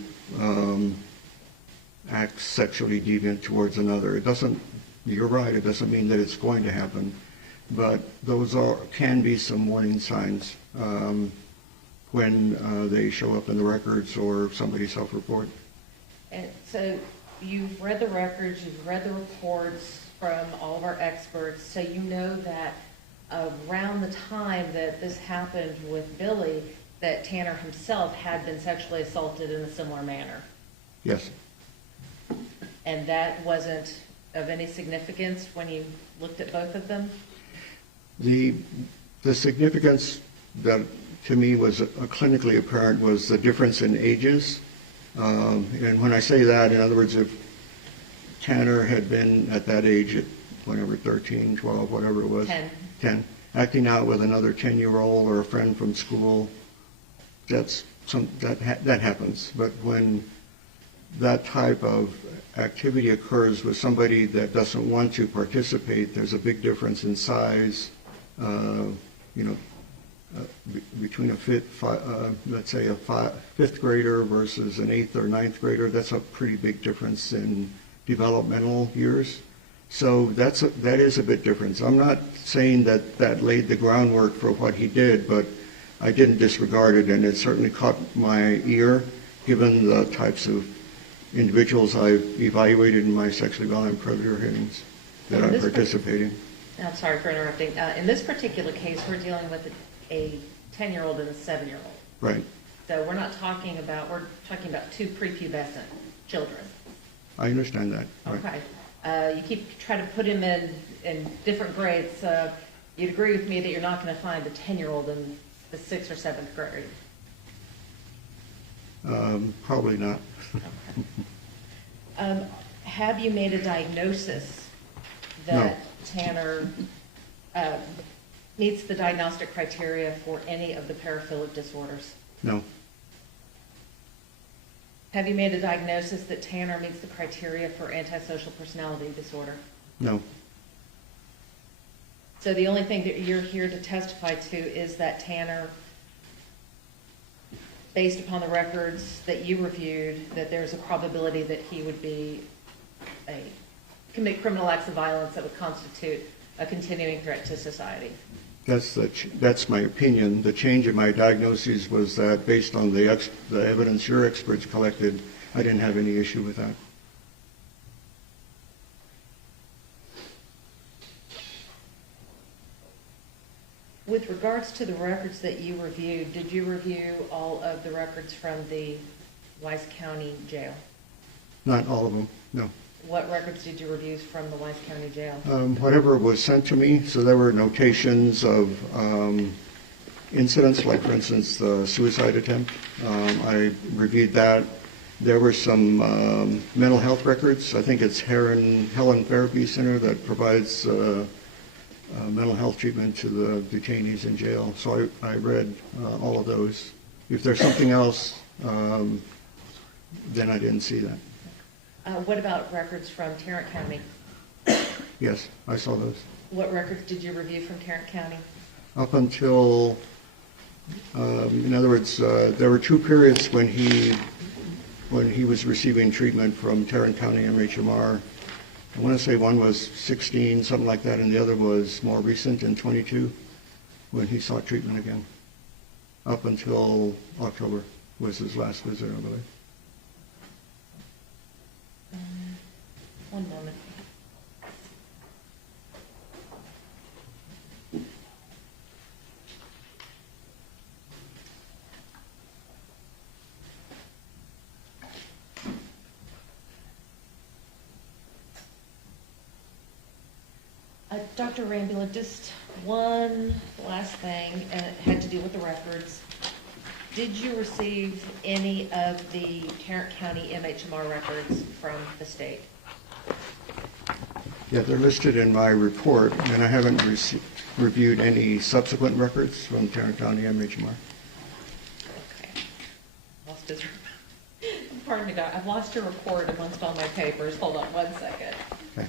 acts sexually deviant towards another. You're right, it doesn't mean that it's going to happen, but those can be some warning signs when they show up in the records or somebody self-report. And so you've read the records, you've read the reports from all of our experts, so you know that around the time that this happened with Billy, that Tanner himself had been sexually assaulted in a similar manner. Yes. And that wasn't of any significance when you looked at both of them? The significance that to me was clinically apparent was the difference in ages. And when I say that, in other words, if Tanner had been at that age at whatever, 13, 12, whatever it was. 10, acting out with another 10-year-old or a friend from school, that happens. But when that type of activity occurs with somebody that doesn't want to participate, there's a big difference in size, between let's say a fifth grader versus an 8th or 9th grader. That's a pretty big difference in developmental years. So that is a bit different. I'm not saying that laid the groundwork for what he did, but I didn't disregard it, and it certainly caught my ear, given the types of individuals I've evaluated in my sexually violent predator hearings that I'm participating. I'm sorry for interrupting. In this particular case, we're dealing with a 10-year-old and a 7-year-old. Right. So we're talking about two prepubescent children. I understand that. Right. Okay. You keep trying to put him in different grades. You'd agree with me that you're not going to find a 10-year-old in the 6th or 7th grade. Probably not. Have you made a diagnosis that Tanner meets the diagnostic criteria for any of the paraphilic disorders? No. Have you made a diagnosis that Tanner meets the criteria for antisocial personality disorder? No. So the only thing that you're here to testify to is that Tanner, based upon the records that you reviewed, that there's a probability that he would commit criminal acts of violence that would constitute a continuing threat to society. That's my opinion. The change in my diagnosis was that based on the evidence your experts collected, I didn't have any issue with that. With regards to the records that you reviewed, did you review all of the records from the Wise County Jail? Not all of them, no. What records did you review from the Wise County Jail? Whatever was sent to me, so there were notations of incidents, like for instance the suicide attempt. I reviewed that. There were some mental health records. I think it's Helen Therapy Center that provides mental health treatment to the detainees in jail. So I read all of those. If there's something else, then I didn't see that. What about records from Tarrant County? Yes, I saw those. What records did you review from Tarrant County? Up until, in other words, there were two periods when he was receiving treatment from Tarrant County MHMR. I want to say one was 16, something like that, and the other was more recent in 22, when he sought treatment again. Up until October was his last visit, I believe. One moment. Dr. Rambula, just one last thing, and it had to do with the records. Did you receive any of the Tarrant County MHMR records from the state? Yeah, they're listed in my report, and I haven't reviewed any subsequent records from Tarrant County MHMR. Okay. Lost his, pardon me, Doc. I've lost your report amongst all my papers. Hold on one second. Okay.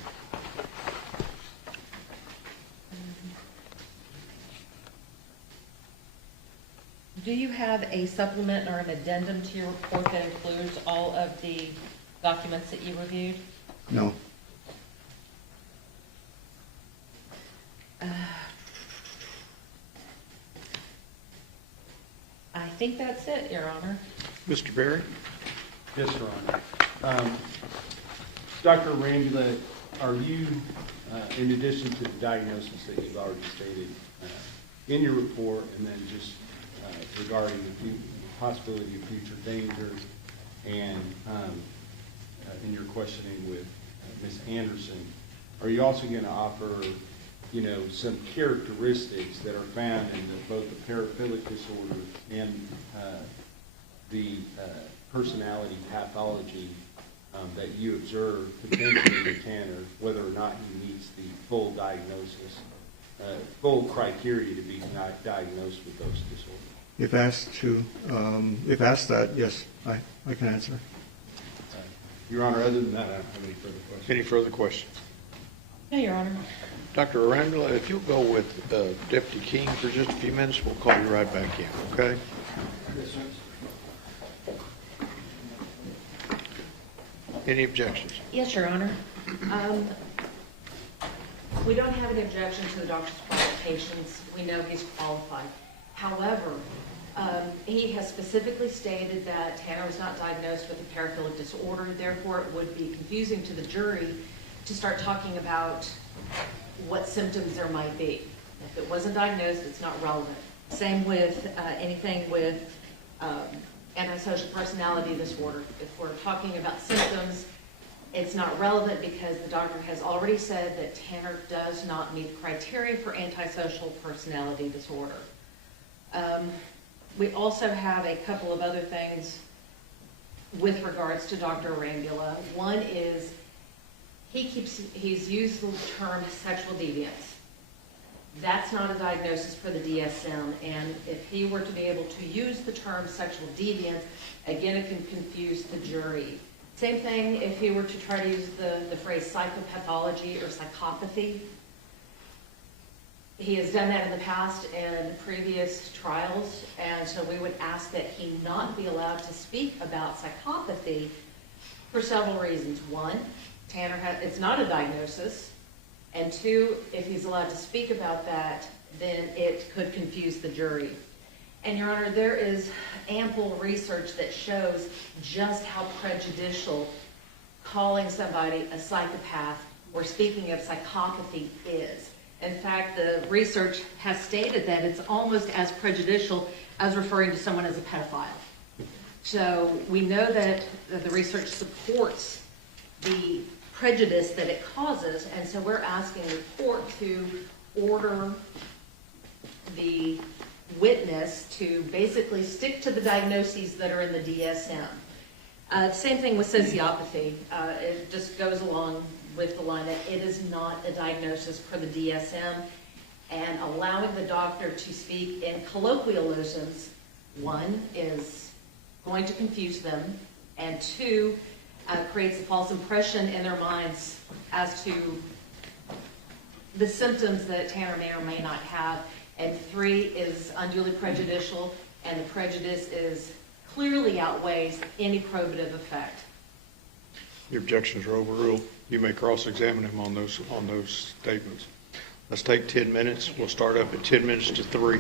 Do you have a supplement or an addendum to your report that includes all of the documents that you reviewed? No. I think that's it, Your Honor. Mr. Berry? Yes, Your Honor. Dr. Rambula, are you, in addition to the diagnosis that you've already stated in your report, and then just regarding the possibility of future dangers, and in your questioning with Ms. Anderson, are you also going to offer, some characteristics that are found in both the paraphilic disorder and the personality pathology that you observe potentially in Tanner, whether or not he meets the full diagnosis, full criteria to be diagnosed with those disorders? If asked that, yes, I can answer. Your Honor, other than that, I don't have any further questions. Any further questions? No, Your Honor. Dr. Arandula, if you'll go with Deputy King for just a few minutes, we'll call you right back in, okay? Yes, sir. Any objections? Yes, Your Honor. We don't have any objection to the doctor's qualifications. We know he's qualified. However, he has specifically stated that Tanner was not diagnosed with a paraphilic disorder. Therefore, it would be confusing to the jury to start talking about what symptoms there might be. If it wasn't diagnosed, it's not relevant. Same with anything with antisocial personality disorder. If we're talking about symptoms, it's not relevant because the doctor has already said that Tanner does not meet the criteria for antisocial personality disorder. We also have a couple of other things with regards to Dr. Arambula. One is he's used the term sexual deviance. That's not a diagnosis for the DSM, and if he were to be able to use the term sexual deviance, again, it can confuse the jury. Same thing if he were to try to use the phrase psychopathology or psychopathy. He has done that in the past in previous trials, and so we would ask that he not be allowed to speak about psychopathy for several reasons. One, it's not a diagnosis. And two, if he's allowed to speak about that, then it could confuse the jury. And Your Honor, there is ample research that shows just how prejudicial calling somebody a psychopath or speaking of psychopathy is. In fact, the research has stated that it's almost as prejudicial as referring to someone as a pedophile. So we know that the research supports the prejudice that it causes, and so we're asking the court to order the witness to basically stick to the diagnoses that are in the DSM. Same thing with sociopathy. It just goes along with the line that it is not a diagnosis per the DSM, and allowing the doctor to speak in colloquialisms, one, is going to confuse them, and two, creates a false impression in their minds as to the symptoms that Tanner may or may not have, and three, is unduly prejudicial, and the prejudice clearly outweighs any probative effect. Your objections are overruled. You may cross-examine him on those statements. Let's take 10 minutes. We'll start up at 10 minutes to 3.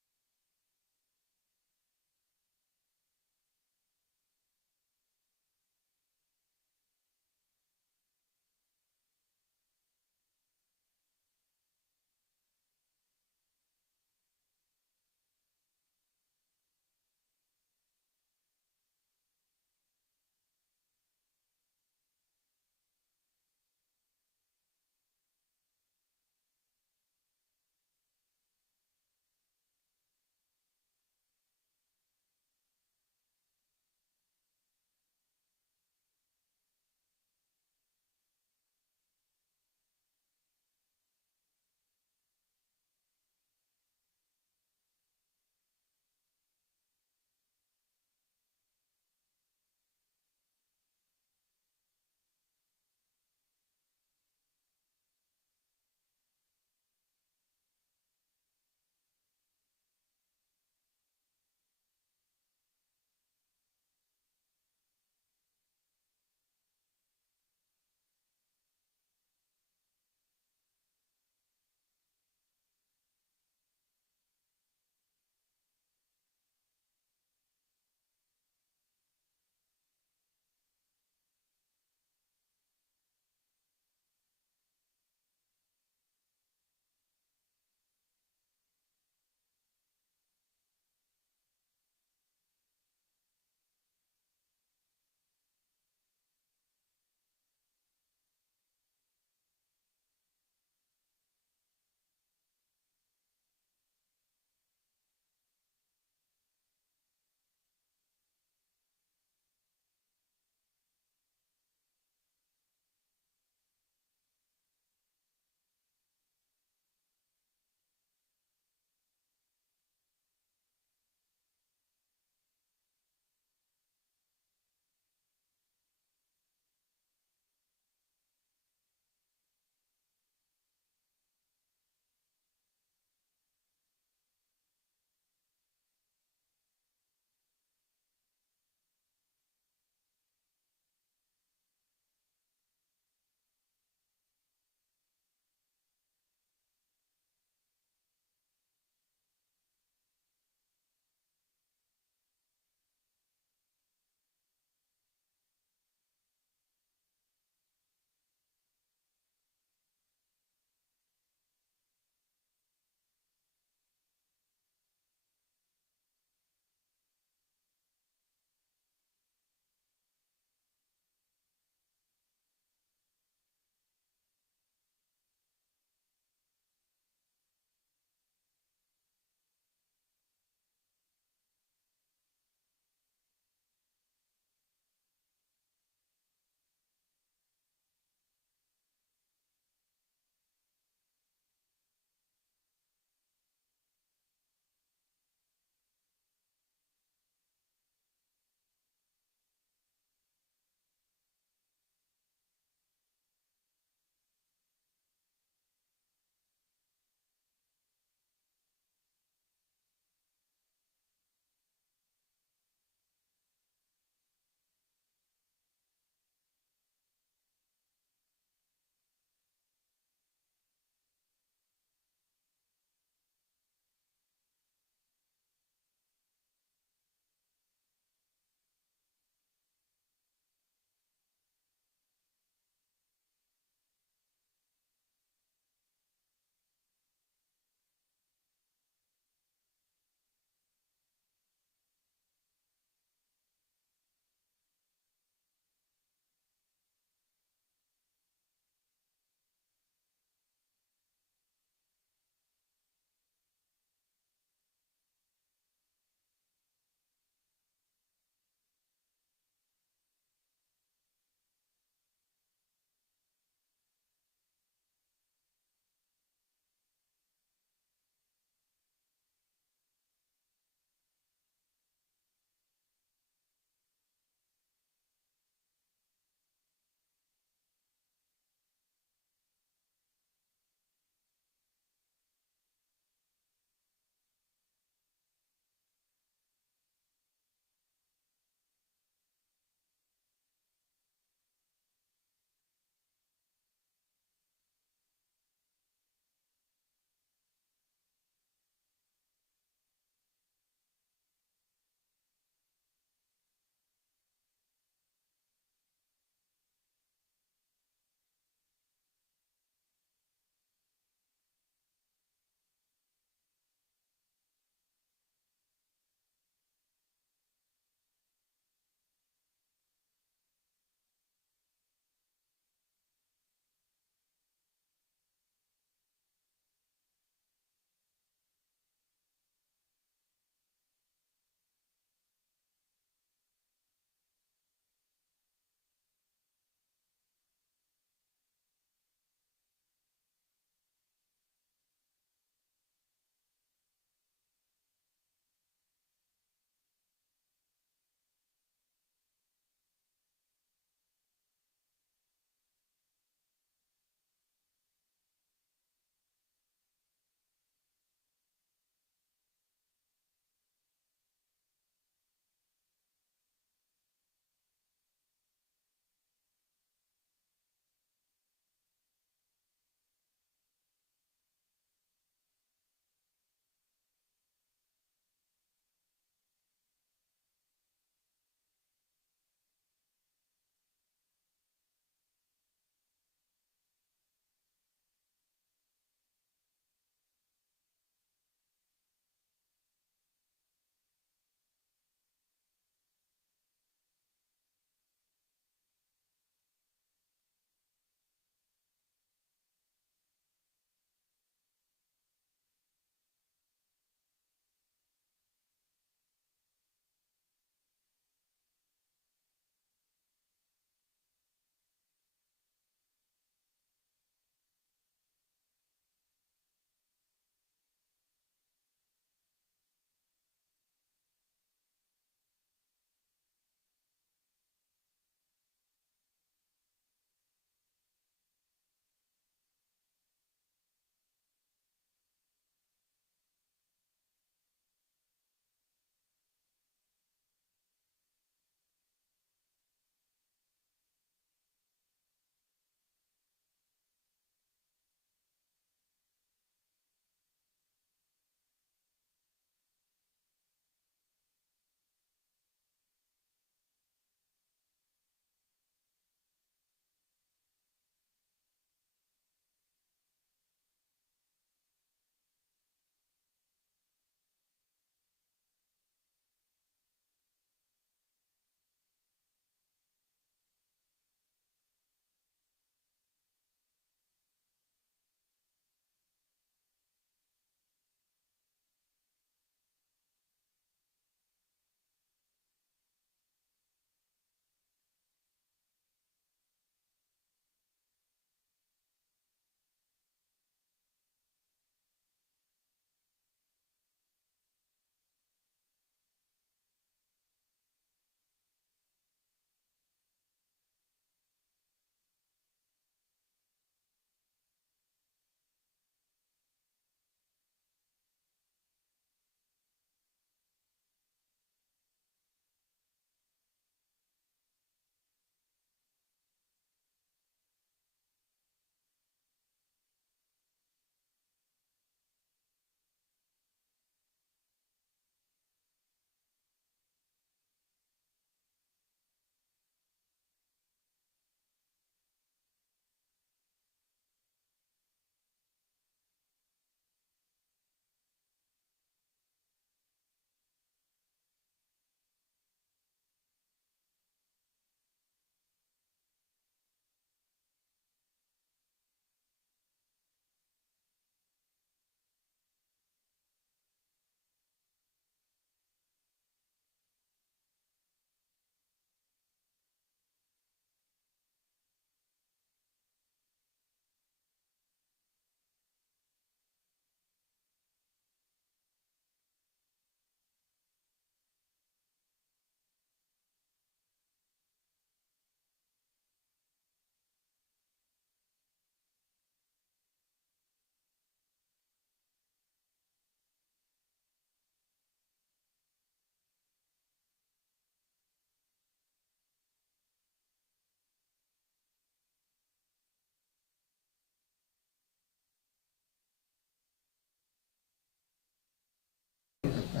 All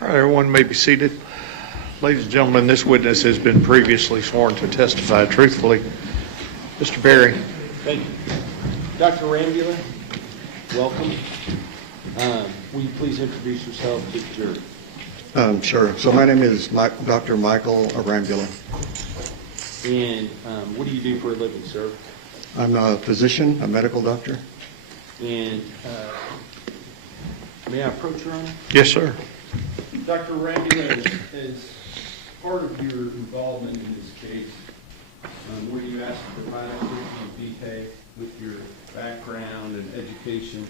right, everyone may be seated. Ladies and gentlemen, this witness has been previously sworn to testify truthfully. Mr. Berry. Thank you. Dr. Rambula, welcome. Will you please introduce yourself to the jury? Sure. So my name is Dr. Michael Arambula. And what do you do for a living, sir? I'm a physician, a medical doctor. And may I approach, Your Honor? Yes, sir. Dr. Rambula, as part of your involvement in this case, were you asked to provide us with some detail with your background and education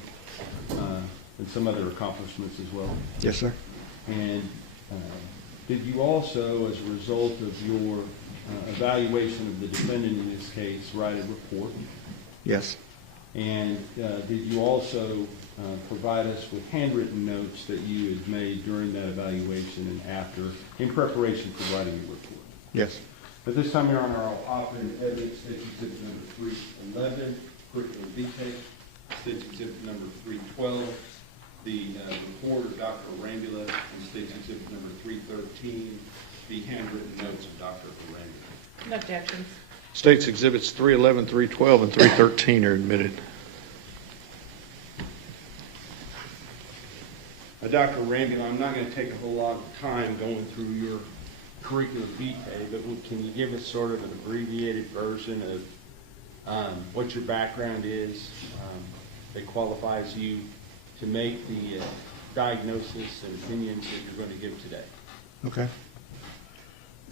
and some other accomplishments as well? Yes, sir. And did you also, as a result of your evaluation of the defendant in this case, write a report? Yes. And did you also provide us with handwritten notes that you had made during that evaluation and after, in preparation for writing your report? Yes. At this time, Your Honor, I'll open evidence State Exhibit number 311, curriculum vitae, State Exhibit number 312, the report of Dr. Arambula, and State Exhibit number 313, the handwritten notes of Dr. Arambula. No objections. States Exhibits 311, 312, and 313 are admitted. Dr. Rambula, I'm not going to take a whole lot of time going through your curriculum vitae, but can you give us sort of an abbreviated version of what your background is that qualifies you to make the diagnosis and opinions that you're going to give today? Okay.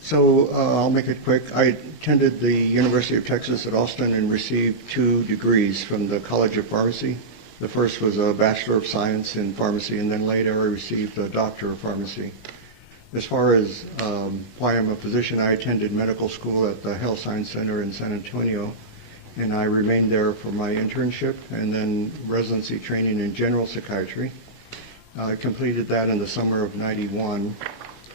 So I'll make it quick. I attended the University of Texas at Austin and received 2 degrees from the College of Pharmacy. The first was a Bachelor of Science in Pharmacy, and then later I received a Doctor of Pharmacy. As far as why I'm a physician, I attended medical school at the Health Science Center in San Antonio, and I remained there for my internship and then residency training in general psychiatry. I completed that in the summer of '91,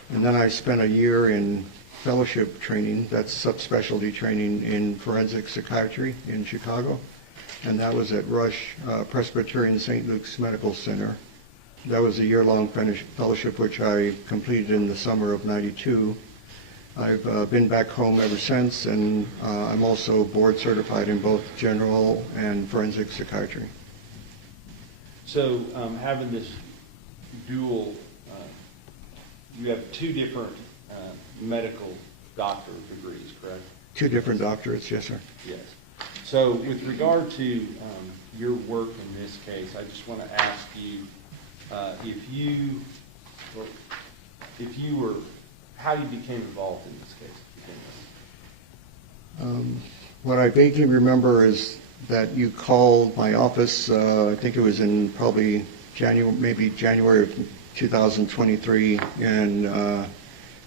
and then I spent a year in fellowship training, that's subspecialty training in forensic psychiatry in Chicago, and that was at Rush Presbyterian St. Luke's Medical Center. That was a year-long fellowship which I completed in the summer of '92. I've been back home ever since, and I'm also board certified in both general and forensic psychiatry. So having this dual, you have 2 different medical doctor degrees, correct? 2 different doctorates, yes, sir. Yes. So with regard to your work in this case, I just want to ask you how you became involved in this case. What I vaguely remember is that you called my office, I think it was in probably January of 2023, and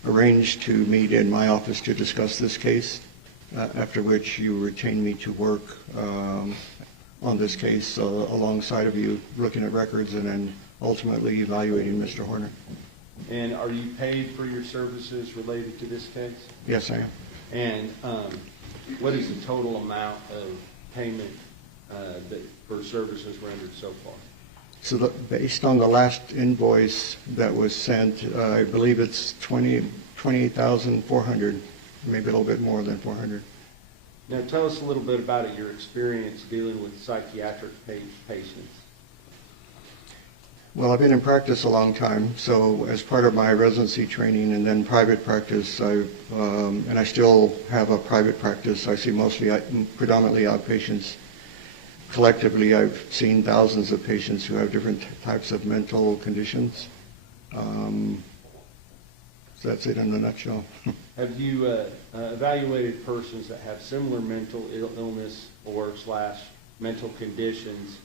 arranged to meet in my office to discuss this case, after which you retained me to work on this case alongside of you, looking at records and then ultimately evaluating Mr. Horner. And are you paid for your services related to this case? Yes, I am. And what is the total amount of payment for services rendered so far? So based on the last invoice that was sent, I believe it's $28,400, maybe a little bit more than 400. Now tell us a little bit about your experience dealing with psychiatric patients. Well, I've been in practice a long time, so as part of my residency training and then private practice, and I still have a private practice. I see predominantly outpatients. Collectively, I've seen thousands of patients who have different types of mental conditions. So that's it in a nutshell. Have you evaluated persons that have similar mental illness or / mental conditions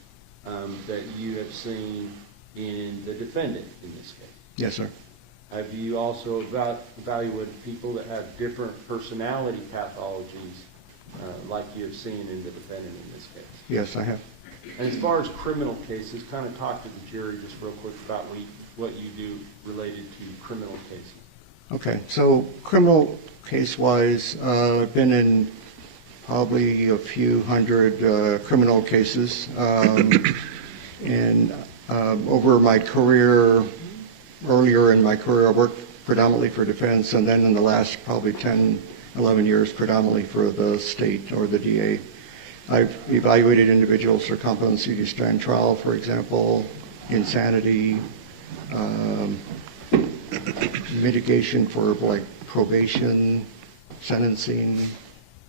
that you have seen in the defendant in this case? Yes, sir. Have you also evaluated people that have different personality pathologies like you have seen in the defendant in this case? Yes, I have. And as far as criminal cases, kind of talk to the jury just real quick about what you do related to criminal cases. Okay, so criminal case-wise, I've been in probably a few hundred criminal cases. And over my career, earlier in my career, I worked predominantly for defense, and then in the last probably 10, 11 years, predominantly for the state or the DA. I've evaluated individuals for competency to stand trial, for example, insanity, mitigation for like probation, sentencing,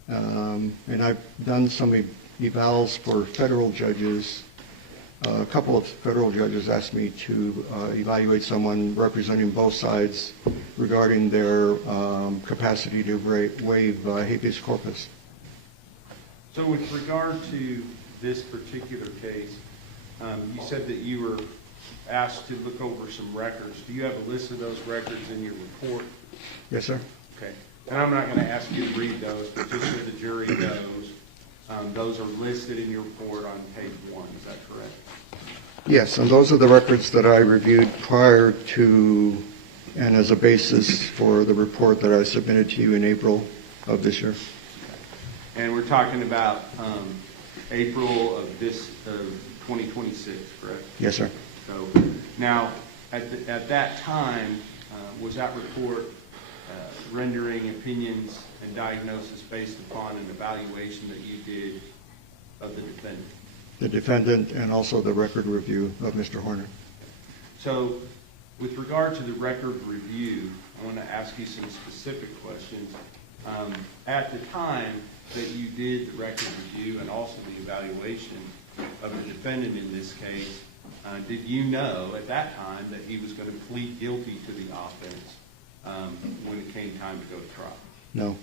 and I've done some evals for federal judges. A couple of federal judges asked me to evaluate someone representing both sides regarding their capacity to waive habeas corpus. So with regard to this particular case, you said that you were asked to look over some records. Do you have a list of those records in your report? Yes, sir. Okay. And I'm not going to ask you to read those, but just so the jury knows, those are listed in your report on page 1. Is that correct? Yes, and those are the records that I reviewed prior to and as a basis for the report that I submitted to you in April of this year. And we're talking about April of 2026, correct? Yes, sir. So now, at that time, was that report rendering opinions and diagnosis based upon an evaluation that you did of the defendant? The defendant and also the record review of Mr. Horner. So with regard to the record review, I want to ask you some specific questions. At the time that you did the record review and also the evaluation of the defendant in this case, did you know at that time that he was going to plead guilty to the offense when it came time to go to trial? No.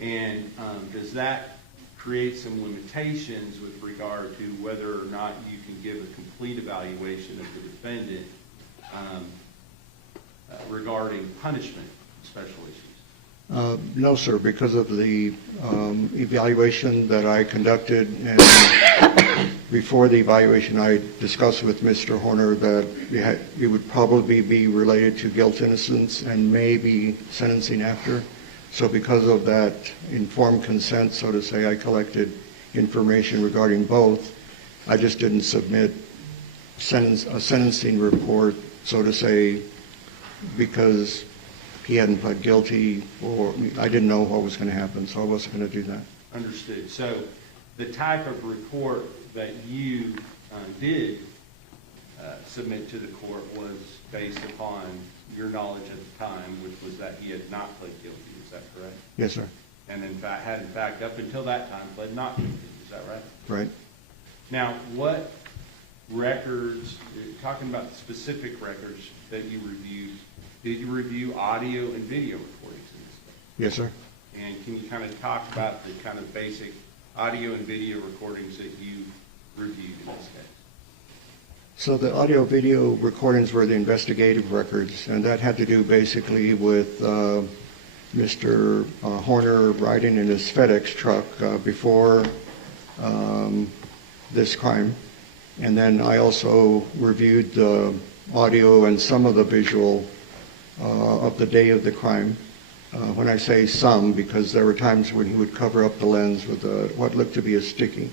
And does that create some limitations with regard to whether or not you can give a complete evaluation of the defendant regarding punishment special issues? No, sir, because of the evaluation that I conducted, and before the evaluation I discussed with Mr. Horner that it would probably be related to guilt, innocence, and maybe sentencing after. So because of that informed consent, so to say, I collected information regarding both. I just didn't submit a sentencing report, so to say, because he hadn't pled guilty, or I didn't know what was going to happen, so I wasn't going to do that. Understood. So the type of report that you did submit to the court was based upon your knowledge at the time, which was that he had not pled guilty. Is that correct? Yes, sir. And in fact, up until that time, pled not guilty. Is that right? Right. Now, what records, talking about the specific records that you reviewed, did you review audio and video recordings in this case? Yes, sir. And can you kind of talk about the kind of basic audio and video recordings that you reviewed in this case? So the audio-video recordings were the investigative records, and that had to do basically with Mr. Horner riding in his FedEx truck before this crime. And then I also reviewed the audio and some of the visual of the day of the crime. When I say some, because there were times when he would cover up the lens with what looked to be a sticky.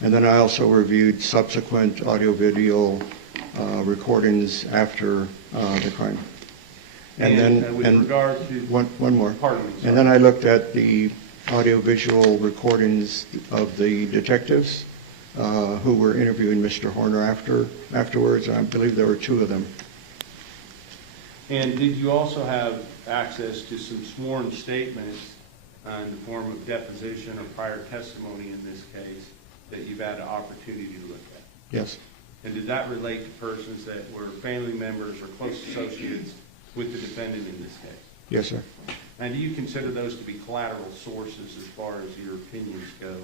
And then I also reviewed subsequent audio-video recordings after the crime. And then, with regard to one more. Pardon me. Sorry. And then I looked at the audio-visual recordings of the detectives who were interviewing Mr. Horner afterwards. I believe there were 2 of them. And did you also have access to some sworn statements in the form of deposition or prior testimony in this case that you've had an opportunity to look at? Yes. And did that relate to persons that were family members or close associates with the defendant in this case? Yes, sir. And do you consider those to be collateral sources as far as your opinions go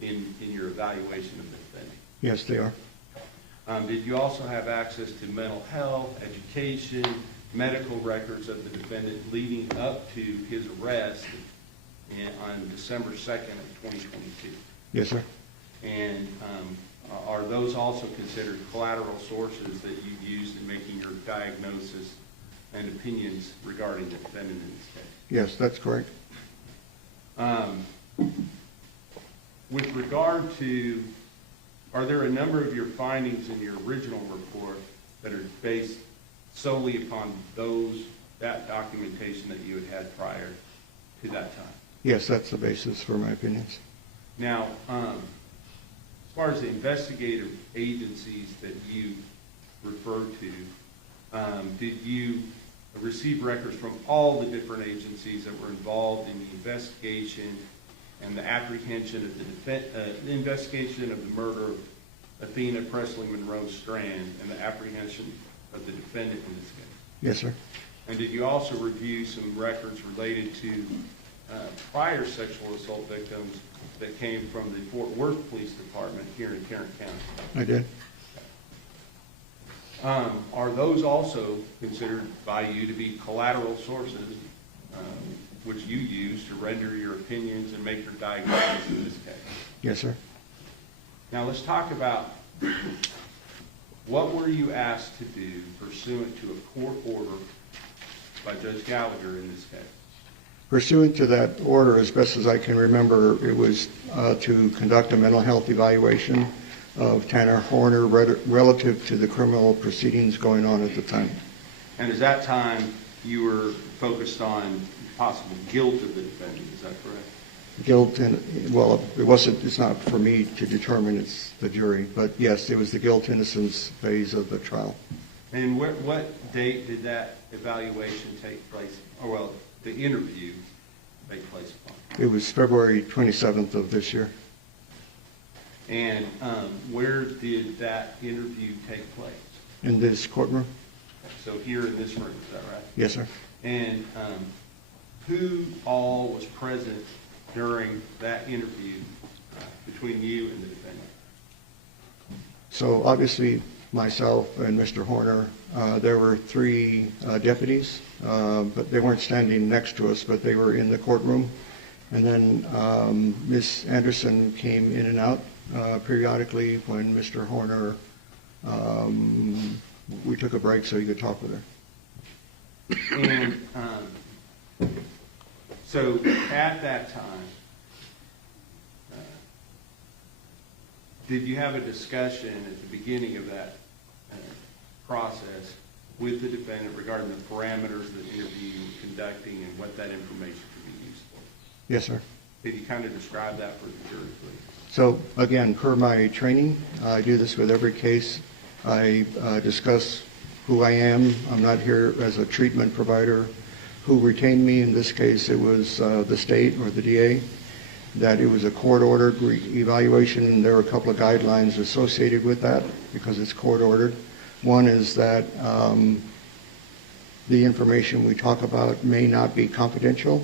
in your evaluation of the defendant? Yes, they are. Did you also have access to mental health, education, medical records of the defendant leading up to his arrest on December 2nd of 2022. Yes, sir. And are those also considered collateral sources that you used in making your diagnosis and opinions regarding the defendant in this case? Yes, that's correct. With regard to, are there a number of your findings in your original report that are based solely upon that documentation that you had prior to that time? Yes, that's the basis for my opinions. Now, as far as the investigative agencies that you referred to, did you receive records from all the different agencies that were involved in the investigation and the apprehension of the investigation of the murder of Athena Presley Monroe Strand and the apprehension of the defendant in this case? Yes, sir. And did you also review some records related to prior sexual assault victims that came from the Fort Worth Police Department here in Tarrant County? I did. Are those also considered by you to be collateral sources which you use to render your opinions and make your diagnosis in this case? Yes, sir. Now let's talk about what were you asked to do pursuant to a court order by Judge Gallagher in this case? Pursuant to that order, as best as I can remember, it was to conduct a mental health evaluation of Tanner Horner relative to the criminal proceedings going on at the time. And at that time, you were focused on possible guilt of the defendant, is that correct? Guilt, and well, it's not for me to determine, it's the jury, but yes, it was the guilt innocence phase of the trial. And what date did that evaluation take place, or well, the interview take place upon? It was February 27th of this year. And where did that interview take place? In this courtroom? So here in this room, is that right? Yes, sir. And who all was present during that interview between you and the defendant? So obviously myself and Mr. Horner, there were 3 deputies, but they weren't standing next to us, but they were in the courtroom. And then Ms. Anderson came in and out periodically when Mr. Horner, we took a break so he could talk with her. And so at that time, did you have a discussion at the beginning of that process with the defendant regarding the parameters of the interview you were conducting and what that information could be used for? Yes, sir. Could you kind of describe that for the jury, please? So again, per my training, I do this with every case. I discuss who I am. I'm not here as a treatment provider. Who retained me? In this case, it was the state or the DA. That it was a court-ordered evaluation, and there are a couple of guidelines associated with that because it's court-ordered. One is that the information we talk about may not be confidential,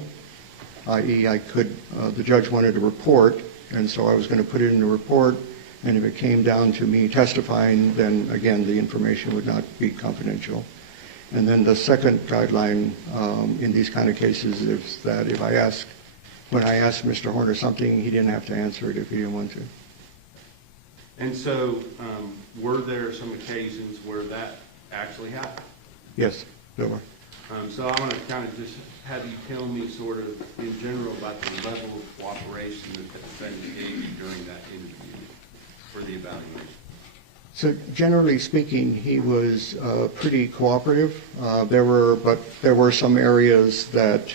i.e. the judge wanted a report, and so I was going to put it in the report, and if it came down to me testifying, then again, the information would not be confidential. And then the second guideline in these kind of cases is that when I asked Mr. Horner something, he didn't have to answer it if he didn't want to. And so were there some occasions where that actually happened? Yes, there were. So I want to kind of just have you tell me sort of in general about the level of cooperation that the defendant gave you during that interview for the evaluation. So generally speaking, he was pretty cooperative. There were some areas that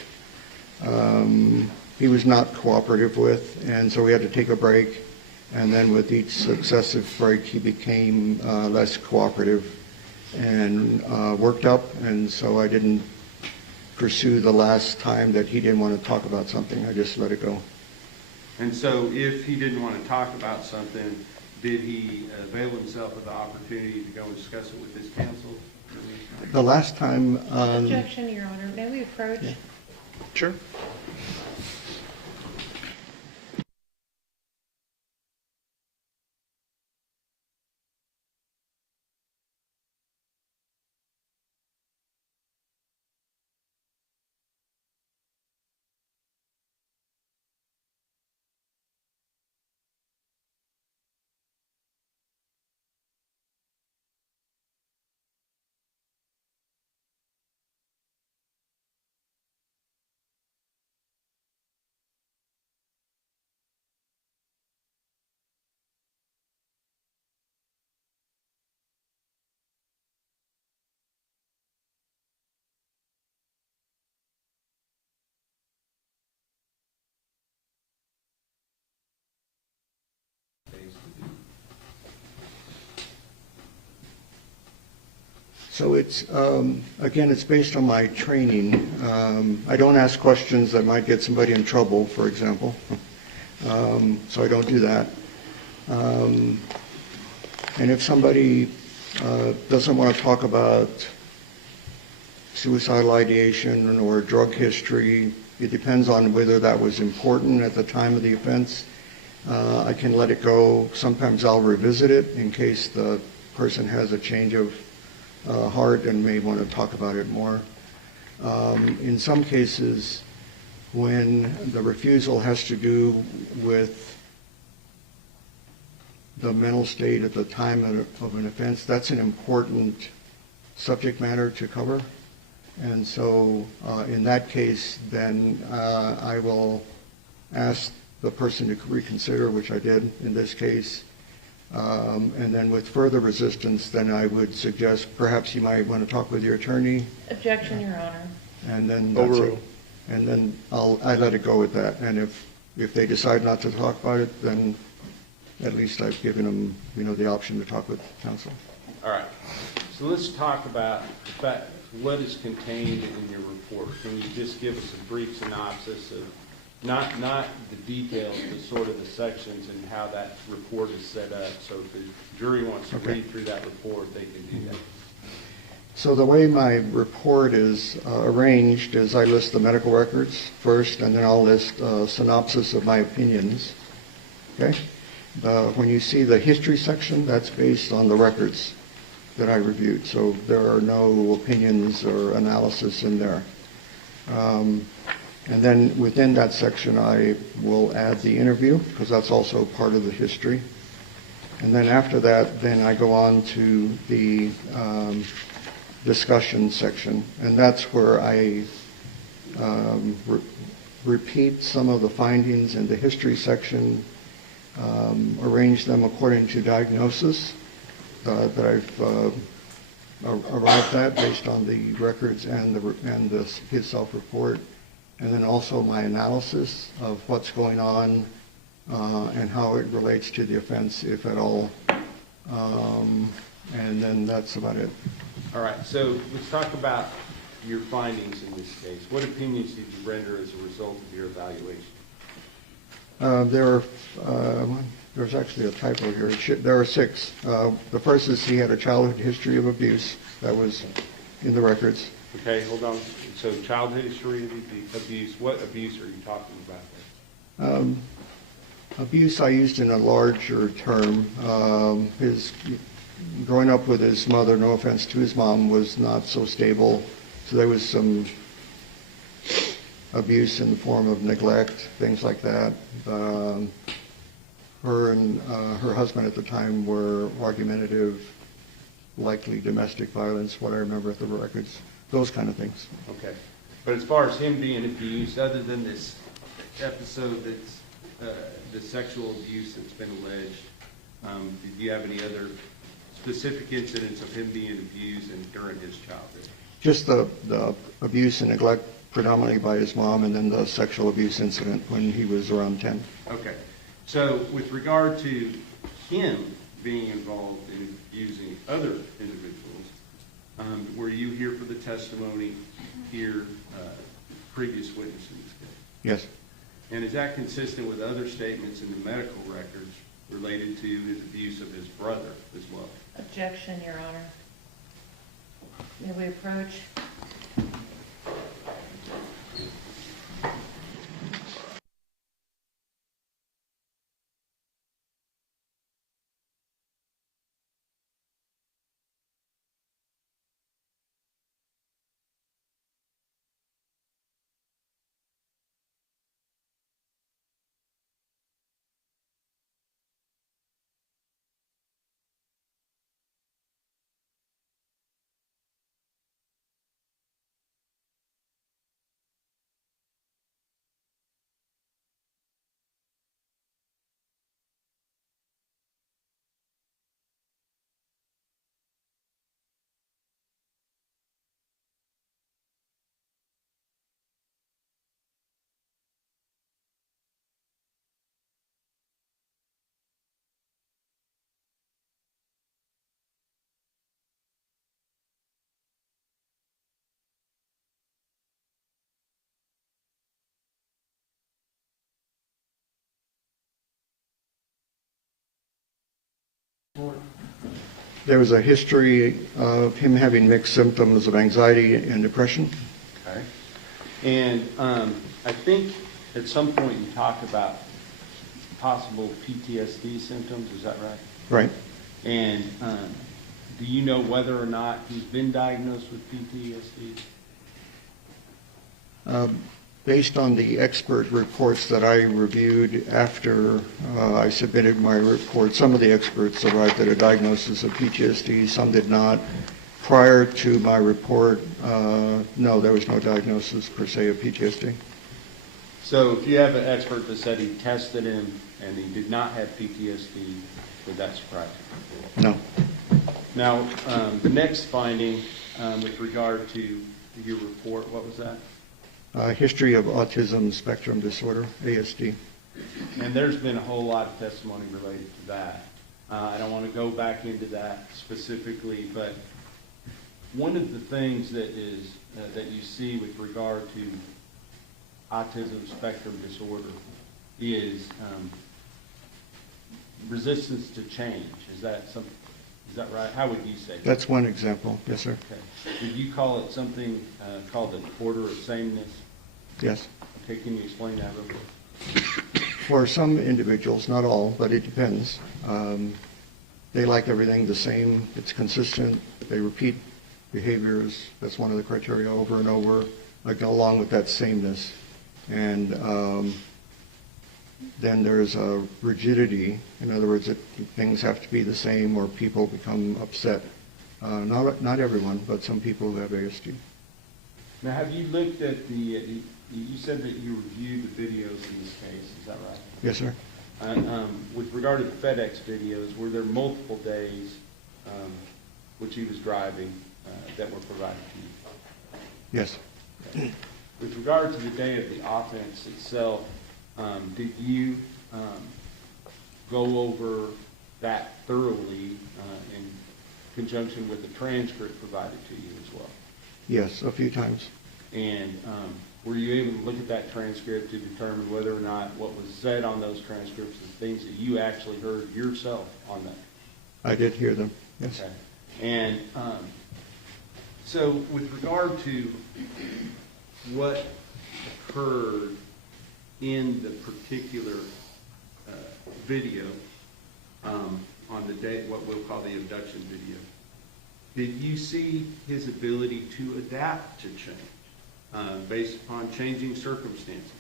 he was not cooperative with, and so we had to take a break. And then with each successive break, he became less cooperative and worked up. And so I didn't pursue the last time that he didn't want to talk about something. I just let it go. And so if he didn't want to talk about something, did he avail himself of the opportunity to go and discuss it with his counsel? The last time... Objection, Your Honor. May we approach? Yeah. Sure. So it's, again, it's based on my training. I don't ask questions that might get somebody in trouble, for example. So I don't do that. And if somebody doesn't want to talk about suicidal ideation or drug history, it depends on whether that was important at the time of the offense. I can let it go. Sometimes I'll revisit it in case the person has a change of heart and may want to talk about it more. In some cases, when the refusal has to do with the mental state at the time of an offense, that's an important subject matter to cover. And so in that case, then I will ask the person to reconsider, which I did in this case. And then with further resistance, then I would suggest perhaps you might want to talk with your attorney. Objection, Your Honor. And then that's it. And then I let it go with that. And if they decide not to talk about it, then at least I've given them, the option to talk with counsel. All right. So let's talk about what is contained in your report. Can you just give us a brief synopsis of not the details, but sort of the sections and how that report is set up? So if the jury wants to read through that report, they can do that. So the way my report is arranged is I list the medical records first, and then I'll list a synopsis of my opinions. Okay? When you see the history section, that's based on the records that I reviewed. So there are no opinions or analysis in there. And then within that section, I will add the interview, because that's also part of the history. And then after that, then I go on to the discussion section. And that's where I repeat some of the findings in the history section, arrange them according to diagnosis that I've arrived at based on the records and his self-report. And then also my analysis of what's going on and how it relates to the offense, if at all. And then that's about it. All right. So let's talk about your findings in this case. What opinions did you render as a result of your evaluation? There's actually a typo here. There are 6. The first is he had a childhood history of abuse. That was in the records. Okay, hold on. So childhood history of abuse, what abuse are you talking about there? Abuse I used in a larger term. Growing up with his mother, no offense to his mom, was not so stable. So there was some abuse in the form of neglect, things like that. Her and her husband at the time were argumentative, likely domestic violence, what I remember at the records. Those kind of things. Okay. But as far as him being abused, other than this episode that's the sexual abuse that's been alleged, did you have any other specific incidents of him being abused during his childhood? Just the abuse and neglect predominantly by his mom, and then the sexual abuse incident when he was around 10. Okay. So with regard to him being involved in abusing other individuals, were you here for the testimony here, previous witness in this case? Yes. And is that consistent with other statements in the medical records related to his abuse of his brother as well? Objection, Your Honor. May we approach? There was a history of him having mixed symptoms of anxiety and depression. Okay. And I think at some point you talked about possible PTSD symptoms, is that right? Right. And do you know whether or not he's been diagnosed with PTSD? Based on the expert reports that I reviewed after I submitted my report, some of the experts arrived at a diagnosis of PTSD, some did not. Prior to my report, no, there was no diagnosis per se of PTSD. So if you have an expert that said he tested him and he did not have PTSD, would that surprise you? No. Now, the next finding with regard to your report, what was that? History of autism spectrum disorder, ASD. And there's been a whole lot of testimony related to that. I don't want to go back into that specifically, but one of the things that is that you see with regard to autism spectrum disorder is resistance to change. Is that something? Is that right? How would you say that? That's one example, yes, sir. Okay. Did you call it something called the order of sameness? Yes. Okay, can you explain that real quick? For some individuals, not all, but it depends. They like everything the same. It's consistent. They repeat behaviors. That's one of the criteria over and over, like along with that sameness. And then there's a rigidity. In other words, that things have to be the same or people become upset. Not everyone, but some people who have ASD. Now, have you looked at the, you said that you reviewed the videos in this case, is that right? Yes, sir. With regard to the FedEx videos, were there multiple days which he was driving that were provided to you? Yes. Okay. With regard to the day of the offense itself, did you go over that thoroughly in conjunction with the transcript provided to you as well? Yes, a few times. And were you able to look at that transcript to determine whether or not what was said on those transcripts is things that you actually heard yourself on that? I did hear them, yes. Okay. And so with regard to what occurred in the particular video on the day, what we'll call the abduction video, did you see his ability to adapt to change based upon changing circumstances?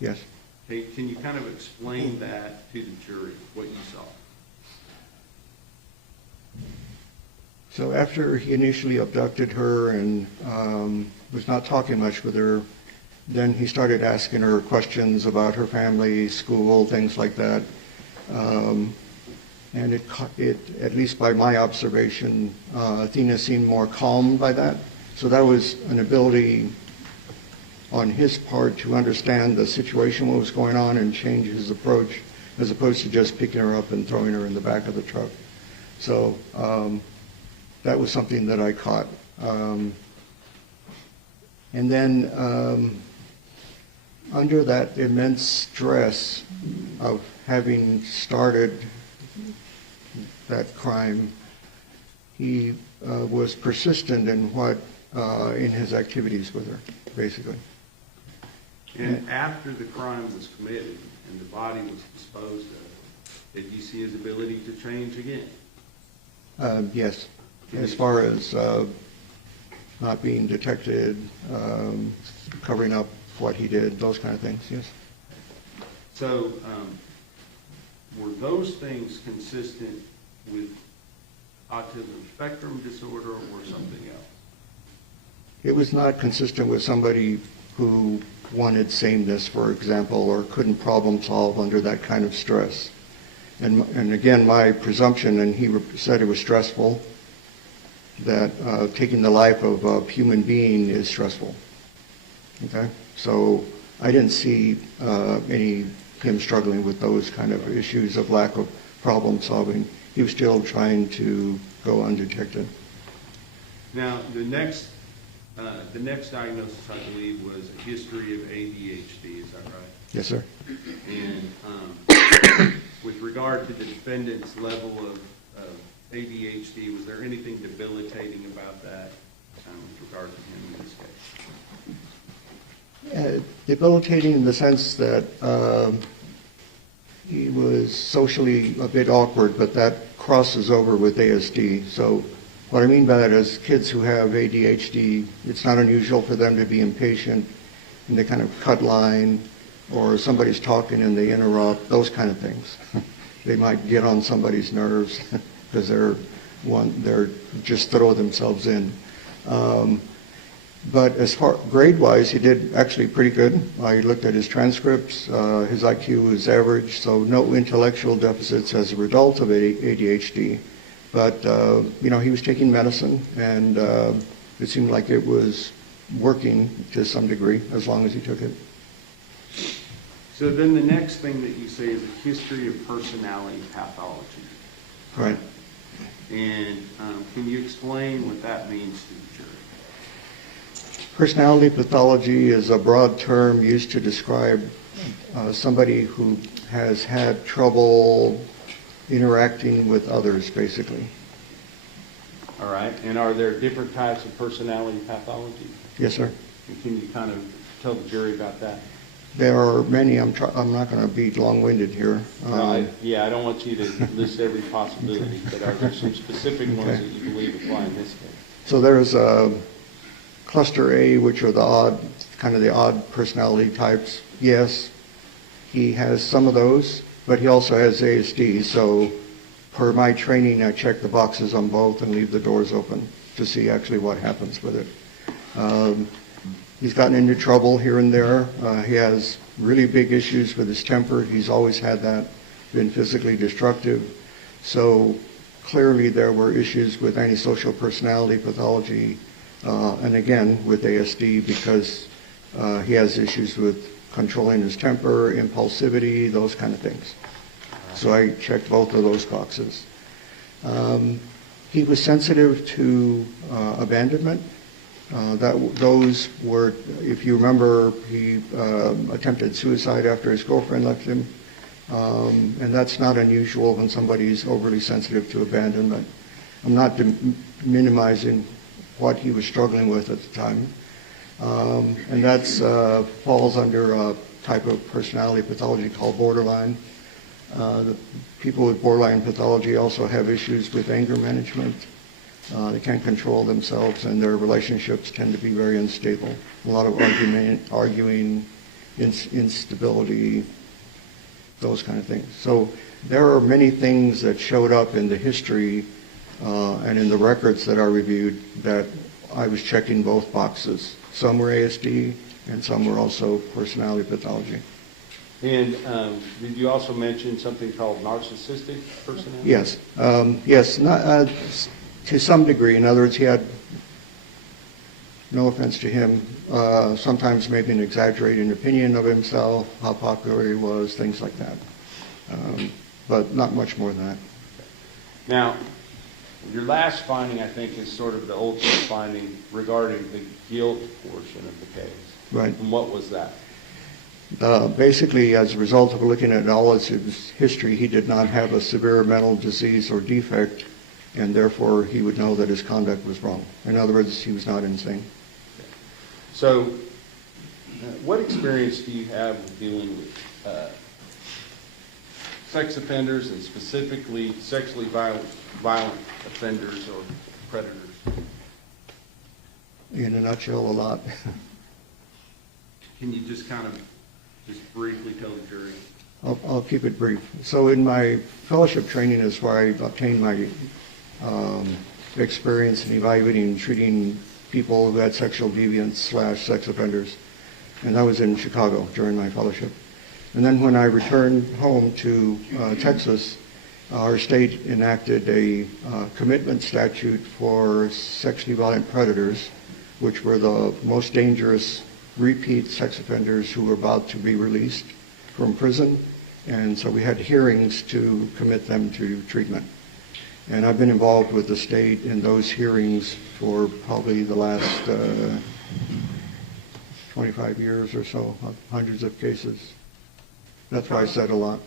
Yes. Okay, can you kind of explain that to the jury, what you saw? So after he initially abducted her and was not talking much with her, then he started asking her questions about her family, school, things like that. And it, at least by my observation, Athena seemed more calm by that. So that was an ability on his part to understand the situation, what was going on, and change his approach, as opposed to just picking her up and throwing her in the back of the truck. So that was something that I caught. And then under that immense stress of having started that crime, he was persistent in in his activities with her, basically. And after the crime was committed and the body was disposed of, did you see his ability to change again? Yes, as far as not being detected, covering up what he did, those kind of things, yes. So were those things consistent with autism spectrum disorder or something else? It was not consistent with somebody who wanted sameness, for example, or couldn't problem solve under that kind of stress. And again, my presumption, and he said it was stressful, that taking the life of a human being is stressful. Okay? So I didn't see him struggling with those kind of issues of lack of problem solving. He was still trying to go undetected. Now, the next diagnosis, I believe, was a history of ADHD. Is that right? Yes, sir. And with regard to the defendant's level ADHD, was there anything debilitating about that with regard to him in this case? Debilitating in the sense that he was socially a bit awkward, but that crosses over with ASD. So what I mean by that is kids who have ADHD, it's not unusual for them to be impatient and they kind of cut line, or somebody's talking and they interrupt, those kind of things. They might get on somebody's nerves because they're just throw themselves in. But as far grade-wise, he did actually pretty good. I looked at his transcripts. His IQ was average, so no intellectual deficits as a result of ADHD. But he was taking medicine, and it seemed like it was working to some degree as long as he took it. So then the next thing that you say is a history of personality pathology. Right. And can you explain what that means to the jury? Personality pathology is a broad term used to describe somebody who has had trouble interacting with others, basically. All right. And are there different types of personality pathology? Yes, sir. And can you kind of tell the jury about that? There are many. I'm not going to be long-winded here. I don't want you to list every possibility, but are there some specific ones that you believe apply in this case? So there's cluster A, which are the odd personality types. Yes, he has some of those, but he also has ASD. So per my training, I check the boxes on both and leave the doors open to see actually what happens with it. He's gotten into trouble here and there. He has really big issues with his temper. He's always had that, been physically destructive. So clearly there were issues with antisocial personality pathology, and again with ASD, because he has issues with controlling his temper, impulsivity, those kind of things. So I checked both of those boxes. He was sensitive to abandonment. Those were, if you remember, he attempted suicide after his girlfriend left him, and that's not unusual when somebody's overly sensitive to abandonment. I'm not minimizing what he was struggling with at the time, and that's falls under a type of personality pathology called borderline. People with borderline pathology also have issues with anger management. They can't control themselves, and their relationships tend to be very unstable. A lot of arguing, instability, those kind of things. So there are many things that showed up in the history and in the records that I reviewed that I was checking both boxes. Some were ASD, and some were also personality pathology. And did you also mention something called narcissistic personality? Yes. Yes. To some degree. In other words, he had, no offense to him, sometimes maybe an exaggerated opinion of himself, how popular he was, things like that. But not much more than that. Now, your last finding, I think, is sort of the ultimate finding regarding the guilt portion of the case. Right. And what was that? Basically, as a result of looking at all of his history, he did not have a severe mental disease or defect, and therefore he would know that his conduct was wrong. In other words, he was not insane. So, what experience do you have with dealing with sex offenders, and specifically sexually violent offenders or predators? In a nutshell, a lot. Can you just kind of briefly tell the jury? I'll keep it brief. So in my fellowship training is where I obtained my experience in evaluating and treating people who had sexual deviants / sex offenders. And that was in Chicago during my fellowship. And then when I returned home to Texas, our state enacted a commitment statute for sexually violent predators, which were the most dangerous repeat sex offenders who were about to be released from prison. And so we had hearings to commit them to treatment. And I've been involved with the state in those hearings for probably the last 25 years or so, hundreds of cases. That's why I said a lot.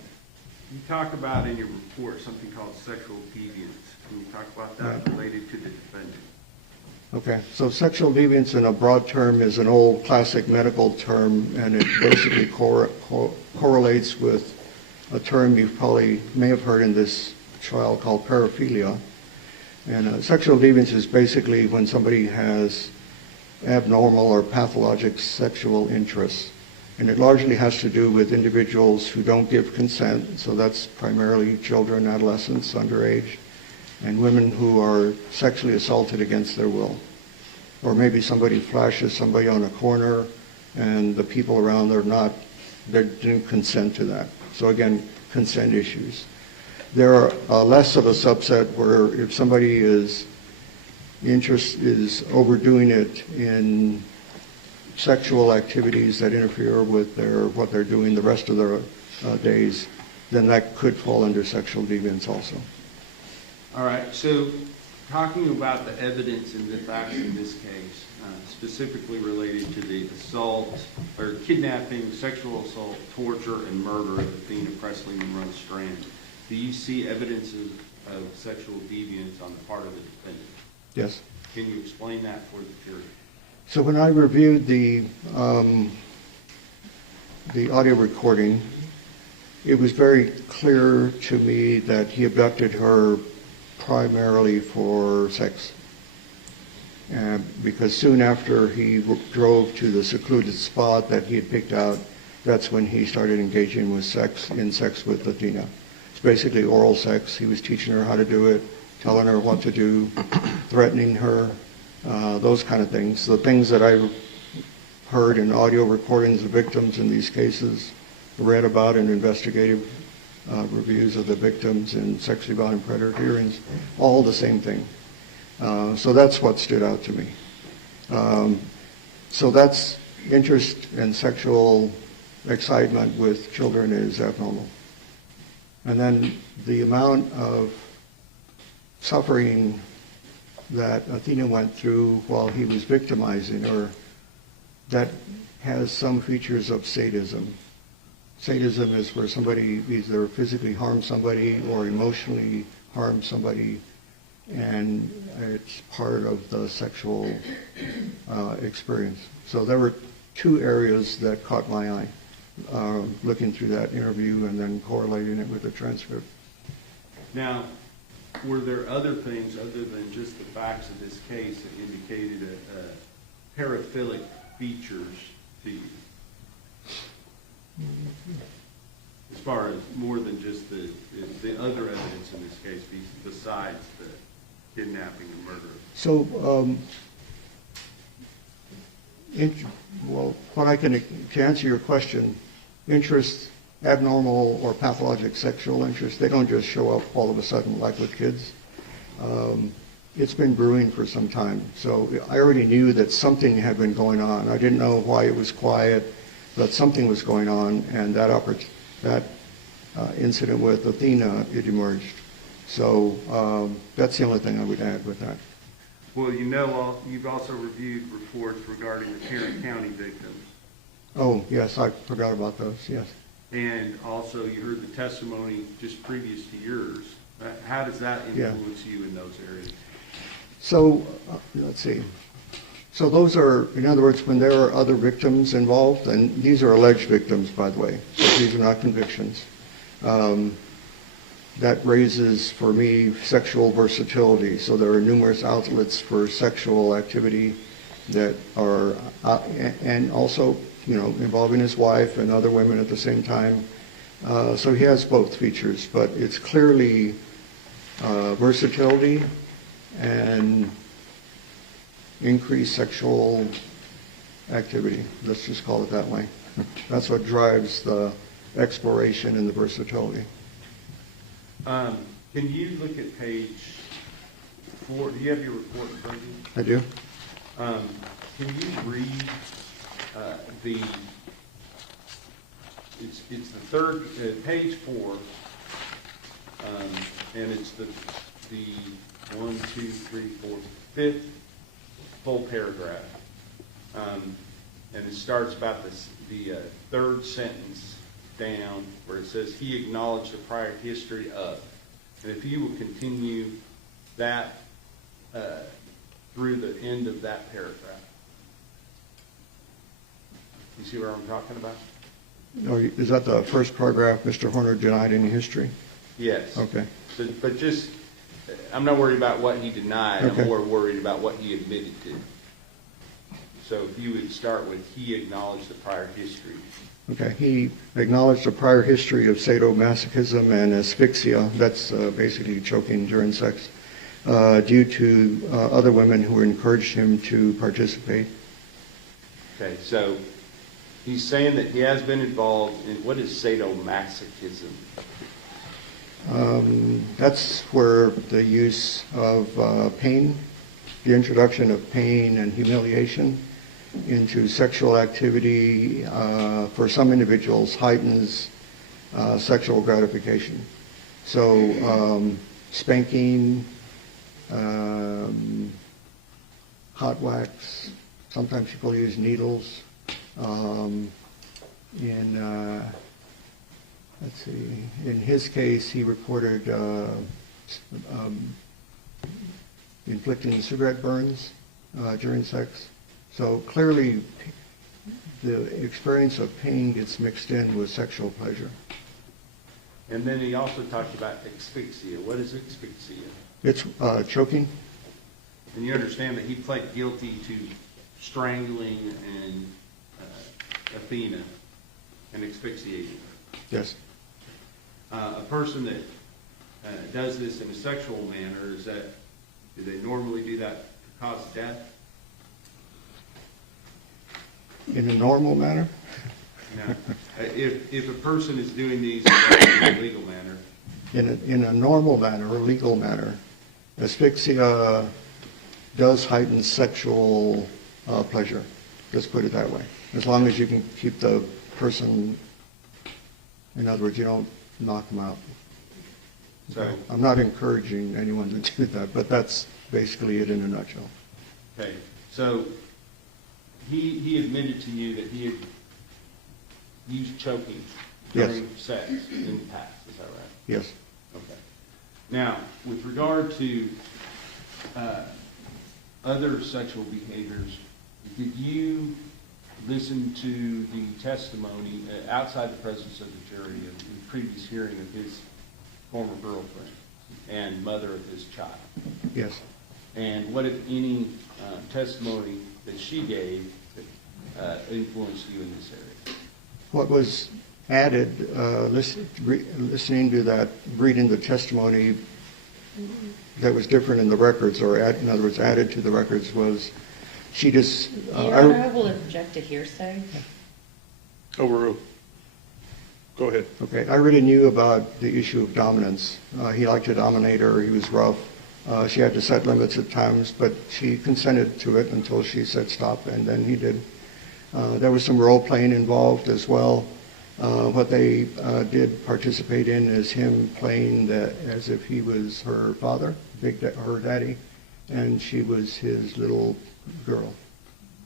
You talk about in your report something called sexual deviance. Can you talk about that related to the defendant? Okay, so sexual deviance in a broad term is an old classic medical term, and it basically correlates with a term you probably may have heard in this trial called paraphilia. And sexual deviance is basically when somebody has abnormal or pathologic sexual interests. And it largely has to do with individuals who don't give consent, so that's primarily children, adolescents, underage, and women who are sexually assaulted against their will. Or maybe somebody flashes somebody on a corner and the people around they didn't consent to that. So again, consent issues. There are less of a subset where if somebody is overdoing it in sexual activities that interfere with what they're doing the rest of their days, then that could fall under sexual deviance also. All right, so talking about the evidence and the facts in this case, specifically related to the assault or kidnapping, sexual assault, torture, and murder of Athena Monroe Strand, do you see evidence of sexual deviance on the part of the defendant? Yes. Can you explain that for the jury? So when I reviewed the audio recording, it was very clear to me that he abducted her primarily for sex. Because soon after he drove to the secluded spot that he had picked out, that's when he started engaging in sex with Athena. It's basically oral sex. He was teaching her how to do it, telling her what to do, threatening her, those kind of things. The things that I heard in audio recordings of victims in these cases, read about in investigative reviews of the victims in sexually violent predator hearings, all the same thing. So that's what stood out to me. So that's interest and sexual excitement with children is abnormal. And then the amount of suffering that Athena went through while he was victimizing her, that has some features of sadism. Sadism is where somebody either physically harms somebody or emotionally harms somebody, and it's part of the sexual experience. So there were two areas that caught my eye, looking through that interview and then correlating it with the transcript. Now, were there other things other than just the facts of this case that indicated paraphilic features to you? As far as more than just the other evidence in this case, besides the kidnapping and murder? So, to answer your question, interest, abnormal or pathologic sexual interest, they don't just show up all of a sudden like with kids. It's been brewing for some time. So I already knew that something had been going on. I didn't know why it was quiet, but something was going on, and that incident with Athena, it emerged. So that's the only thing I would add with that. Well, you've also reviewed reports regarding the Tarrant County victims. Oh, yes, I forgot about those, yes. And also you heard the testimony just previous to yours. How does that influence you in those areas? So, let's see. So those are, in other words, when there are other victims involved, and these are alleged victims, by the way, so these are not convictions, that raises, for me, sexual versatility. So there are numerous outlets for sexual activity that are, and also, involving his wife and other women at the same time. So he has both features, but it's clearly versatility and increased sexual activity. Let's just call it that way. That's what drives the exploration and the versatility. Can you look at page 4? Do you have your report in front of you? I do. Can you read it's the third, page 4, and it's the 1, 2, 3, 4, 5th full paragraph. And it starts about the third sentence down where it says he acknowledged the prior history of. And if you will continue that through the end of that paragraph. You see where I'm talking about? No, is that the first paragraph, Mr. Horner denied any history? Yes. Okay. So, but just, I'm not worried about what he denied. Okay. I'm more worried about what he admitted to. So if you would start with, he acknowledged the prior history. Okay, he acknowledged a prior history of sadomasochism and asphyxia, that's basically choking during sex, due to other women who encouraged him to participate. Okay, so he's saying that he has been involved in, what is sadomasochism? That's where the use of pain, the introduction of pain and humiliation into sexual activity for some individuals heightens sexual gratification. So spanking, hot wax, sometimes people use needles. Let's see, in his case, he reported inflicting cigarette burns during sex. So clearly, the experience of pain gets mixed in with sexual pleasure. And then he also talked about asphyxia. What is asphyxia? It's choking. And you understand that he pled guilty to strangling and Athena and asphyxiating her. Yes. A person that does this in a sexual manner, do they normally do that to cause death? In a normal manner? No. If a person is doing these in a legal manner. In a normal manner, or legal manner, asphyxia does heighten sexual pleasure. Let's put it that way. As long as you can keep the person, in other words, you don't knock them out. So, I'm not encouraging anyone to do that, but that's basically it in a nutshell. okay, so he admitted to you that he had used choking during sex in the past, is that right? Yes. Okay. Now, with regard to other sexual behaviors, did you listen to the testimony outside the presence of the jury of the previous hearing of his former girlfriend and mother of his child? Yes. And what, if any, testimony that she gave that influenced you in this area? What was added, listening to that, reading the testimony that was different in the records, or in other words, added to the records, was she just... Your Honor, I will object to hearsay. Overruled. Go ahead. Okay, I already knew about the issue of dominance. He liked to dominate her, he was rough. She had to set limits at times, but she consented to it until she said stop, and then he did. There was some role playing involved as well. What they did participate in is him playing as if he was her father, her daddy, and she was his little girl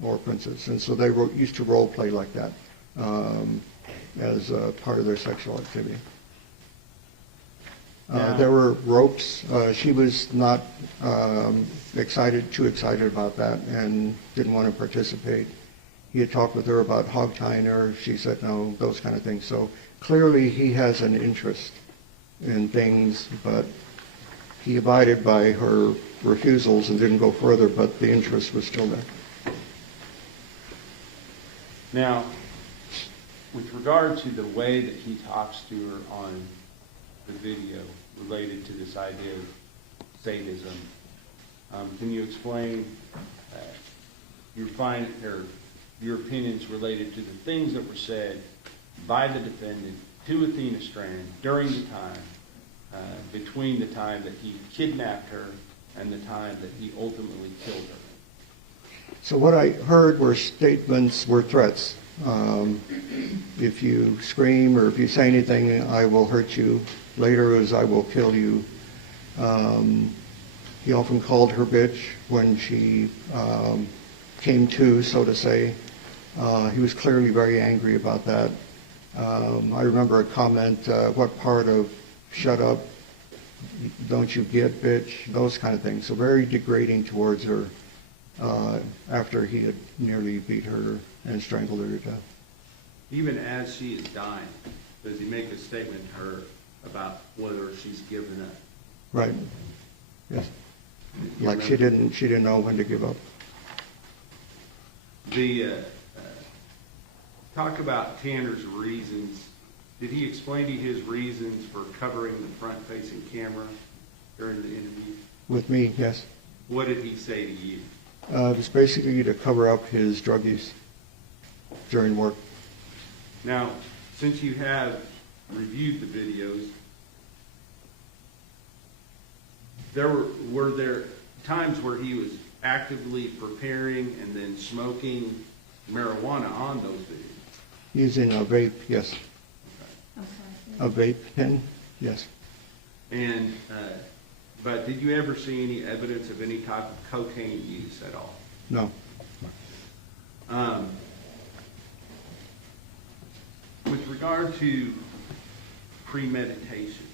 or princess. And so they used to role play like that as part of their sexual activity. There were ropes. She was not too excited about that and didn't want to participate. He had talked with her about hog tying her. She said no, those kind of things. So clearly he has an interest in things, but he abided by her refusals and didn't go further, but the interest was still there. Now, with regard to the way that he talks to her on the video related to this idea of sadism, can you explain your opinions related to the things that were said by the defendant to Athena Strand during the time, between the time that he kidnapped her and the time that he ultimately killed her? So what I heard were threats. If you scream or if you say anything, I will hurt you. Later is I will kill you. He often called her bitch when she came to, so to say. He was clearly very angry about that. I remember a comment, what part of shut up don't you get, bitch, those kind of things. So very degrading towards her after he had nearly beat her and strangled her to death. Even as she is dying, does he make a statement to her about whether she's given up? Right. Yes. You Like she didn't know when to give up. Talk about Tanner's reasons. Did he explain to you his reasons for covering the front-facing camera during the interview? With me, yes. What did he say to you? It was basically to cover up his drug use during work. Now, since you have reviewed the videos, were there times where he was actively preparing and then smoking marijuana on those videos? Using a vape, yes. Okay. A vape pen, yes. And, but did you ever see any evidence of any type of cocaine use at all? No. With regard to premeditation,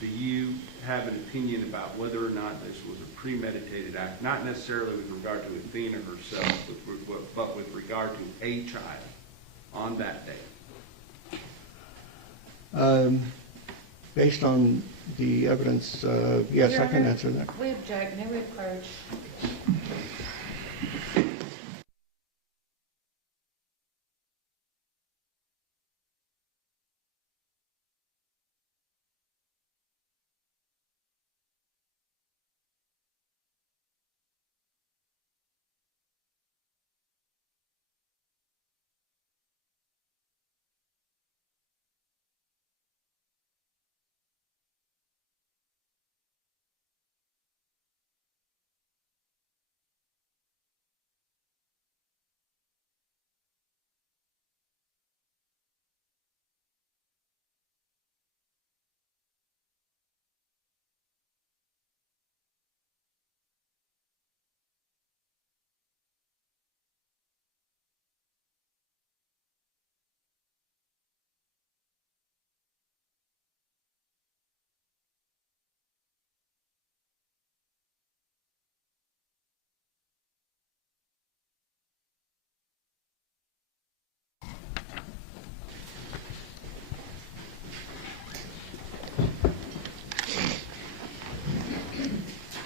do you have an opinion about whether or not this was a premeditated act, not necessarily with regard to Athena herself, but with regard to a child on that day? Based on the evidence, yes, I can answer that. We object, may we approach?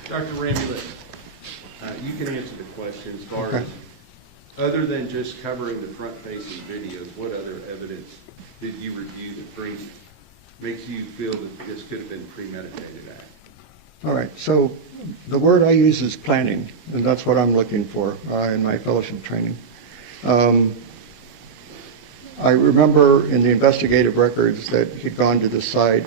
Dr. Ramulett, you can answer the question as far as, other than just covering the front-facing videos, what other evidence did you review that makes you feel that this could have been a premeditated act? All right, so the word I use is planning, and that's what I'm looking for in my fellowship training. I remember in the investigative records that he'd gone to the site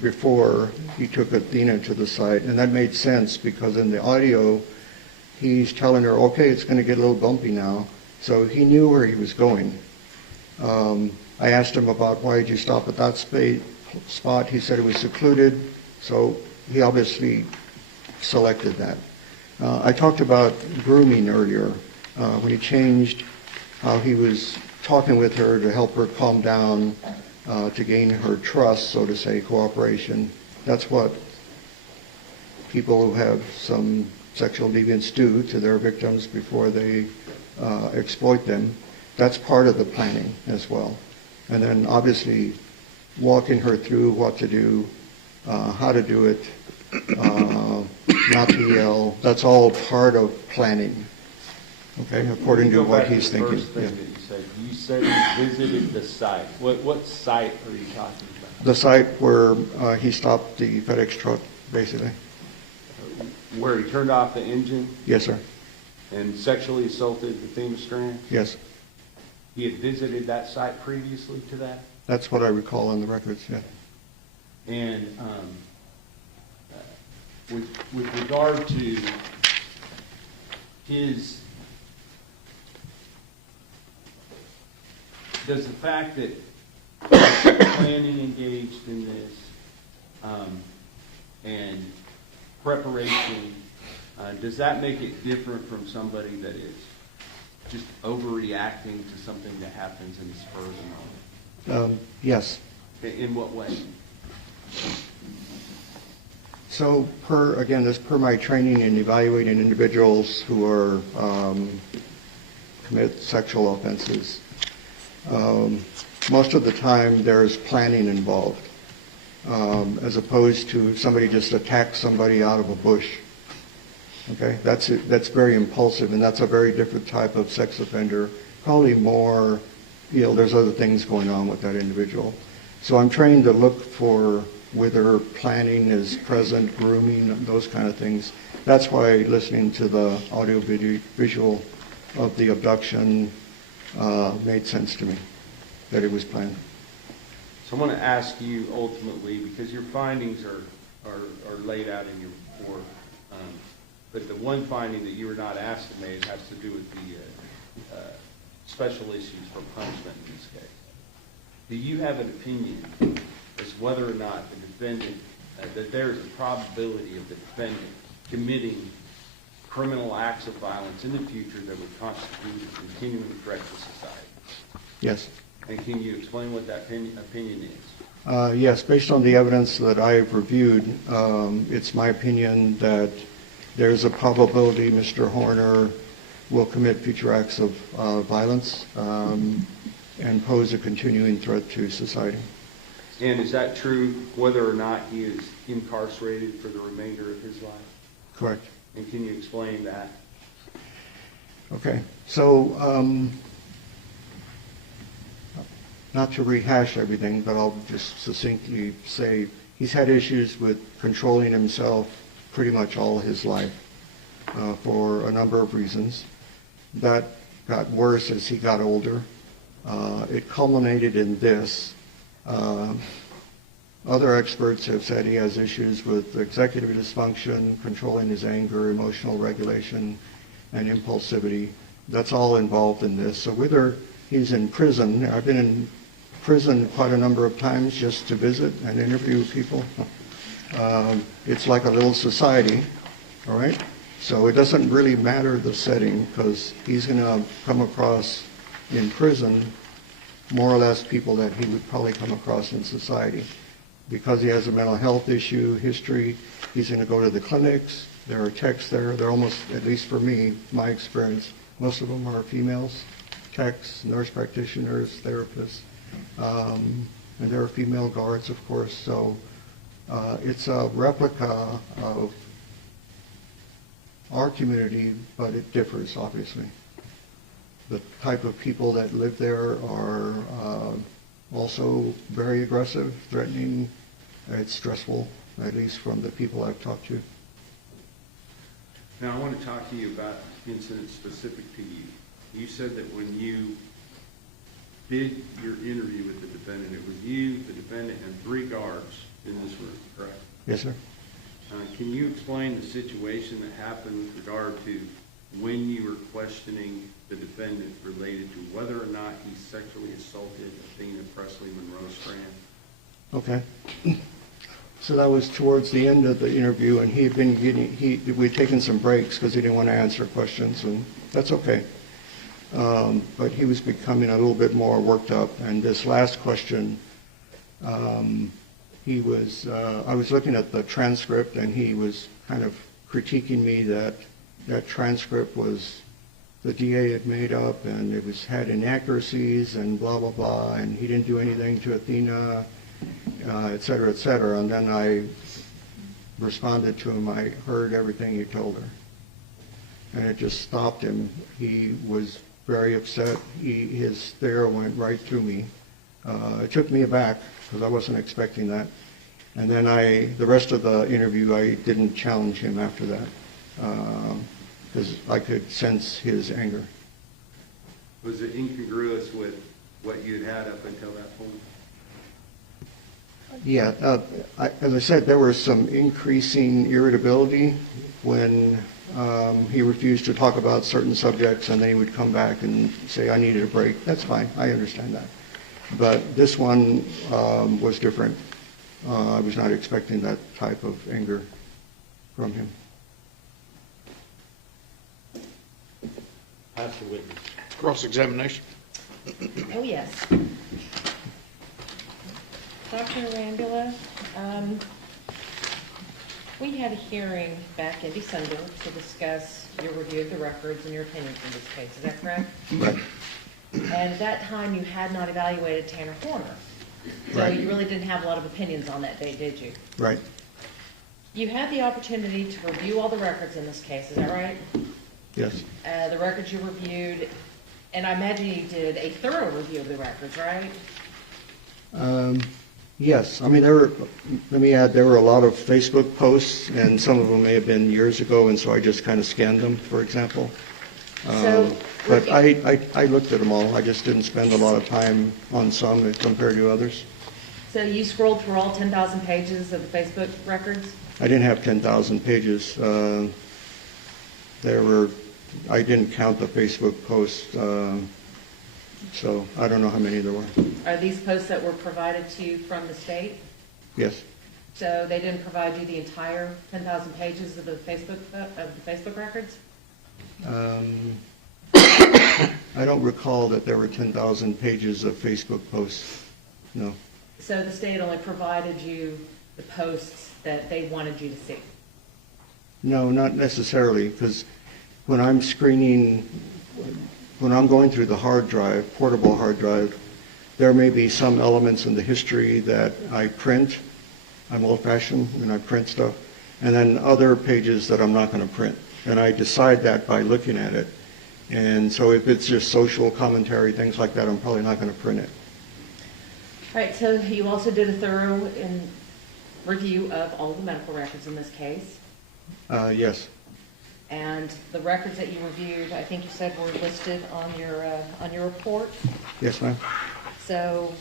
before he took Athena to the site, and that made sense because in the audio he's telling her, okay, it's going to get a little bumpy now, so he knew where he was going. I asked him about why did you stop at that spot. He said it was secluded, so he obviously selected that. I talked about grooming earlier, when he changed how he was talking with her to help her calm down, to gain her trust, so to say, cooperation. That's what people who have some sexual deviance do to their victims before they exploit them. That's part of the planning as well. And then obviously walking her through what to do, how to do it, not to yell. That's all part of planning, okay, according to what he's thinking. First thing that you said he visited the site. What site are you talking about? The site where he stopped the FedEx truck, basically. Where he turned off the engine? Yes, sir. And sexually assaulted Athena Strand? Yes. He had visited that site previously to that? That's what I recall in the records, yeah. And with regard to his, does the fact that planning engaged in this and preparation, does that make it different from somebody that is just overreacting to something that happens in the spur of the moment? Yes. In what way? So again, this per my training in evaluating individuals who are, commit sexual offenses, most of the time there's planning involved, as opposed to somebody just attacks somebody out of a bush. Okay, that's very impulsive, and that's a very different type of sex offender. Probably more, there's other things going on with that individual. So I'm trained to look for whether planning is present, grooming, those kind of things. That's why listening to the audio visual of the abduction made sense to me, that it was planned. So I want to ask you ultimately, because your findings are laid out in your report, but the one finding that you were not asked to make has to do with the special issues for punishment in this case. Do you have an opinion as whether or not the defendant, that there is a probability of the defendant committing criminal acts of violence in the future that would constitute a continuing threat to society? Yes. And can you explain what that opinion is? Yes, based on the evidence that I've reviewed, it's my opinion that there's a probability Mr. Horner will commit future acts of violence and pose a continuing threat to society. And is that true whether or not he is incarcerated for the remainder of his life? Correct. And can you explain that? Okay, so not to rehash everything, but I'll just succinctly say he's had issues with controlling himself pretty much all his life for a number of reasons. That got worse as he got older. It culminated in this. Other experts have said he has issues with executive dysfunction, controlling his anger, emotional regulation, and impulsivity. That's all involved in this. So whether he's in prison, I've been in prison quite a number of times just to visit and interview people. It's like a little society, all right? So it doesn't really matter the setting, because he's going to come across in prison more or less people that he would probably come across in society. Because he has a mental health issue, history, he's going to go to the clinics. There are techs there. They're almost, at least for me, my experience, most of them are females, techs, nurse practitioners, therapists, and there are female guards, of course. So it's a replica of our community, but it differs, obviously. The type of people that live there are also very aggressive, threatening. It's stressful, at least from the people I've talked to. Now I want to talk to you about incidents specific to you. You said that when you did your interview with the defendant, it was you, the defendant, and 3 guards in this room, correct? Yes, sir. Can you explain the situation that happened with regard to when you were questioning the defendant related to whether or not he sexually assaulted Athena Presley Monroe Strand? Okay. So that was towards the end of the interview, and we'd taken some breaks because he didn't want to answer questions, and that's okay. But he was becoming a little bit more worked up, and this last question, I was looking at the transcript, and he was kind of critiquing me that transcript was the DA had made up, and it had inaccuracies and blah, blah, blah, and he didn't do anything to Athena, et cetera, et cetera. And then I responded to him, I heard everything you told her. And it just stopped him. He was very upset. His stare went right through me. It took me aback because I wasn't expecting that. And then the rest of the interview, I didn't challenge him after that because I could sense his anger. Was it incongruous with what you had up until that point? Yeah, as I said, there was some increasing irritability when he refused to talk about certain subjects, and then he would come back and say, I needed a break. That's fine, I understand that. But this one was different. I was not expecting that type of anger from him. Ask the witness. Cross-examination. Oh, yes. Dr. Rambula, we had a hearing back in December to discuss your review of the records and your opinions in this case. Is that correct? Right. And at that time, you had not evaluated Tanner Horner. So Right. you really didn't have a lot of opinions on that day, did you? Right. You had the opportunity to review all the records in this case, is that right? Yes. The records you reviewed, and I imagine you did a thorough review of the records, right? Yes. I mean, let me add, there were a lot of Facebook posts, and some of them may have been years ago, and so I just kind of scanned them, for example. So, But I looked at them all. I just didn't spend a lot of time on some compared to others. So you scrolled through all 10,000 pages of the Facebook records? I didn't have 10,000 pages. I didn't count the Facebook posts, so I don't know how many there were. Are these posts that were provided to you from the state? Yes. So they didn't provide you the entire 10,000 pages of the Facebook records? I don't recall that there were 10,000 pages of Facebook posts. No. So the state only provided you the posts that they wanted you to see? No, not necessarily, because when I'm going through the hard drive, portable hard drive, there may be some elements in the history that I print. I'm old-fashioned and I print stuff. And then other pages that I'm not going to print. And I decide that by looking at it. And so if it's just social commentary, things like that, I'm probably not going to print it. All right, so you also did a thorough review of all the medical records in this case. Yes. And the records that you reviewed, I think you said were listed on your report. Yes, ma'am. So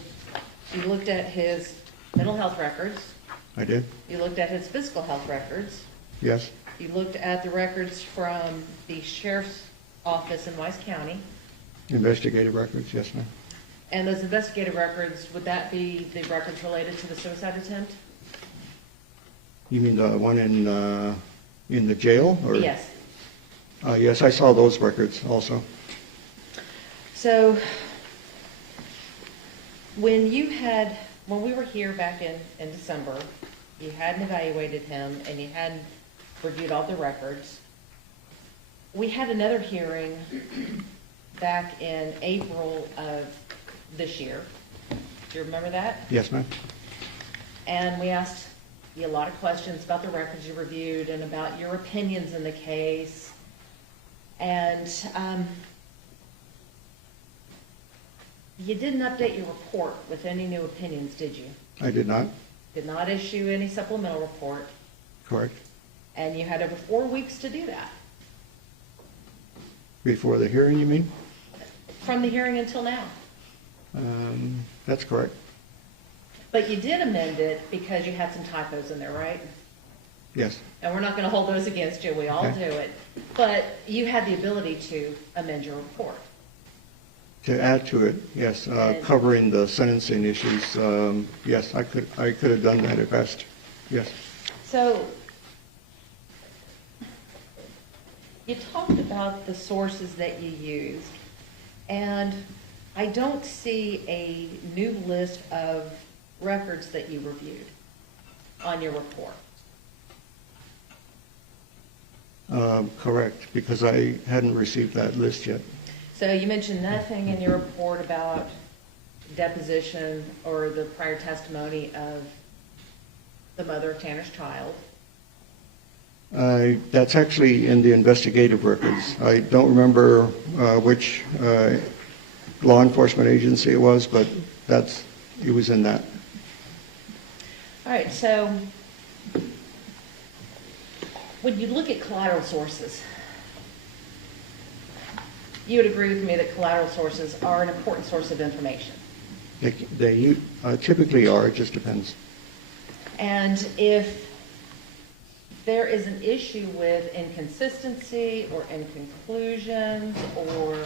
you looked at his mental health records. I did. You looked at his physical health records. Yes. You looked at the records from the sheriff's office in Wise County. Investigative records, yes, ma'am. And those investigative records, would that be the records related to the suicide attempt? You mean the one in the jail? Or? Yes. Yes, I saw those records also. So when we were here back in December, you hadn't evaluated him and you hadn't reviewed all the records. We had another hearing back in April of this year. Do you remember that? Yes, ma'am. And we asked you a lot of questions about the records you reviewed and about your opinions in the case. And you didn't update your report with any new opinions, did you? I did not. Did not issue any supplemental report. Correct. And you had over 4 weeks to do that. Before the hearing, you mean? From the hearing until now. That's correct. But you did amend it because you had some typos in there, right? Yes. And we're not going to hold those against you. We all Okay. do it. But you had the ability to amend your report. To add to it, yes, covering the sentencing issues, yes, I could have done that at best, yes. So you talked about the sources that you used, and I don't see a new list of records that you reviewed on your report. Correct, because I hadn't received that list yet. So you mentioned nothing in your report about deposition or the prior testimony of the mother of Tanner's child. That's actually in the investigative records. I don't remember which law enforcement agency it was, but it was in that. All right, so when you look at collateral sources, you would agree with me that collateral sources are an important source of information. They typically are, it just depends. And if there is an issue with inconsistency or inconclusions or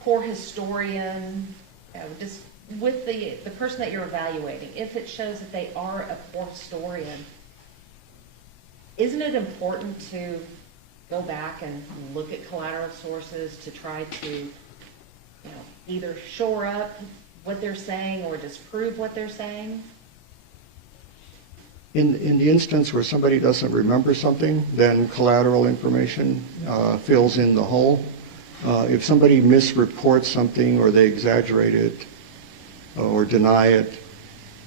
poor historian, just with the person that you're evaluating, if it shows that they are a poor historian, isn't it important to go back and look at collateral sources to try to, either shore up what they're saying or disprove what they're saying? In the instance where somebody doesn't remember something, then collateral information fills in the hole. If somebody misreports something or they exaggerate it or deny it,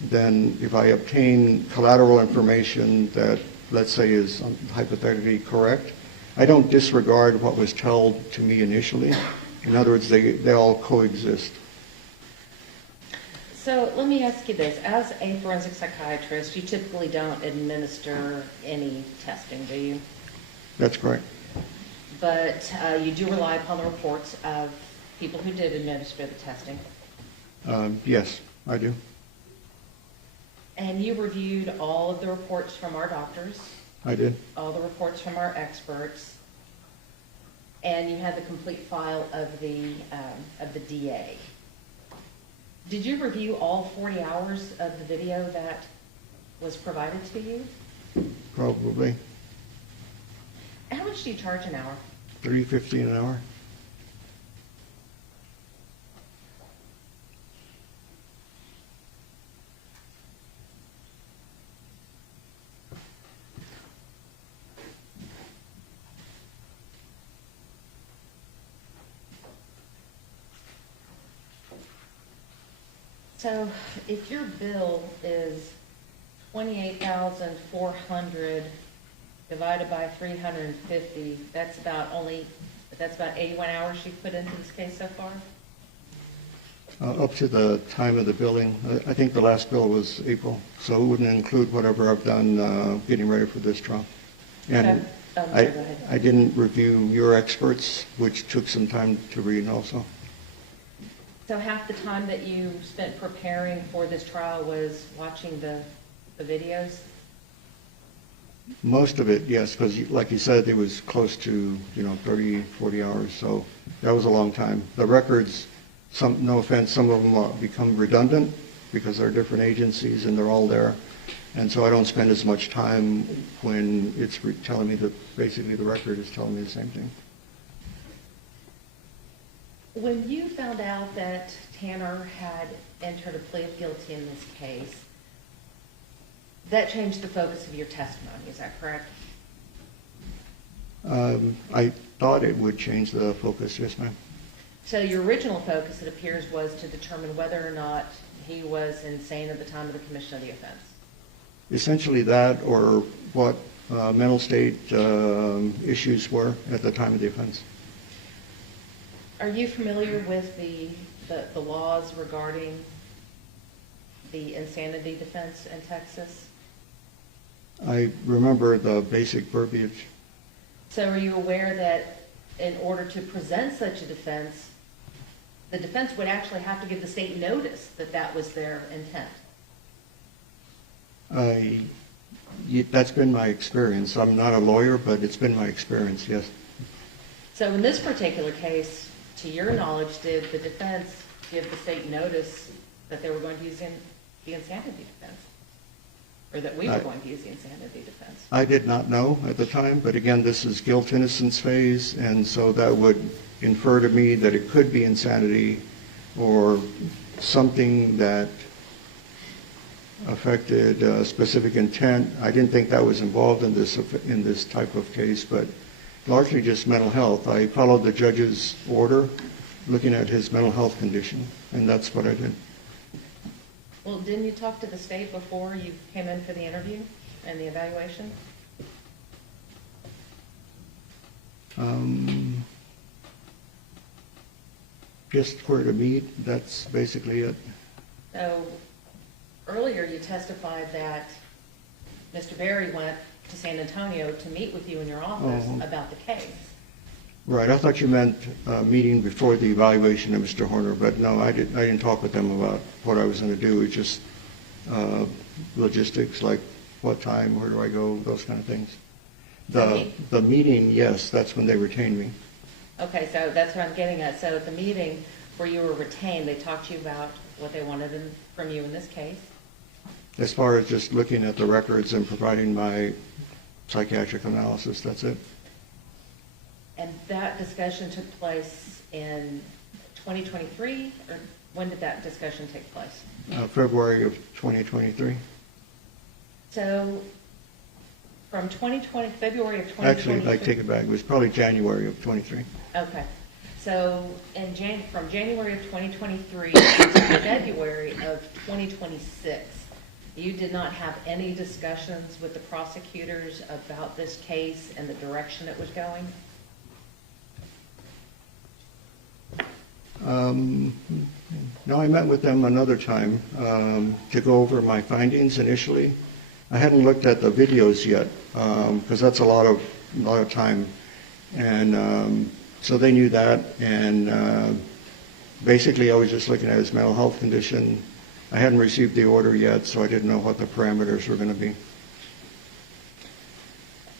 then if I obtain collateral information that, let's say, is hypothetically correct, I don't disregard what was told to me initially. In other words, they all coexist. So let me ask you this. As a forensic psychiatrist, you typically don't administer any testing, do you? That's correct. But you do rely upon the reports of people who did administer the testing. Yes, I do. And you reviewed all of the reports from our doctors, I did. all the reports from our experts, and you had the complete file of the DA. Did you review all 40 hours of the video that was provided to you? Probably. How much do you charge an hour? $3.50 an hour. So if your bill is 28,400 divided by 350, that's about 81 hours you've put into this case so far? Up to the time of the billing. I think the last bill was April, so it wouldn't include whatever I've done getting ready for this trial. And Okay. Sorry, go ahead. I didn't review your experts, which took some time to read also. So half the time that you spent preparing for this trial was watching the videos? Most of it, yes, because like you said, it was close to, 30, 40 hours, so that was a long time. The records, no offense, some of them become redundant because they're different agencies and they're all there. And so I don't spend as much time when it's telling me that basically the record is telling me the same thing. When you found out that Tanner had entered a plea of guilty in this case, that changed the focus of your testimony, is that correct? I thought it would change the focus, yes, ma'am. So your original focus, it appears, was to determine whether or not he was insane at the time of the commission of the offense. Essentially that, or what mental state issues were at the time of the offense. Are you familiar with the laws regarding the insanity defense in Texas? I remember the basic verbiage. So are you aware that in order to present such a defense, the defense would actually have to give the state notice that that was their intent? That's been my experience. I'm not a lawyer, but it's been my experience, yes. So in this particular case, to your knowledge, did the defense give the state notice that they were going to use the insanity defense? Or that we were going to use the insanity defense? I did not know at the time, but again, this is guilt-innocence phase, and so that would infer to me that it could be insanity or something that affected specific intent. I didn't think that was involved in this type of case, but largely just mental health. I followed the judge's order looking at his mental health condition, and that's what I did. Well, didn't you talk to the state before you came in for the interview and the evaluation? Just where to meet, that's basically it. So earlier you testified that Mr. Berry went to San Antonio to meet with you in your office about the case. Right, I thought you meant meeting before the evaluation of Mr. Horner, but no, I didn't talk with them about what I was going to do. It's just logistics, like what time, where do I go, those kind of things. The meeting, yes, that's when they retained me. Okay, so that's what I'm getting at. So at the meeting where you were retained, they talked to you about what they wanted from you in this case? As far as just looking at the records and providing my psychiatric analysis, that's it. And that discussion took place in 2023 or When did that discussion take place? February of 2023. So from 2020, February of 2023? Actually, I take it back, it was probably January of 23. Okay. So from January of 2023 to February of 2026, you did not have any discussions with the prosecutors about this case and the direction it was going? No, I met with them another time to go over my findings initially. I hadn't looked at the videos yet because that's a lot of time, and so they knew that. And basically, I was just looking at his mental health condition. I hadn't received the order yet, so I didn't know what the parameters were going to be.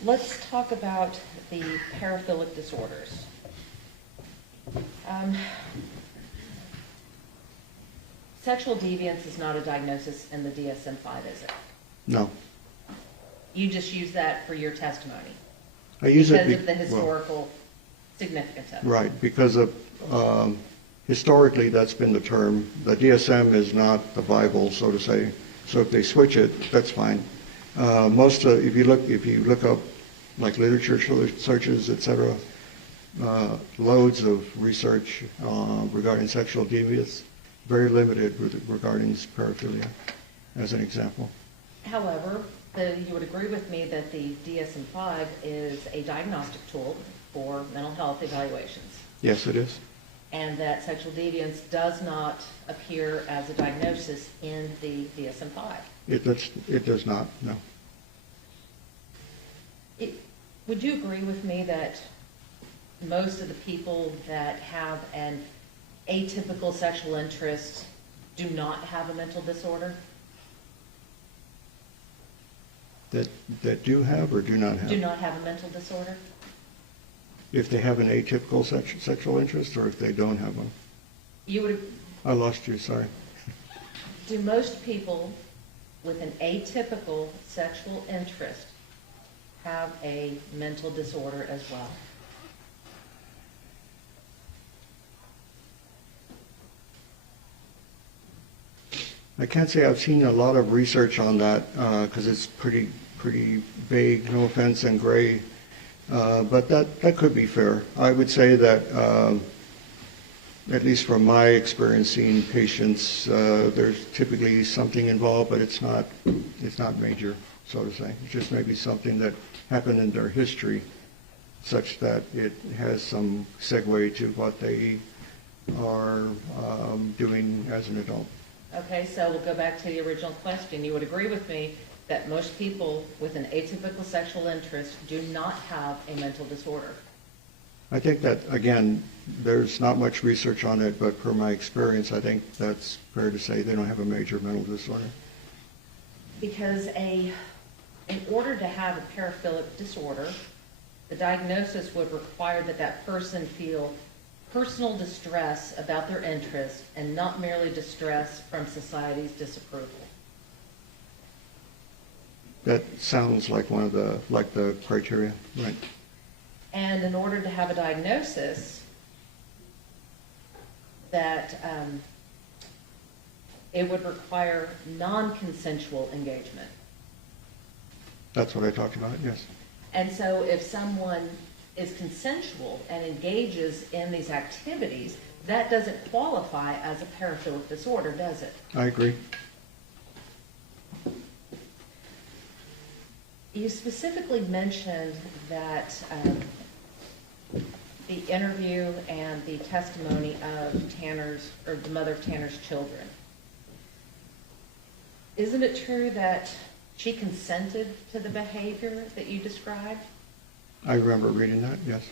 Let's talk about the paraphilic disorders. Sexual deviance is not a diagnosis in the DSM-5, is it? No. You just use that for your testimony? I use it because of the historical significance of it? Right, because of historically that's been the term. The DSM is not the Bible, so to say. So if they switch it, that's fine. If you look up like literature searches, etc., loads of research regarding sexual deviance, very limited regarding paraphilia, as an example. However, you would agree with me that the DSM-5 is a diagnostic tool for mental health evaluations. Yes, it is. And that sexual deviance does not appear as a diagnosis in the DSM-5. It does not, no. Would you agree with me that most of the people that have an atypical sexual interest do not have a mental disorder? That do have or do not have? Do not have a mental disorder? If they have an atypical sexual interest or if they don't have one? You would. I lost you, sorry. Do most people with an atypical sexual interest have a mental disorder as well? I can't say I've seen a lot of research on that because it's pretty vague, no offense, and gray. But that could be fair. I would say that, at least from my experience seeing patients, there's typically something involved, but it's not major, so to say. It's just maybe something that happened in their history such that it has some segue to what they are doing as an adult. Okay, so we'll go back to the original question. You would agree with me that most people with an atypical sexual interest do not have a mental disorder? I think that, again, there's not much research on it, but per my experience, I think that's fair to say they don't have a major mental disorder. Because in order to have a paraphilic disorder, the diagnosis would require that person feel personal distress about their interest and not merely distress from society's disapproval. That sounds like one of the criteria, right? And in order to have a diagnosis, that it would require non-consensual engagement. That's what I talked about, yes. And so if someone is consensual and engages in these activities, that doesn't qualify as a paraphilic disorder, does it? I agree. You specifically mentioned that the interview and the testimony of Tanner's, or the mother of Tanner's children. Isn't it true that she consented to the behavior that you described? I remember reading that, yes.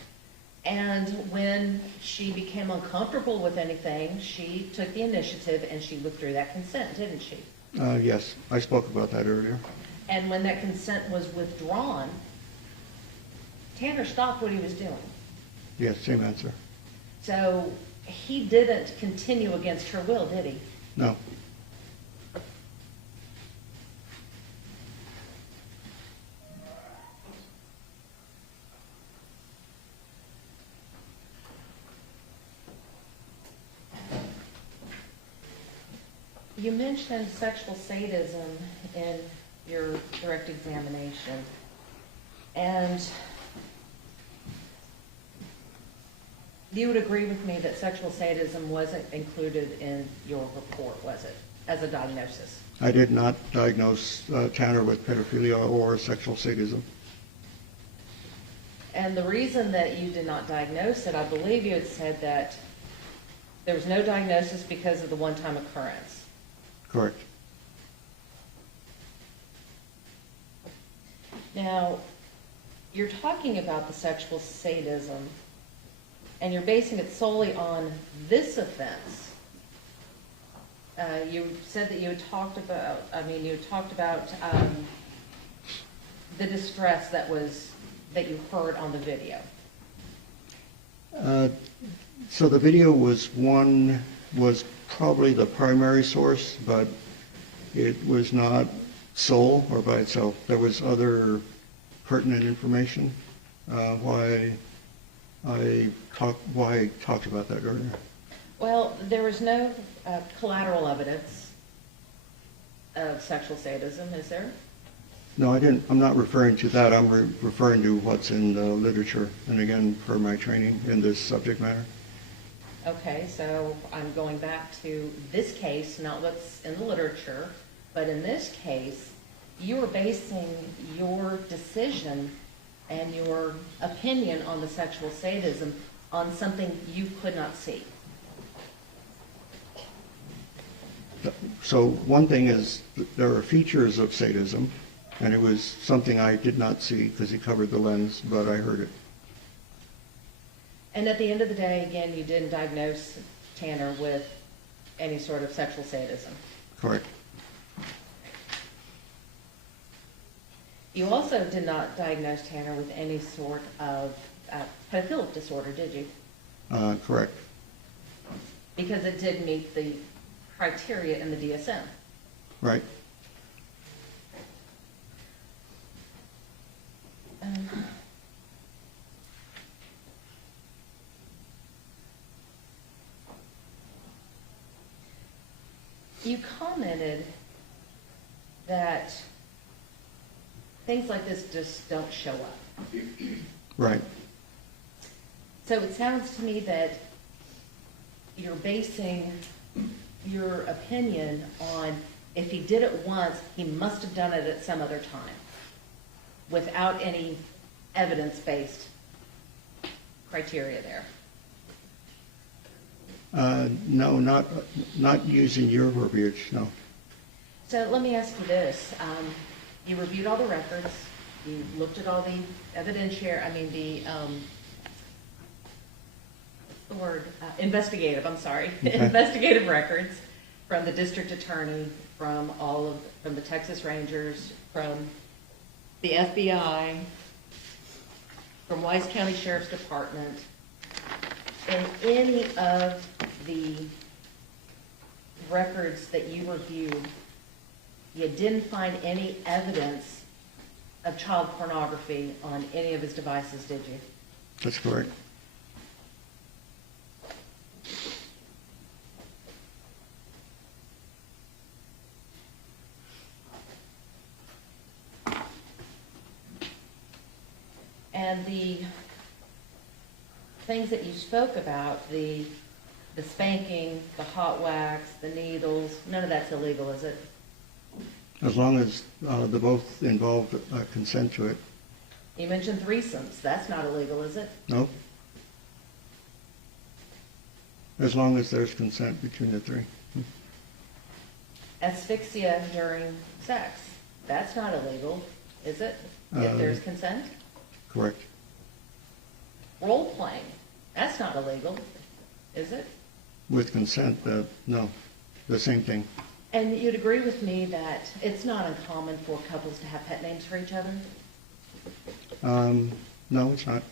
And when she became uncomfortable with anything, she took the initiative and she withdrew that consent, didn't she? Yes, I spoke about that earlier. And when that consent was withdrawn, Tanner stopped what he was doing. Yes, same answer. So he didn't continue against her will, did he? No. You mentioned sexual sadism in your direct examination, and you would agree with me that sexual sadism wasn't included in your report, was it, as a diagnosis? I did not diagnose Tanner with pedophilia or sexual sadism. And the reason that you did not diagnose it, I believe you had said that there was no diagnosis because of the one-time occurrence. Correct. Now, you're talking about the sexual sadism, and you're basing it solely on this offense. You said that you had talked about, the distress that you heard on the video. So the video was probably the primary source, but it was not sole or by itself. There was other pertinent information. Why I talked about that earlier. Well, there was no collateral evidence of sexual sadism, is there? No, I didn't. I'm not referring to that. I'm referring to what's in the literature, and again, for my training in this subject matter. Okay, so I'm going back to this case, not what's in the literature, but in this case, you were basing your decision and your opinion on the sexual sadism on something you could not see. So one thing is, there are features of sadism, and it was something I did not see because he covered the lens, but I heard it. And at the end of the day, again, you didn't diagnose Tanner with any sort of sexual sadism. Correct. You also did not diagnose Tanner with any sort of pedophilic disorder, did you? Correct. Because it did meet the criteria in the DSM. Right. You commented that things like this just don't show up. Right. So it sounds to me that you're basing your opinion on if he did it once, he must have done it at some other time, without any evidence-based criteria there. No, not using your verbiage, no. So let me ask you this. You reviewed all the records, you looked at all the investigative, Okay. investigative records from the district attorney, from the Texas Rangers, from the FBI, from Wise County Sheriff's Department. In any of the records that you reviewed, you didn't find any evidence of child pornography on any of his devices, did you? That's correct. And the things that you spoke about, the spanking, the hot wax, the needles, none of that's illegal, is it? As long as they both involved consent to it. You mentioned threesomes. That's not illegal, is it? No? As long as there's consent between the three. Asphyxia during sex. That's not illegal, is it? If there's consent? Correct. Role playing. That's not illegal, is it? With consent, no. The same thing. And you'd agree with me that it's not uncommon for couples to have pet names for each other? No, it's not.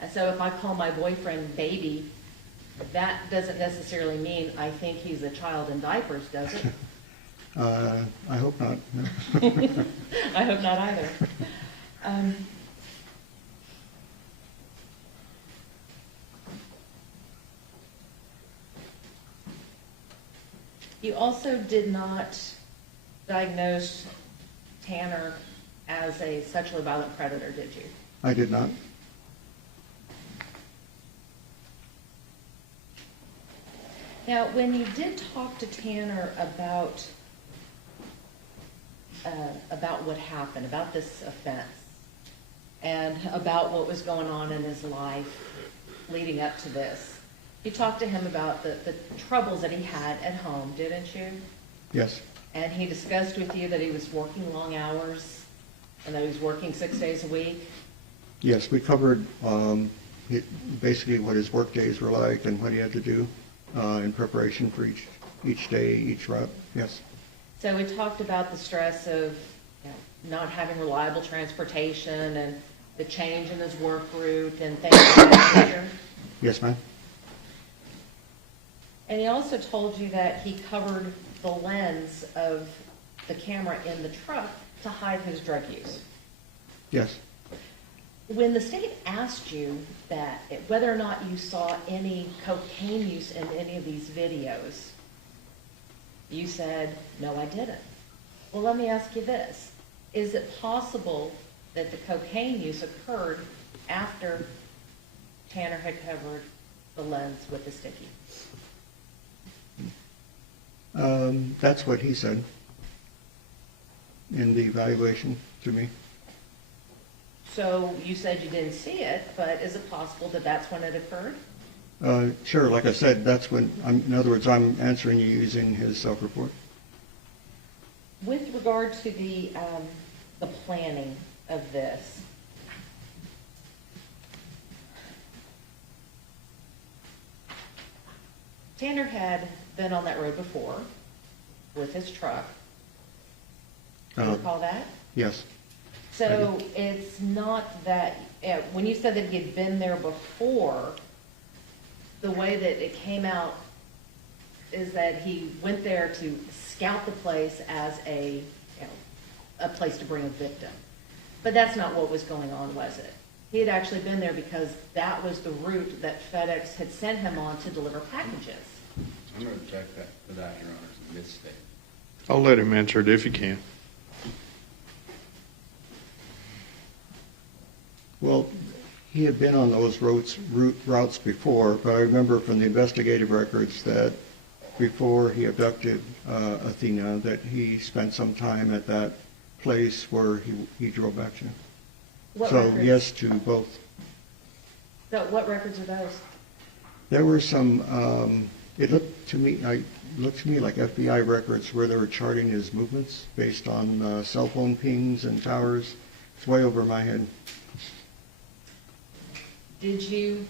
And so if I call my boyfriend baby, that doesn't necessarily mean I think he's a child in diapers, does it? I hope not. No. I hope not either. You also did not diagnose Tanner as a sexually violent predator, did you? I did not. Now, when you did talk to Tanner about what happened, about this offense, and about what was going on in his life leading up to this, you talked to him about the troubles that he had at home, didn't you? Yes. And he discussed with you that he was working long hours and that he was working 6 days a week? Yes, we covered basically what his work days were like and what he had to do in preparation for each day, each route. Yes. So we talked about the stress of not having reliable transportation and the change in his work route and things of that nature. Yes, ma'am. And he also told you that he covered the lens of the camera in the truck to hide his drug use. Yes. When the state asked you that, whether or not you saw any cocaine use in any of these videos, you said, no, I didn't. Well, let me ask you this. Is it possible that the cocaine use occurred after Tanner had covered the lens with the sticky? That's what he said in the evaluation to me. So you said you didn't see it, but is it possible that that's when it occurred? Sure, like I said, that's when, in other words, I'm answering you using his self-report. With regard to the planning of this, Tanner had been on that road before with his truck. Do you recall that? Yes. So it's not that, when you said that he had been there before, the way that it came out is that he went there to scout the place as a place to bring a victim. But that's not what was going on, was it? He had actually been there because that was the route that FedEx had sent him on to deliver packages. I'm going to object to that, Your Honor, it's a mistake. I'll let him answer it if he can. Well, he had been on those routes before, but I remember from the investigative records that before he abducted Athena, that he spent some time at that place where he drove back to. What So records? yes to both. So what records are those? There were some, it looked to me like FBI records where they were charting his movements based on cell phone pings and towers. It's way over my head. Did you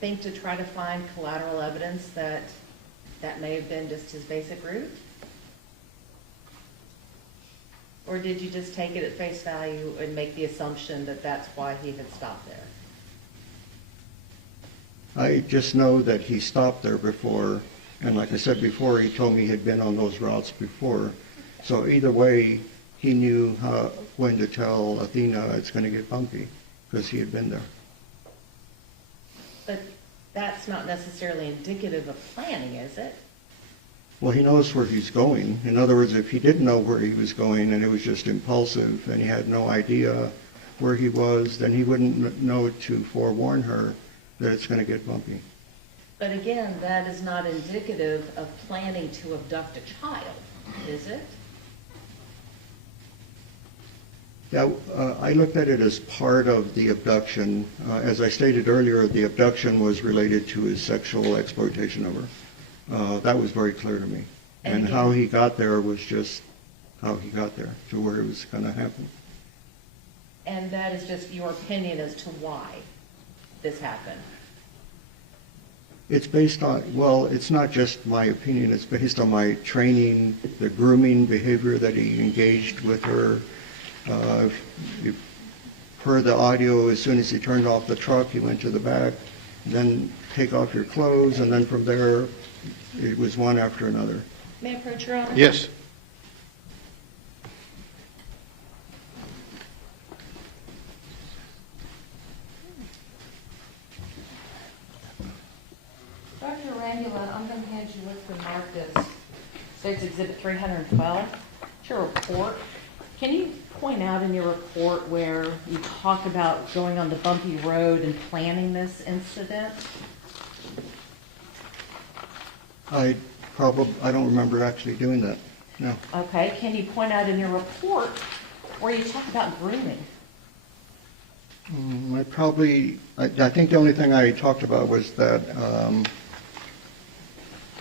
think to try to find collateral evidence that that may have been just his basic route? Or did you just take it at face value and make the assumption that that's why he had stopped there? I just know that he stopped there before, and like I said before, he told me he had been on those routes before. So either way, he knew when to tell Athena it's going to get bumpy, because he had been there. But that's not necessarily indicative of planning, is it? Well, he knows where he's going. In other words, if he didn't know where he was going and it was just impulsive and he had no idea where he was, then he wouldn't know to forewarn her that it's going to get bumpy. But again, that is not indicative of planning to abduct a child, is it? Yeah, I looked at it as part of the abduction. As I stated earlier, the abduction was related to his sexual exploitation of her. That was very clear to me. And how he got there was just how he got there, to where it was going to happen. And that is just your opinion as to why this happened? It's based on, well, it's not just my opinion, it's based on my training, the grooming behavior that he engaged with her. You heard the audio as soon as he turned off the truck, he went to the back, then take off your clothes, and then from there, it was one after another. May I approach, Your Honor? Yes. Dr. Rangula, I'm going to hand you what's been marked as State's Exhibit 312, it's your report. Can you point out in your report where you talk about going on the bumpy road and planning this incident? I don't remember actually doing that, no. Okay, can you point out in your report where you talk about grooming? I think the only thing I talked about was that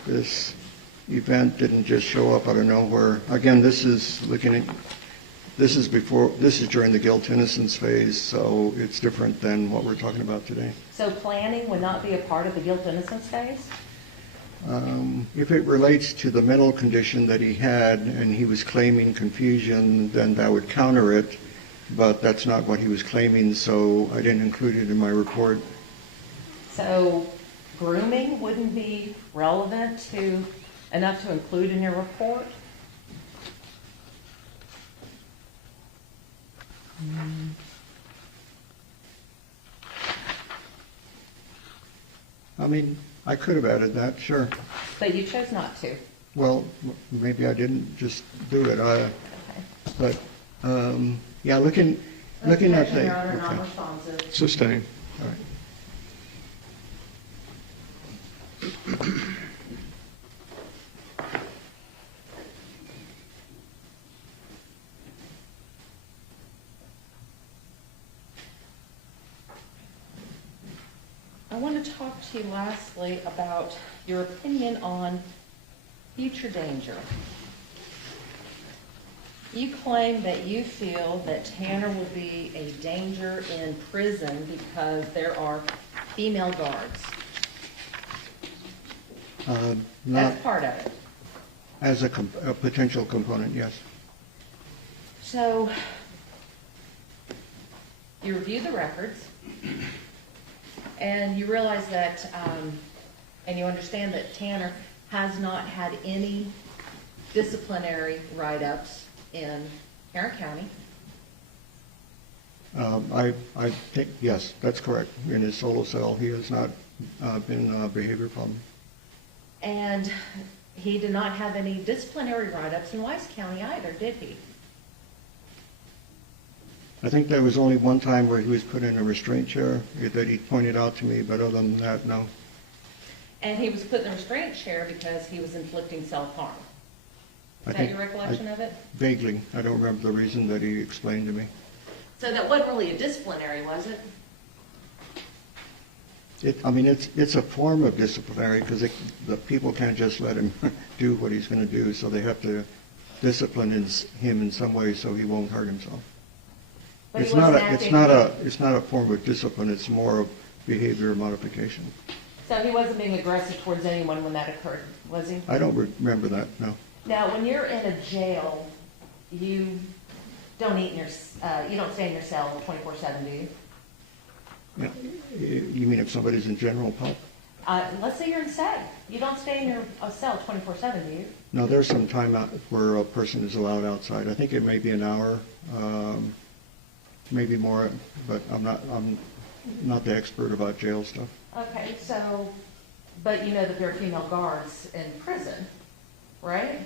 this event didn't just show up out of nowhere. Again, this is during the guilt innocence phase, so it's different than what we're talking about today. So planning would not be a part of the guilt innocence phase? If it relates to the mental condition that he had and he was claiming confusion, then that would counter it, but that's not what he was claiming, so I didn't include it in my report. So grooming wouldn't be relevant enough to include in your report? I mean, I could have added that, sure. But you chose not to. Well, maybe I didn't just do it. But, yeah, looking at the... Objection, Your Honor, okay. non-responsive. Sustain. All right. I want to talk to you lastly about your opinion on future danger. You claim that you feel that Tanner will be a danger in prison because there are female guards. Not That's part of it. as a potential component, yes. So you review the records and you realize that, and you understand that Tanner has not had any disciplinary write-ups in Tarrant County. I think, yes, that's correct. In his solo cell, he has not been a behavior problem. And he did not have any disciplinary write-ups in Wise County either, did he? I think there was only one time where he was put in a restraint chair that he pointed out to me, but other than that, no. And he was put in a restraint chair because he was inflicting self-harm. Is that your recollection of it? Vaguely. I don't remember the reason that he explained to me. So that wasn't really a disciplinary, was it? It's a form of disciplinary because the people can't just let him do what he's going to do, so they have to discipline him in some way so he won't hurt himself. But It's not a form of discipline. It's more of behavior modification. So he wasn't being aggressive towards anyone when that occurred, was he? I don't remember that. No. Now, when you're in a jail, you don't eat in your, you don't stay in your cell 24/7, do you? Yeah. You mean if somebody's in general pulp? Let's say you're in SAG. You don't stay in your cell 24/7, do you? No, there's some time out where a person is allowed outside. I think it may be an hour, maybe more, but I'm not the expert about jail stuff. Okay, so, but you know that there are female guards in prison, right?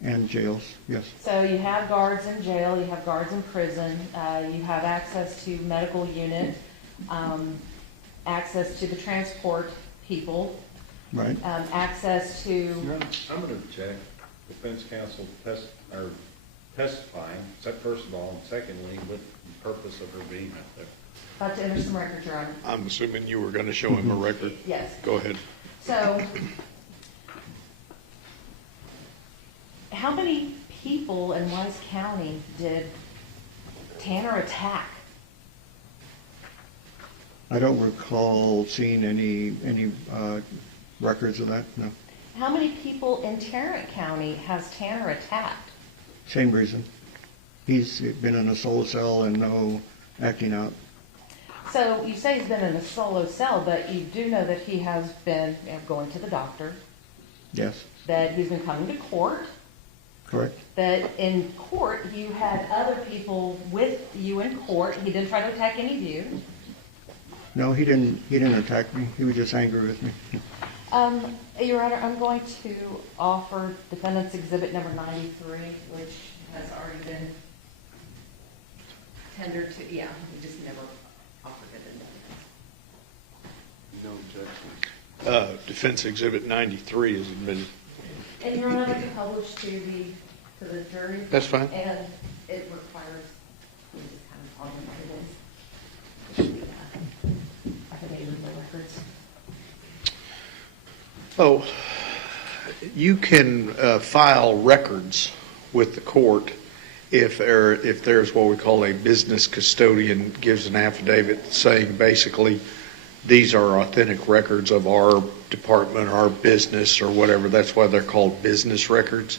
And jails, yes. So you have guards in jail, you have guards in prison, you have access to medical unit, access to the transport people. Right. Access to... Your Honor, I'm going to object defense counsel testifying, first of all, and secondly, with the purpose of her being out there. About to enter some records, Your Honor. I'm assuming you were going to show him a record. Yes. Go ahead. So, how many people in Wise County did Tanner attack? I don't recall seeing any records of that, no. How many people in Tarrant County has Tanner attacked? Same reason. He's been in a solo cell and no acting out. So you say he's been in a solo cell, but you do know that he has been going to the doctor, Yes, that he's been coming to court, correct. that in court you had other people with you in court. He didn't try to attack any of you. No, he didn't attack me. He was just angry with me. Your Honor, I'm going to offer Defendant's Exhibit number 93, which has already been tendered to, we just never offered it in evidence. No objection. Defense Exhibit 93 has been, And Your Honor, to publish to the jury. That's fine. And it requires, we just kind of on the affidavit of the records. oh, you can file records with the court if there's what we call a business custodian gives an affidavit saying basically these are authentic records of our department, our business, or whatever. That's why they're called business records.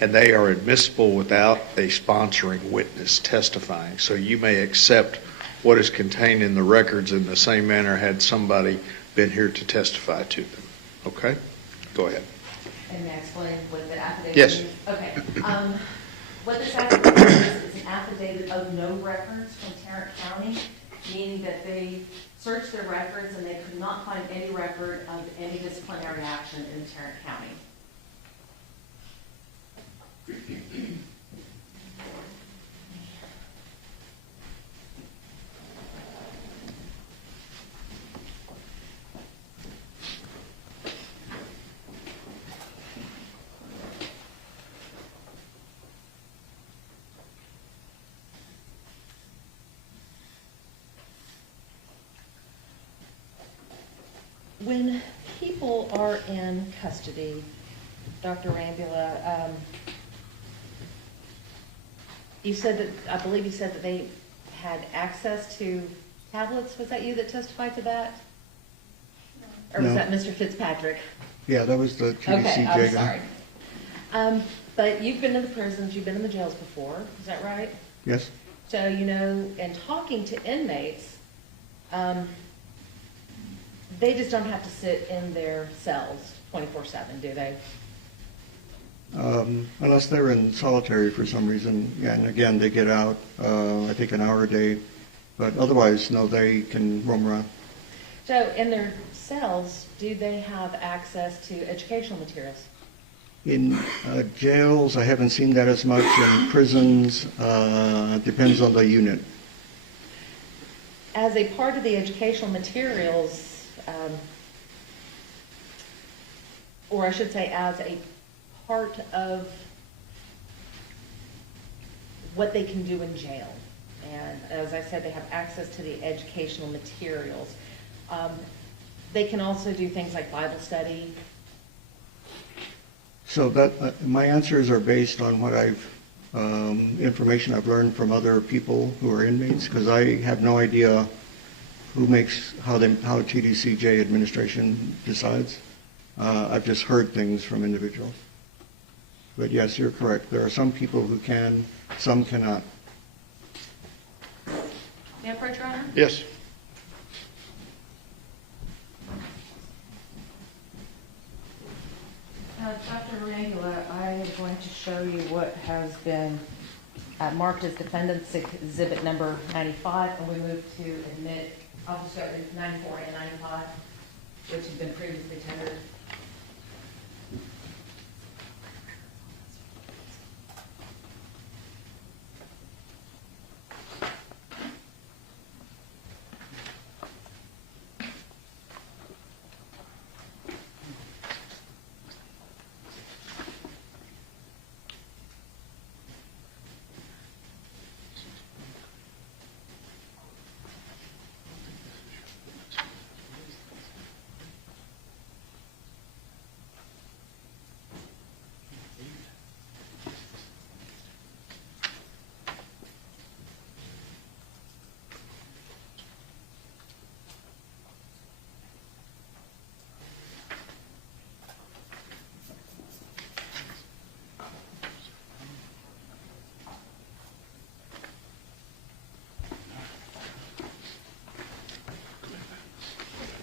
And they are admissible without a sponsoring witness testifying. So you may accept what is contained in the records in the same manner had somebody been here to testify to them. Okay? Go ahead. And may I explain what the affidavit Yes. is? Okay. What this affidavit is an affidavit of no records from Tarrant County, meaning that they searched their records and they could not find any record of any disciplinary action in Tarrant County. When people are in custody, Dr. Rambula, you said that, I believe you said that they had access to tablets. Was that you that testified to that? Or was No. that Mr. Fitzpatrick? Yeah, that was the TDC Okay, I'm guy. sorry. But you've been in the prisons, you've been in the jails before, is that right? Yes. So, you know, in talking to inmates, they just don't have to sit in their cells 24/7, do they? Unless they're in solitary for some reason, yeah, and again, they get out, I think an hour a day, but otherwise, no, they can roam around. So in their cells, do they have access to educational materials? In jails, I haven't seen that as much. In prisons, depends on the unit. As a part of the educational materials, or I should say as a part of what they can do in jail, and as I said, they have access to the educational materials. They can also do things like Bible study. So that my answers are based on what information I've learned from other people who are inmates, because I have no idea who makes how TDCJ administration decides. I've just heard things from individuals. But yes, you're correct. There are some people who can, some cannot. May I approach, Your Honor? Yes. Dr. Rangula, I am going to show you what has been marked as Defendant's Exhibit number 95, and we move to admit, I'll just start with 94 and 95, which have been previously tendered.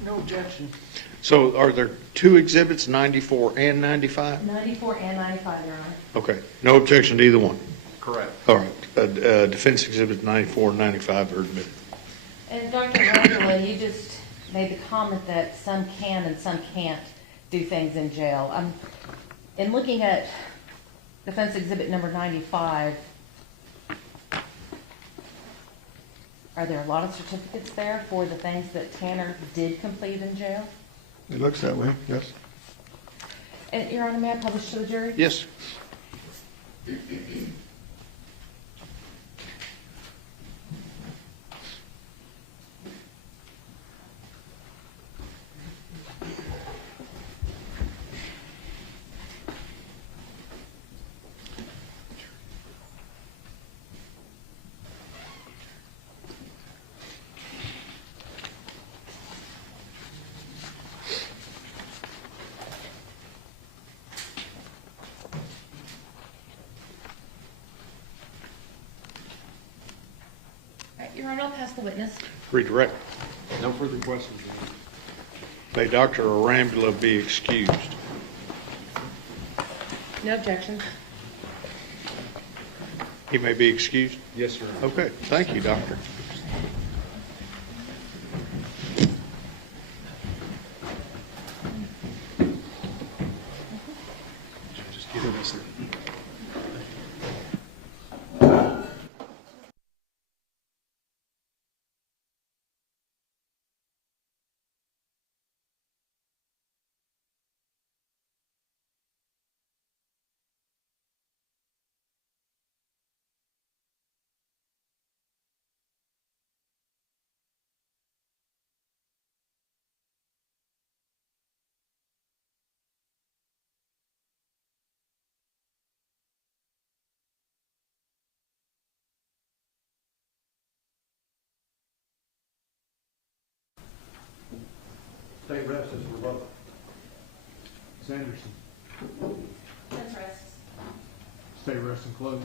No objection. So are there two exhibits, 94 and 95? 94 and 95, Your Honor. Okay, no objection to either one. Correct. All right, defense exhibits 94 and 95 are admitted. And Dr. Rangula, you just made the comment that some can and some can't. do things in jail. In looking at Defense Exhibit number 95, are there a lot of certificates there for the things that Tanner did complete in jail? It looks that way, yes. And, Your Honor, may I publish to the jury? Yes. All right, Your Honor, I'll pass the witness. Redirect. No further questions. May Dr. Arambula be excused. No objections. He may be excused? Yes, sir. Okay, thank you, doctor. Just give it a second. State rest is revoked. Sanderson, Defense rests. state rest and close.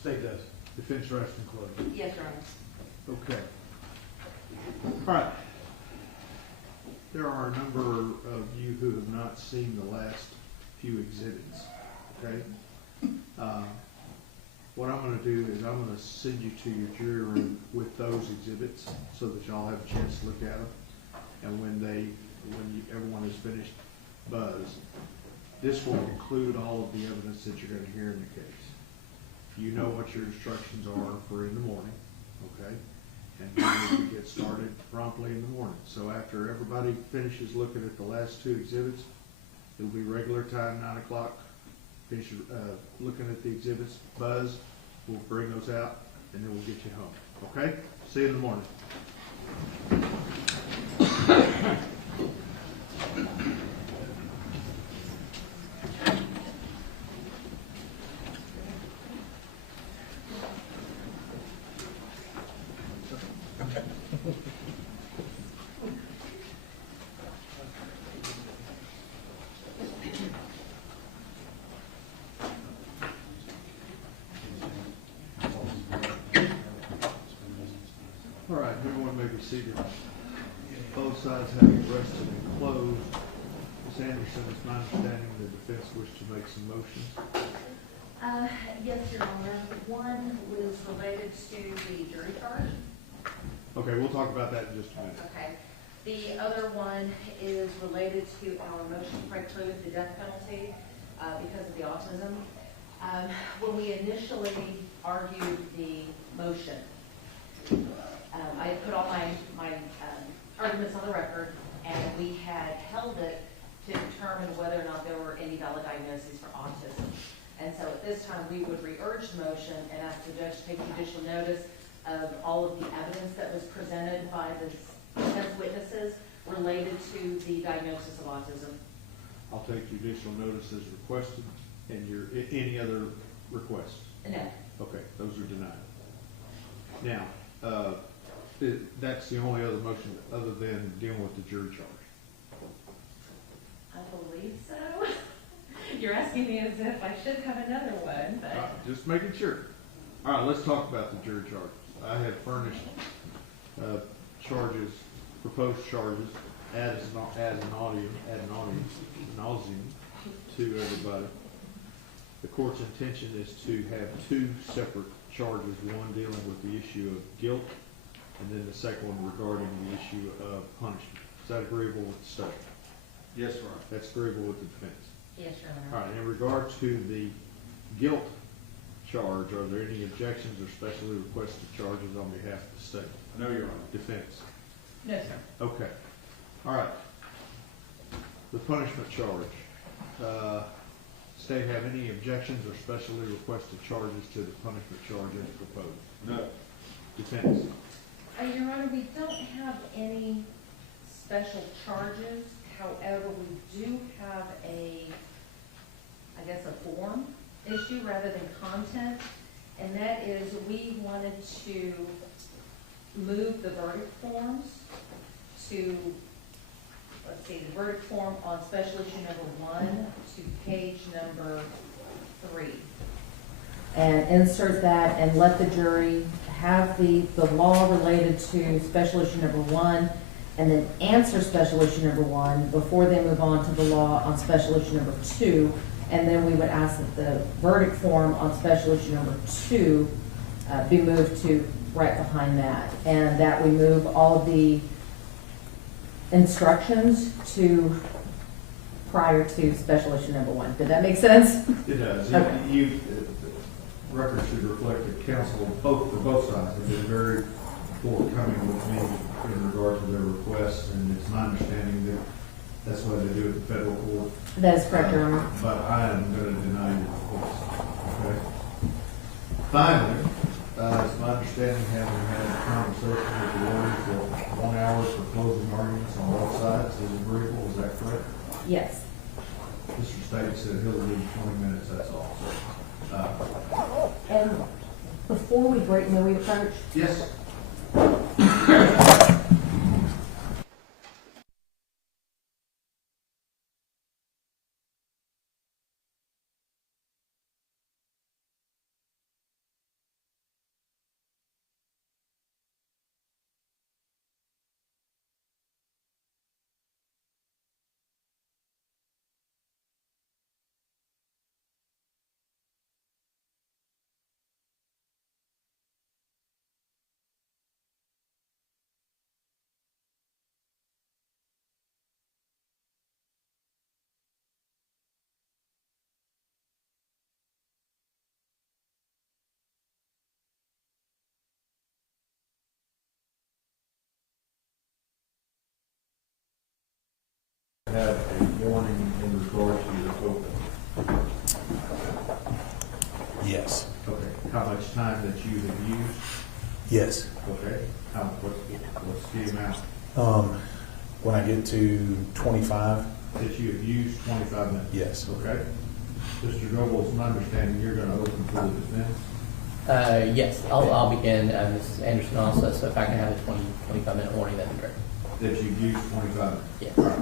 State does. Defense rest and close. Yes, Your Honor. Okay. All right. There are a number of you who have not seen the last few exhibits, okay? What I'm gonna do is I'm gonna send you to your jury room with those exhibits so that y'all have a chance to look at them. And when everyone is finished, buzz. This will include all of the evidence that you're gonna hear in the case. You know what your instructions are for in the morning, okay? And we will get started promptly in the morning. So after everybody finishes looking at the last two exhibits, it'll be regular time, 9 o'clock. Finish looking at the exhibits, buzz, we'll bring those out, and then we'll get you home, okay? See you in the morning. All right, everyone may be seated. Both sides having rested and closed. Ms. Anderson, it's my understanding the defense wished to make some motions. Yes, Your Honor. One was related to the jury charge. Okay, we'll talk about that in just a minute. Okay. The other one is related to our motion to preclude the death penalty because of the autism. When we initially argued the motion, I put all my arguments on the record, and we had held it to determine whether or not there were any valid diagnoses for autism. And so at this time, we would re-urge the motion and ask the judge to take judicial notice of all of the evidence that was presented by the defense witnesses related to the diagnosis of autism. I'll take judicial notice as requested, and any other requests? No. Okay, those are denied. Now, that's the only other motion other than dealing with the jury charge. I believe so. You're asking me as if I should have another one, but. Just making sure. All right, let's talk about the jury charges. I have furnished charges, proposed charges, ad nauseam to everybody. The court's intention is to have two separate charges, one dealing with the issue of guilt, and then the second one regarding the issue of punishment. Is that agreeable with the state? Yes, Your Honor. That's agreeable with the defense. Yes, Your All Honor. right, in regard to the guilt charge, are there any objections or specially requested charges on behalf of the state? No, Your Honor. Defense? No, sir. Okay. All right. The punishment charge. State have any objections or specially requested charges to the punishment charge as proposed? No. Defense? Your Honor, we don't have any special charges. However, we do have I guess a form issue rather than content. And that is, we wanted to move the verdict forms to, let's see, the verdict form on special issue number 1 to page number 3. And insert that and let the jury have the law related to special issue number 1, and then answer special issue number 1 before they move on to the law on special issue number 2. And then we would ask that the verdict form on special issue number 2 be moved to right behind that. And that we move all of the instructions to prior to special issue number 1. Did that make sense? It does. Okay. Record should reflect that counsel, for both sides, have been very forthcoming with me in regard to their requests, and it's my understanding that that's why they do it in federal court. That is correct, Your Honor. But I am going to deny your request. Okay? Finally, it's my understanding, having had a conversation with the lawyers, that 1 hour for closing arguments on both sides is agreeable. Is that correct? Yes. Mr. State said he'll leave 20 minutes, that's all. And before we break, may we approach? Yes. Have a warning in regard to your open. Yes. Okay. How much time that you have used? Yes. Okay. What's the amount? When I get to 25, That you have used 25 minutes? yes. Okay. Mr. Goble, it's my understanding you're going to open for the defense? Yes, I'll begin, Ms. Anderson also, so if I can have a 25-minute warning, that'd be great. That you've used 25 minutes? Yes. All right.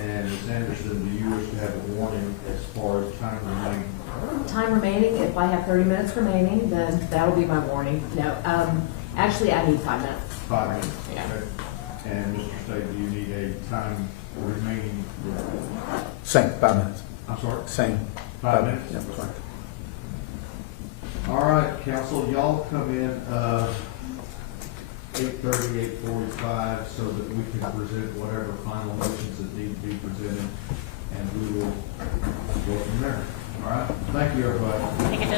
And Ms. Anderson, do you wish to have a warning as far as time remaining? Time remaining, if I have 30 minutes remaining, then that'll be my warning. No, actually, I need 5 minutes. 5 minutes? Yeah. Okay. And Mr. State, do you need a time remaining? Same, 5 minutes. I'm sorry? Same. 5 minutes? Yeah, that's right. All right, counsel, y'all come in 8:30, 8:45, so that we can present whatever final motions that need to be presented, and we will go from there. All right? Thank you, everybody. Thank you,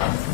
Judge.